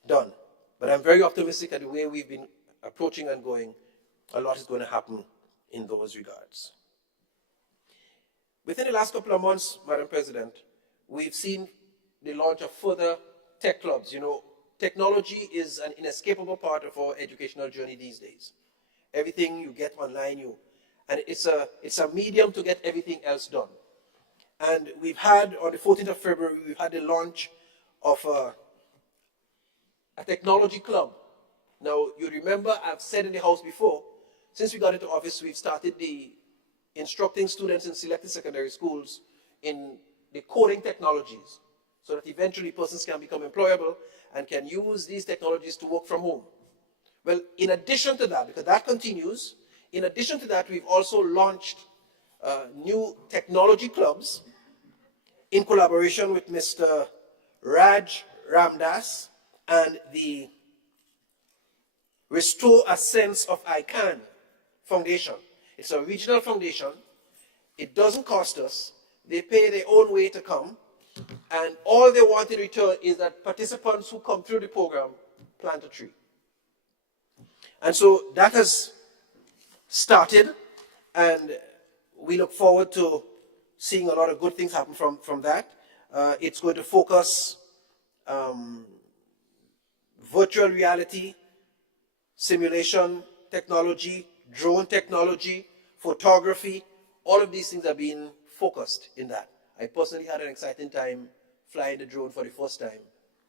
done. But I'm very optimistic at the way we've been approaching and going. A lot is going to happen in those regards. Within the last couple of months, Madam President, we've seen the launch of further tech clubs. You know, technology is an inescapable part of our educational journey these days. Everything you get online, and it's a medium to get everything else done. And we've had, on the 14th of February, we've had the launch of a technology club. Now, you remember I've said in the House before, since we got into office, we've started instructing students in selected secondary schools in the coding technologies, so that eventually persons can become employable and can use these technologies to work from home. Well, in addition to that, because that continues, in addition to that, we've also launched new technology clubs in collaboration with Mr. Raj Ramdas and the Restore a Sense of ICANN Foundation. It's a regional foundation. It doesn't cost us. They pay their own way to come. And all they want in return is that participants who come through the program plant a tree. And so that has started, and we look forward to seeing a lot of good things happen from that. It's going to focus virtual reality, simulation technology, drone technology, photography. All of these things are being focused in that. I personally had an exciting time flying the drone for the first time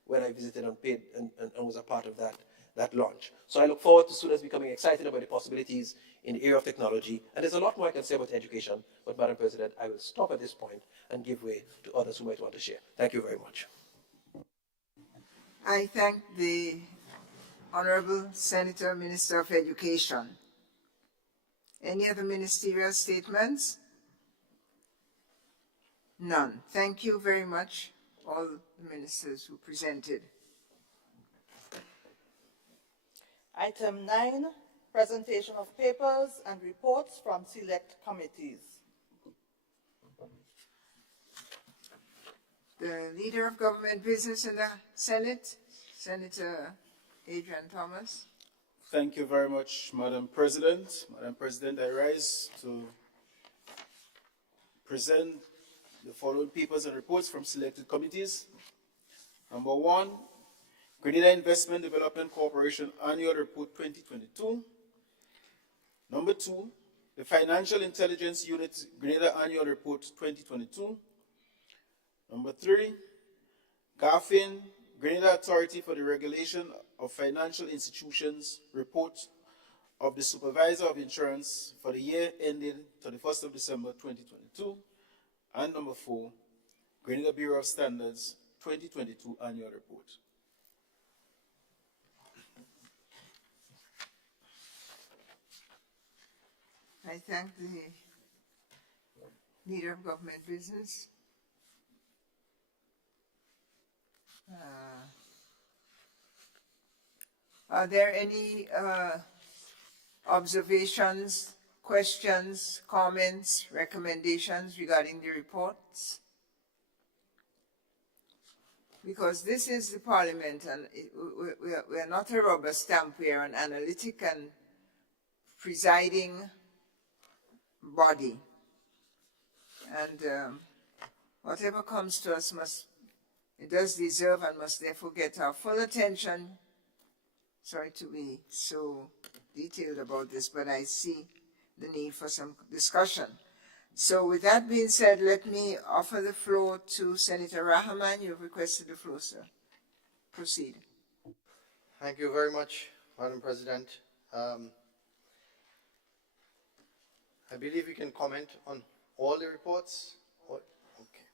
when I visited and paid and was a part of that launch. So I look forward to students becoming excited about the possibilities in the area of technology. And there's a lot more I can say about education, but Madam President, I will stop at this point and give way to others who might want to share. Thank you very much. I thank the Honorable Senator, Minister of Education. Any other ministerial statements? None. Thank you very much, all the ministers who presented. Item 9, presentation of papers and reports from select committees. The Leader of Government Business in the Senate, Senator Adrian Thomas. Thank you very much, Madam President. Madam President, I rise to present the following papers and reports from selected committees. Number 1, Grenada Investment Development Corporation Annual Report 2022. Number 2, the Financial Intelligence Unit Grenada Annual Report 2022. Number 3, GAFIN, Grenada Authority for the Regulation of Financial Institutions Report of the Supervisor of Insurance for the year ending 31st of December 2022. And number 4, Grenada Bureau of Standards 2022 Annual Report. I thank the Leader of Government Business. Are there any observations, questions, comments, recommendations regarding the reports? Because this is the Parliament, and we are not a rubber stamp. We are an analytic and presiding body. And whatever comes to us it does deserve and must therefore get our full attention. Sorry to be so detailed about this, but I see the need for some discussion. So with that being said, let me offer the floor to Senator Rahman. You've requested the floor, sir. Proceed. Thank you very much, Madam President. I believe we can comment on all the reports. Okay.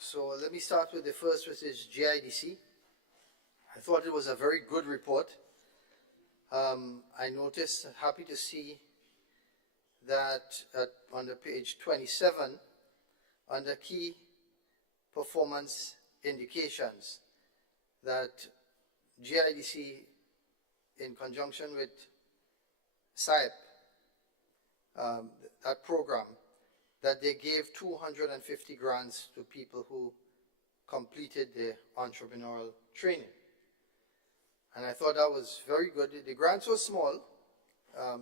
So let me start with the first, which is GIDC. I thought it was a very good report. I noticed, happy to see that under page 27, under key performance indications that GIDC, in conjunction with SIEP, that program, that they gave 250 grants to people who completed the entrepreneurial training. And I thought that was very good. The grants were small,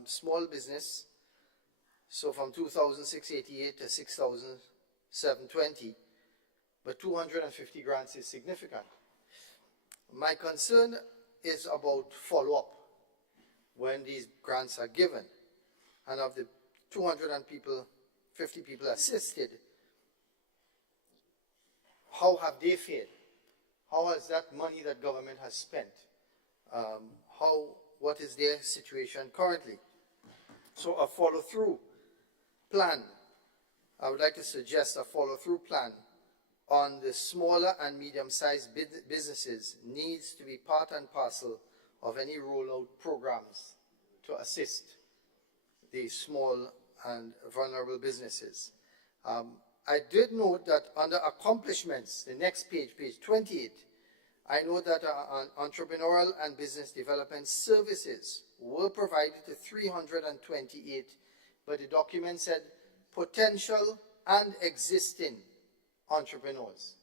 small business. So from 2,688 to 6,720, but 250 grants is significant. My concern is about follow-up when these grants are given. And of the 250 people assisted, how have they fared? How has that money that government has spent? What is their situation currently? So a follow-through plan. I would like to suggest a follow-through plan on the smaller and medium-sized businesses needs to be part and parcel of any rollout programs to assist the small and vulnerable businesses. I did note that under accomplishments, the next page, page 28, I know that entrepreneurial and business development services were provided to 328, but the document said potential and existing entrepreneurs.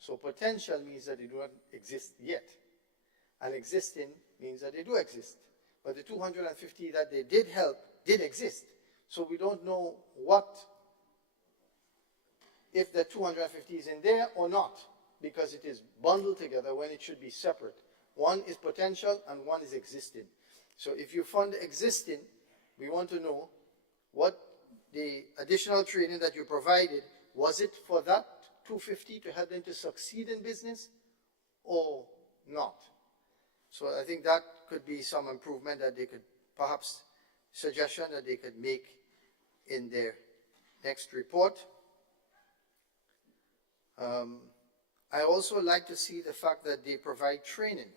So potential means that they do not exist yet, and existing means that they do exist. But the 250 that they did help did exist. So we don't know if the 250 is in there or not, because it is bundled together when it should be separate. One is potential and one is existing. So if you fund existing, we want to know what the additional training that you provided, was it for that 250 to help them to succeed in business or not? So I think that could be some improvement that they could, perhaps suggestion that they could make in their next report. I also like to see the fact that they provide training.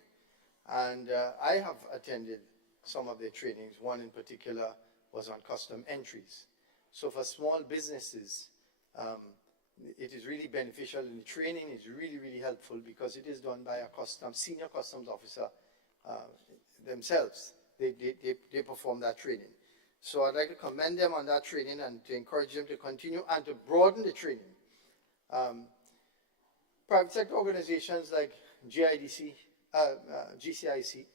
And I have attended some of their trainings. One in particular was on custom entries. So for small businesses, it is really beneficial, and the training is really, really helpful because it is done by a senior customs officer themselves. They perform that training. So I'd like to commend them on that training and to encourage them to continue and to broaden the training. Private sector organizations like GIDC, GCIC,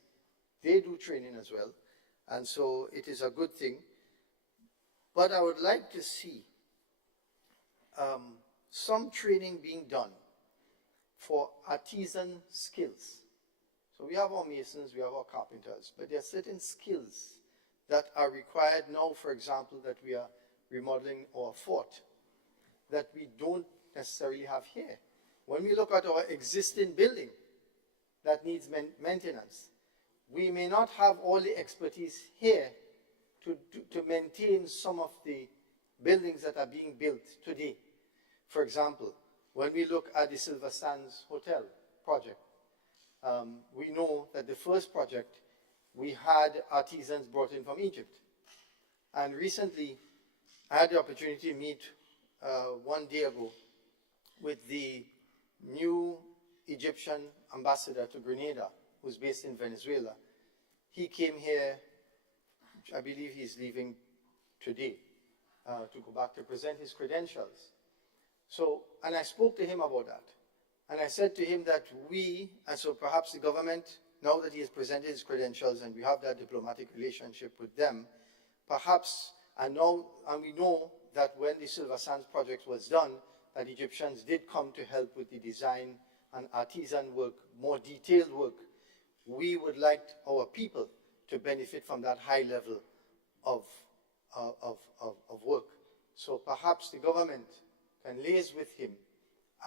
they do training as well. And so it is a good thing. But I would like to see some training being done for artisan skills. So we have our masons, we have our carpenters, but there are certain skills that are required now, for example, that we are remodeling our fort, that we don't necessarily have here. When we look at our existing building that needs maintenance, we may not have all the expertise here to maintain some of the buildings that are being built today. For example, when we look at the Silver Sands Hotel project, we know that the first project, we had artisans brought in from Egypt. And recently, I had the opportunity to meet 1 day ago with the new Egyptian ambassador to Grenada, who's based in Venezuela. He came here, I believe he's leaving today, to go back to present his credentials. So, and I spoke to him about that. And I said to him that and so perhaps the government, now that he has presented his credentials and we have that diplomatic relationship with them, perhaps, and we know that when the Silver Sands project was done, that Egyptians did come to help with the design and artisan work, more detailed work. We would like our people to benefit from that high level of work. So perhaps the government can liaise with him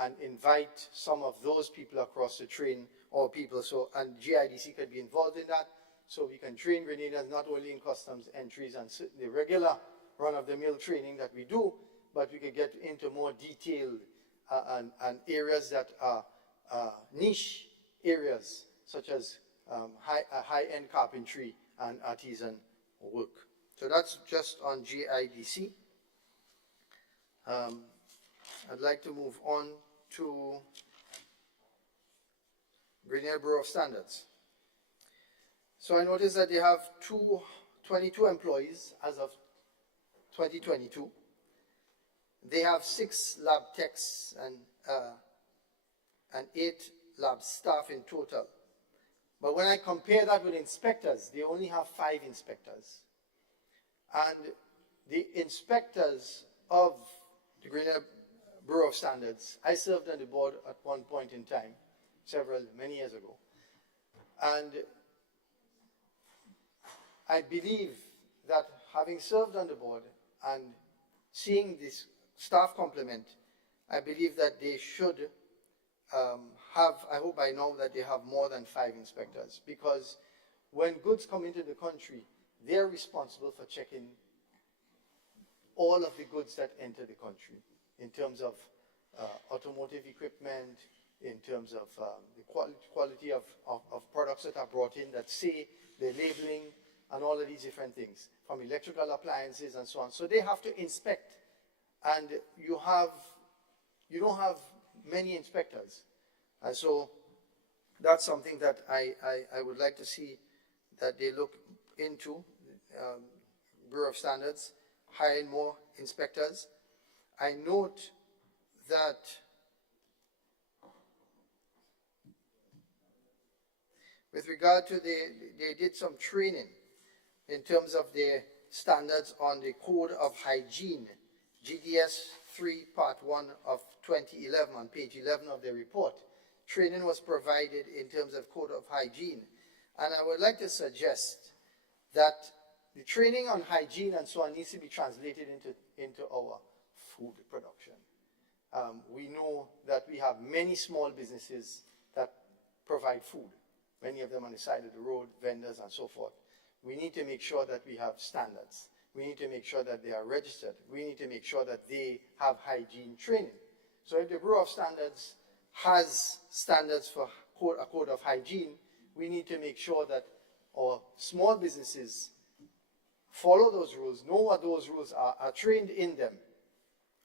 and invite some of those people across to train our people. So, and GIDC could be involved in that, so we can train Grenadians not only in customs entries and the regular run-of-the-mill training that we do, but we could get into more detailed and areas that are niche areas, such as high-end carpentry and artisan work. So that's just on GIDC. I'd like to move on to Green Bureau of Standards. So I noticed that they have 22 employees as of 2022. They have 6 lab techs and 8 lab staff in total. But when I compare that with inspectors, they only have 5 inspectors. And the inspectors of the Green Bureau of Standards, I served on the board at one point in time, many years ago. And I believe that having served on the board and seeing this staff complement, I believe that they should I hope by now that they have more than 5 inspectors, because when goods come into the country, they're responsible for checking all of the goods that enter the country in terms of automotive equipment, in terms of the quality of products that are brought in that say the labeling and all of these different things, from electrical appliances and so on. So they have to inspect, and you don't have many inspectors. And so that's something that I would like to see that they look into, Bureau of Standards, hiring more inspectors. I note that with regard to they did some training in terms of their standards on the Code of Hygiene, GDS 3 Part 1 of 2011, on page 11 of their report. Training was provided in terms of Code of Hygiene. And I would like to suggest that the training on hygiene and so on needs to be translated into our food production. We know that we have many small businesses that provide food, many of them on the side of the road, vendors and so forth. We need to make sure that we have standards. We need to make sure that they are registered. We need to make sure that they have hygiene training. So if the Bureau of Standards has standards for a code of hygiene, we need to make sure that our small businesses follow those rules, know what those rules are trained in them,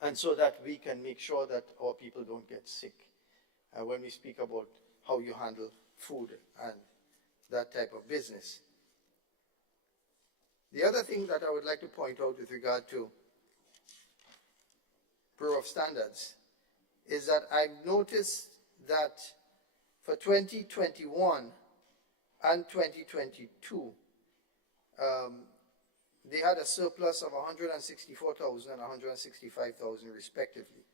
and so that we can make sure that our people don't get sick when we speak about how you handle food and that type of business. The other thing that I would like to point out with regard to Bureau of Standards is that I've noticed that for 2021 and 2022, they had a surplus of 164,000 and 165,000 respectively.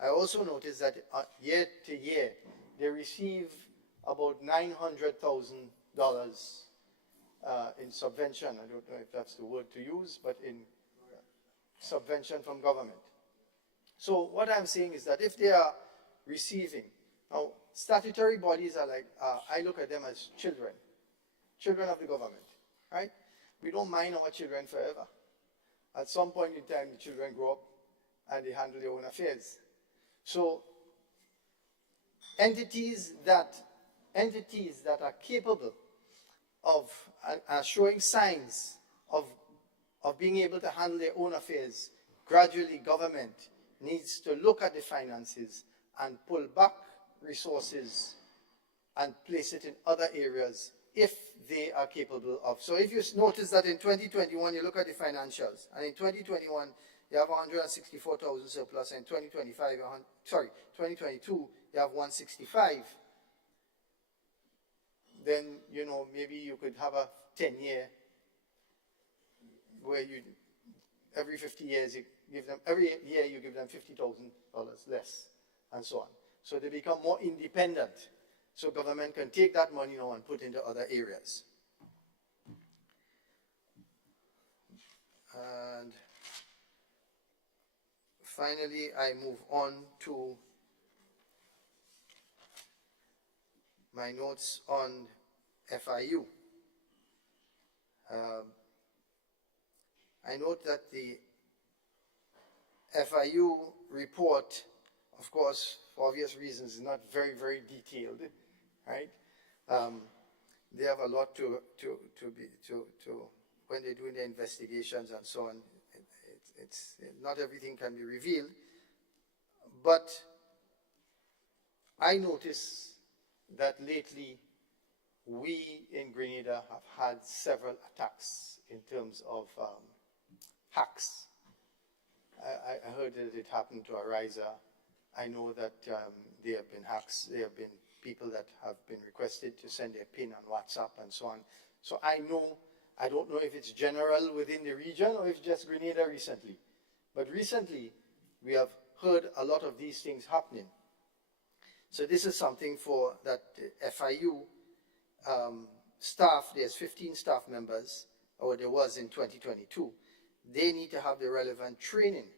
I also noticed that year to year, they receive about $900,000 in subvention. I don't know if that's the word to use, but in subvention from government. So what I'm saying is that if they are receiving, now statutory bodies are like, I look at them as children of the government, right? We don't mind our children forever. At some point in time, the children grow up and they handle their own affairs. So entities that are capable of showing signs of being able to handle their own affairs, gradually government needs to look at the finances and pull back resources and place it in other areas if they are capable of. So if you notice that in 2021, you look at the financials, and in 2021, you have 164,000 surplus, and 2022, you have 165. Then, you know, maybe you could have a 10-year where you, every 50 years, every year you give them $50,000 less, and so on. So they become more independent. So government can take that money now and put into other areas. And finally, I move on to my notes on FIU. I note that the FIU report, of course, for obvious reasons, is not very, very detailed, right? They have a lot to when they're doing their investigations and so on. It's not everything can be revealed, but I notice that lately we in Grenada have had several attacks in terms of hacks. I heard that it happened to Ariza. I know that there have been hacks. There have been people that have been requested to send their PIN on WhatsApp and so on. So I don't know if it's general within the region or if it's just Grenada recently. But recently, we have heard a lot of these things happening. So this is something for that FIU staff, there's 15 staff members, or there was in 2022. They need to have the relevant training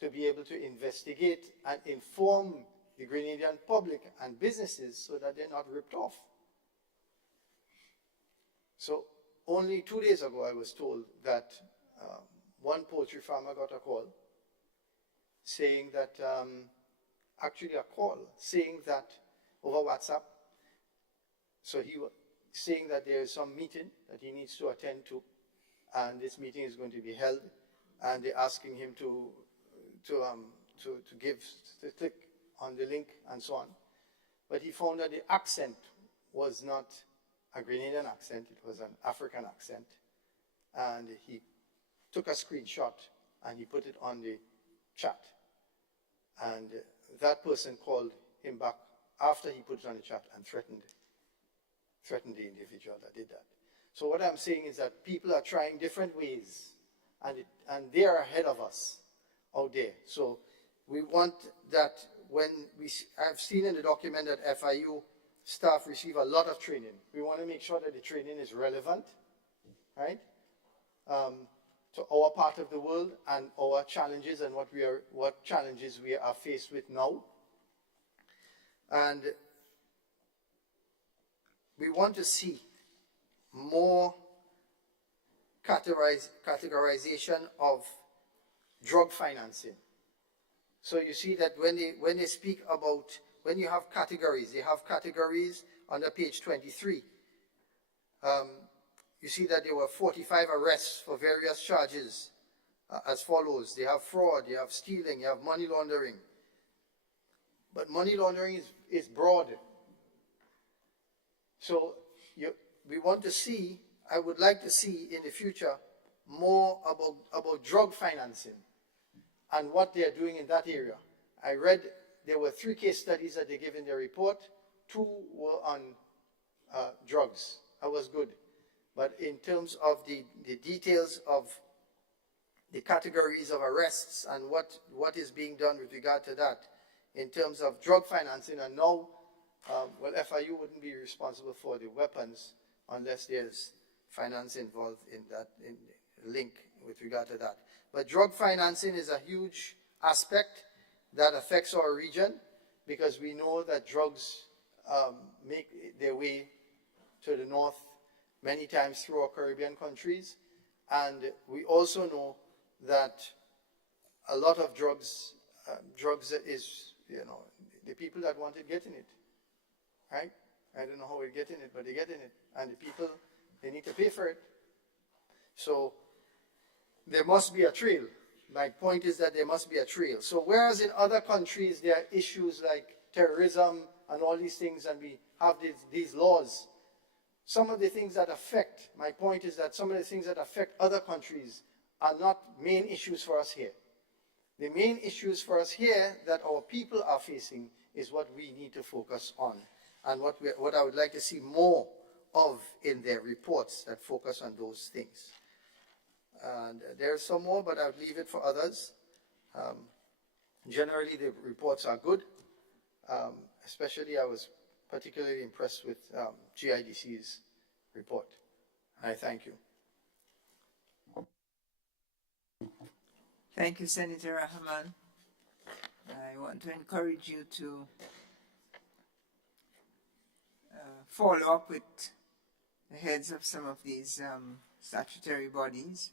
to be able to investigate and inform the Grenadian public and businesses so that they're not ripped off. So only 2 days ago, I was told that one poultry farmer got a call saying that, actually a call saying that over WhatsApp, so he was saying that there is some meeting that he needs to attend to, and this meeting is going to be held, and they're asking him to click on the link and so on. But he found that the accent was not a Grenadian accent, it was an African accent. And he took a screenshot and he put it on the chat. And that person called him back after he put it on the chat and threatened the individual that did that. So what I'm saying is that people are trying different ways, and they are ahead of us out there. So we want that I've seen in the document that FIU staff receive a lot of training. We want to make sure that the training is relevant, right, to our part of the world and our challenges and what challenges we are faced with now. And we want to see more categorization of drug financing. So you see that when they speak about, when you have categories, they have categories under page 23. You see that there were 45 arrests for various charges as follows. They have fraud, they have stealing, you have money laundering. But money laundering is broad. So we want to see, I would like to see in the future more about drug financing and what they're doing in that area. I read there were 3 case studies that they gave in their report. 2 were on drugs. That was good. But in terms of the details of the categories of arrests and what is being done with regard to that, in terms of drug financing, and now, well, FIU wouldn't be responsible for the weapons unless there's finance involved in that, in link with regard to that. But drug financing is a huge aspect that affects our region, because we know that drugs make their way to the north many times through our Caribbean countries. And we also know that a lot of drugs is, the people that want it getting it, right? I don't know how we're getting it, but they're getting it. And the people, they need to pay for it. So there must be a trail. My point is that there must be a trail. So whereas in other countries there are issues like terrorism and all these things, and we have these laws, some of the things that affect, my point is that some of the things that affect other countries are not main issues for us here. The main issues for us here that our people are facing is what we need to focus on, and what I would like to see more of in their reports that focus on those things. And there's some more, but I'll leave it for others. Generally, the reports are good. Especially, I was particularly impressed with GIDC's report. I thank you. Thank you, Senator Rahman. I want to encourage you to follow up with the heads of some of these statutory bodies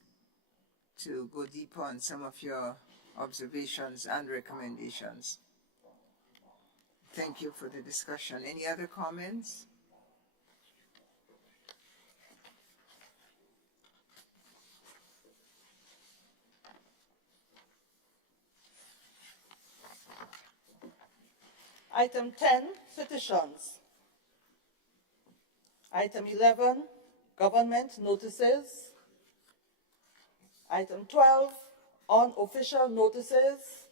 to go deeper on some of your observations and recommendations. Thank you for the discussion. Any other comments? Item 10, petitions. Item 11, government notices. Item 12, unofficial notices.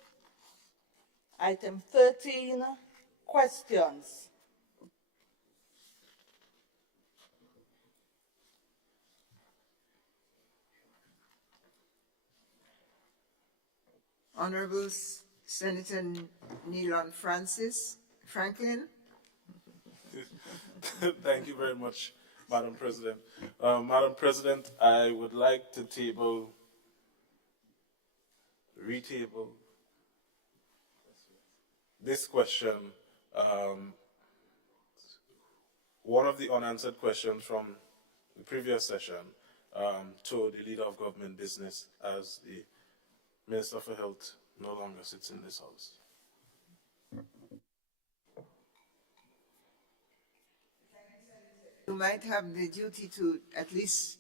Item 13, questions. Honorable Senator Nealon Franklin. Thank you very much, Madam President. Madam President, I would like to retable this question, one of the unanswered questions from the previous session, to the Leader of Government Business, as the Minister for Health no longer sits in this House. You might have the duty to at least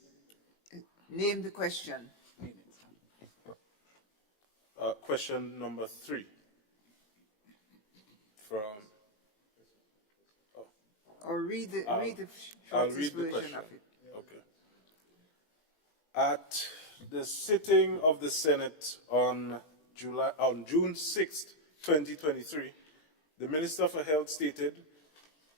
name the question. Question number 3 from. Or read the I'll shortest read the version question. of it. Okay. At the sitting of the Senate on June 6th, 2023, the Minister for Health stated,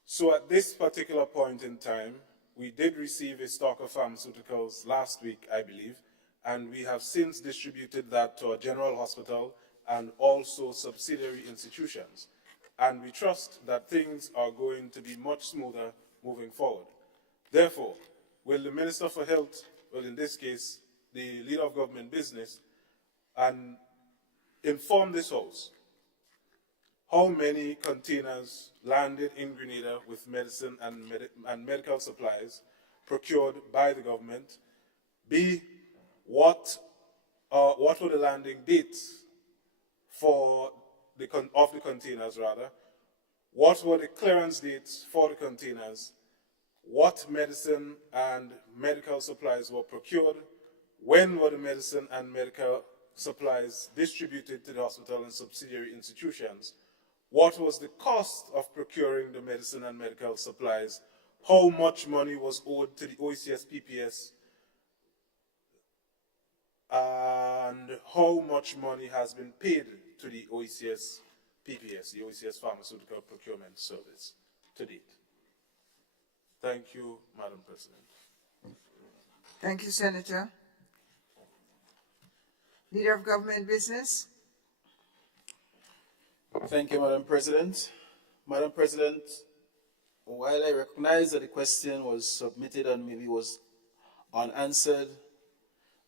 "So at this particular point in time, we did receive a stock of pharmaceuticals last week, I believe, and we have since distributed that to a general hospital and also subsidiary institutions. And we trust that things are going to be much smoother moving forward. Therefore, will the Minister for Health, well, in this case, the Leader of Government Business, and inform this House how many containers landed in Grenada with medicine and medical supplies procured by the government? B, what were the landing dates for of the containers, rather? What were the clearance dates for the containers? What medicine and medical supplies were procured? When were the medicine and medical supplies distributed to the hospital and subsidiary institutions? What was the cost of procuring the medicine and medical supplies? How much money was owed to the OECS PPS? And how much money has been paid to the OECS PPS, the OECS Pharmaceutical Procurement Service, to date? Thank you, Madam President. Thank you, Senator. Leader of Government Business. Thank you, Madam President. Madam President, while I recognize that the question was submitted and maybe was unanswered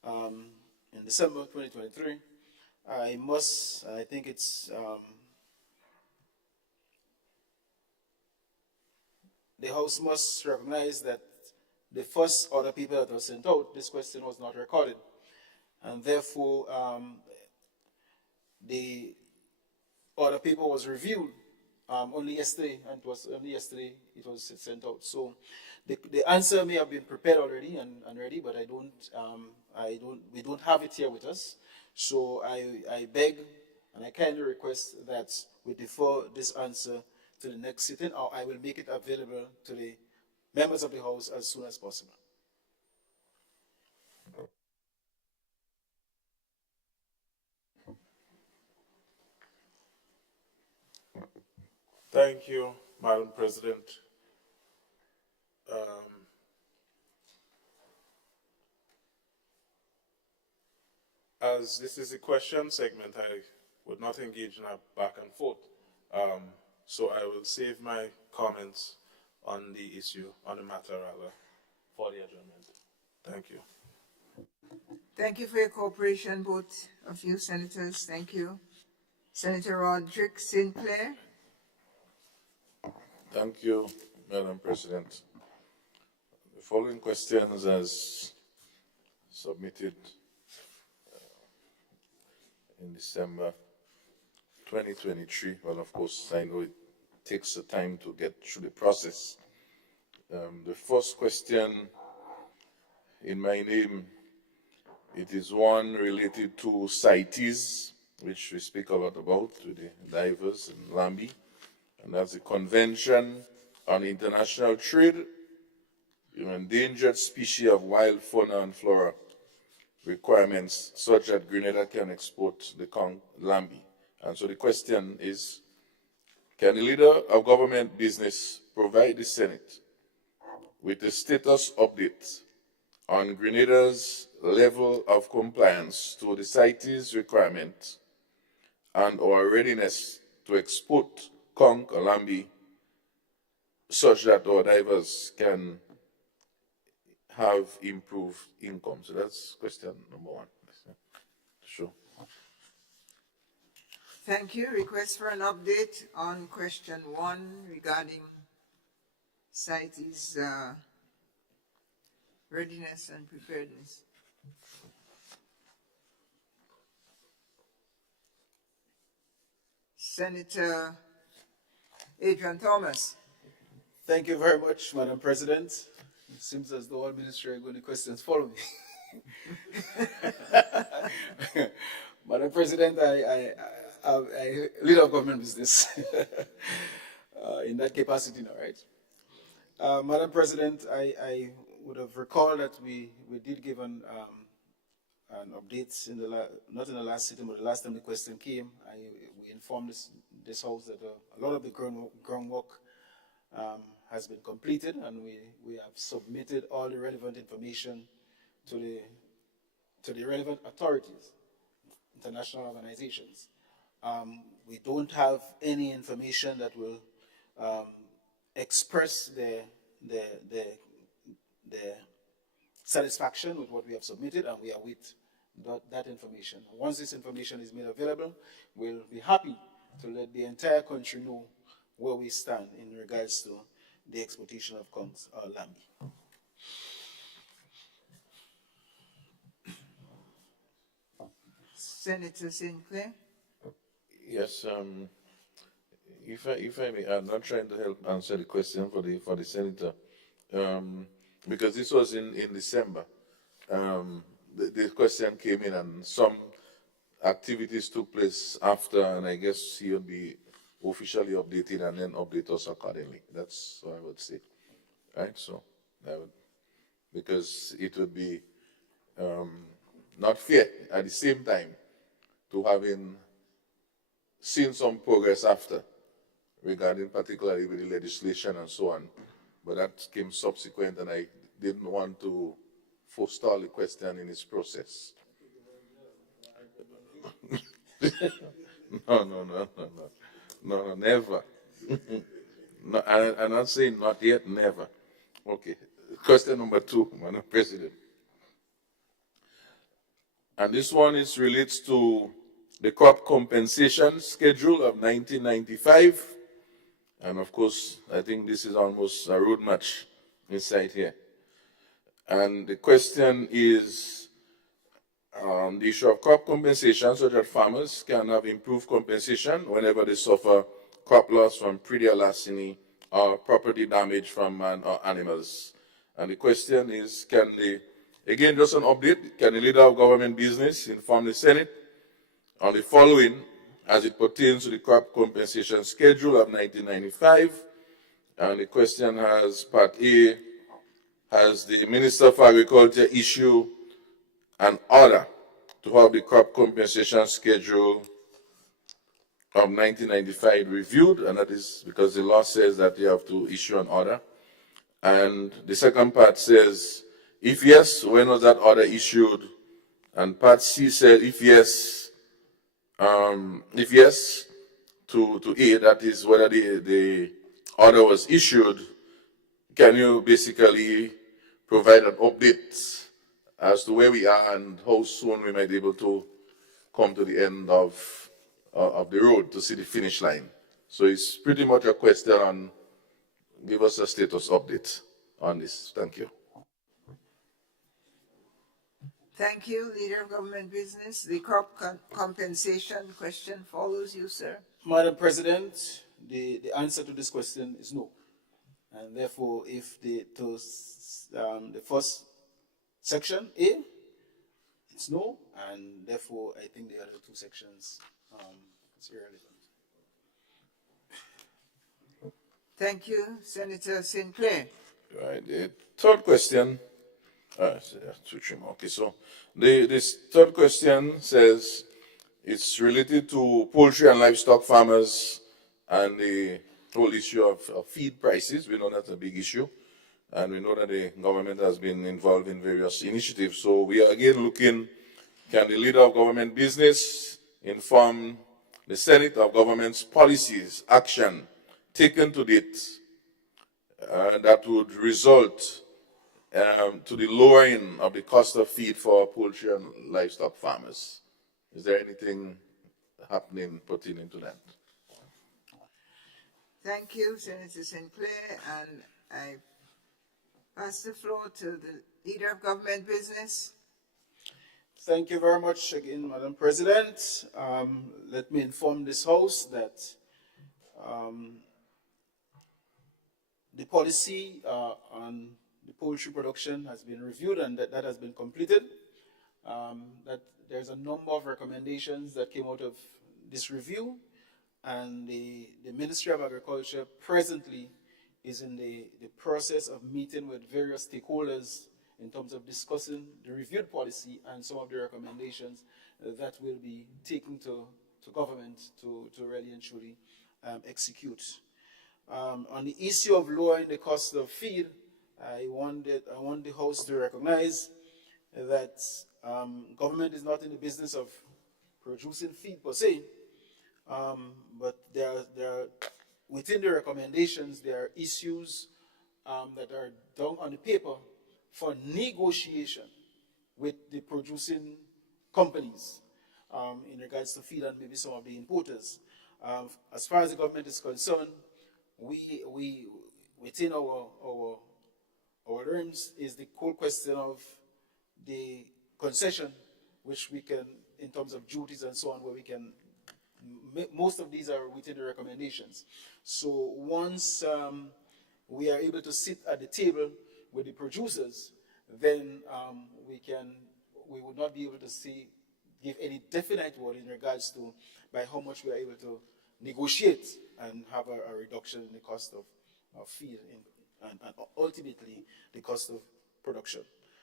in December 2023, I think it's, the House must recognize that the first other people that were sent out, this question was not recorded. And therefore, the other paper was reviewed only yesterday, and it was only yesterday it was sent out. So the answer may have been prepared already and ready, but we don't have it here with us. So I beg and I kindly request that we defer this answer to the next sitting, or I will make it available to the members of the House as soon as possible. Thank you, Madam President. As this is a question segment, I would not engage in a back and forth. So I will save my comments on the issue, on the matter rather, for the adjournment. Thank you. Thank you for your cooperation, both of you senators. Thank you. Senator Roderick Sinclair. Thank you, Madam President. The following questions as submitted in December 2023. Well, of course, I know it takes the time to get through the process. The first question in my name, it is one related to CITES, which we speak a lot about, to the divers in Lambie. and that's the Convention on International Trade in Endangered Species of Wild Fauna and Flora requirements such that Grenada can export the conch lambi. And so the question is, can the leader of government business provide the Senate with a status update on Grenada's level of compliance to the CITES requirement and our readiness to export conch lambi such that our divers can have improved income? So that's question number one. Sure. Thank you. Request for an update on question 1 regarding CITES readiness and preparedness. Senator Adrian Thomas. Thank you very much, Madam President. It seems as though all ministry are going to questions follow me. Madam President, I lead of government business in that capacity now, right? Madam President, I would have recalled that we did give an update in not in the last sitting, but the last time the question came. We informed this House that a lot of the groundwork has been completed, and we have submitted all the relevant information to the relevant authorities, international organizations. We don't have any information that will express the satisfaction with what we have submitted, and we await that information. Once this information is made available, we'll be happy to let the entire country know where we stand in regards to the exportation of conch or lambi. Senator Sinclair. Yes, if I may, I'm not trying to help answer the question for the senator, because this was in December. The question came in, and some activities took place after, and I guess he would be officially updated and then update us accordingly. That's what I would say, right? So, because it would be not fair at the same time to having seen some progress after regarding particularly with the legislation and so on, but that came subsequent, and I didn't want to forestall the question in its process. No, never. No, I'm not saying not yet, never. Okay. Question number 2, Madam President. And this one relates to the crop compensation schedule of 1995. And of course, I think this is almost a road match inside here. And the question is the issue of crop compensation so that farmers can have improved compensation whenever they suffer crop loss from Pridia lacini or property damage from man or animals. And the question is, again, just an update, can the leader of government business inform the Senate on the following as it pertains to the crop compensation schedule of 1995? And the question has, part A, has the Minister for Agriculture issued an order to have the crop compensation schedule of 1995 reviewed? And that is because the law says that you have to issue an order. And the second part says, if yes, when was that order issued? And part C said, if yes, to A, that is whether the order was issued, can you basically provide an update as to where we are and how soon we might be able to come to the end of the road to see the finish line? So it's pretty much a question on, give us a status update on this. Thank you. Thank you, Leader of Government Business. The crop compensation question follows you, sir. Madam President, the answer to this question is no. And therefore, if the first section, A, it's no, and therefore I think the other 2 sections, it's irrelevant. Thank you, Senator Sinclair. Right. The third question, okay, so this third question says it's related to poultry and livestock farmers and the whole issue of feed prices. We know that's a big issue, and we know that the government has been involved in various initiatives. So we are again looking, can the leader of government business inform the Senate of government's policies, action taken to date that would result to the lowering of the cost of feed for poultry and livestock farmers? Is there anything happening pertaining to that? Thank you, Senator Sinclair, and I pass the floor to the Leader of Government Business. Thank you very much again, Madam President. Let me inform this House that the policy on the poultry production has been reviewed and that has been completed. That there's a number of recommendations that came out of this review, and the Ministry of Agriculture presently is in the process of meeting with various stakeholders in terms of discussing the reviewed policy and some of the recommendations that will be taken to government to really and truly execute. On the issue of lowering the cost of feed, I want the House to recognize that government is not in the business of producing feed per se, but there are within the recommendations there are issues that are done on the paper for negotiation with the producing companies in regards to feed and maybe some of the importers. As far as the government is concerned, we within our realms is the whole question of the concession, which we can, in terms of duties and so on, where we can, most of these are within the recommendations. So once we are able to sit at the table with the producers, then we would not be able to give any definite word in regards to by how much we are able to negotiate and have a reduction in the cost of feed and ultimately the cost of production.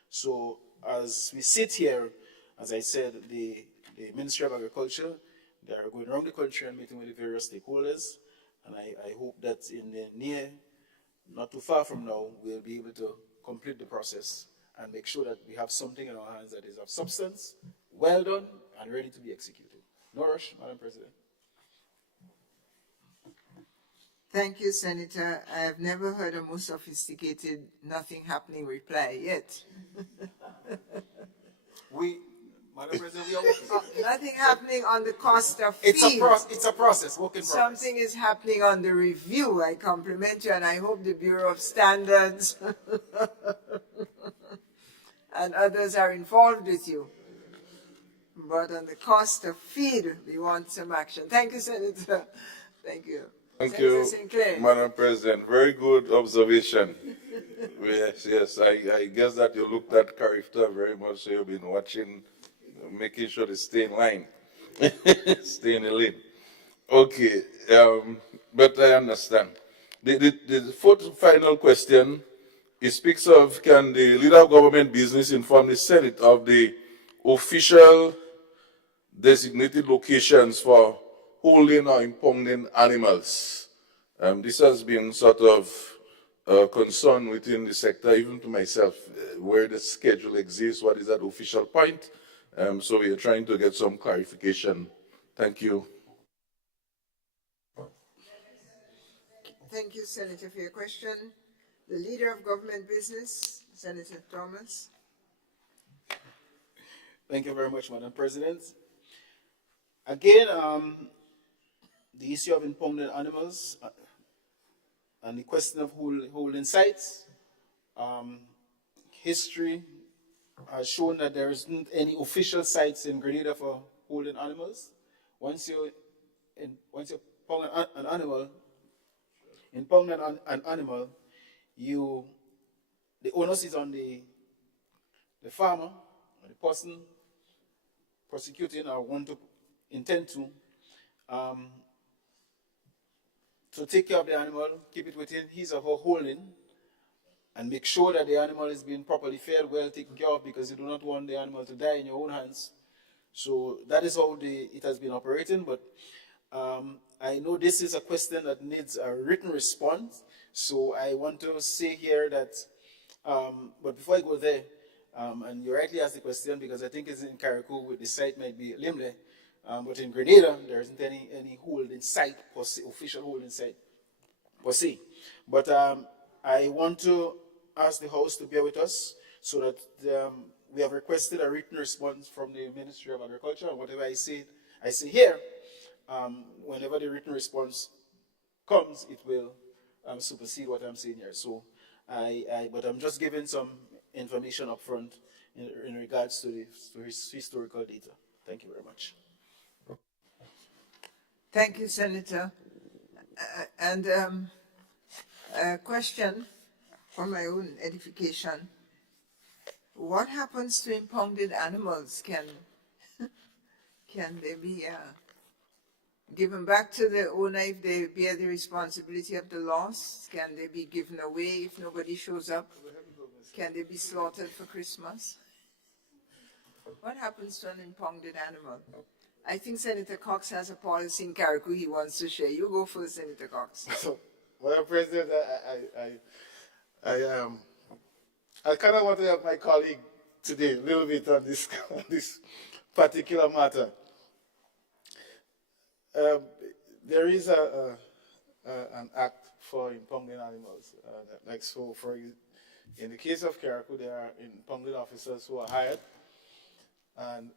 So as we sit here, as I said, the Ministry of Agriculture, they are going around the country and meeting with the various stakeholders, and I hope that in the near, not too far from now, we'll be able to complete the process and make sure that we have something in our hands that is of substance, well done, and ready to be executed. No rush, Madam President. Thank you, Senator. I have never heard a more sophisticated nothing happening reply yet. Madam President, we are nothing happening on the cost of it's feed. It's a process, work in progress. Something is happening on the review. I compliment you, and I hope the Bureau of Standards and others are involved with you. But on the cost of feed, we want some action. Thank you, Senator. Thank you. Thank Senator you, Sinclair. Madam President. Very good observation. Yes. I guess that you looked at character very much, so you've been watching, making sure they stay in line, stay in the lane. Okay, but I understand. The fourth final question, it speaks of, can the leader of government business inform the Senate of the official designated locations for holding or impounding animals? This has been sort of a concern within the sector, even to myself, where the schedule exists, what is that official point? So we are trying to get some clarification. Thank you. Thank you, Senator, for your question. The Leader of Government Business, Senator Thomas. Thank you very much, Madam President. Again, the issue of impounded animals and the question of holding sites, history has shown that there isn't any official sites in Grenada for holding animals. Once you impound an animal, the onus is on the farmer, or the person prosecuting or want to intend to to take care of the animal, keep it within his or her holding, and make sure that the animal is being properly fed, well taken care of, because you do not want the animal to die in your own hands. So that is how it has been operating, but I know this is a question that needs a written response, so I want to say here that, but before I go there, and you rightly asked the question because I think it's in Carriacou, the site might be Limle, but in Grenada, there isn't any holding site, per se, official holding site, per se. But I want to ask the House to bear with us so that we have requested a written response from the Ministry of Agriculture, and whatever I say here, whenever the written response comes, it will supersede what I'm saying here. So but I'm just giving some information up front in regards to his historical data. Thank you very much. Thank you, Senator. And a question for my own edification. What happens to impounded animals? Can they be given back to the owner if they bear the responsibility of the loss? Can they be given away if nobody shows up? Can they be slaughtered for Christmas? What happens to an impounded animal? I think Senator Cox has a policy in Carriacou he wants to share. You go first, Senator Cox. So, Madam President, I kind of want to help my colleague today a little bit on this, on this particular matter. There is an act for impounding animals. Like so, in the case of Carriacou, there are impounding officers who are hired, and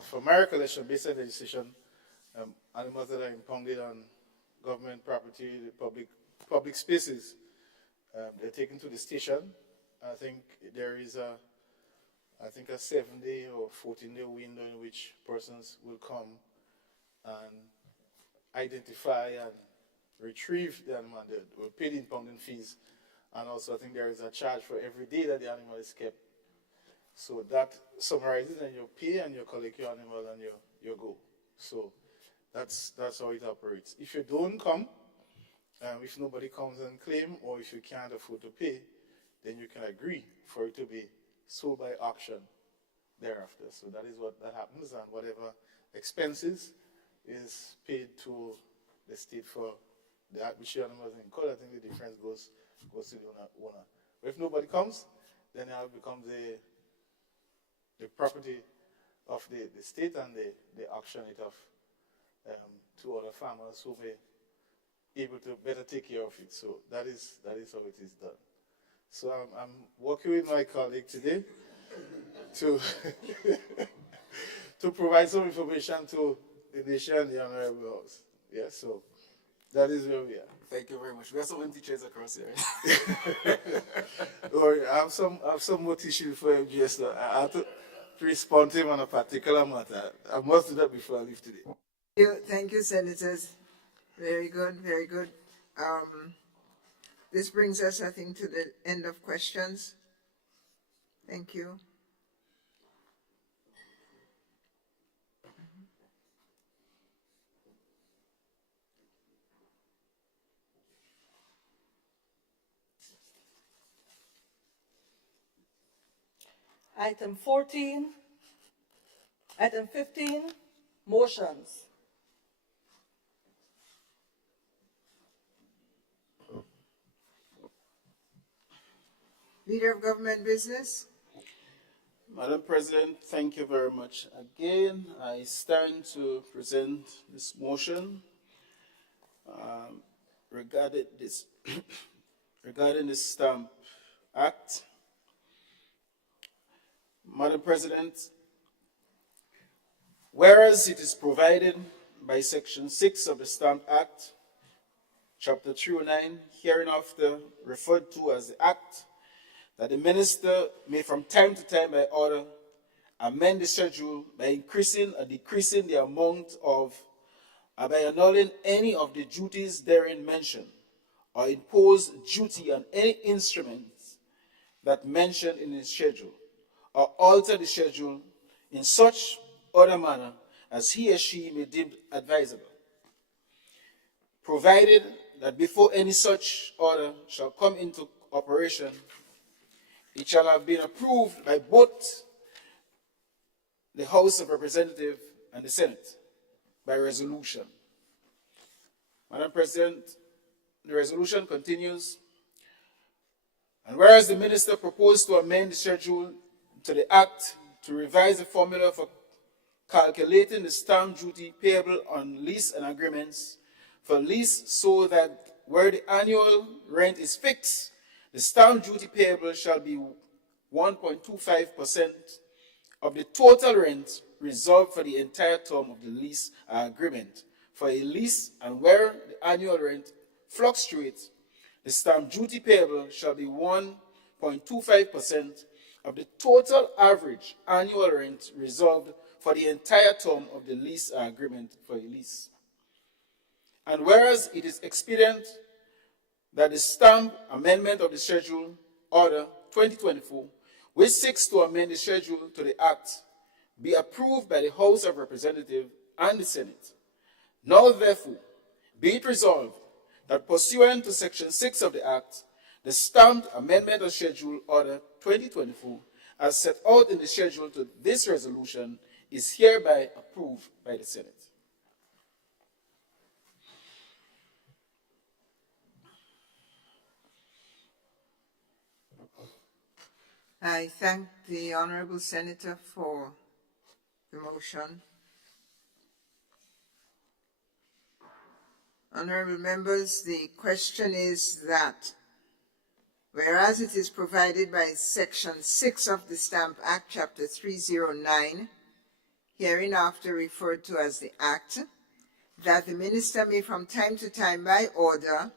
for my recollection, based on the decision, animals that are impounded on government property, public spaces, they're taken to the station. I think there is a 7-day or 14-day window in which persons will come and identify and retrieve the animal. They will pay the impounding fees, and also I think there is a charge for every day that the animal is kept. So that summarizes, and you pay and you collect your animal and you go. So that's how it operates. If you don't come, if nobody comes and claim, or if you can't afford to pay, then you can agree for it to be sold by auction thereafter. So that is what that happens, and whatever expenses is paid to the state for that which the animal is in court. I think the difference goes to the owner. But if nobody comes, then it becomes the property of the state, and they auction it off to other farmers who may be able to better take care of it. So that is how it is done. So I'm working with my colleague today to to provide some information to the nation and the Honorable House. Yeah, so that is where we are. Thank you very much. We have some teachers across here. I have some more tissues for him, just I have to respond to him on a particular matter. I must do that before I leave today. Thank you, Senators. Very good, very good. This brings us, I think, to the end of questions. Thank you. Item 14. Item 15, motions. Leader of Government Business. Madam President, thank you very much. Again, I stand to present this motion regarding this regarding the Stamp Act. Madam President, whereas it is provided by Section 6 of the Stamp Act, Chapter 309, hereinafter referred to as the Act, that the Minister may from time to time by order amend the schedule by increasing or decreasing the amount of, or by annulling any of the duties therein mentioned, or impose duty on any instruments that mentioned in the schedule, or alter the schedule in such other manner as he or she may deem advisable. provided that before any such order shall come into operation, it shall have been approved by both the House of Representatives and the Senate by resolution. Madam President, the resolution continues. And whereas the minister proposed to amend the schedule to the Act to revise the formula for calculating the stamp duty payable on lease and agreements for lease so that where the annual rent is fixed, the stamp duty payable shall be 1.25% of the total rent reserved for the entire term of the lease agreement for a lease, and where the annual rent fluctuates, the stamp duty payable shall be 1.25% of the total average annual rent reserved for the entire term of the lease agreement for a lease. And whereas it is expedient that the stamp amendment of the Schedule Order 2024, which seeks to amend the schedule to the Act, be approved by the House of Representatives and the Senate. Now, therefore, be it resolved that pursuant to Section 6 of the Act, the stamped amendment of Schedule Order 2024, as set out in the schedule to this resolution, is hereby approved by the Senate. I thank the Honourable Senator for the motion. Honourable members, the question is that whereas it is provided by Section 6 of the Stamp Act, Chapter 309, hereinafter referred to as the Act, that the Minister may from time to time by order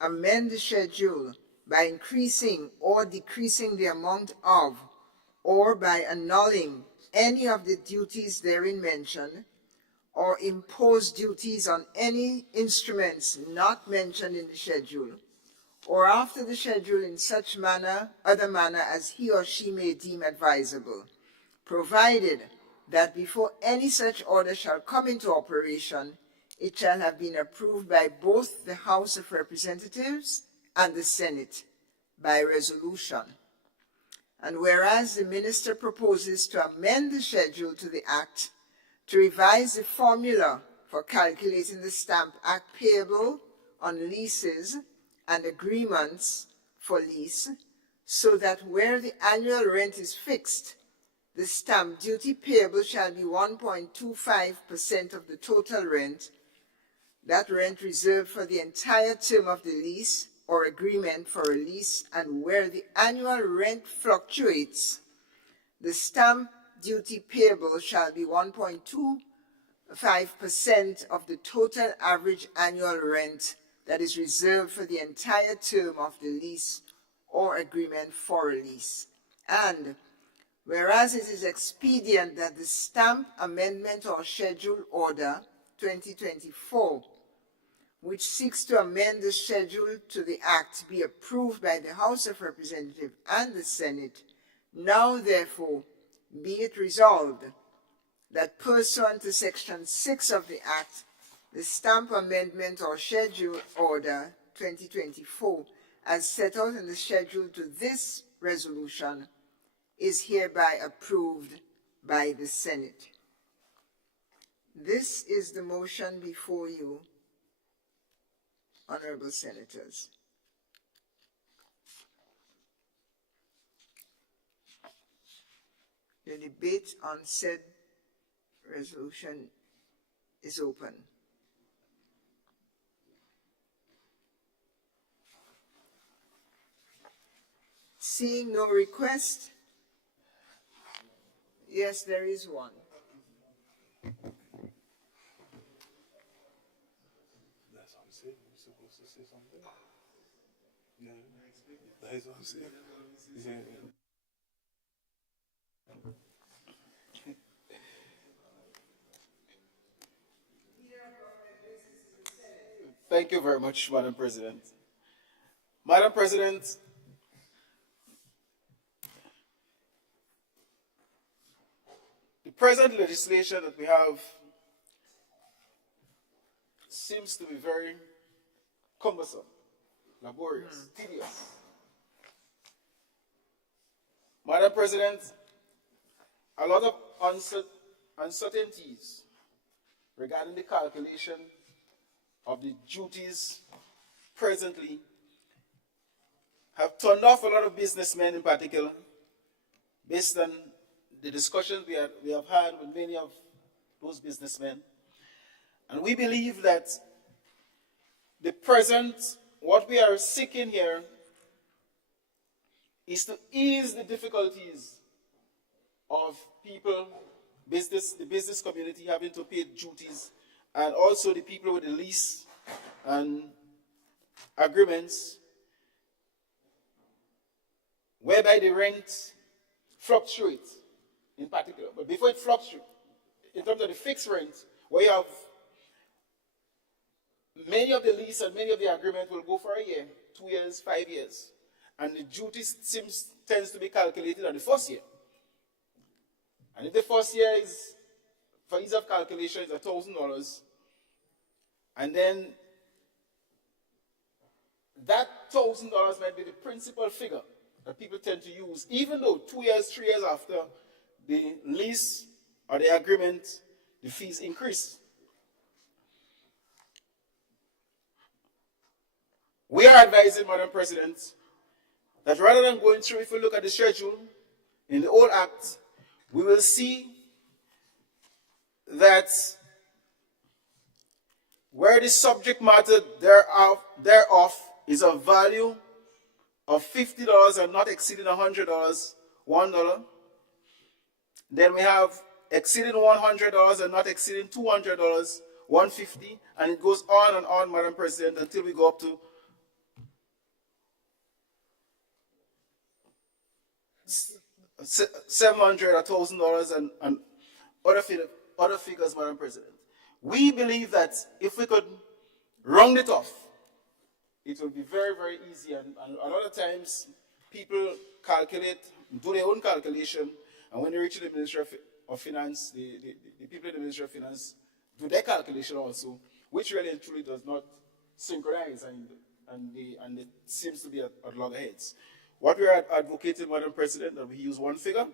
amend the schedule by increasing or decreasing the amount of, or by annulling any of the duties therein mentioned, or impose duties on any instruments not mentioned in the schedule, or after the schedule in such other manner as he or she may deem advisable, provided that before any such order shall come into operation, it shall have been approved by both the House of Representatives and the Senate by resolution. And whereas the Minister proposes to amend the schedule to the Act to revise the formula for calculating the Stamp Act payable on leases and agreements for lease, so that where the annual rent is fixed, the stamp duty payable shall be 1.25% of the total rent, that rent reserved for the entire term of the lease or agreement for a lease, and where the annual rent fluctuates, the stamp duty payable shall be 1.25% of the total average annual rent that is reserved for the entire term of the lease or agreement for a lease. And whereas it is expedient that the Stamp Amendment or Schedule Order 2024, which seeks to amend the schedule to the Act, be approved by the House of Representatives and the Senate, now therefore be it resolved that pursuant to Section 6 of the Act, the Stamp Amendment or Schedule Order 2024, as set out in the schedule to this resolution, is hereby approved by the Senate. This is the motion before you, Honourable Senators. The debate on said resolution is open. Seeing no request, yes, there is one. That's what I'm saying. You're supposed to say something. Yeah, that's what I'm saying. Yeah. Thank you very much, Madam President. Madam President, the present legislation that we have seems to be very cumbersome, laborious, tedious. Madam President, a lot of uncertainties regarding the calculation of the duties presently have turned off a lot of businessmen in particular, based on the discussions we have had with many of those businessmen. And we believe that the present, what we are seeking here, is to ease the difficulties of people, the business community having to pay duties, and also the people with the lease and agreements, whereby the rent fluctuates in particular. But before it fluctuates, in terms of the fixed rent, where you have many of the lease and many of the agreement will go for a year, 2 years, 5 years. And the duty tends to be calculated on the first year. And if the first year is, for ease of calculation, is $1,000, and then that $1,000 might be the principal figure that people tend to use, even though 2 years, 3 years after the lease or the agreement, the fees increase. We are advising, Madam President, that rather than going through, if we look at the schedule in the old act, we will see that where the subject matter thereof is a value of $50 and not exceeding $100, $1. Then we have exceeding $100 and not exceeding $200, $150, and it goes on and on, Madam President, until we go up to $700, $1,000, and other figures, Madam President. We believe that if we could round it off, it will be very, very easy. And a lot of times, people calculate, do their own calculation, and when they reach the Ministry of Finance, the people in the Ministry of Finance do their calculation also, which really and truly does not synchronize, and it seems to be at loggerheads. What we are advocating, Madam President, that we use one figure,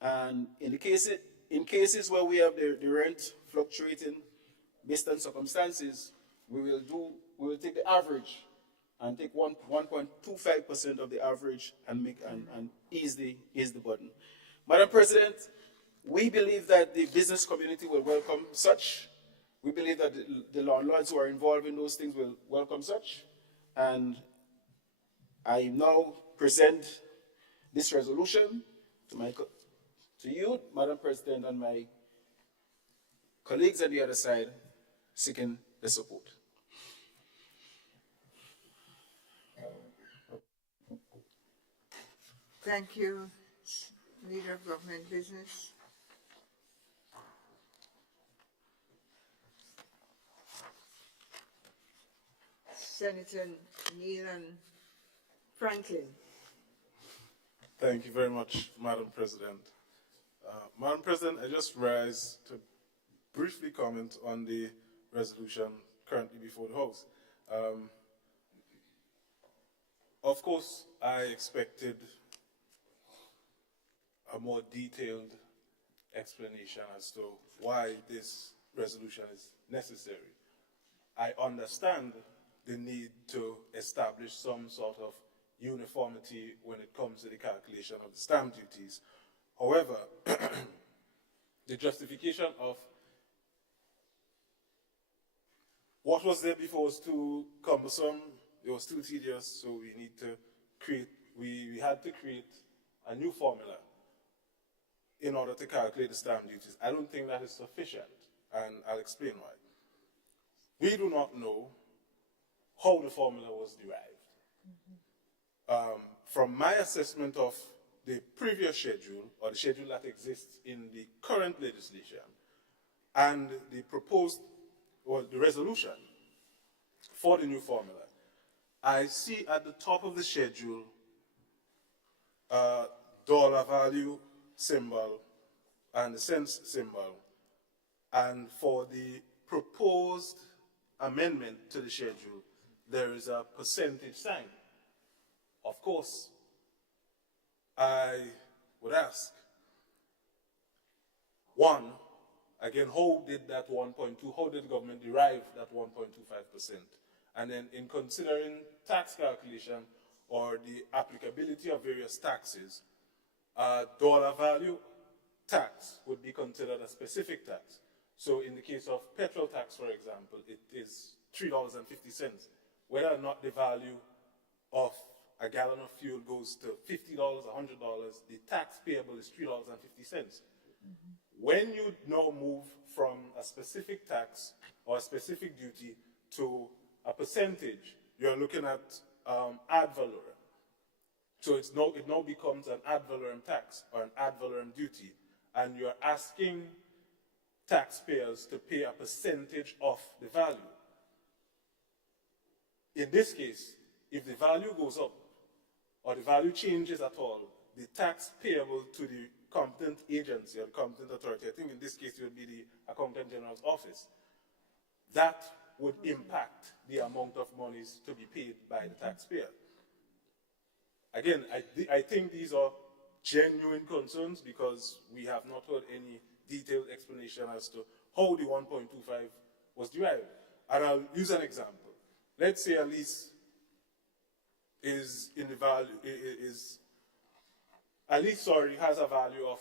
and in cases where we have the rent fluctuating based on circumstances, we will take the average and take 1.25% of the average and ease the burden. Madam President, we believe that the business community will welcome such. We believe that the landlords who are involved in those things will welcome such, and I now present this resolution to you, Madam President, and my colleagues on the other side, seeking the support. Thank you, Leader of Government Business. Senator Neil and Franklin. Thank you very much, Madam President. Madam President, I just rise to briefly comment on the resolution currently before the House. Of course, I expected a more detailed explanation as to why this resolution is necessary. I understand the need to establish some sort of uniformity when it comes to the calculation of the stamp duties. However, the justification of what was there before was too cumbersome, it was too tedious, so we had to create a new formula in order to calculate the stamp duties. I don't think that is sufficient, and I'll explain why. We do not know how the formula was derived. From my assessment of the previous schedule, or the schedule that exists in the current legislation, and the proposed, or the resolution for the new formula, I see at the top of the schedule a dollar value symbol and the cents symbol, and for the proposed amendment to the schedule, there is a percentage sign. Of course, I would ask, one, again, how did that 1.2, how did the government derive that 1.25%? And then in considering tax calculation or the applicability of various taxes, dollar value tax would be considered a specific tax. So in the case of petrol tax, for example, it is $3.50. Whether or not the value of a gallon of fuel goes to $50, $100, the tax payable is $3.50. When you now move from a specific tax or a specific duty to a percentage, you're looking at ad valorem. So it now becomes an ad valorem tax or an ad valorem duty, and you're asking taxpayers to pay a percentage of the value. In this case, if the value goes up or the value changes at all, the tax payable to the competent agency or the competent authority, I think in this case it would be the Accountant General's office, that would impact the amount of monies to be paid by the taxpayer. Again, I think these are genuine concerns because we have not heard any detailed explanation as to how the 1.25 was derived. And I'll use an example. Let's say a lease is in the value, has a value of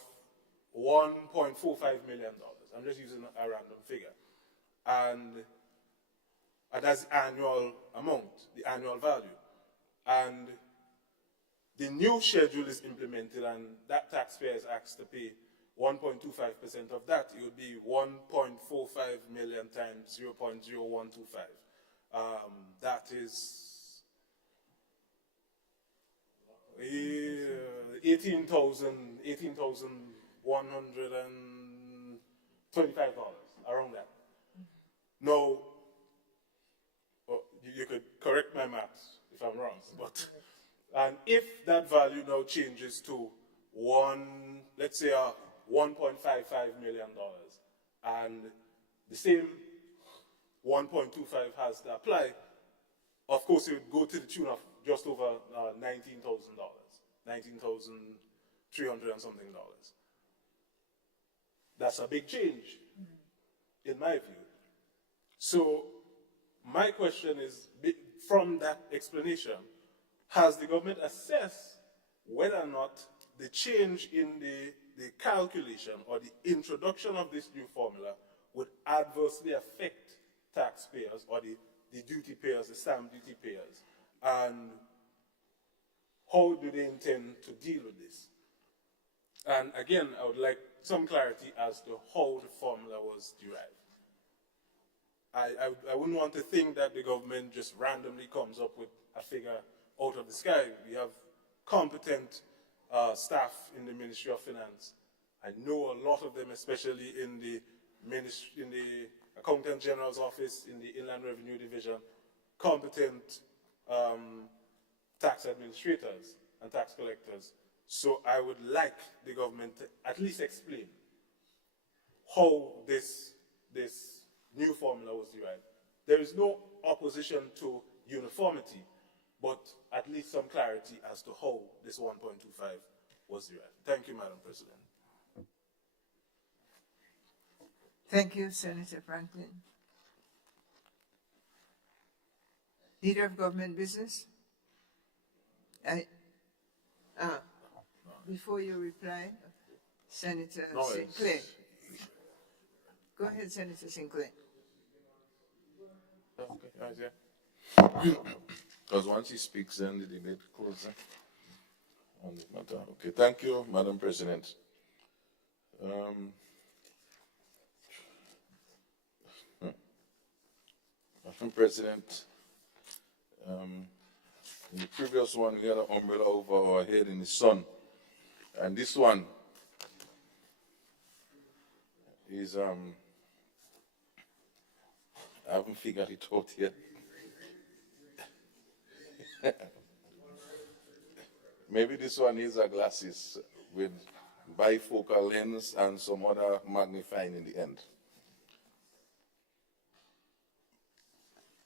$1.45 million. I'm just using a random figure. And that's the annual amount, the annual value. And the new schedule is implemented and that taxpayer is asked to pay 1.25% of that. It would be 1.45 million times 0.0125. That is $18,125, around that. Now, you could correct my maths if I'm wrong, but and if that value now changes to let's say $1.55 million, and the same 1.25 has to apply, of course it would go to the tune of just over $19,000, $19,300 and something dollars. That's a big change, in my view. So my question is, from that explanation, has the government assessed whether or not the change in the calculation or the introduction of this new formula would adversely affect taxpayers or the duty payers, the stamp duty payers? And how do they intend to deal with this? And again, I would like some clarity as to how the formula was derived. I wouldn't want to think that the government just randomly comes up with a figure out of the sky. We have competent staff in the Ministry of Finance. I know a lot of them, especially in the Accountant General's office, in the Inland Revenue Division, competent tax administrators and tax collectors. So I would like the government to at least explain how this new formula was derived. There is no opposition to uniformity, but at least some clarity as to how this 1.25 was derived. Thank you, Madam President. Thank you, Senator Franklin. Leader of Government Business? Before you reply, Senator Sinclair. Go ahead, Senator Sinclair. Because once he speaks, then the debate closes on this matter. Okay, thank you, Madam President. Madam President, in the previous one, we had an umbrella over our head in the sun. And this one is, I haven't figured it out yet. Maybe this one is a glasses with bifocal lens and some other magnifying in the end.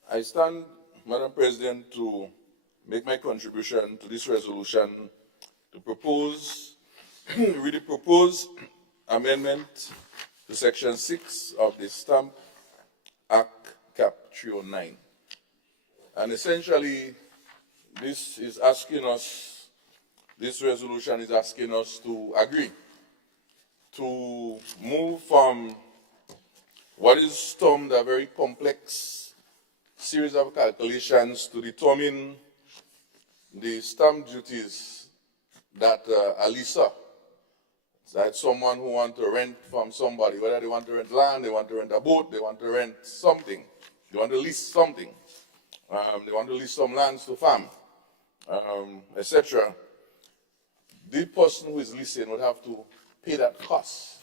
I stand Madam President, to make my contribution to this resolution to propose, with the proposed amendment to Section 6 of the Stamp Act Cap 309. And essentially, this resolution is asking us to agree to move from what is termed a very complex series of calculations to determine the stamp duties that a leaser, that's someone who wants to rent from somebody, whether they want to rent land, they want to rent a boat, they want to rent something, they want to lease something, they want to lease some lands to farm, etc. The person who is leasing would have to pay that cost.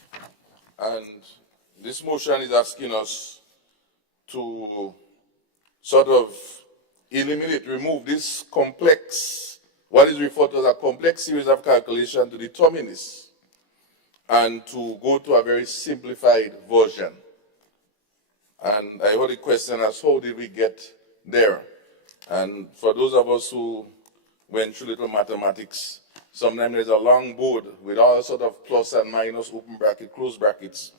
And this motion is asking us to sort of eliminate, remove this complex, what is referred to as a complex series of calculations to determine this, and to go to a very simplified version. And I heard the question as, how did we get there? And for those of us who went through little mathematics, sometimes there's a long board with all sort of plus and minus, open bracket, close brackets,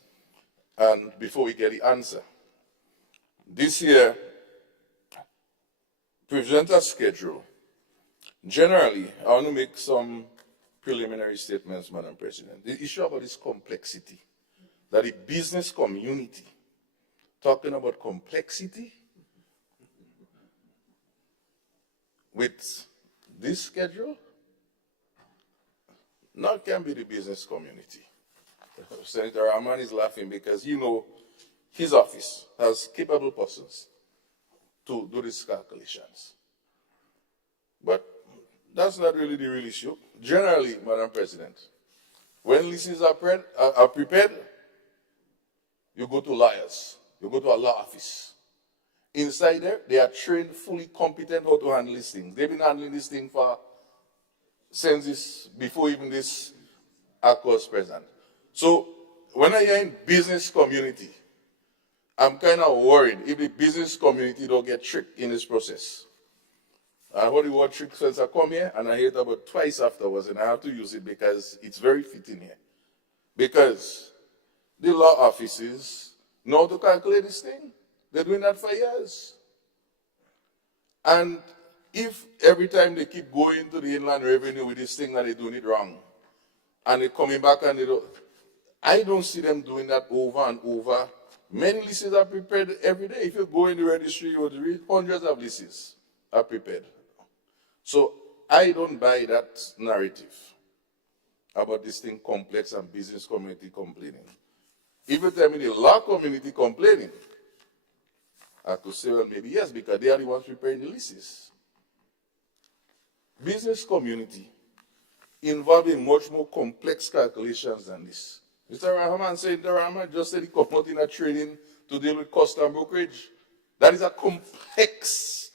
and before we get the answer. This year, presenter schedule. Generally, I want to make some preliminary statements, Madam President. The issue about this complexity, that the business community, talking about complexity with this schedule, not can be the business community. Senator Rahman is laughing because his office has capable persons to do these calculations. But that's not really the real issue. Generally, Madam President, when leases are prepared, you go to lawyers, you go to a law office. Inside there, they are trained, fully competent how to handle these things. They've been handling this thing since before even this act was present. So when I hear in business community, I'm kind of worried if the business community don't get tricked in this process. I heard the word trick since I come here, and I heard it about twice afterwards, and I have to use it because it's very fitting here. Because the law offices know how to calculate this thing. They're doing that for years. And if every time they keep going to the Inland Revenue with this thing that they're doing it wrong, and they're coming back and I don't see them doing that over and over. Many leases are prepared every day. If you go in the registry, you would read hundreds of leases are prepared. So I don't buy that narrative about this thing complex and business community complaining. If you tell me the law community complaining, I could say, well, maybe yes, because they are the ones preparing the leases. Business community involving much more complex calculations than this. Mr. Rahman said, Mr. Rahman just said he come out in a training to deal with custom brokerage. That is a complex,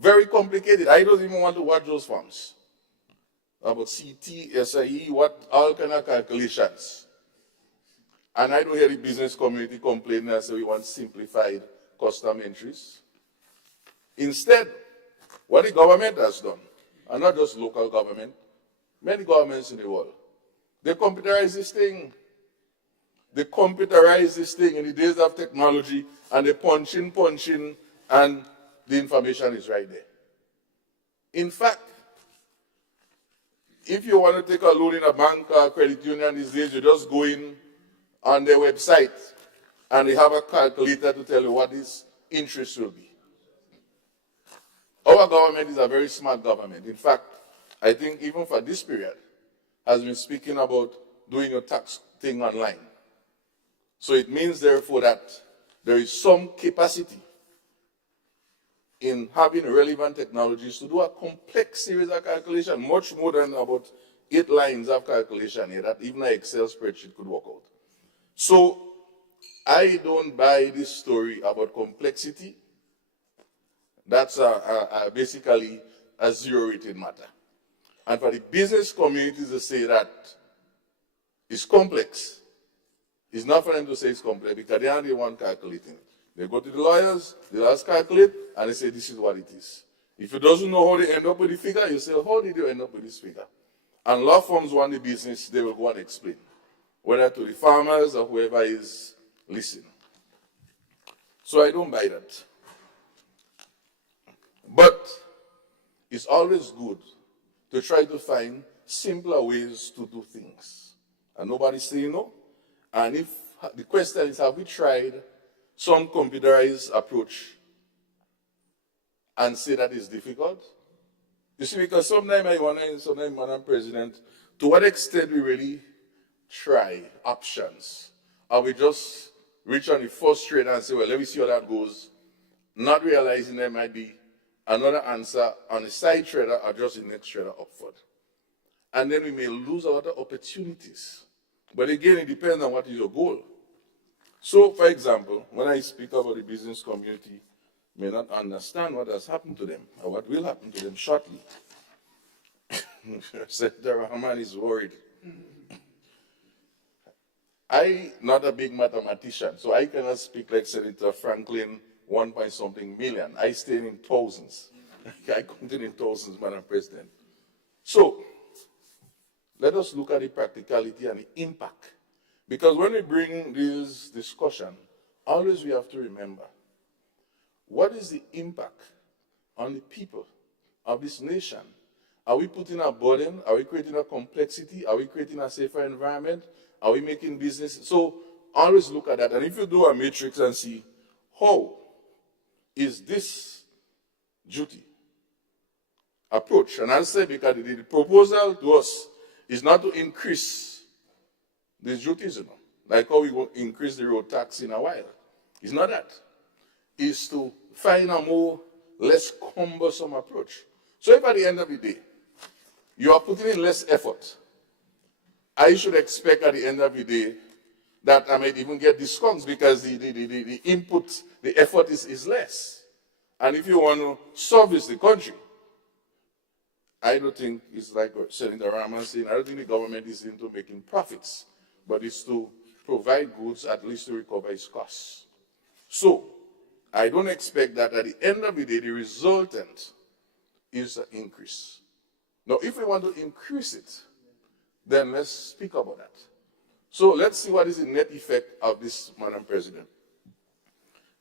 very complicated. I don't even want to watch those forms about CT, SIE, all kind of calculations. And I don't hear the business community complaining and say we want simplified custom entries. Instead, what the government has done, and not just local government, many governments in the world, they computerize this thing. They computerize this thing in the days of technology, and they punch in, and the information is right there. In fact, if you want to take a loan in a bank or a credit union these days, you just go in on their website, and they have a calculator to tell you what this interest will be. Our government is a very smart government. In fact, I think even for this period, has been speaking about doing your tax thing online. So it means, therefore, that there is some capacity in having relevant technologies to do a complex series of calculations, much more than about 8 lines of calculation here that even an Excel spreadsheet could work out. So I don't buy this story about complexity. That's basically a zero-rated matter. And for the business community to say that it's complex, it's not for them to say it's complex because they are the one calculating it. They go to the lawyers, the lawyers calculate, and they say this is what it is. If you doesn't know how they end up with the figure, you say, how did you end up with this figure? And law firms want the business, they will go and explain, whether to the farmers or whoever is listening. So I don't buy that. But it's always good to try to find simpler ways to do things. And nobody's saying no. And if the question is, have we tried some computerized approach and say that is difficult? You see, because sometimes I wonder, sometimes, Madam President, to what extent we really try options? Or we just reach on the first trade and say, well, let me see how that goes, not realizing there might be another answer on the side trader or just the next trader upward. And then we may lose other opportunities. But again, it depends on what is your goal. So, for example, when I speak about the business community, may not understand what has happened to them or what will happen to them shortly. Senator Rahman is worried. I'm not a big mathematician, so I cannot speak like Senator Franklin, 1-point-something million. I stay in thousands. I count in thousands, Madam President. So, let us look at the practicality and the impact. Because when we bring this discussion, always we have to remember, what is the impact on the people of this nation? Are we putting a burden? Are we creating a complexity? Are we creating a safer environment? Are we making business? So always look at that. And if you do a matrix and see, how is this duty approach? And I'll say, because the proposal to us is not to increase these duties, you know, like how we will increase the road tax in a while. It's not that. It's to find a more, less cumbersome approach. So if at the end of the day, you are putting in less effort, I should expect at the end of the day that I might even get discounts because the input, the effort is less. And if you want to service the country, I don't think it's like Senator Rahman saying, I don't think the government is into making profits, but it's to provide goods, at least to recover its costs. So, I don't expect that at the end of the day, the resultant is an increase. Now, if we want to increase it, then let's speak about that. So let's see what is the net effect of this, Madam President.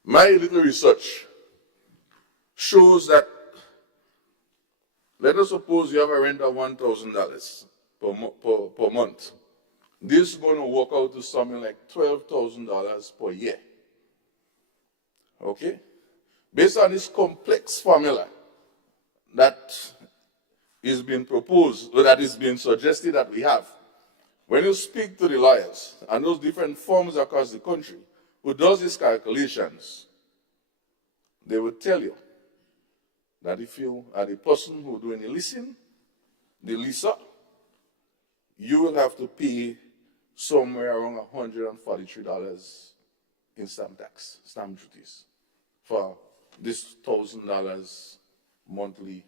My little research shows that, let us suppose you have a rent of $1,000 per month. This is going to work out to something like $12,000 per year. Okay? Based on this complex formula that is being proposed, or that is being suggested that we have, when you speak to the lawyers and those different firms across the country who does these calculations, they will tell you that if you are the person who doing the leasing, the leaser, you will have to pay somewhere around $143 in stamp tax, stamp duties, for this $1,000 monthly.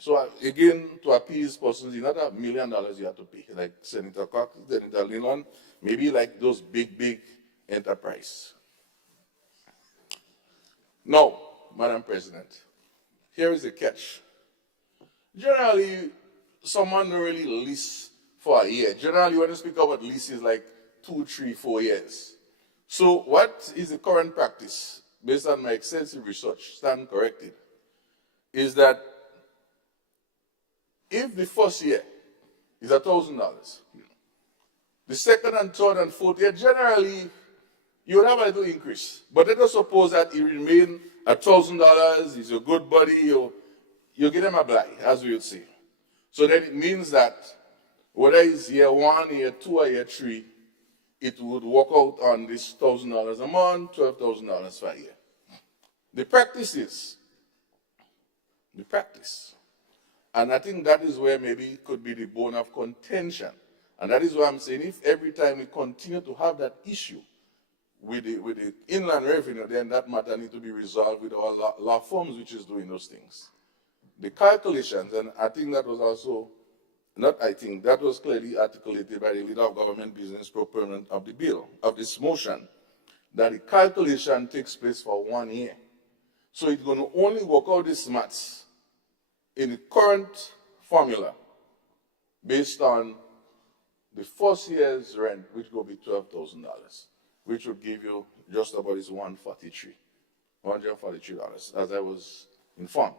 So again, to appease persons, it's not $1 million you have to pay, like Senator Cox, Senator Leland, maybe like those big enterprise. Now, Madam President, here is the catch. Generally, someone don't really lease for a year. Generally, when you speak about leases, like 2, 3, 4 years. So what is the current practice, based on my extensive research, stand corrected, is that if the first year is $1,000, the second and third and fourth year, generally, you would have a little increase. But let us suppose that it remain $1,000, he's a good buddy, you give him a blight, as we would say. So then it means that whether it's year 1, year 2, or year 3, it would work out on this $1,000 a month, $12,000 per year. The practice is, and I think that is where maybe it could be the bone of contention. And that is why I'm saying, if every time we continue to have that issue with the inland revenue, then that matter needs to be resolved with our law firms, which is doing those things. The calculations, and I think that was also, that was clearly articulated by the leader of government business proponent of the bill, of this motion, that the calculation takes place for 1 year. So it's going to only work out this maths in the current formula based on the first year's rent, which will be $12,000, which would give you just about this $143, as I was informed.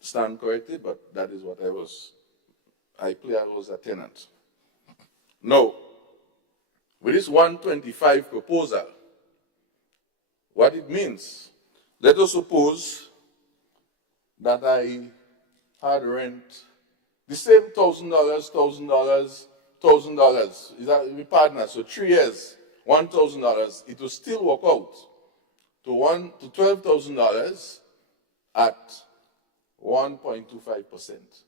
Stand corrected, but that is what I was a tenant. Now, with this 125 proposal, what it means, let us suppose that I had rent, the same $1,000, is that my partner, so 3 years, $1,000, it will still work out to $12,000 at 1.25%.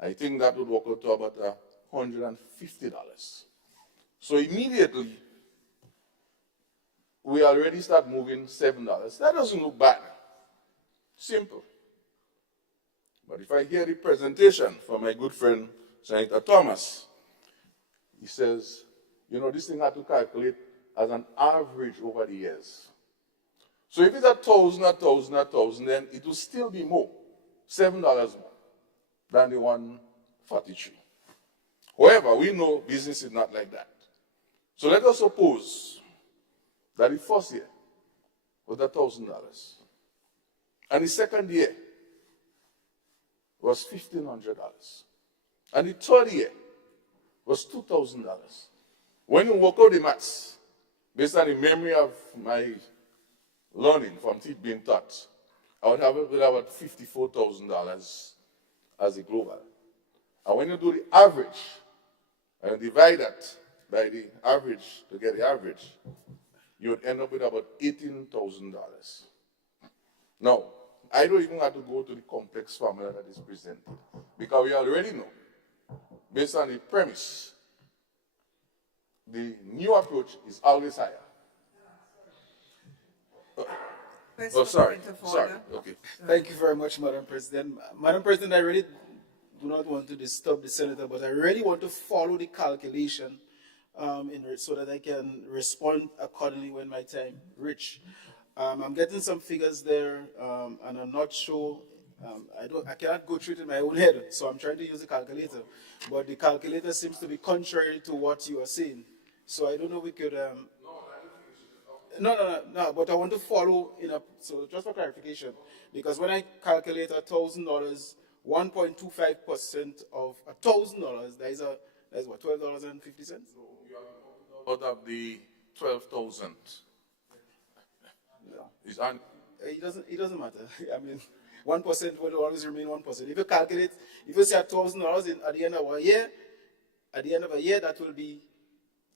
I think that would work out to about $150. So immediately, we already start moving $7. That doesn't look bad. Simple. But if I hear the presentation from my good friend, Senator Thomas, he says, you know, this thing had to calculate as an average over the years. So if it's $1,000, then it will still be more, $7 more than the 143. However, we know business is not like that. So let us suppose that the first year was $1,000, and the second year was $1,500, and the third year was $2,000. When you work out the maths, based on the memory of my learning from being taught, I would have about $54,000 as a global. And when you do the average, and divide that by the average to get the average, you would end up with about $18,000. Now, I don't even have to go to the complex formula that is presented, because we already know, based on the premise, the new approach is always higher. Sorry. Okay. Thank you very much, Madam President. Madam President, I really do not want to disturb the senator, but I really want to follow the calculation so that I can respond accordingly when my time reach. I'm getting some figures there, and I'm not sure. I cannot go through it in my own head, so I'm trying to use the calculator. But the calculator seems to be contrary to what you are saying. So I don't know if we could. No, but I want to follow so just for clarification, because when I calculate $1,000, 1.25% of $1,000, that is what, $12.50? Out of the 12,000. No. It doesn't matter. I mean, 1% will always remain 1%. If you calculate, if you say $1,000 at the end of a year, that will be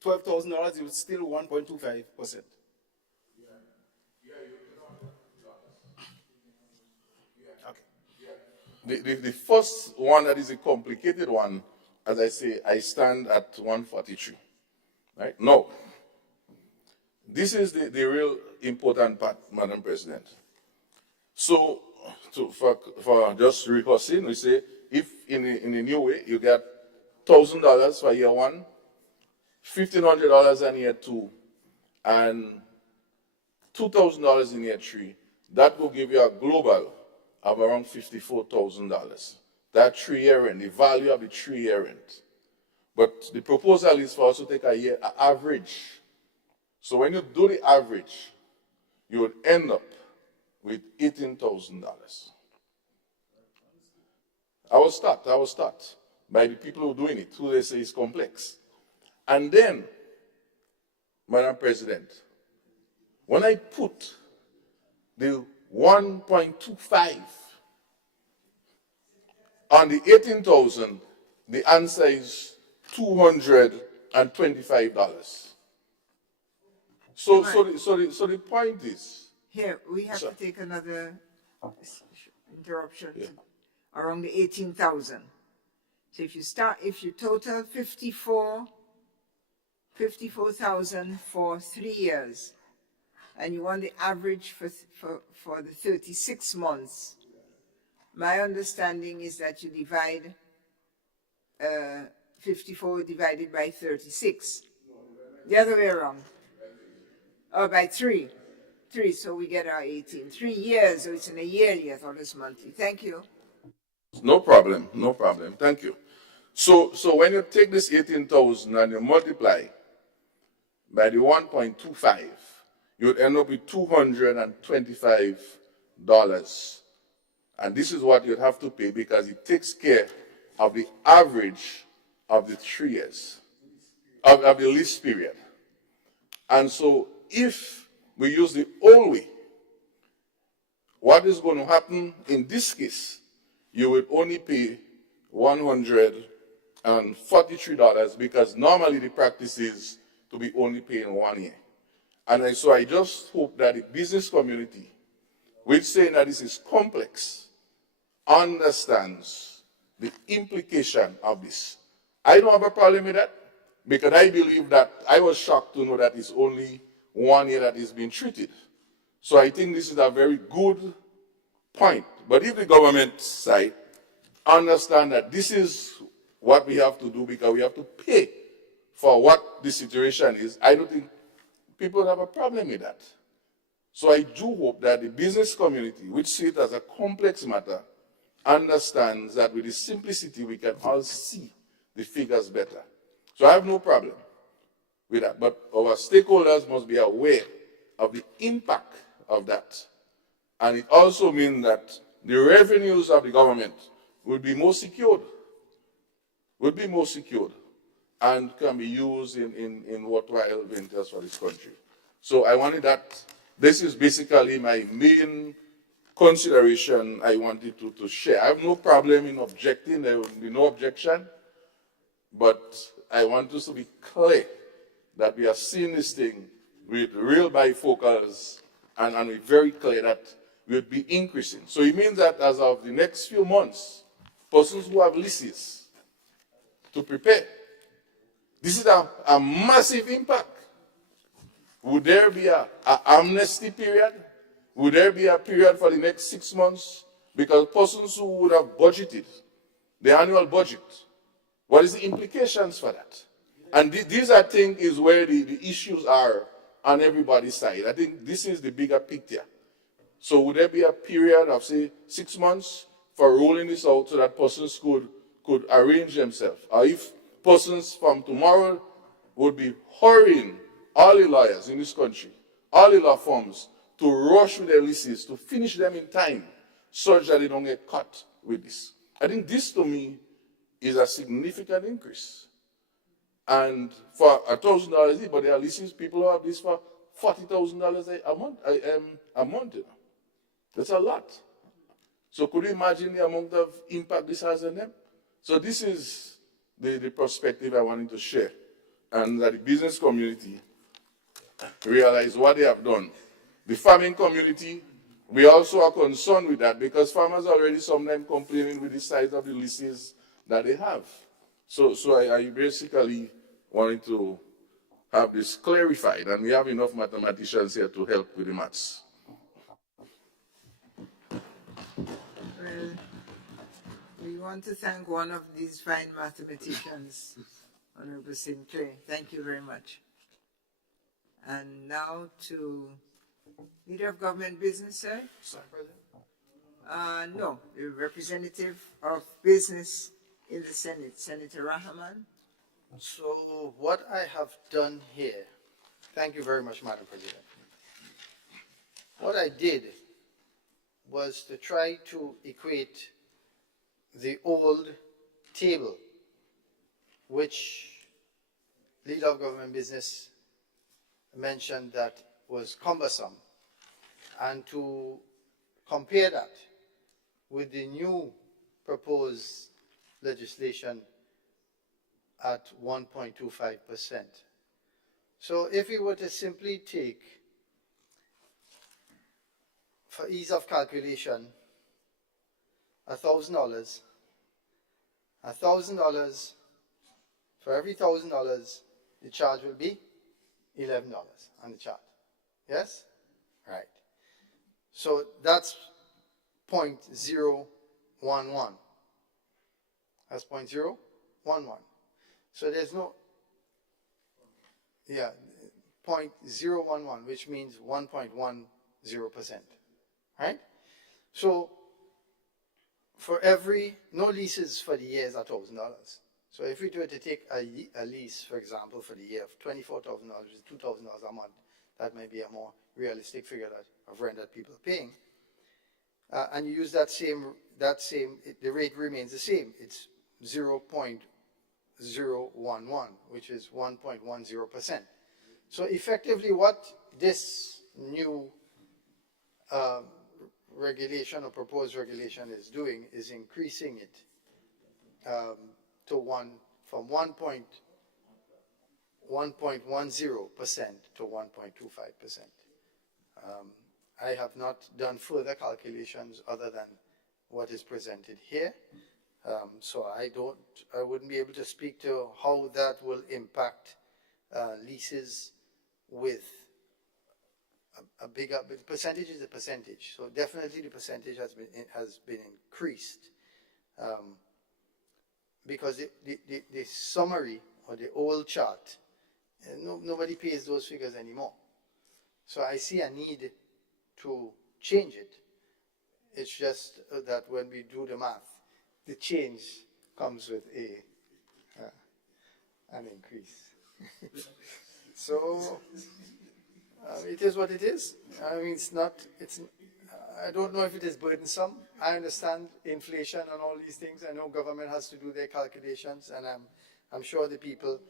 $12,000. It will still 1.25%. The first one, that is a complicated one, as I say, I stand at 143. Right? No. This is the real important part, Madam President. So, for just rehearsing, we say, if in the new way, you get $1,000 for year one, $1,500 in year two, and $2,000 in year three, that will give you a global of around $54,000. That 3-year rent, the value of the 3-year rent. But the proposal is for us to take an average. So when you do the average, you would end up with $18,000. I will start by the people who are doing it, who they say is complex. And then, Madam President, when I put the 1.25 on the 18,000, the answer is $225. So the point is, here we have to take another interruption around the 18,000. So if you total 54,000 for 3 years, and you want the average for the 36 months, my understanding is that you divide 54 divided by 36. The other way around. Oh, by three. Three, so we get our 18. 3 years, so it's in a yearly. I thought it was monthly. Thank you. No problem, no problem. Thank you. So when you take this 18,000 and you multiply by the 1.25, you would end up with $225. And this is what you'd have to pay because it takes care of the average of the 3 years, of the lease period. And so if we use the old way, what is going to happen in this case, you would only pay $143 because normally the practice is to be only paying 1 year. And so I just hope that the business community, which saying that this is complex, understands the implication of this. I don't have a problem with that because I believe that I was shocked to know that it's only 1 year that is being treated. So I think this is a very good point. But if the government side understand that this is what we have to do because we have to pay for what the situation is, I don't think people have a problem with that. So I do hope that the business community, which see it as a complex matter, understands that with the simplicity we can all see the figures better. So I have no problem with that. But our stakeholders must be aware of the impact of that. And it also means that the revenues of the government will be more secured, and can be used in worthwhile ventures for this country. So I wanted that. This is basically my main consideration I wanted to share. I have no problem in objecting. There will be no objection. But I want us to be clear that we are seeing this thing with real bifocals, and we're very clear that we'll be increasing. So it means that as of the next few months, persons who have leases to prepare, this is a massive impact. Would there be an amnesty period? Would there be a period for the next 6 months? Because persons who would have budgeted the annual budget, what is the implications for that? And these, I think, is where the issues are on everybody's side. I think this is the bigger picture. So would there be a period of, say, 6 months for rolling this out so that persons could arrange themselves? Or if persons from tomorrow would be hurrying all the lawyers in this country, all the law firms, to rush with their leases, to finish them in time, such that they don't get caught with this. I think this, to me, is a significant increase. And for $1,000, but there are leases, people who have this for $40,000 a month. You know. That's a lot. So could you imagine the amount of impact this has on them? So this is the perspective I wanted to share, and that the business community realize what they have done. The farming community, we also are concerned with that because farmers are already sometimes complaining with the size of the leases that they have. So I basically wanted to have this clarified, and we have enough mathematicians here to help with the maths. Well, we want to thank one of these fine mathematicians, Honorable Sinclair. Thank you very much. And now to Leader of Government Business, sir? Sorry, President. No, the representative of business in the Senate, Senator Rahman. So what I have done here, thank you very much, Madam President. What I did was to try to equate the old table, which Leader of Government Business mentioned that was cumbersome, and to compare that with the new proposed legislation at 1.25%. So if we were to simply take, for ease of calculation, $1,000, $1,000, for every $1,000, the charge will be $11 on the chart. Yes? Right. So that's 0.011. That's 0.011. So there's no, yeah, 0.011, which means 1.10%, right? So for no leases for the year is $1,000. So if we were to take a lease, for example, for the year of $24,000, $2,000 a month, that might be a more realistic figure of rent that people are paying. And you use the rate remains the same. It's 0.011, which is 1.10%. So effectively what this new regulation or proposed regulation is doing is increasing it from 1.10% to 1.25%. I have not done further calculations other than what is presented here. So I wouldn't be able to speak to how that will impact leases with a bigger percentage is a percentage. So definitely the percentage has been increased. Because the summary or the old chart, nobody pays those figures anymore. So I see a need to change it. It's just that when we do the math, the change comes with an increase. So it is what it is. I mean, I don't know if it is burdensome. I understand inflation and all these things. I know government has to do their calculations, and I'm sure the people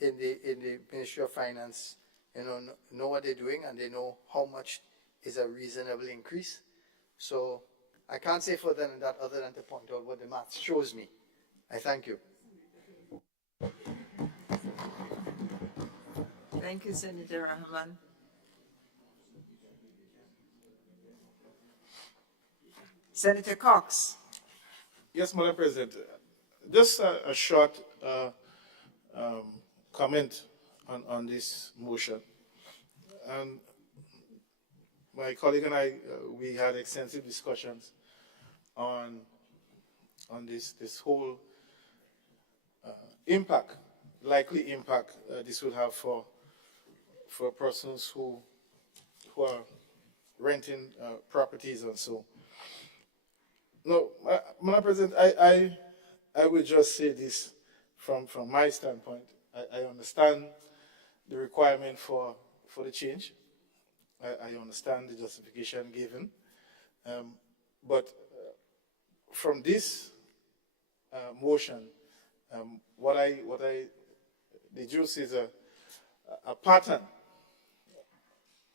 in the Ministry of Finance, know what they're doing, and they know how much is a reasonable increase. So I can't say further than that other than to point out what the math shows me. I thank you. Thank you, Senator Rahman. Senator Cox. Yes, Madam President. Just a short comment on this motion. And my colleague and I, we had extensive discussions on this whole likely impact this will have for persons who are renting properties and so. No, Madam President, I would just say this from my standpoint. I understand the requirement for the change. I understand the justification given. But from this motion, what I deduce is a pattern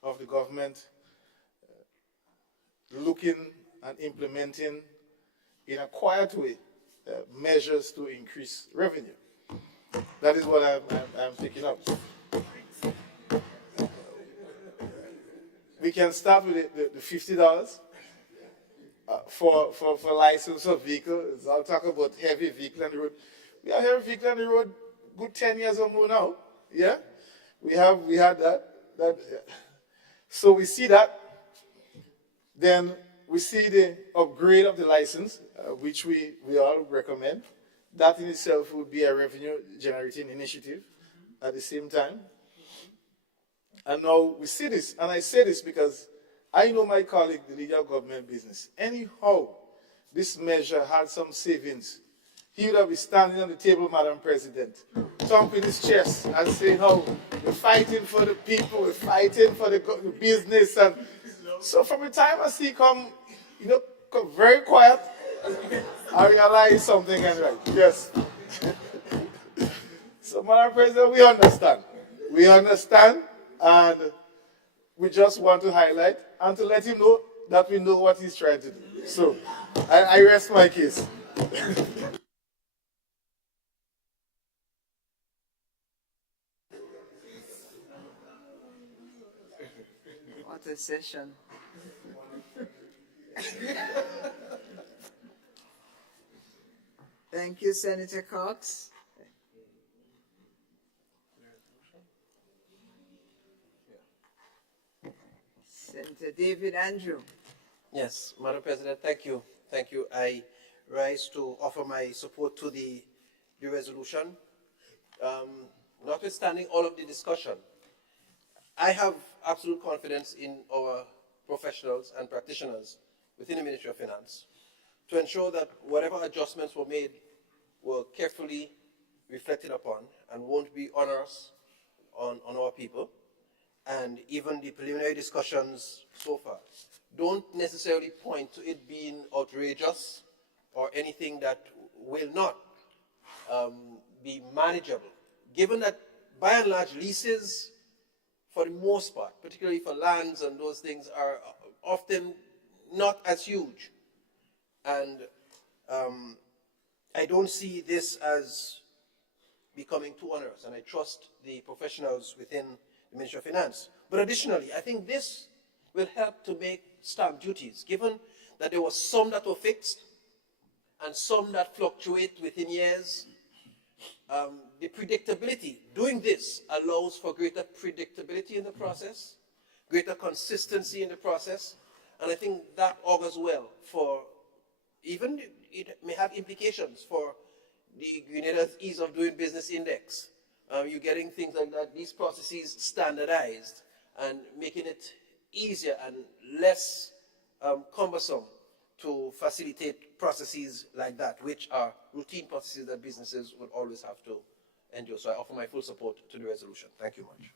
of the government looking and implementing in a quiet way measures to increase revenue. That is what I'm picking up. We can start with the $50 for license of vehicles. I'll talk about heavy vehicle on the road. We have heavy vehicle on the road good 10 years or more now. Yeah, we had that. So we see that. Then we see the upgrade of the license, which we all recommend. That in itself would be a revenue-generating initiative at the same time. And now we see this, and I say this because I know my colleague, the leader of government business. Anyhow, this measure had some savings. He would have been standing on the table, Madam President, thumping his chest and saying, "Oh, we're fighting for the people, we're fighting for the business." And so from the time I see come very quiet, I realize something and right. Yes. So, Madam President, we understand. We understand, and we just want to highlight and to let him know that we know what he's trying to do. So, I rest my case. What a session. Thank you, Senator Cox. Senator David Andrew. Yes, Madam President, thank you. Thank you. I rise to offer my support to the resolution. Notwithstanding all of the discussion, I have absolute confidence in our professionals and practitioners within the Ministry of Finance to ensure that whatever adjustments were made were carefully reflected upon and won't be onerous on our people. And even the preliminary discussions so far don't necessarily point to it being outrageous or anything that will not be manageable, given that by and large leases, for the most part, particularly for lands and those things, are often not as huge. And I don't see this as becoming too onerous, and I trust the professionals within the Ministry of Finance. But additionally, I think this will help to make stamp duties, given that there were some that were fixed and some that fluctuate within years. The predictability, doing this allows for greater predictability in the process, greater consistency in the process, and I think that augurs well for even, it may have implications for the Grenada's Ease of Doing Business Index. You're getting things like that, these processes standardized and making it easier and less cumbersome to facilitate processes like that, which are routine processes that businesses would always have to endure. So I offer my full support to the resolution. Thank you much.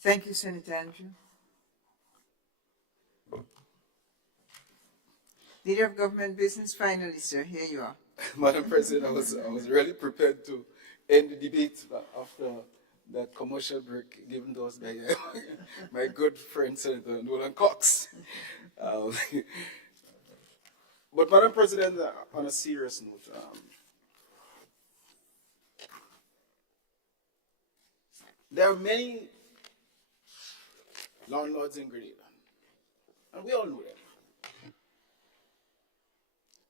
Thank you, Senator Andrew. Leader of Government Business, finally, sir, here you are. Madam President, I was really prepared to end the debate after that commercial break given to us by my good friend, Senator Nolan Cox. But Madam President, on a serious note, there are many landlords in Grenada, and we all know them.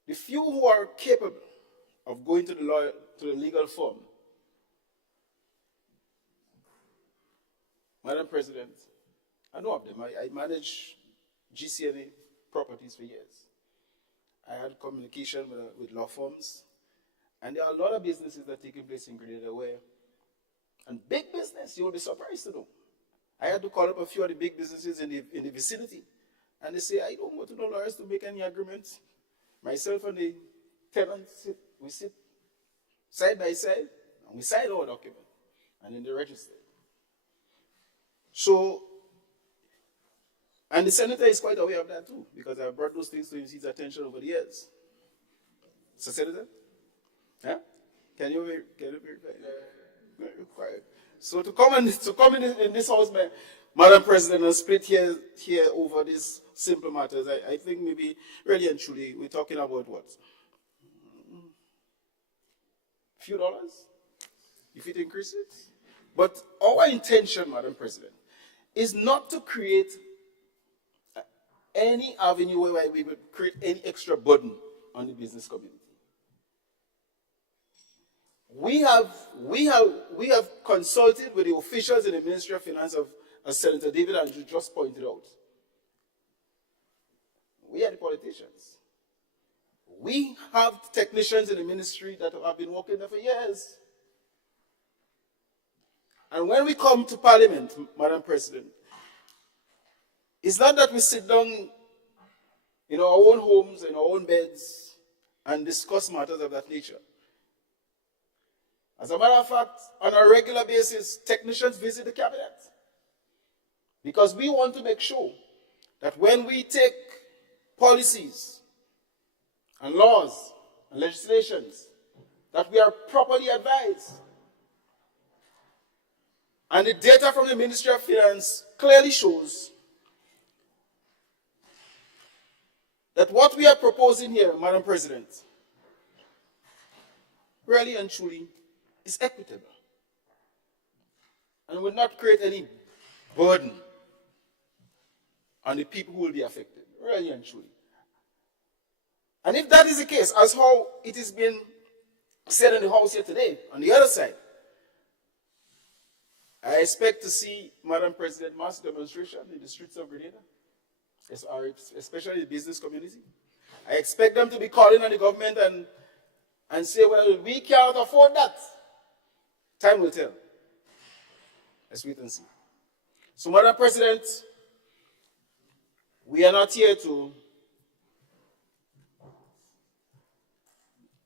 The few who are capable of going to the legal firm, Madam President, I know of them. I manage GCNA properties for years. I had communication with law firms, and there are a lot of businesses that are taking place in Grenada where, and big business, you will be surprised to know. I had to call up a few of the big businesses in the vicinity, and they say, I don't go to no lawyers to make any agreements. Myself and the tenant, we sit side by side, and we sign our document, and then they register. So, and the senator is quite aware of that too, because I've brought those things to his attention over the years. So, Senator? Yeah? Can you verify? Very quiet. So to come in this house, Madam President, and split here over these simple matters, I think maybe really and truly we're talking about what? A few dollars? If it increases? But our intention, Madam President, is not to create any avenue where we would create any extra burden on the business community. We have consulted with the officials in the Ministry of Finance, as Senator David Andrew just pointed out. We are the politicians. We have technicians in the ministry that have been working there for years. And when we come to Parliament, Madam President, it's not that we sit down in our own homes, in our own beds, and discuss matters of that nature. As a matter of fact, on a regular basis, technicians visit the cabinet. Because we want to make sure that when we take policies and laws and legislations, that we are properly advised. And the data from the Ministry of Finance clearly shows that what we are proposing here, Madam President, really and truly is equitable and will not create any burden on the people who will be affected, really and truly. And if that is the case, as how it is being said in the House here today, on the other side, I expect to see, Madam President, mass demonstration in the streets of Grenada, especially the business community. I expect them to be calling on the government and say, well, we cannot afford that. Time will tell. Let's wait and see. So, Madam President, we are not here to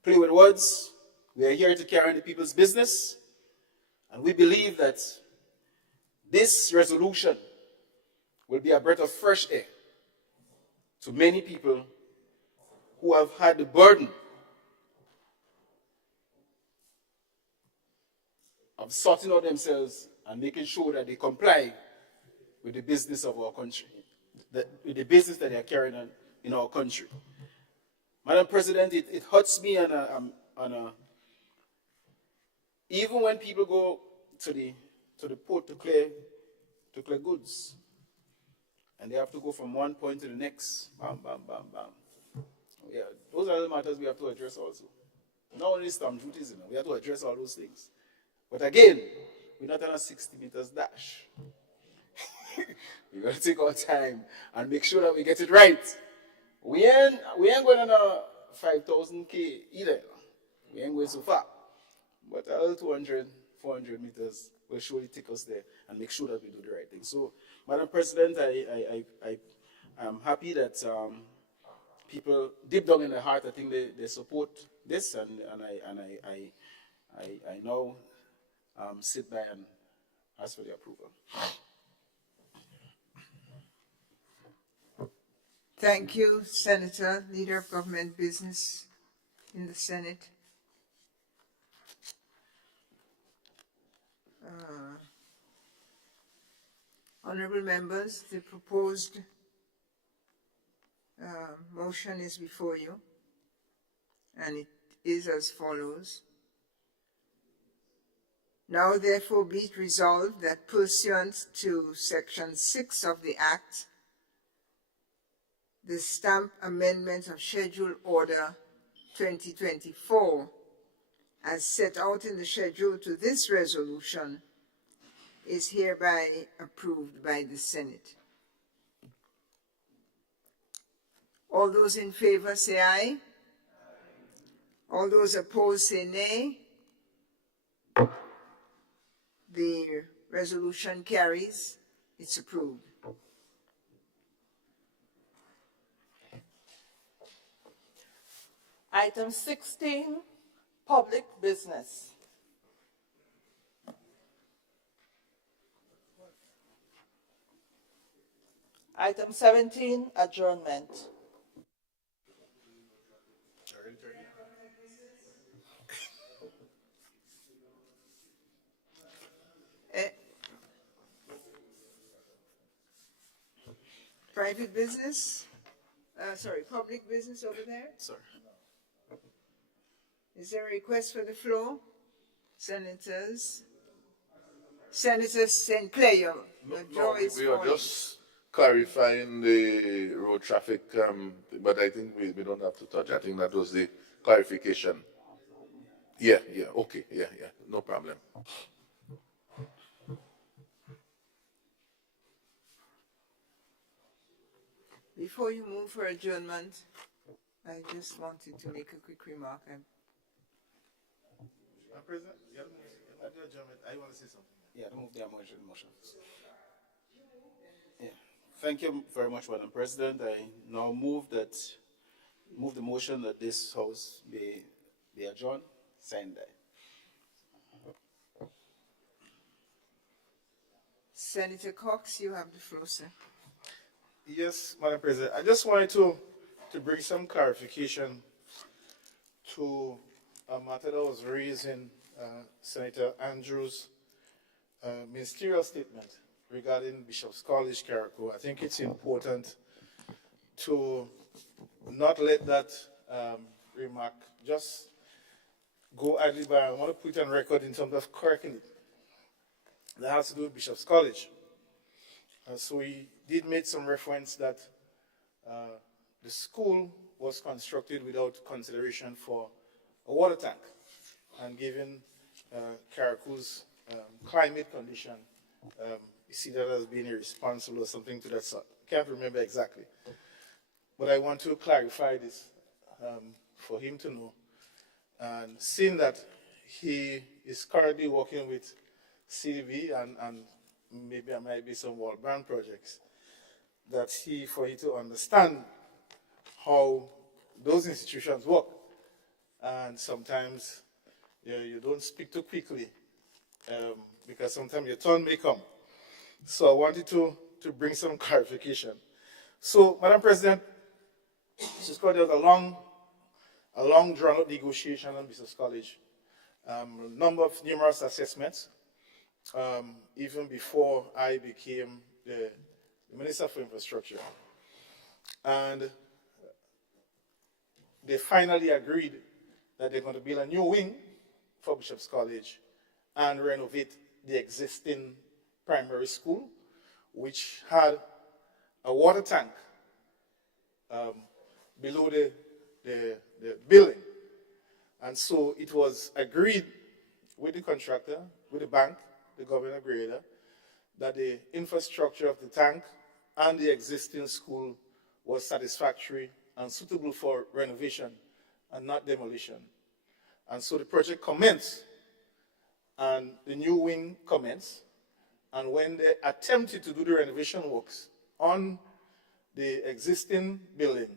play with words. We are here to carry on the people's business. And we believe that this resolution will be a breath of fresh air to many people who have had the burden of sorting out themselves and making sure that they comply with the business of our country, with the business that they are carrying on in our country. Madam President, it hurts me even when people go to the port to clear goods, and they have to go from one point to the next, bam, bam, bam, bam. Yeah, those are the matters we have to address also. Not only stamp duties, we have to address all those things. But again, we're not on a 60 meters dash. We got to take our time and make sure that we get it right. We ain't going on a 5,000K either. We ain't going so far. But a little 200, 400 meters will surely take us there and make sure that we do the right thing. So, Madam President, I am happy that people deep down in their heart, I think they support this, and I now sit by and ask for the approval. Thank you, Senator, Leader of Government Business in the Senate. Honorable members, the proposed motion is before you, and it is as follows. Now therefore be it resolved that pursuant to Section 6 of the Act, the stamp amendment of Schedule Order 2024, as set out in the schedule to this resolution, is hereby approved by the Senate. All those in favor say aye. All those opposed say nay. The resolution carries. It's approved. Item 16, public business. Item 17, adjournment. Private business? Public business over there? Sorry. Is there a request for the floor? Senators? Senator St. Clair, your jaw is we are falling. just clarifying the road traffic, but I think we don't have to touch. I think that was the clarification. Yeah, okay, yeah, no problem. Before you move for adjournment, I just wanted to make a quick remark. President, I want to say something. Yeah, move the motion. Yeah. Thank you very much, Madam President. I now move the motion that this House be adjourned. Signed by Senator Cox, you have the floor, sir. Yes, Madam President. I just wanted to bring some clarification to a matter that was raised in Senator Andrews' ministerial statement regarding Bishop's College, Carriacou. I think it's important to not let that remark just go idly by. I want to put it on record in terms of correcting it. That has to do with Bishop's College. So we did make some reference that the school was constructed without consideration for a water tank, and given Carriacou's climate condition, you see that as being irresponsible or something to that sort. Can't remember exactly. But I want to clarify this for him to know. And seeing that he is currently working with CDB and maybe there might be some World Bank projects, that for you to understand how those institutions work. And sometimes you don't speak too quickly because sometimes your turn may come. So I wanted to bring some clarification. So, Madam President, there was a long drawn-out negotiation on Business College, numerous assessments, even before I became the Minister for Infrastructure. And they finally agreed that they're going to build a new wing for Bishop's College and renovate the existing primary school, which had a water tank below the building. And so it was agreed with the contractor, with the bank, the government grader, that the infrastructure of the tank and the existing school was satisfactory and suitable for renovation and not demolition. And so the project commenced, and the new wing commenced. And when they attempted to do the renovation works on the existing building,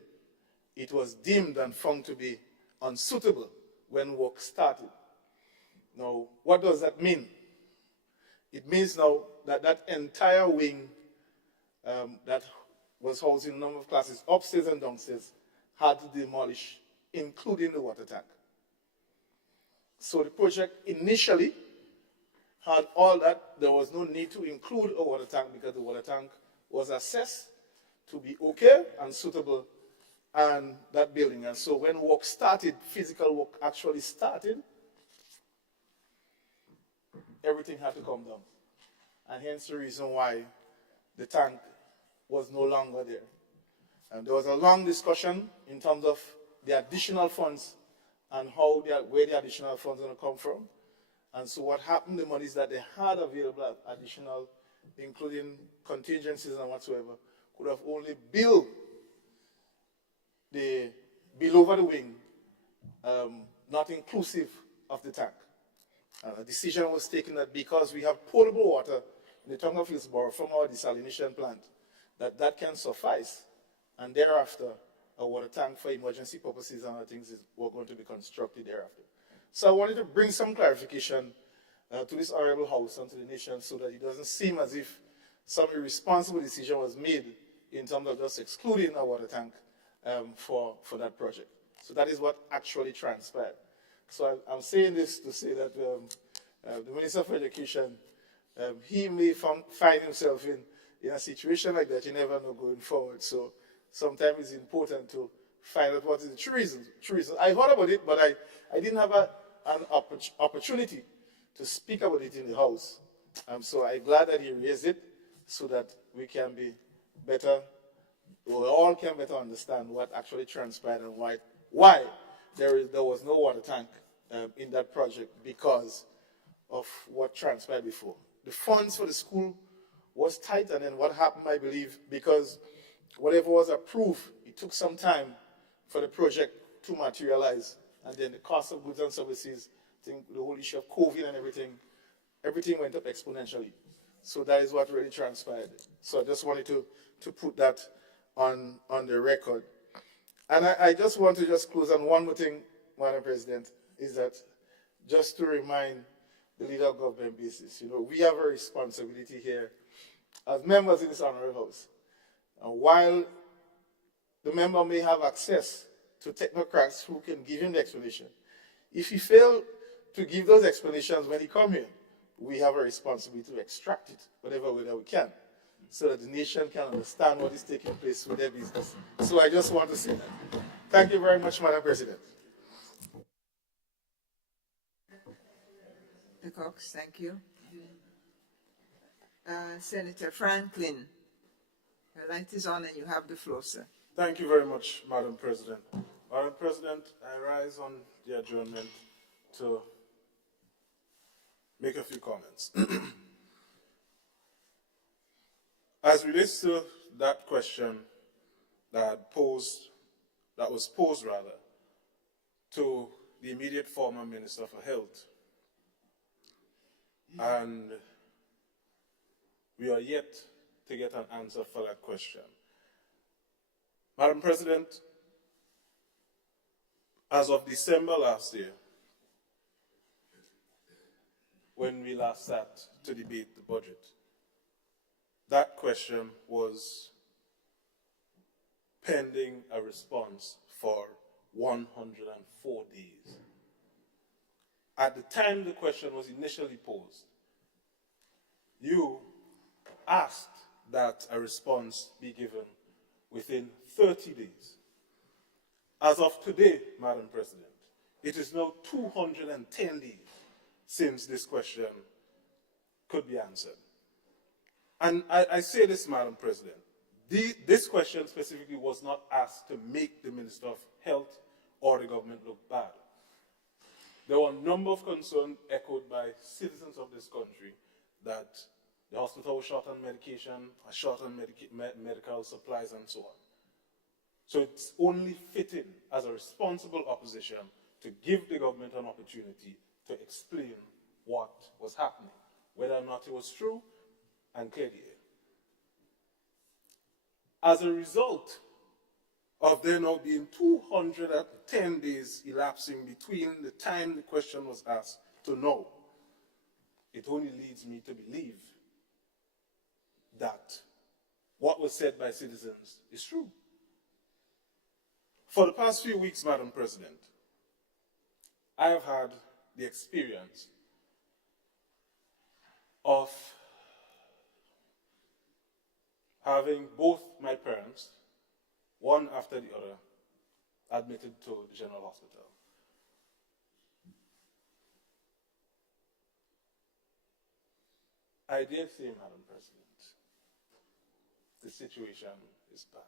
it was deemed and found to be unsuitable when work started. Now, what does that mean? It means now that that entire wing that was housing a number of classes upstairs and downstairs had to demolish, including the water tank. So the project initially had all that. There was no need to include a water tank because the water tank was assessed to be okay and suitable and that building. And so when work started, physical work actually started, everything had to come down. And hence the reason why the tank was no longer there. And there was a long discussion in terms of the additional funds and where the additional funds are going to come from. And so what happened, the monies that they had available additional, including contingencies and whatsoever, could have only built the bill over the wing, not inclusive of the tank. A decision was taken that because we have potable water in the town of Hillsborough from our desalination plant, that can suffice, and thereafter a water tank for emergency purposes and other things were going to be constructed thereafter. So I wanted to bring some clarification to this honorable House and to the nation so that it doesn't seem as if some irresponsible decision was made in terms of just excluding a water tank for that project. So that is what actually transpired. So I'm saying this to say that the Minister for Education, he may find himself in a situation like that. You never know going forward. So sometimes it's important to find out what is the true reason. I heard about it, but I didn't have an opportunity to speak about it in the House. So I'm glad that he raised it so that we can be better, we all can better understand what actually transpired and why there was no water tank in that project because of what transpired before. The funds for the school was tight, and then what happened, I believe, because whatever was approved, it took some time for the project to materialize, and then the cost of goods and services, I think the whole issue of COVID and everything went up exponentially. So that is what really transpired. So I just wanted to put that on the record. And I just want to close on one more thing, Madam President, is that just to remind the leader of government basis, we have a responsibility here as members in this honorable House. And while the member may have access to technocrats who can give him the explanation, if he fails to give those explanations when he comes here, we have a responsibility to extract it whatever way that we can, so that the nation can understand what is taking place with their business. So I just want to say that. Thank you very much, Madam President. Mr. Cox, thank you. Senator Franklin, your light is on and you have the floor, sir. Thank you very much, Madam President. Madam President, I rise on the adjournment to make a few comments. As relates to that question that was posed to the immediate former Minister for Health, And we are yet to get an answer for that question. Madam President, as of December last year, when we last sat to debate the budget, that question was pending a response for 104 days. At the time the question was initially posed, you asked that a response be given within 30 days. As of today, Madam President, it is now 210 days since this question could be answered. And I say this, Madam President, this question specifically was not asked to make the Minister of Health or the government look bad. There were a number of concerns echoed by citizens of this country that the hospital was short on medication, short on medical supplies, and so on. So it's only fitting as a responsible opposition to give the government an opportunity to explain what was happening, whether or not it was true, and clear the air. As a result of there now being 210 days elapsing between the time the question was asked to now, it only leads me to believe that what was said by citizens is true. For the past few weeks, Madam President, I have had the experience of having both my parents, one after the other, admitted to the General Hospital. I dare say, Madam President, the situation is bad.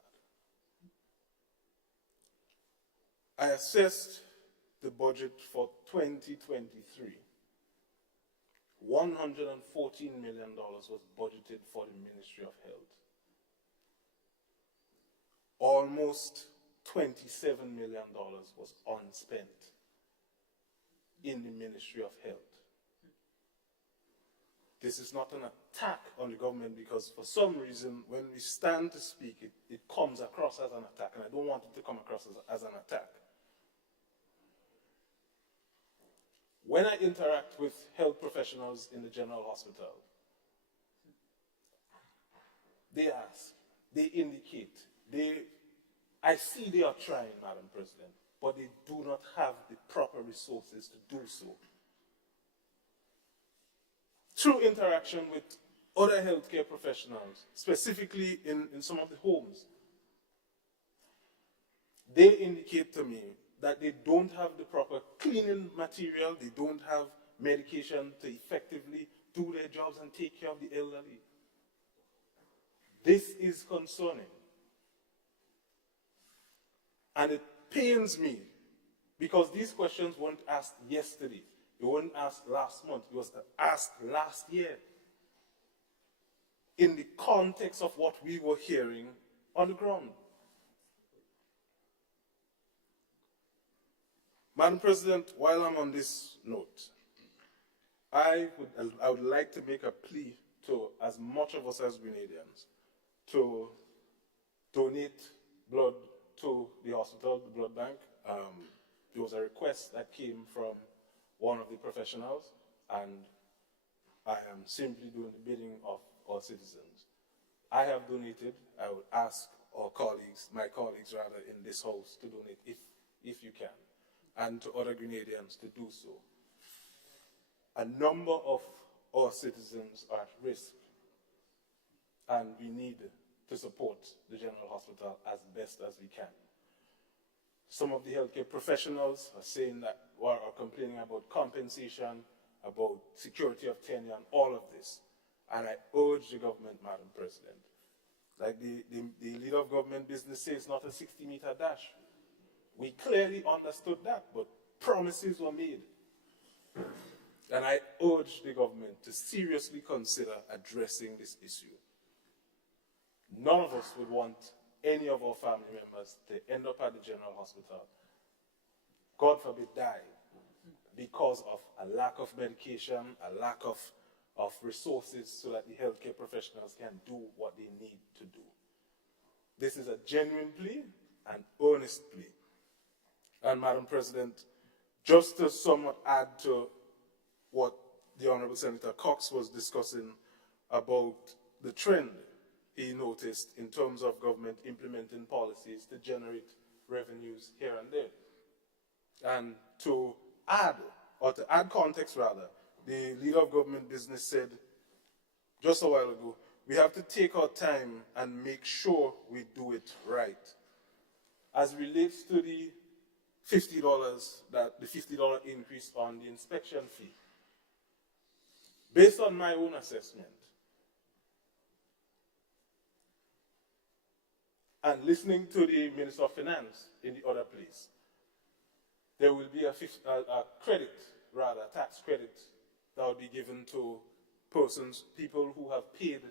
I assessed the budget for 2023. $114 million was budgeted for the Ministry of Health. Almost $27 million was unspent in the Ministry of Health. This is not an attack on the government, because for some reason, when we stand to speak, it comes across as an attack, and I don't want it to come across as an attack. When I interact with health professionals in the General Hospital, they ask, they indicate, I see they are trying, Madam President, but they do not have the proper resources to do so. Through interaction with other healthcare professionals, specifically in some of the homes, they indicate to me that they don't have the proper cleaning material, they don't have medication to effectively do their jobs and take care of the elderly. This is concerning. And it pains me, because these questions weren't asked yesterday. They weren't asked last month. It was asked last year, in the context of what we were hearing on the ground. Madam President, while I'm on this note, I would like to make a plea to as much of us as Grenadians to donate blood to the hospital, the blood bank. There was a request that came from one of the professionals, and I am simply doing the bidding of our citizens. I have donated. I would ask our colleagues, my colleagues rather, in this house to donate if you can, and to other Grenadians to do so. A number of our citizens are at risk, and we need to support the General Hospital as best as we can. Some of the healthcare professionals are saying that, or are complaining about compensation, about security of tenure, and all of this. And I urge the government, Madam President, like the leader of government business says, it's not a 60-meter dash. We clearly understood that, but promises were made. And I urge the government to seriously consider addressing this issue. None of us would want any of our family members to end up at the General Hospital, God forbid die, because of a lack of medication, a lack of of resources so that the healthcare professionals can do what they need to do. This is a genuine plea and earnest plea. And Madam President, just to somewhat add to what the Honorable Senator Cox was discussing about the trend he noticed in terms of government implementing policies to generate revenues here and there. And to add context rather, the leader of government business said just a while ago, we have to take our time and make sure we do it right. As relates to the $50, the $50 increase on the inspection fee, based on my own assessment, and listening to the Minister of Finance in the other place, there will be a credit, rather, a tax credit that will be given to people who have paid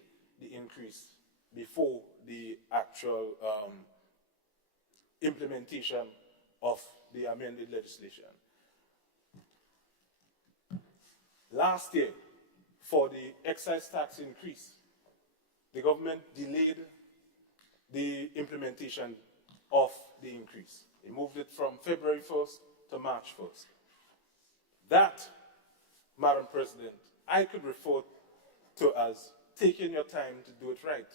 the increase before the actual implementation of the amended legislation. Last year, for the excise tax increase, the government delayed the implementation of the increase. It moved it from February 1st to March 1st. That, Madam President, I could refer to as taking your time to do it right.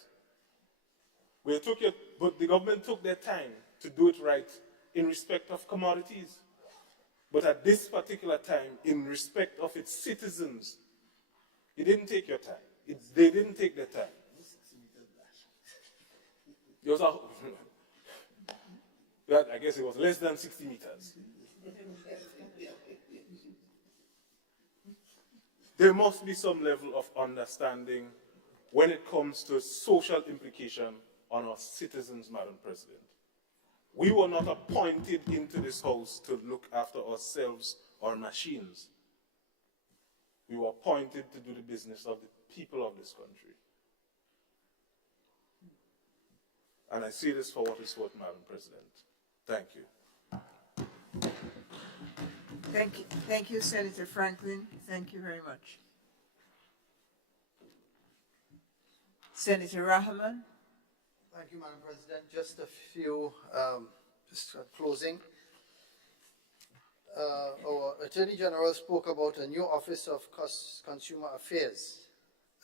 But the government took their time to do it right in respect of commodities. But at this particular time, in respect of its citizens, it didn't take your time. They didn't take their time. It was I guess it was less than 60 meters. There must be some level of understanding when it comes to social implication on our citizens, Madam President. We were not appointed into this house to look after ourselves or machines. We were appointed to do the business of the people of this country. And I say this for what it's worth, Madam President. Thank you. Thank you, Senator Franklin. Thank you very much. Senator Rahman. Thank you, Madam President. Just a few, just closing. Our Attorney General spoke about a new Office of Consumer Affairs,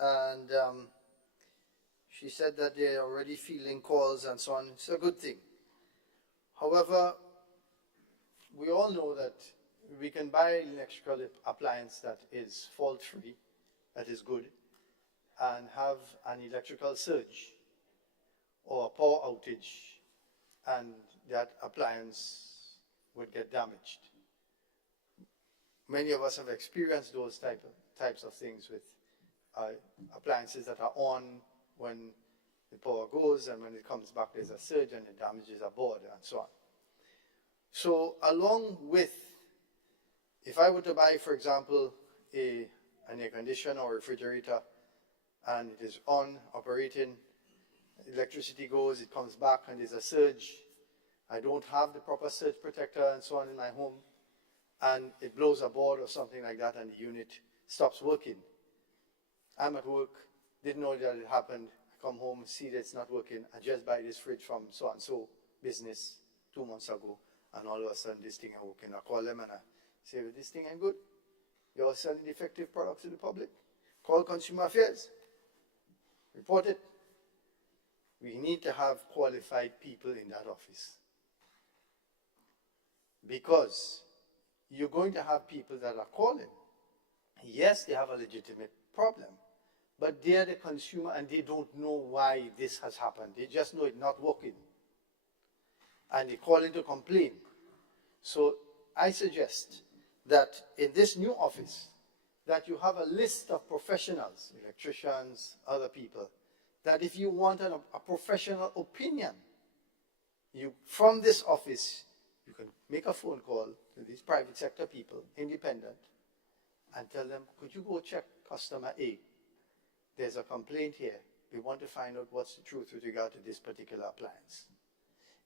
and she said that they're already fielding calls and so on. It's a good thing. However, we all know that we can buy an electrical appliance that is fault-free, that is good, and have an electrical surge or a power outage, and that appliance would get damaged. Many of us have experienced those types of things with appliances that are on when the power goes, and when it comes back there's a surge and it damages a board and so on. So along with, if I were to buy, for example, an air conditioner or refrigerator, and it is on, operating, electricity goes, it comes back and there's a surge, I don't have the proper surge protector and so on in my home, and it blows a board or something like that and the unit stops working. I'm at work, didn't know that it happened, I come home, see that it's not working, I just buy this fridge from so-and-so business 2 months ago, and all of a sudden this thing ain't working. I call them and I say, well, this thing ain't good. You're selling defective products to the public. Call Consumer Affairs. Report it. We need to have qualified people in that office. Because you're going to have people that are calling. Yes, they have a legitimate problem, but they're the consumer and they don't know why this has happened. They just know it's not working. And they call in to complain. So I suggest that in this new office, that you have a list of professionals, electricians, other people, that if you want a professional opinion, from this office, you can make a phone call to these private sector people, independent, and tell them, could you go check customer A? There's a complaint here. We want to find out what's the truth with regard to this particular appliance.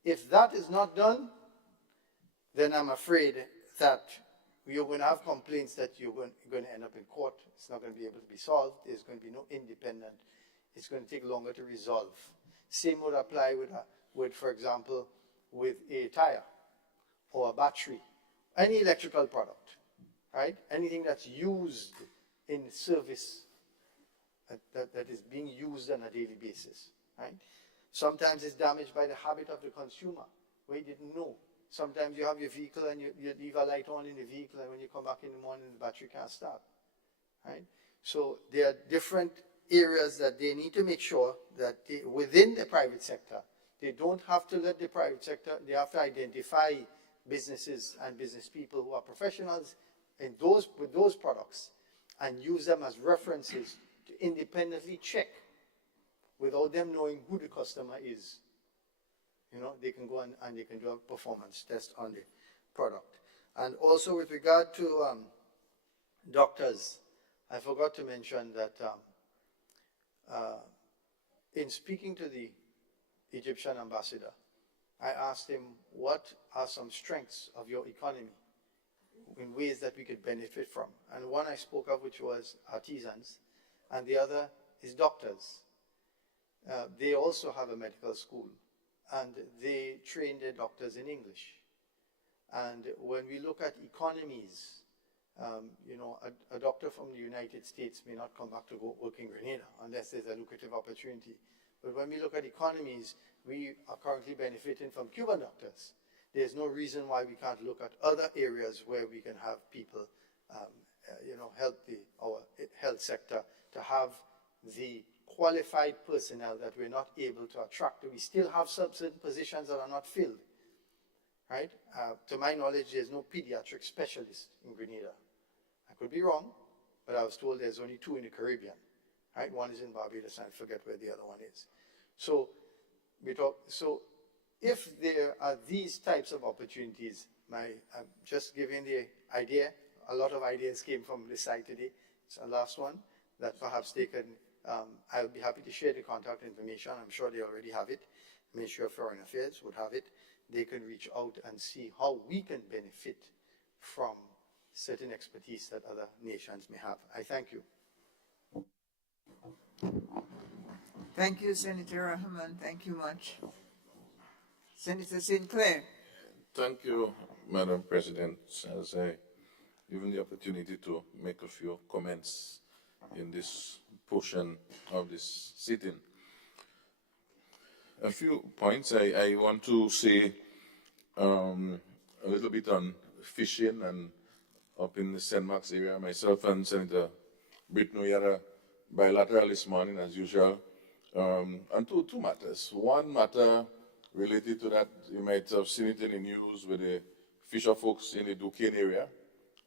If that is not done, then I'm afraid that you're going to have complaints that you're going to end up in court. It's not going to be able to be solved. There's going to be no independent. It's going to take longer to resolve. Same would apply with, for example, with a tire or a battery, any electrical product, right? Anything that's used in service, that is being used on a daily basis, right? Sometimes it's damaged by the habit of the consumer, where you didn't know. Sometimes you have your vehicle and you leave a light on in the vehicle, and when you come back in the morning, the battery can't start, right? So there are different areas that they need to make sure that within the private sector, they don't have to let the private sector, they have to identify businesses and business people who are professionals in with those products and use them as references to independently check without them knowing who the customer is. You know, they can go and they can do a performance test on the product. And also with regard to doctors, I forgot to mention that in speaking to the Egyptian ambassador, I asked him, what are some strengths of your economy in ways that we could benefit from? And one I spoke of, which was artisans, and the other is doctors. They also have a medical school, and they train their doctors in English. And when we look at economies, you know, a doctor from the United States may not come back to go work in Grenada unless there's a lucrative opportunity. But when we look at economies, we are currently benefiting from Cuban doctors. There's no reason why we can't look at other areas where we can have people, you know, help our health sector to have the qualified personnel that we're not able to attract. We still have certain positions that are not filled, right? To my knowledge, there's no pediatric specialist in Grenada. I could be wrong, but I was told there's only 2 in the Caribbean, right? One is in Barbados, and I forget where the other one is. So if there are these types of opportunities, I'm just giving the idea. A lot of ideas came from this side today. It's the last one that perhaps they can, I'll be happy to share the contact information. I'm sure they already have it. Ministry of Foreign Affairs would have it. They can reach out and see how we can benefit from certain expertise that other nations may have. I thank you. Thank you, Senator Rahman. Thank you much. Senator Sinclair. Thank you, Madam President, as I given the opportunity to make a few comments in this portion of this sitting. A few points. I want to say a little bit on fishing, and up in the St. Mark's area, myself and Senator Britton, we had a bilateral this morning, as usual, on two matters. One matter related to that, you might have seen it in the news with the fisher folks in the Duquesne area,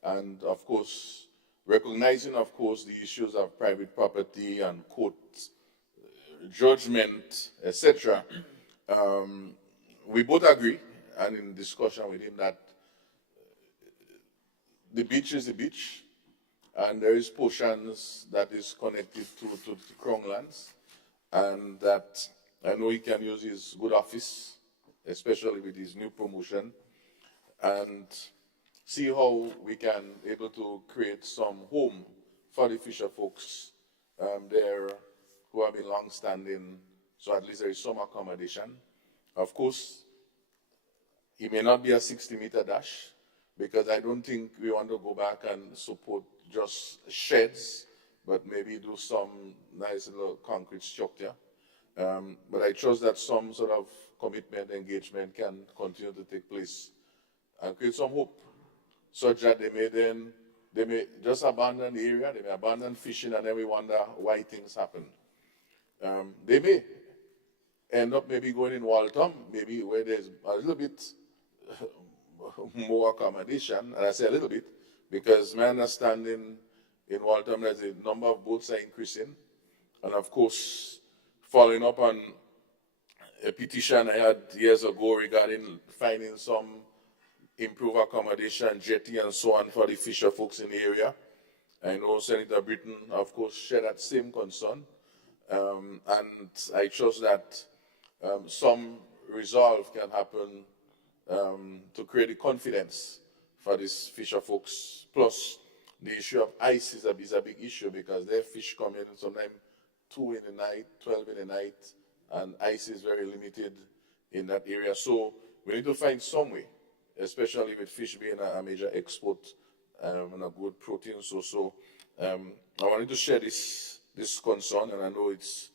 and of course, recognizing, of course, the issues of private property and court judgment, etc. We both agree, and in discussion with him, that the beach is the beach, and there is portions that is connected to the Crown lands, and that I know he can use his good office, especially with his new promotion, and see how we can able to create some home for the fisher folks there who have been long-standing, so at least there is some accommodation. Of course, it may not be a 60-meter dash, because I don't think we want to go back and support just sheds, but maybe do some nice little concrete structure. But I trust that some sort of commitment, engagement can continue to take place and create some hope, such that they may just abandon the area, they may abandon fishing, and then we wonder why things happen. They may end up maybe going in Waltham, maybe where there's a little bit more accommodation, and I say a little bit, because my understanding in Waltham, there's a number of boats are increasing, and of course, following up on a petition I had years ago regarding finding some improved accommodation, jetty, and so on for the fisher folks in the area. I know Senator Britton, of course, shared that same concern, and I trust that some resolve can happen to create the confidence for these fisher folks. Plus, the issue of ice is a big issue because their fish come in sometimes 2 in the night, 12 in the night, and ice is very limited in that area. So we need to find some way, especially with fish being a major export and a good protein source. So I wanted to share this concern, and I know it's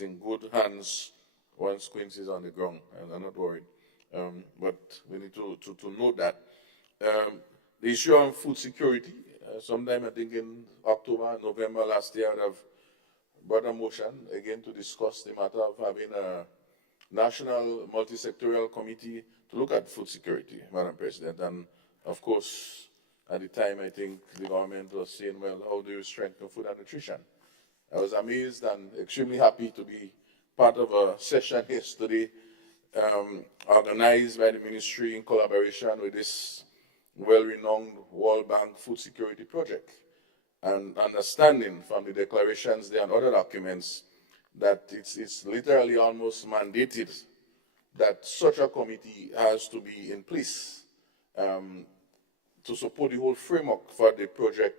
in good hands once Quincy is on the ground, and I'm not worried. But we need to note that. The issue on food security, sometime I think in October, November last year, I've brought a motion again to discuss the matter of having a national multi-sectorial committee to look at food security, Madam President. And of course, at the time, I think the government was saying, well, how do you strengthen food and nutrition? I was amazed and extremely happy to be part of a session yesterday organized by the ministry in collaboration with this well-renowned World Bank Food Security Project, and understanding from the declarations there and other documents that it's literally almost mandated that such a committee has to be in place to support the whole framework for the project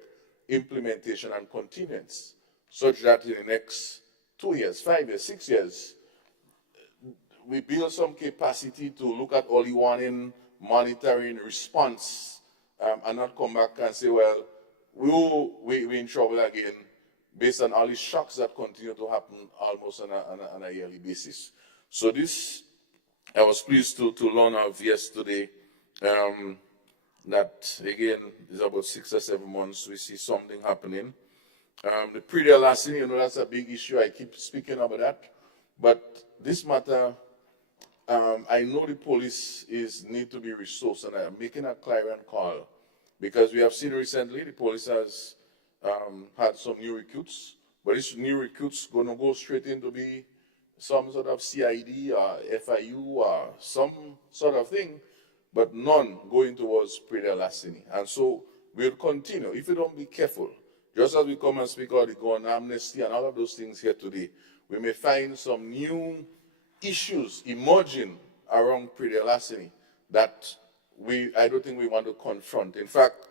implementation and continuance, such that in the next 2 years, 5 years, 6 years, we build some capacity to look at early warning, monitoring, response, and not come back and say, well, we're in trouble again, based on all the shocks that continue to happen almost on a yearly basis. So this, I was pleased to learn of yesterday, that again, is about 6 or 7 months, we see something happening. The pre-deal lasting, you know, that's a big issue. I keep speaking about that. But this matter, I know the police need to be resourced, and I'm making a clarion call because we have seen recently the police has had some new recruits, but these new recruits going to go straight into be some sort of CID or FIU or some sort of thing, but none going towards pre-deal lasting. And so we'll continue, if we don't be careful, just as we come and speak about the gun amnesty and all of those things here today, we may find some new issues emerging around pre-deal larceny that I don't think we want to confront. In fact,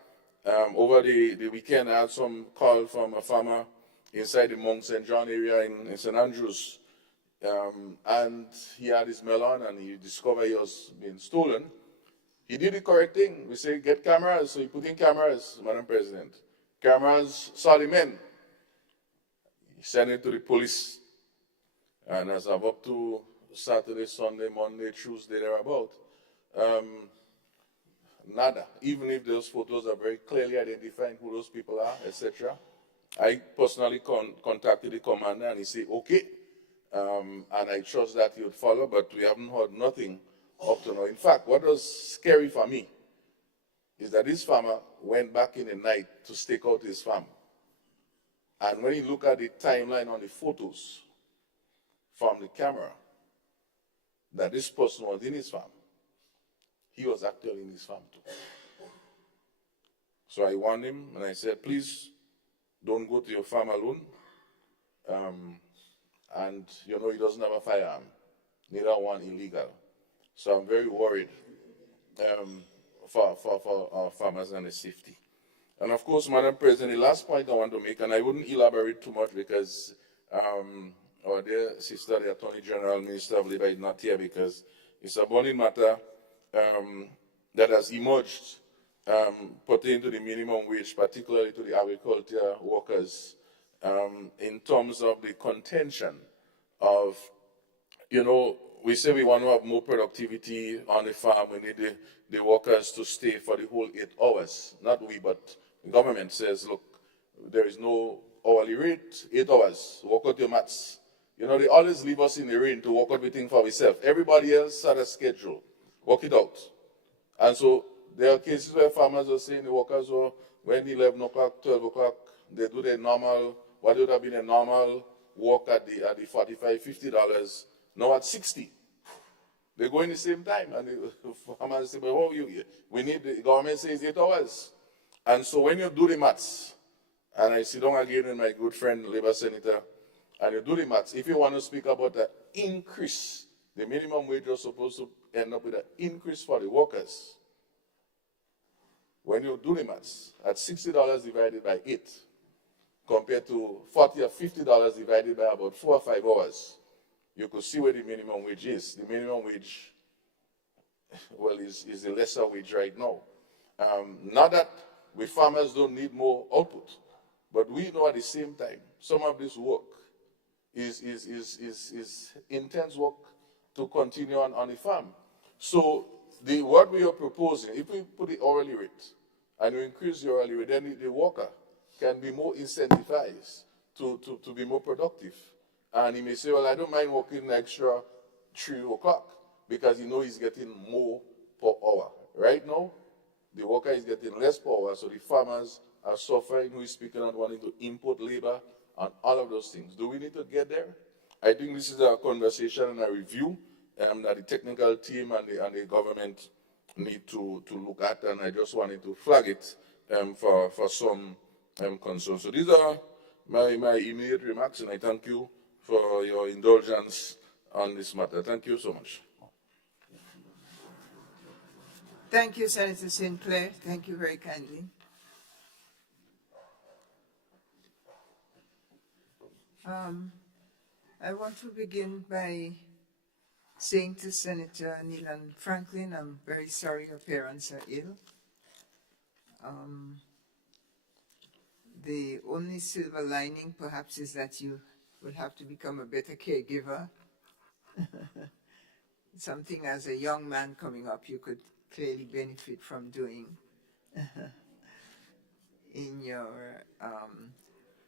over the weekend, I had some call from a farmer inside the Mount St. John area in St. Andrews, and he had his melon and he discovered he was being stolen. He did the correct thing. We say, get cameras. So he put in cameras, Madam President. Cameras saw the men. He sent it to the police. And as of up to Saturday, Sunday, Monday, Tuesday, thereabout, nada. Even if those photos are very clearly identifying who those people are, etc. I personally contacted the commander and he said, okay. And I trust that he would follow, but we haven't heard nothing up to now. In fact, what was scary for me is that this farmer went back in the night to stake out his farm. And when you look at the timeline on the photos from the camera, that this person was in his farm, he was actually in his farm too. So I warned him and I said, please don't go to your farm alone. And you know he doesn't have a firearm, neither one illegal. So I'm very worried for our farmers and their safety. And of course, Madam President, the last point I want to make, and I wouldn't elaborate too much because our dear sister, the Attorney General, Minister of Labor, is not here because it's a burning matter that has emerged pertaining to the minimum wage, particularly to the agriculture workers, in terms of the contention of, you know, we say we want to have more productivity on the farm. We need the workers to stay for the whole 8 hours. Not we, but the government says, look, there is no hourly rate, 8 hours, work out your maths. You know, they always leave us in the rain to work out everything for ourselves. Everybody else had a schedule, work it out. And so there are cases where farmers are saying the workers were, when 11 o'clock, 12 o'clock, they do their normal, what would have been a normal work at the $45, $50, now at 60. They go in the same time, and the farmers say, well, we need, the government says 8 hours. And so when you do the maths, and I sit down again with my good friend, Labour Senator, and you do the maths, if you want to speak about the increase, the minimum wage was supposed to end up with an increase for the workers. when you do the maths, at $60 divided by 8, compared to $40 or $50 divided by about 4 or 5 hours, you could see where the minimum wage is. The minimum wage, well, is a lesser wage right now. Not that we farmers don't need more output, but we know at the same time, some of this work is intense work to continue on the farm. So what we are proposing, if we put the hourly rate and we increase the hourly rate, then the worker can be more incentivized to be more productive. And he may say, well, I don't mind working an extra 3 o'clock because you know he's getting more per hour. Right now, the worker is getting less per hour, so the farmers are suffering, who is speaking on wanting to import labor and all of those things. Do we need to get there? I think this is a conversation and a review that the technical team and the government need to look at, and I just wanted to flag it for some concern. So these are my immediate remarks, and I thank you for your indulgence on this matter. Thank you so much. Thank you, Senator Sinclair. Thank you very kindly. I want to begin by saying to Senator Neelan Franklin, I'm very sorry your parents are ill. The only silver lining perhaps is that you will have to become a better caregiver. Something as a young man coming up you could clearly benefit from doing in your,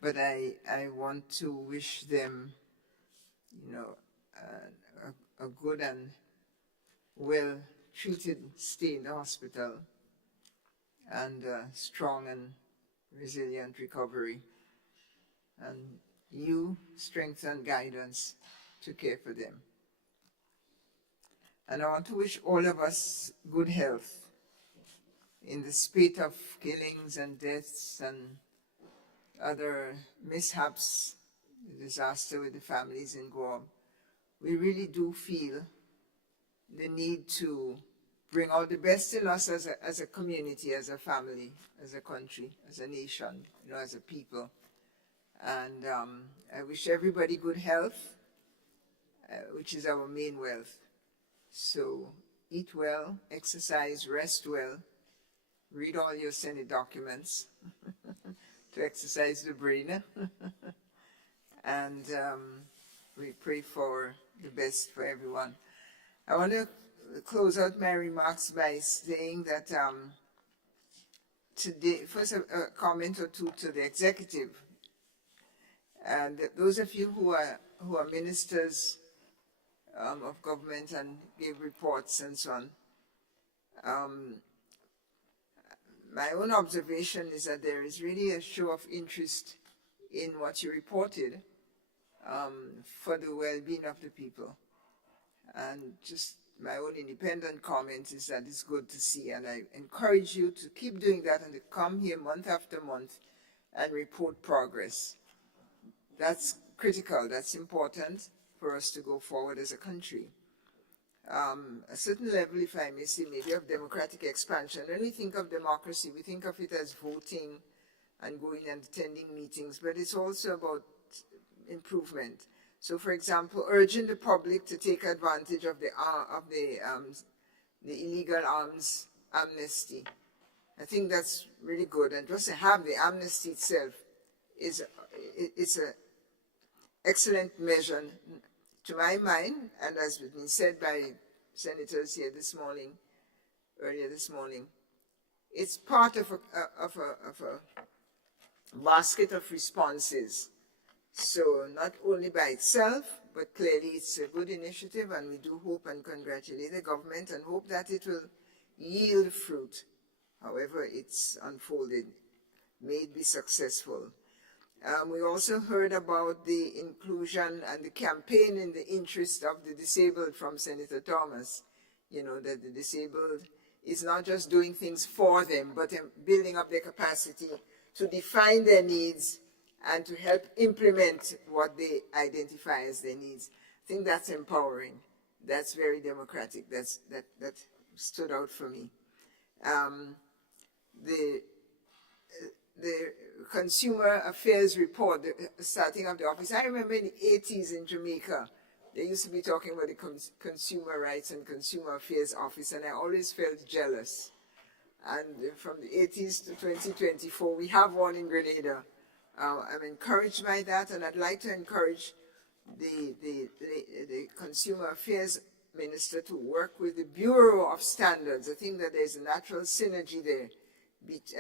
but I want to wish them, you know, a good and well-treated stay in the hospital and strong and resilient recovery. And you strength and guidance to care for them. And I want to wish all of us good health in the spate of killings and deaths and other mishaps, the disaster with the families in Guam. We really do feel the need to bring out the best in us as a community, as a family, as a country, as a nation, you know, as a people. And I wish everybody good health, which is our main wealth. So eat well, exercise, rest well, read all your Senate documents to exercise the brain. And we pray for the best for everyone. I want to close out my remarks by saying that today, first a comment or two to the executive. And those of you who are ministers of government and give reports and so on, my own observation is that there is really a show of interest in what you reported for the well-being of the people. And just my own independent comment is that it's good to see, and I encourage you to keep doing that and to come here month after month and report progress. That's critical, that's important for us to go forward as a country. A certain level, if I may say, maybe of democratic expansion. When we think of democracy, we think of it as voting and going and attending meetings, but it's also about improvement. So, for example, urging the public to take advantage of the illegal arms amnesty. I think that's really good. And just to have the amnesty itself it's an excellent measure to my mind, and as has been said by senators here earlier this morning. It's part of a basket of responses. So not only by itself, but clearly it's a good initiative, and we do hope and congratulate the government and hope that it will yield fruit, however it's unfolded. May it be successful. We also heard about the inclusion and the campaign in the interest of the disabled from Senator Thomas. You know, that the disabled is not just doing things for them, but building up their capacity to define their needs and to help implement what they identify as their needs. I think that's empowering. That's very democratic. That stood out for me. the Consumer Affairs report, the starting of the office. I remember in the 80s in Jamaica, they used to be talking about the Consumer Rights and Consumer Affairs Office, and I always felt jealous. And from the 80s to 2024, we have one in Grenada. I'm encouraged by that, and I'd like to encourage the Consumer Affairs Minister to work with the Bureau of Standards. I think that there's a natural synergy there,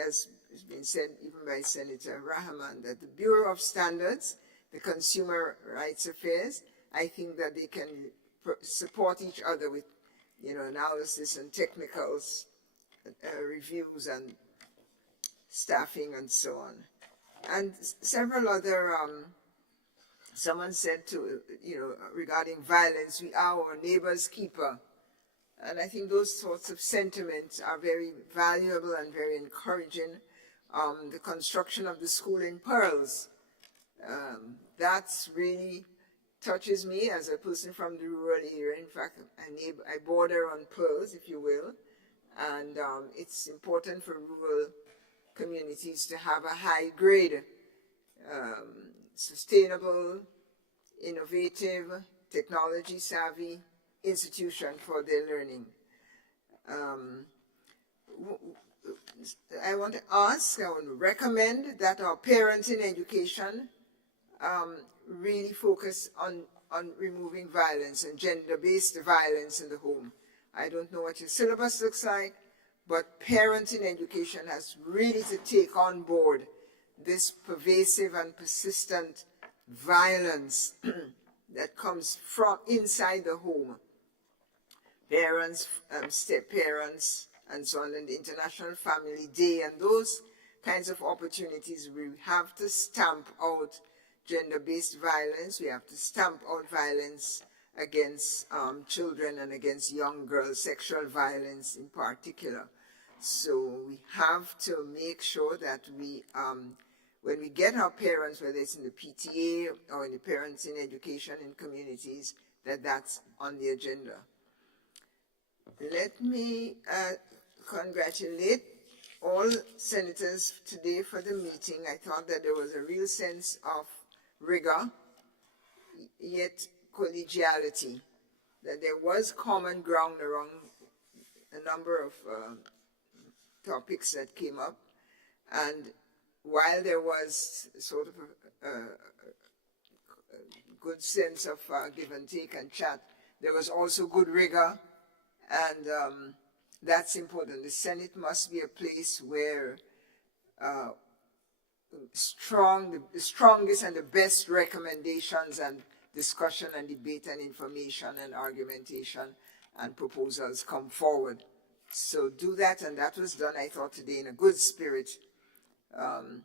as has been said even by Senator Rahman, that the Bureau of Standards, the Consumer Rights Affairs, I think that they can support each other with, analysis and technicals, reviews and staffing and so on. And several other, someone said regarding violence, we are our neighbor's keeper. And I think those sorts of sentiments are very valuable and very encouraging. The construction of the school in Pearls, that's really touches me as a person from the rural area. In fact, I border on Pearls, if you will, and it's important for rural communities to have a high grade, sustainable, innovative, technology savvy institution for their learning. I want to recommend that our parents in education really focus on removing violence and gender-based violence in the home. I don't know what your syllabus looks like, but parents in education has really to take on board this pervasive and persistent violence that comes from inside the home. Parents, step-parents, and so on, and the International Family Day, and those kinds of opportunities, we have to stamp out gender-based violence. We have to stamp out violence against children and against young girls, sexual violence in particular. So we have to make sure that we, when we get our parents, whether it's in the PTA or in the Parents in Education in communities, that's on the agenda. Let me congratulate all senators today for the meeting. I thought that there was a real sense of rigor, yet collegiality, that there was common ground around a number of topics that came up. And while there was sort of a good sense of give and take and chat, there was also good rigor, and that's important. The Senate must be a place where the strongest and the best recommendations and discussion and debate and information and argumentation and proposals come forward. So do that, and that was done, I thought, today in a good spirit. And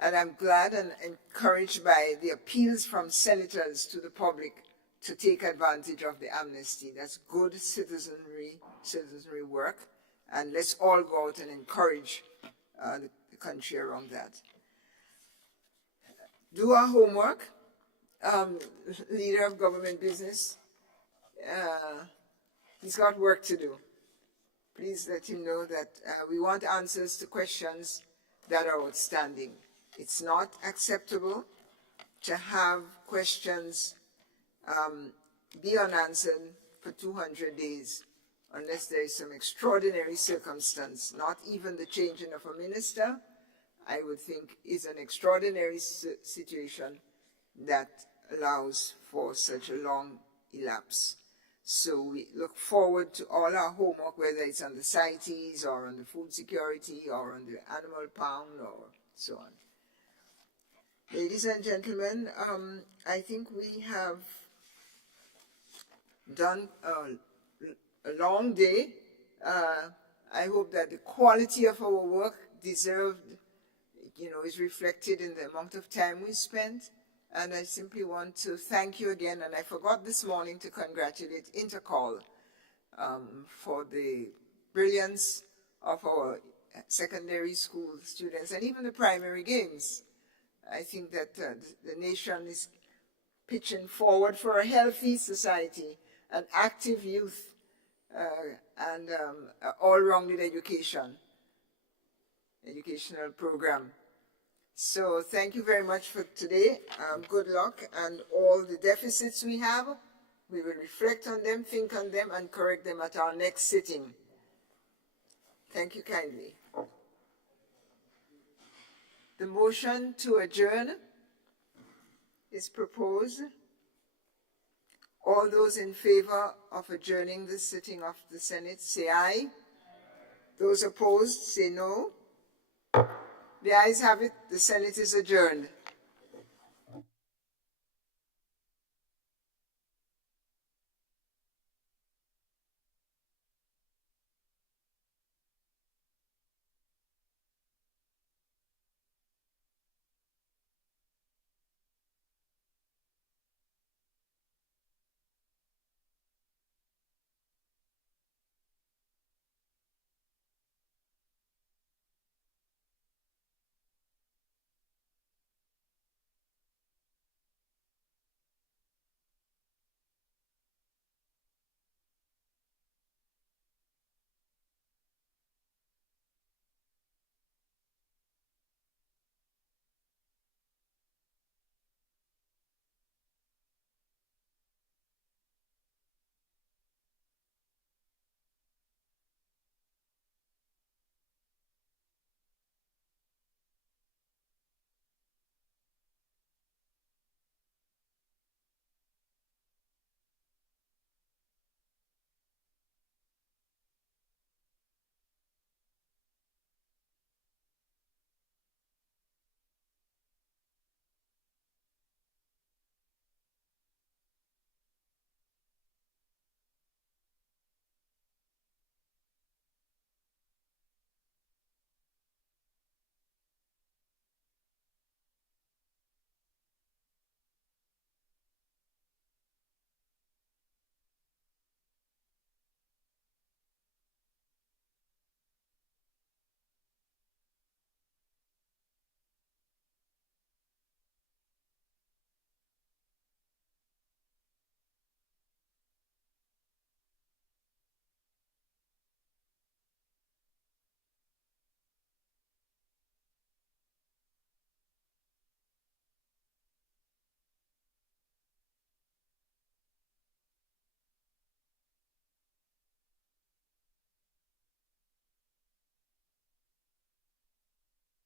I'm glad and encouraged by the appeals from senators to the public to take advantage of the amnesty. That's good citizenry work, and let's all go out and encourage the country around that. Do our homework. Leader of government business, he's got work to do. Please let him know that we want answers to questions that are outstanding. It's not acceptable to have questions be unanswered for 200 days unless there is some extraordinary circumstance. Not even the changing of a minister, I would think, is an extraordinary situation that allows for such a long elapse. So we look forward to all our homework, whether it's on the CITES or on the food security or on the animal pound or so on. Ladies and gentlemen, I think we have done a long day. I hope that the quality of our work deserved, is reflected in the amount of time we spent. And I simply want to thank you again. And I forgot this morning to congratulate Intercall for the brilliance of our secondary school students and even the primary games. I think that the nation is pitching forward for a healthy society, an active youth, and all-rounded education. educational program. So thank you very much for today. Good luck, and all the deficits we have, we will reflect on them, think on them, and correct them at our next sitting. Thank you kindly. The motion to adjourn is proposed. All those in favor of adjourning the sitting of the Senate, say aye. Those opposed, say no. The ayes have it. The Senate is adjourned.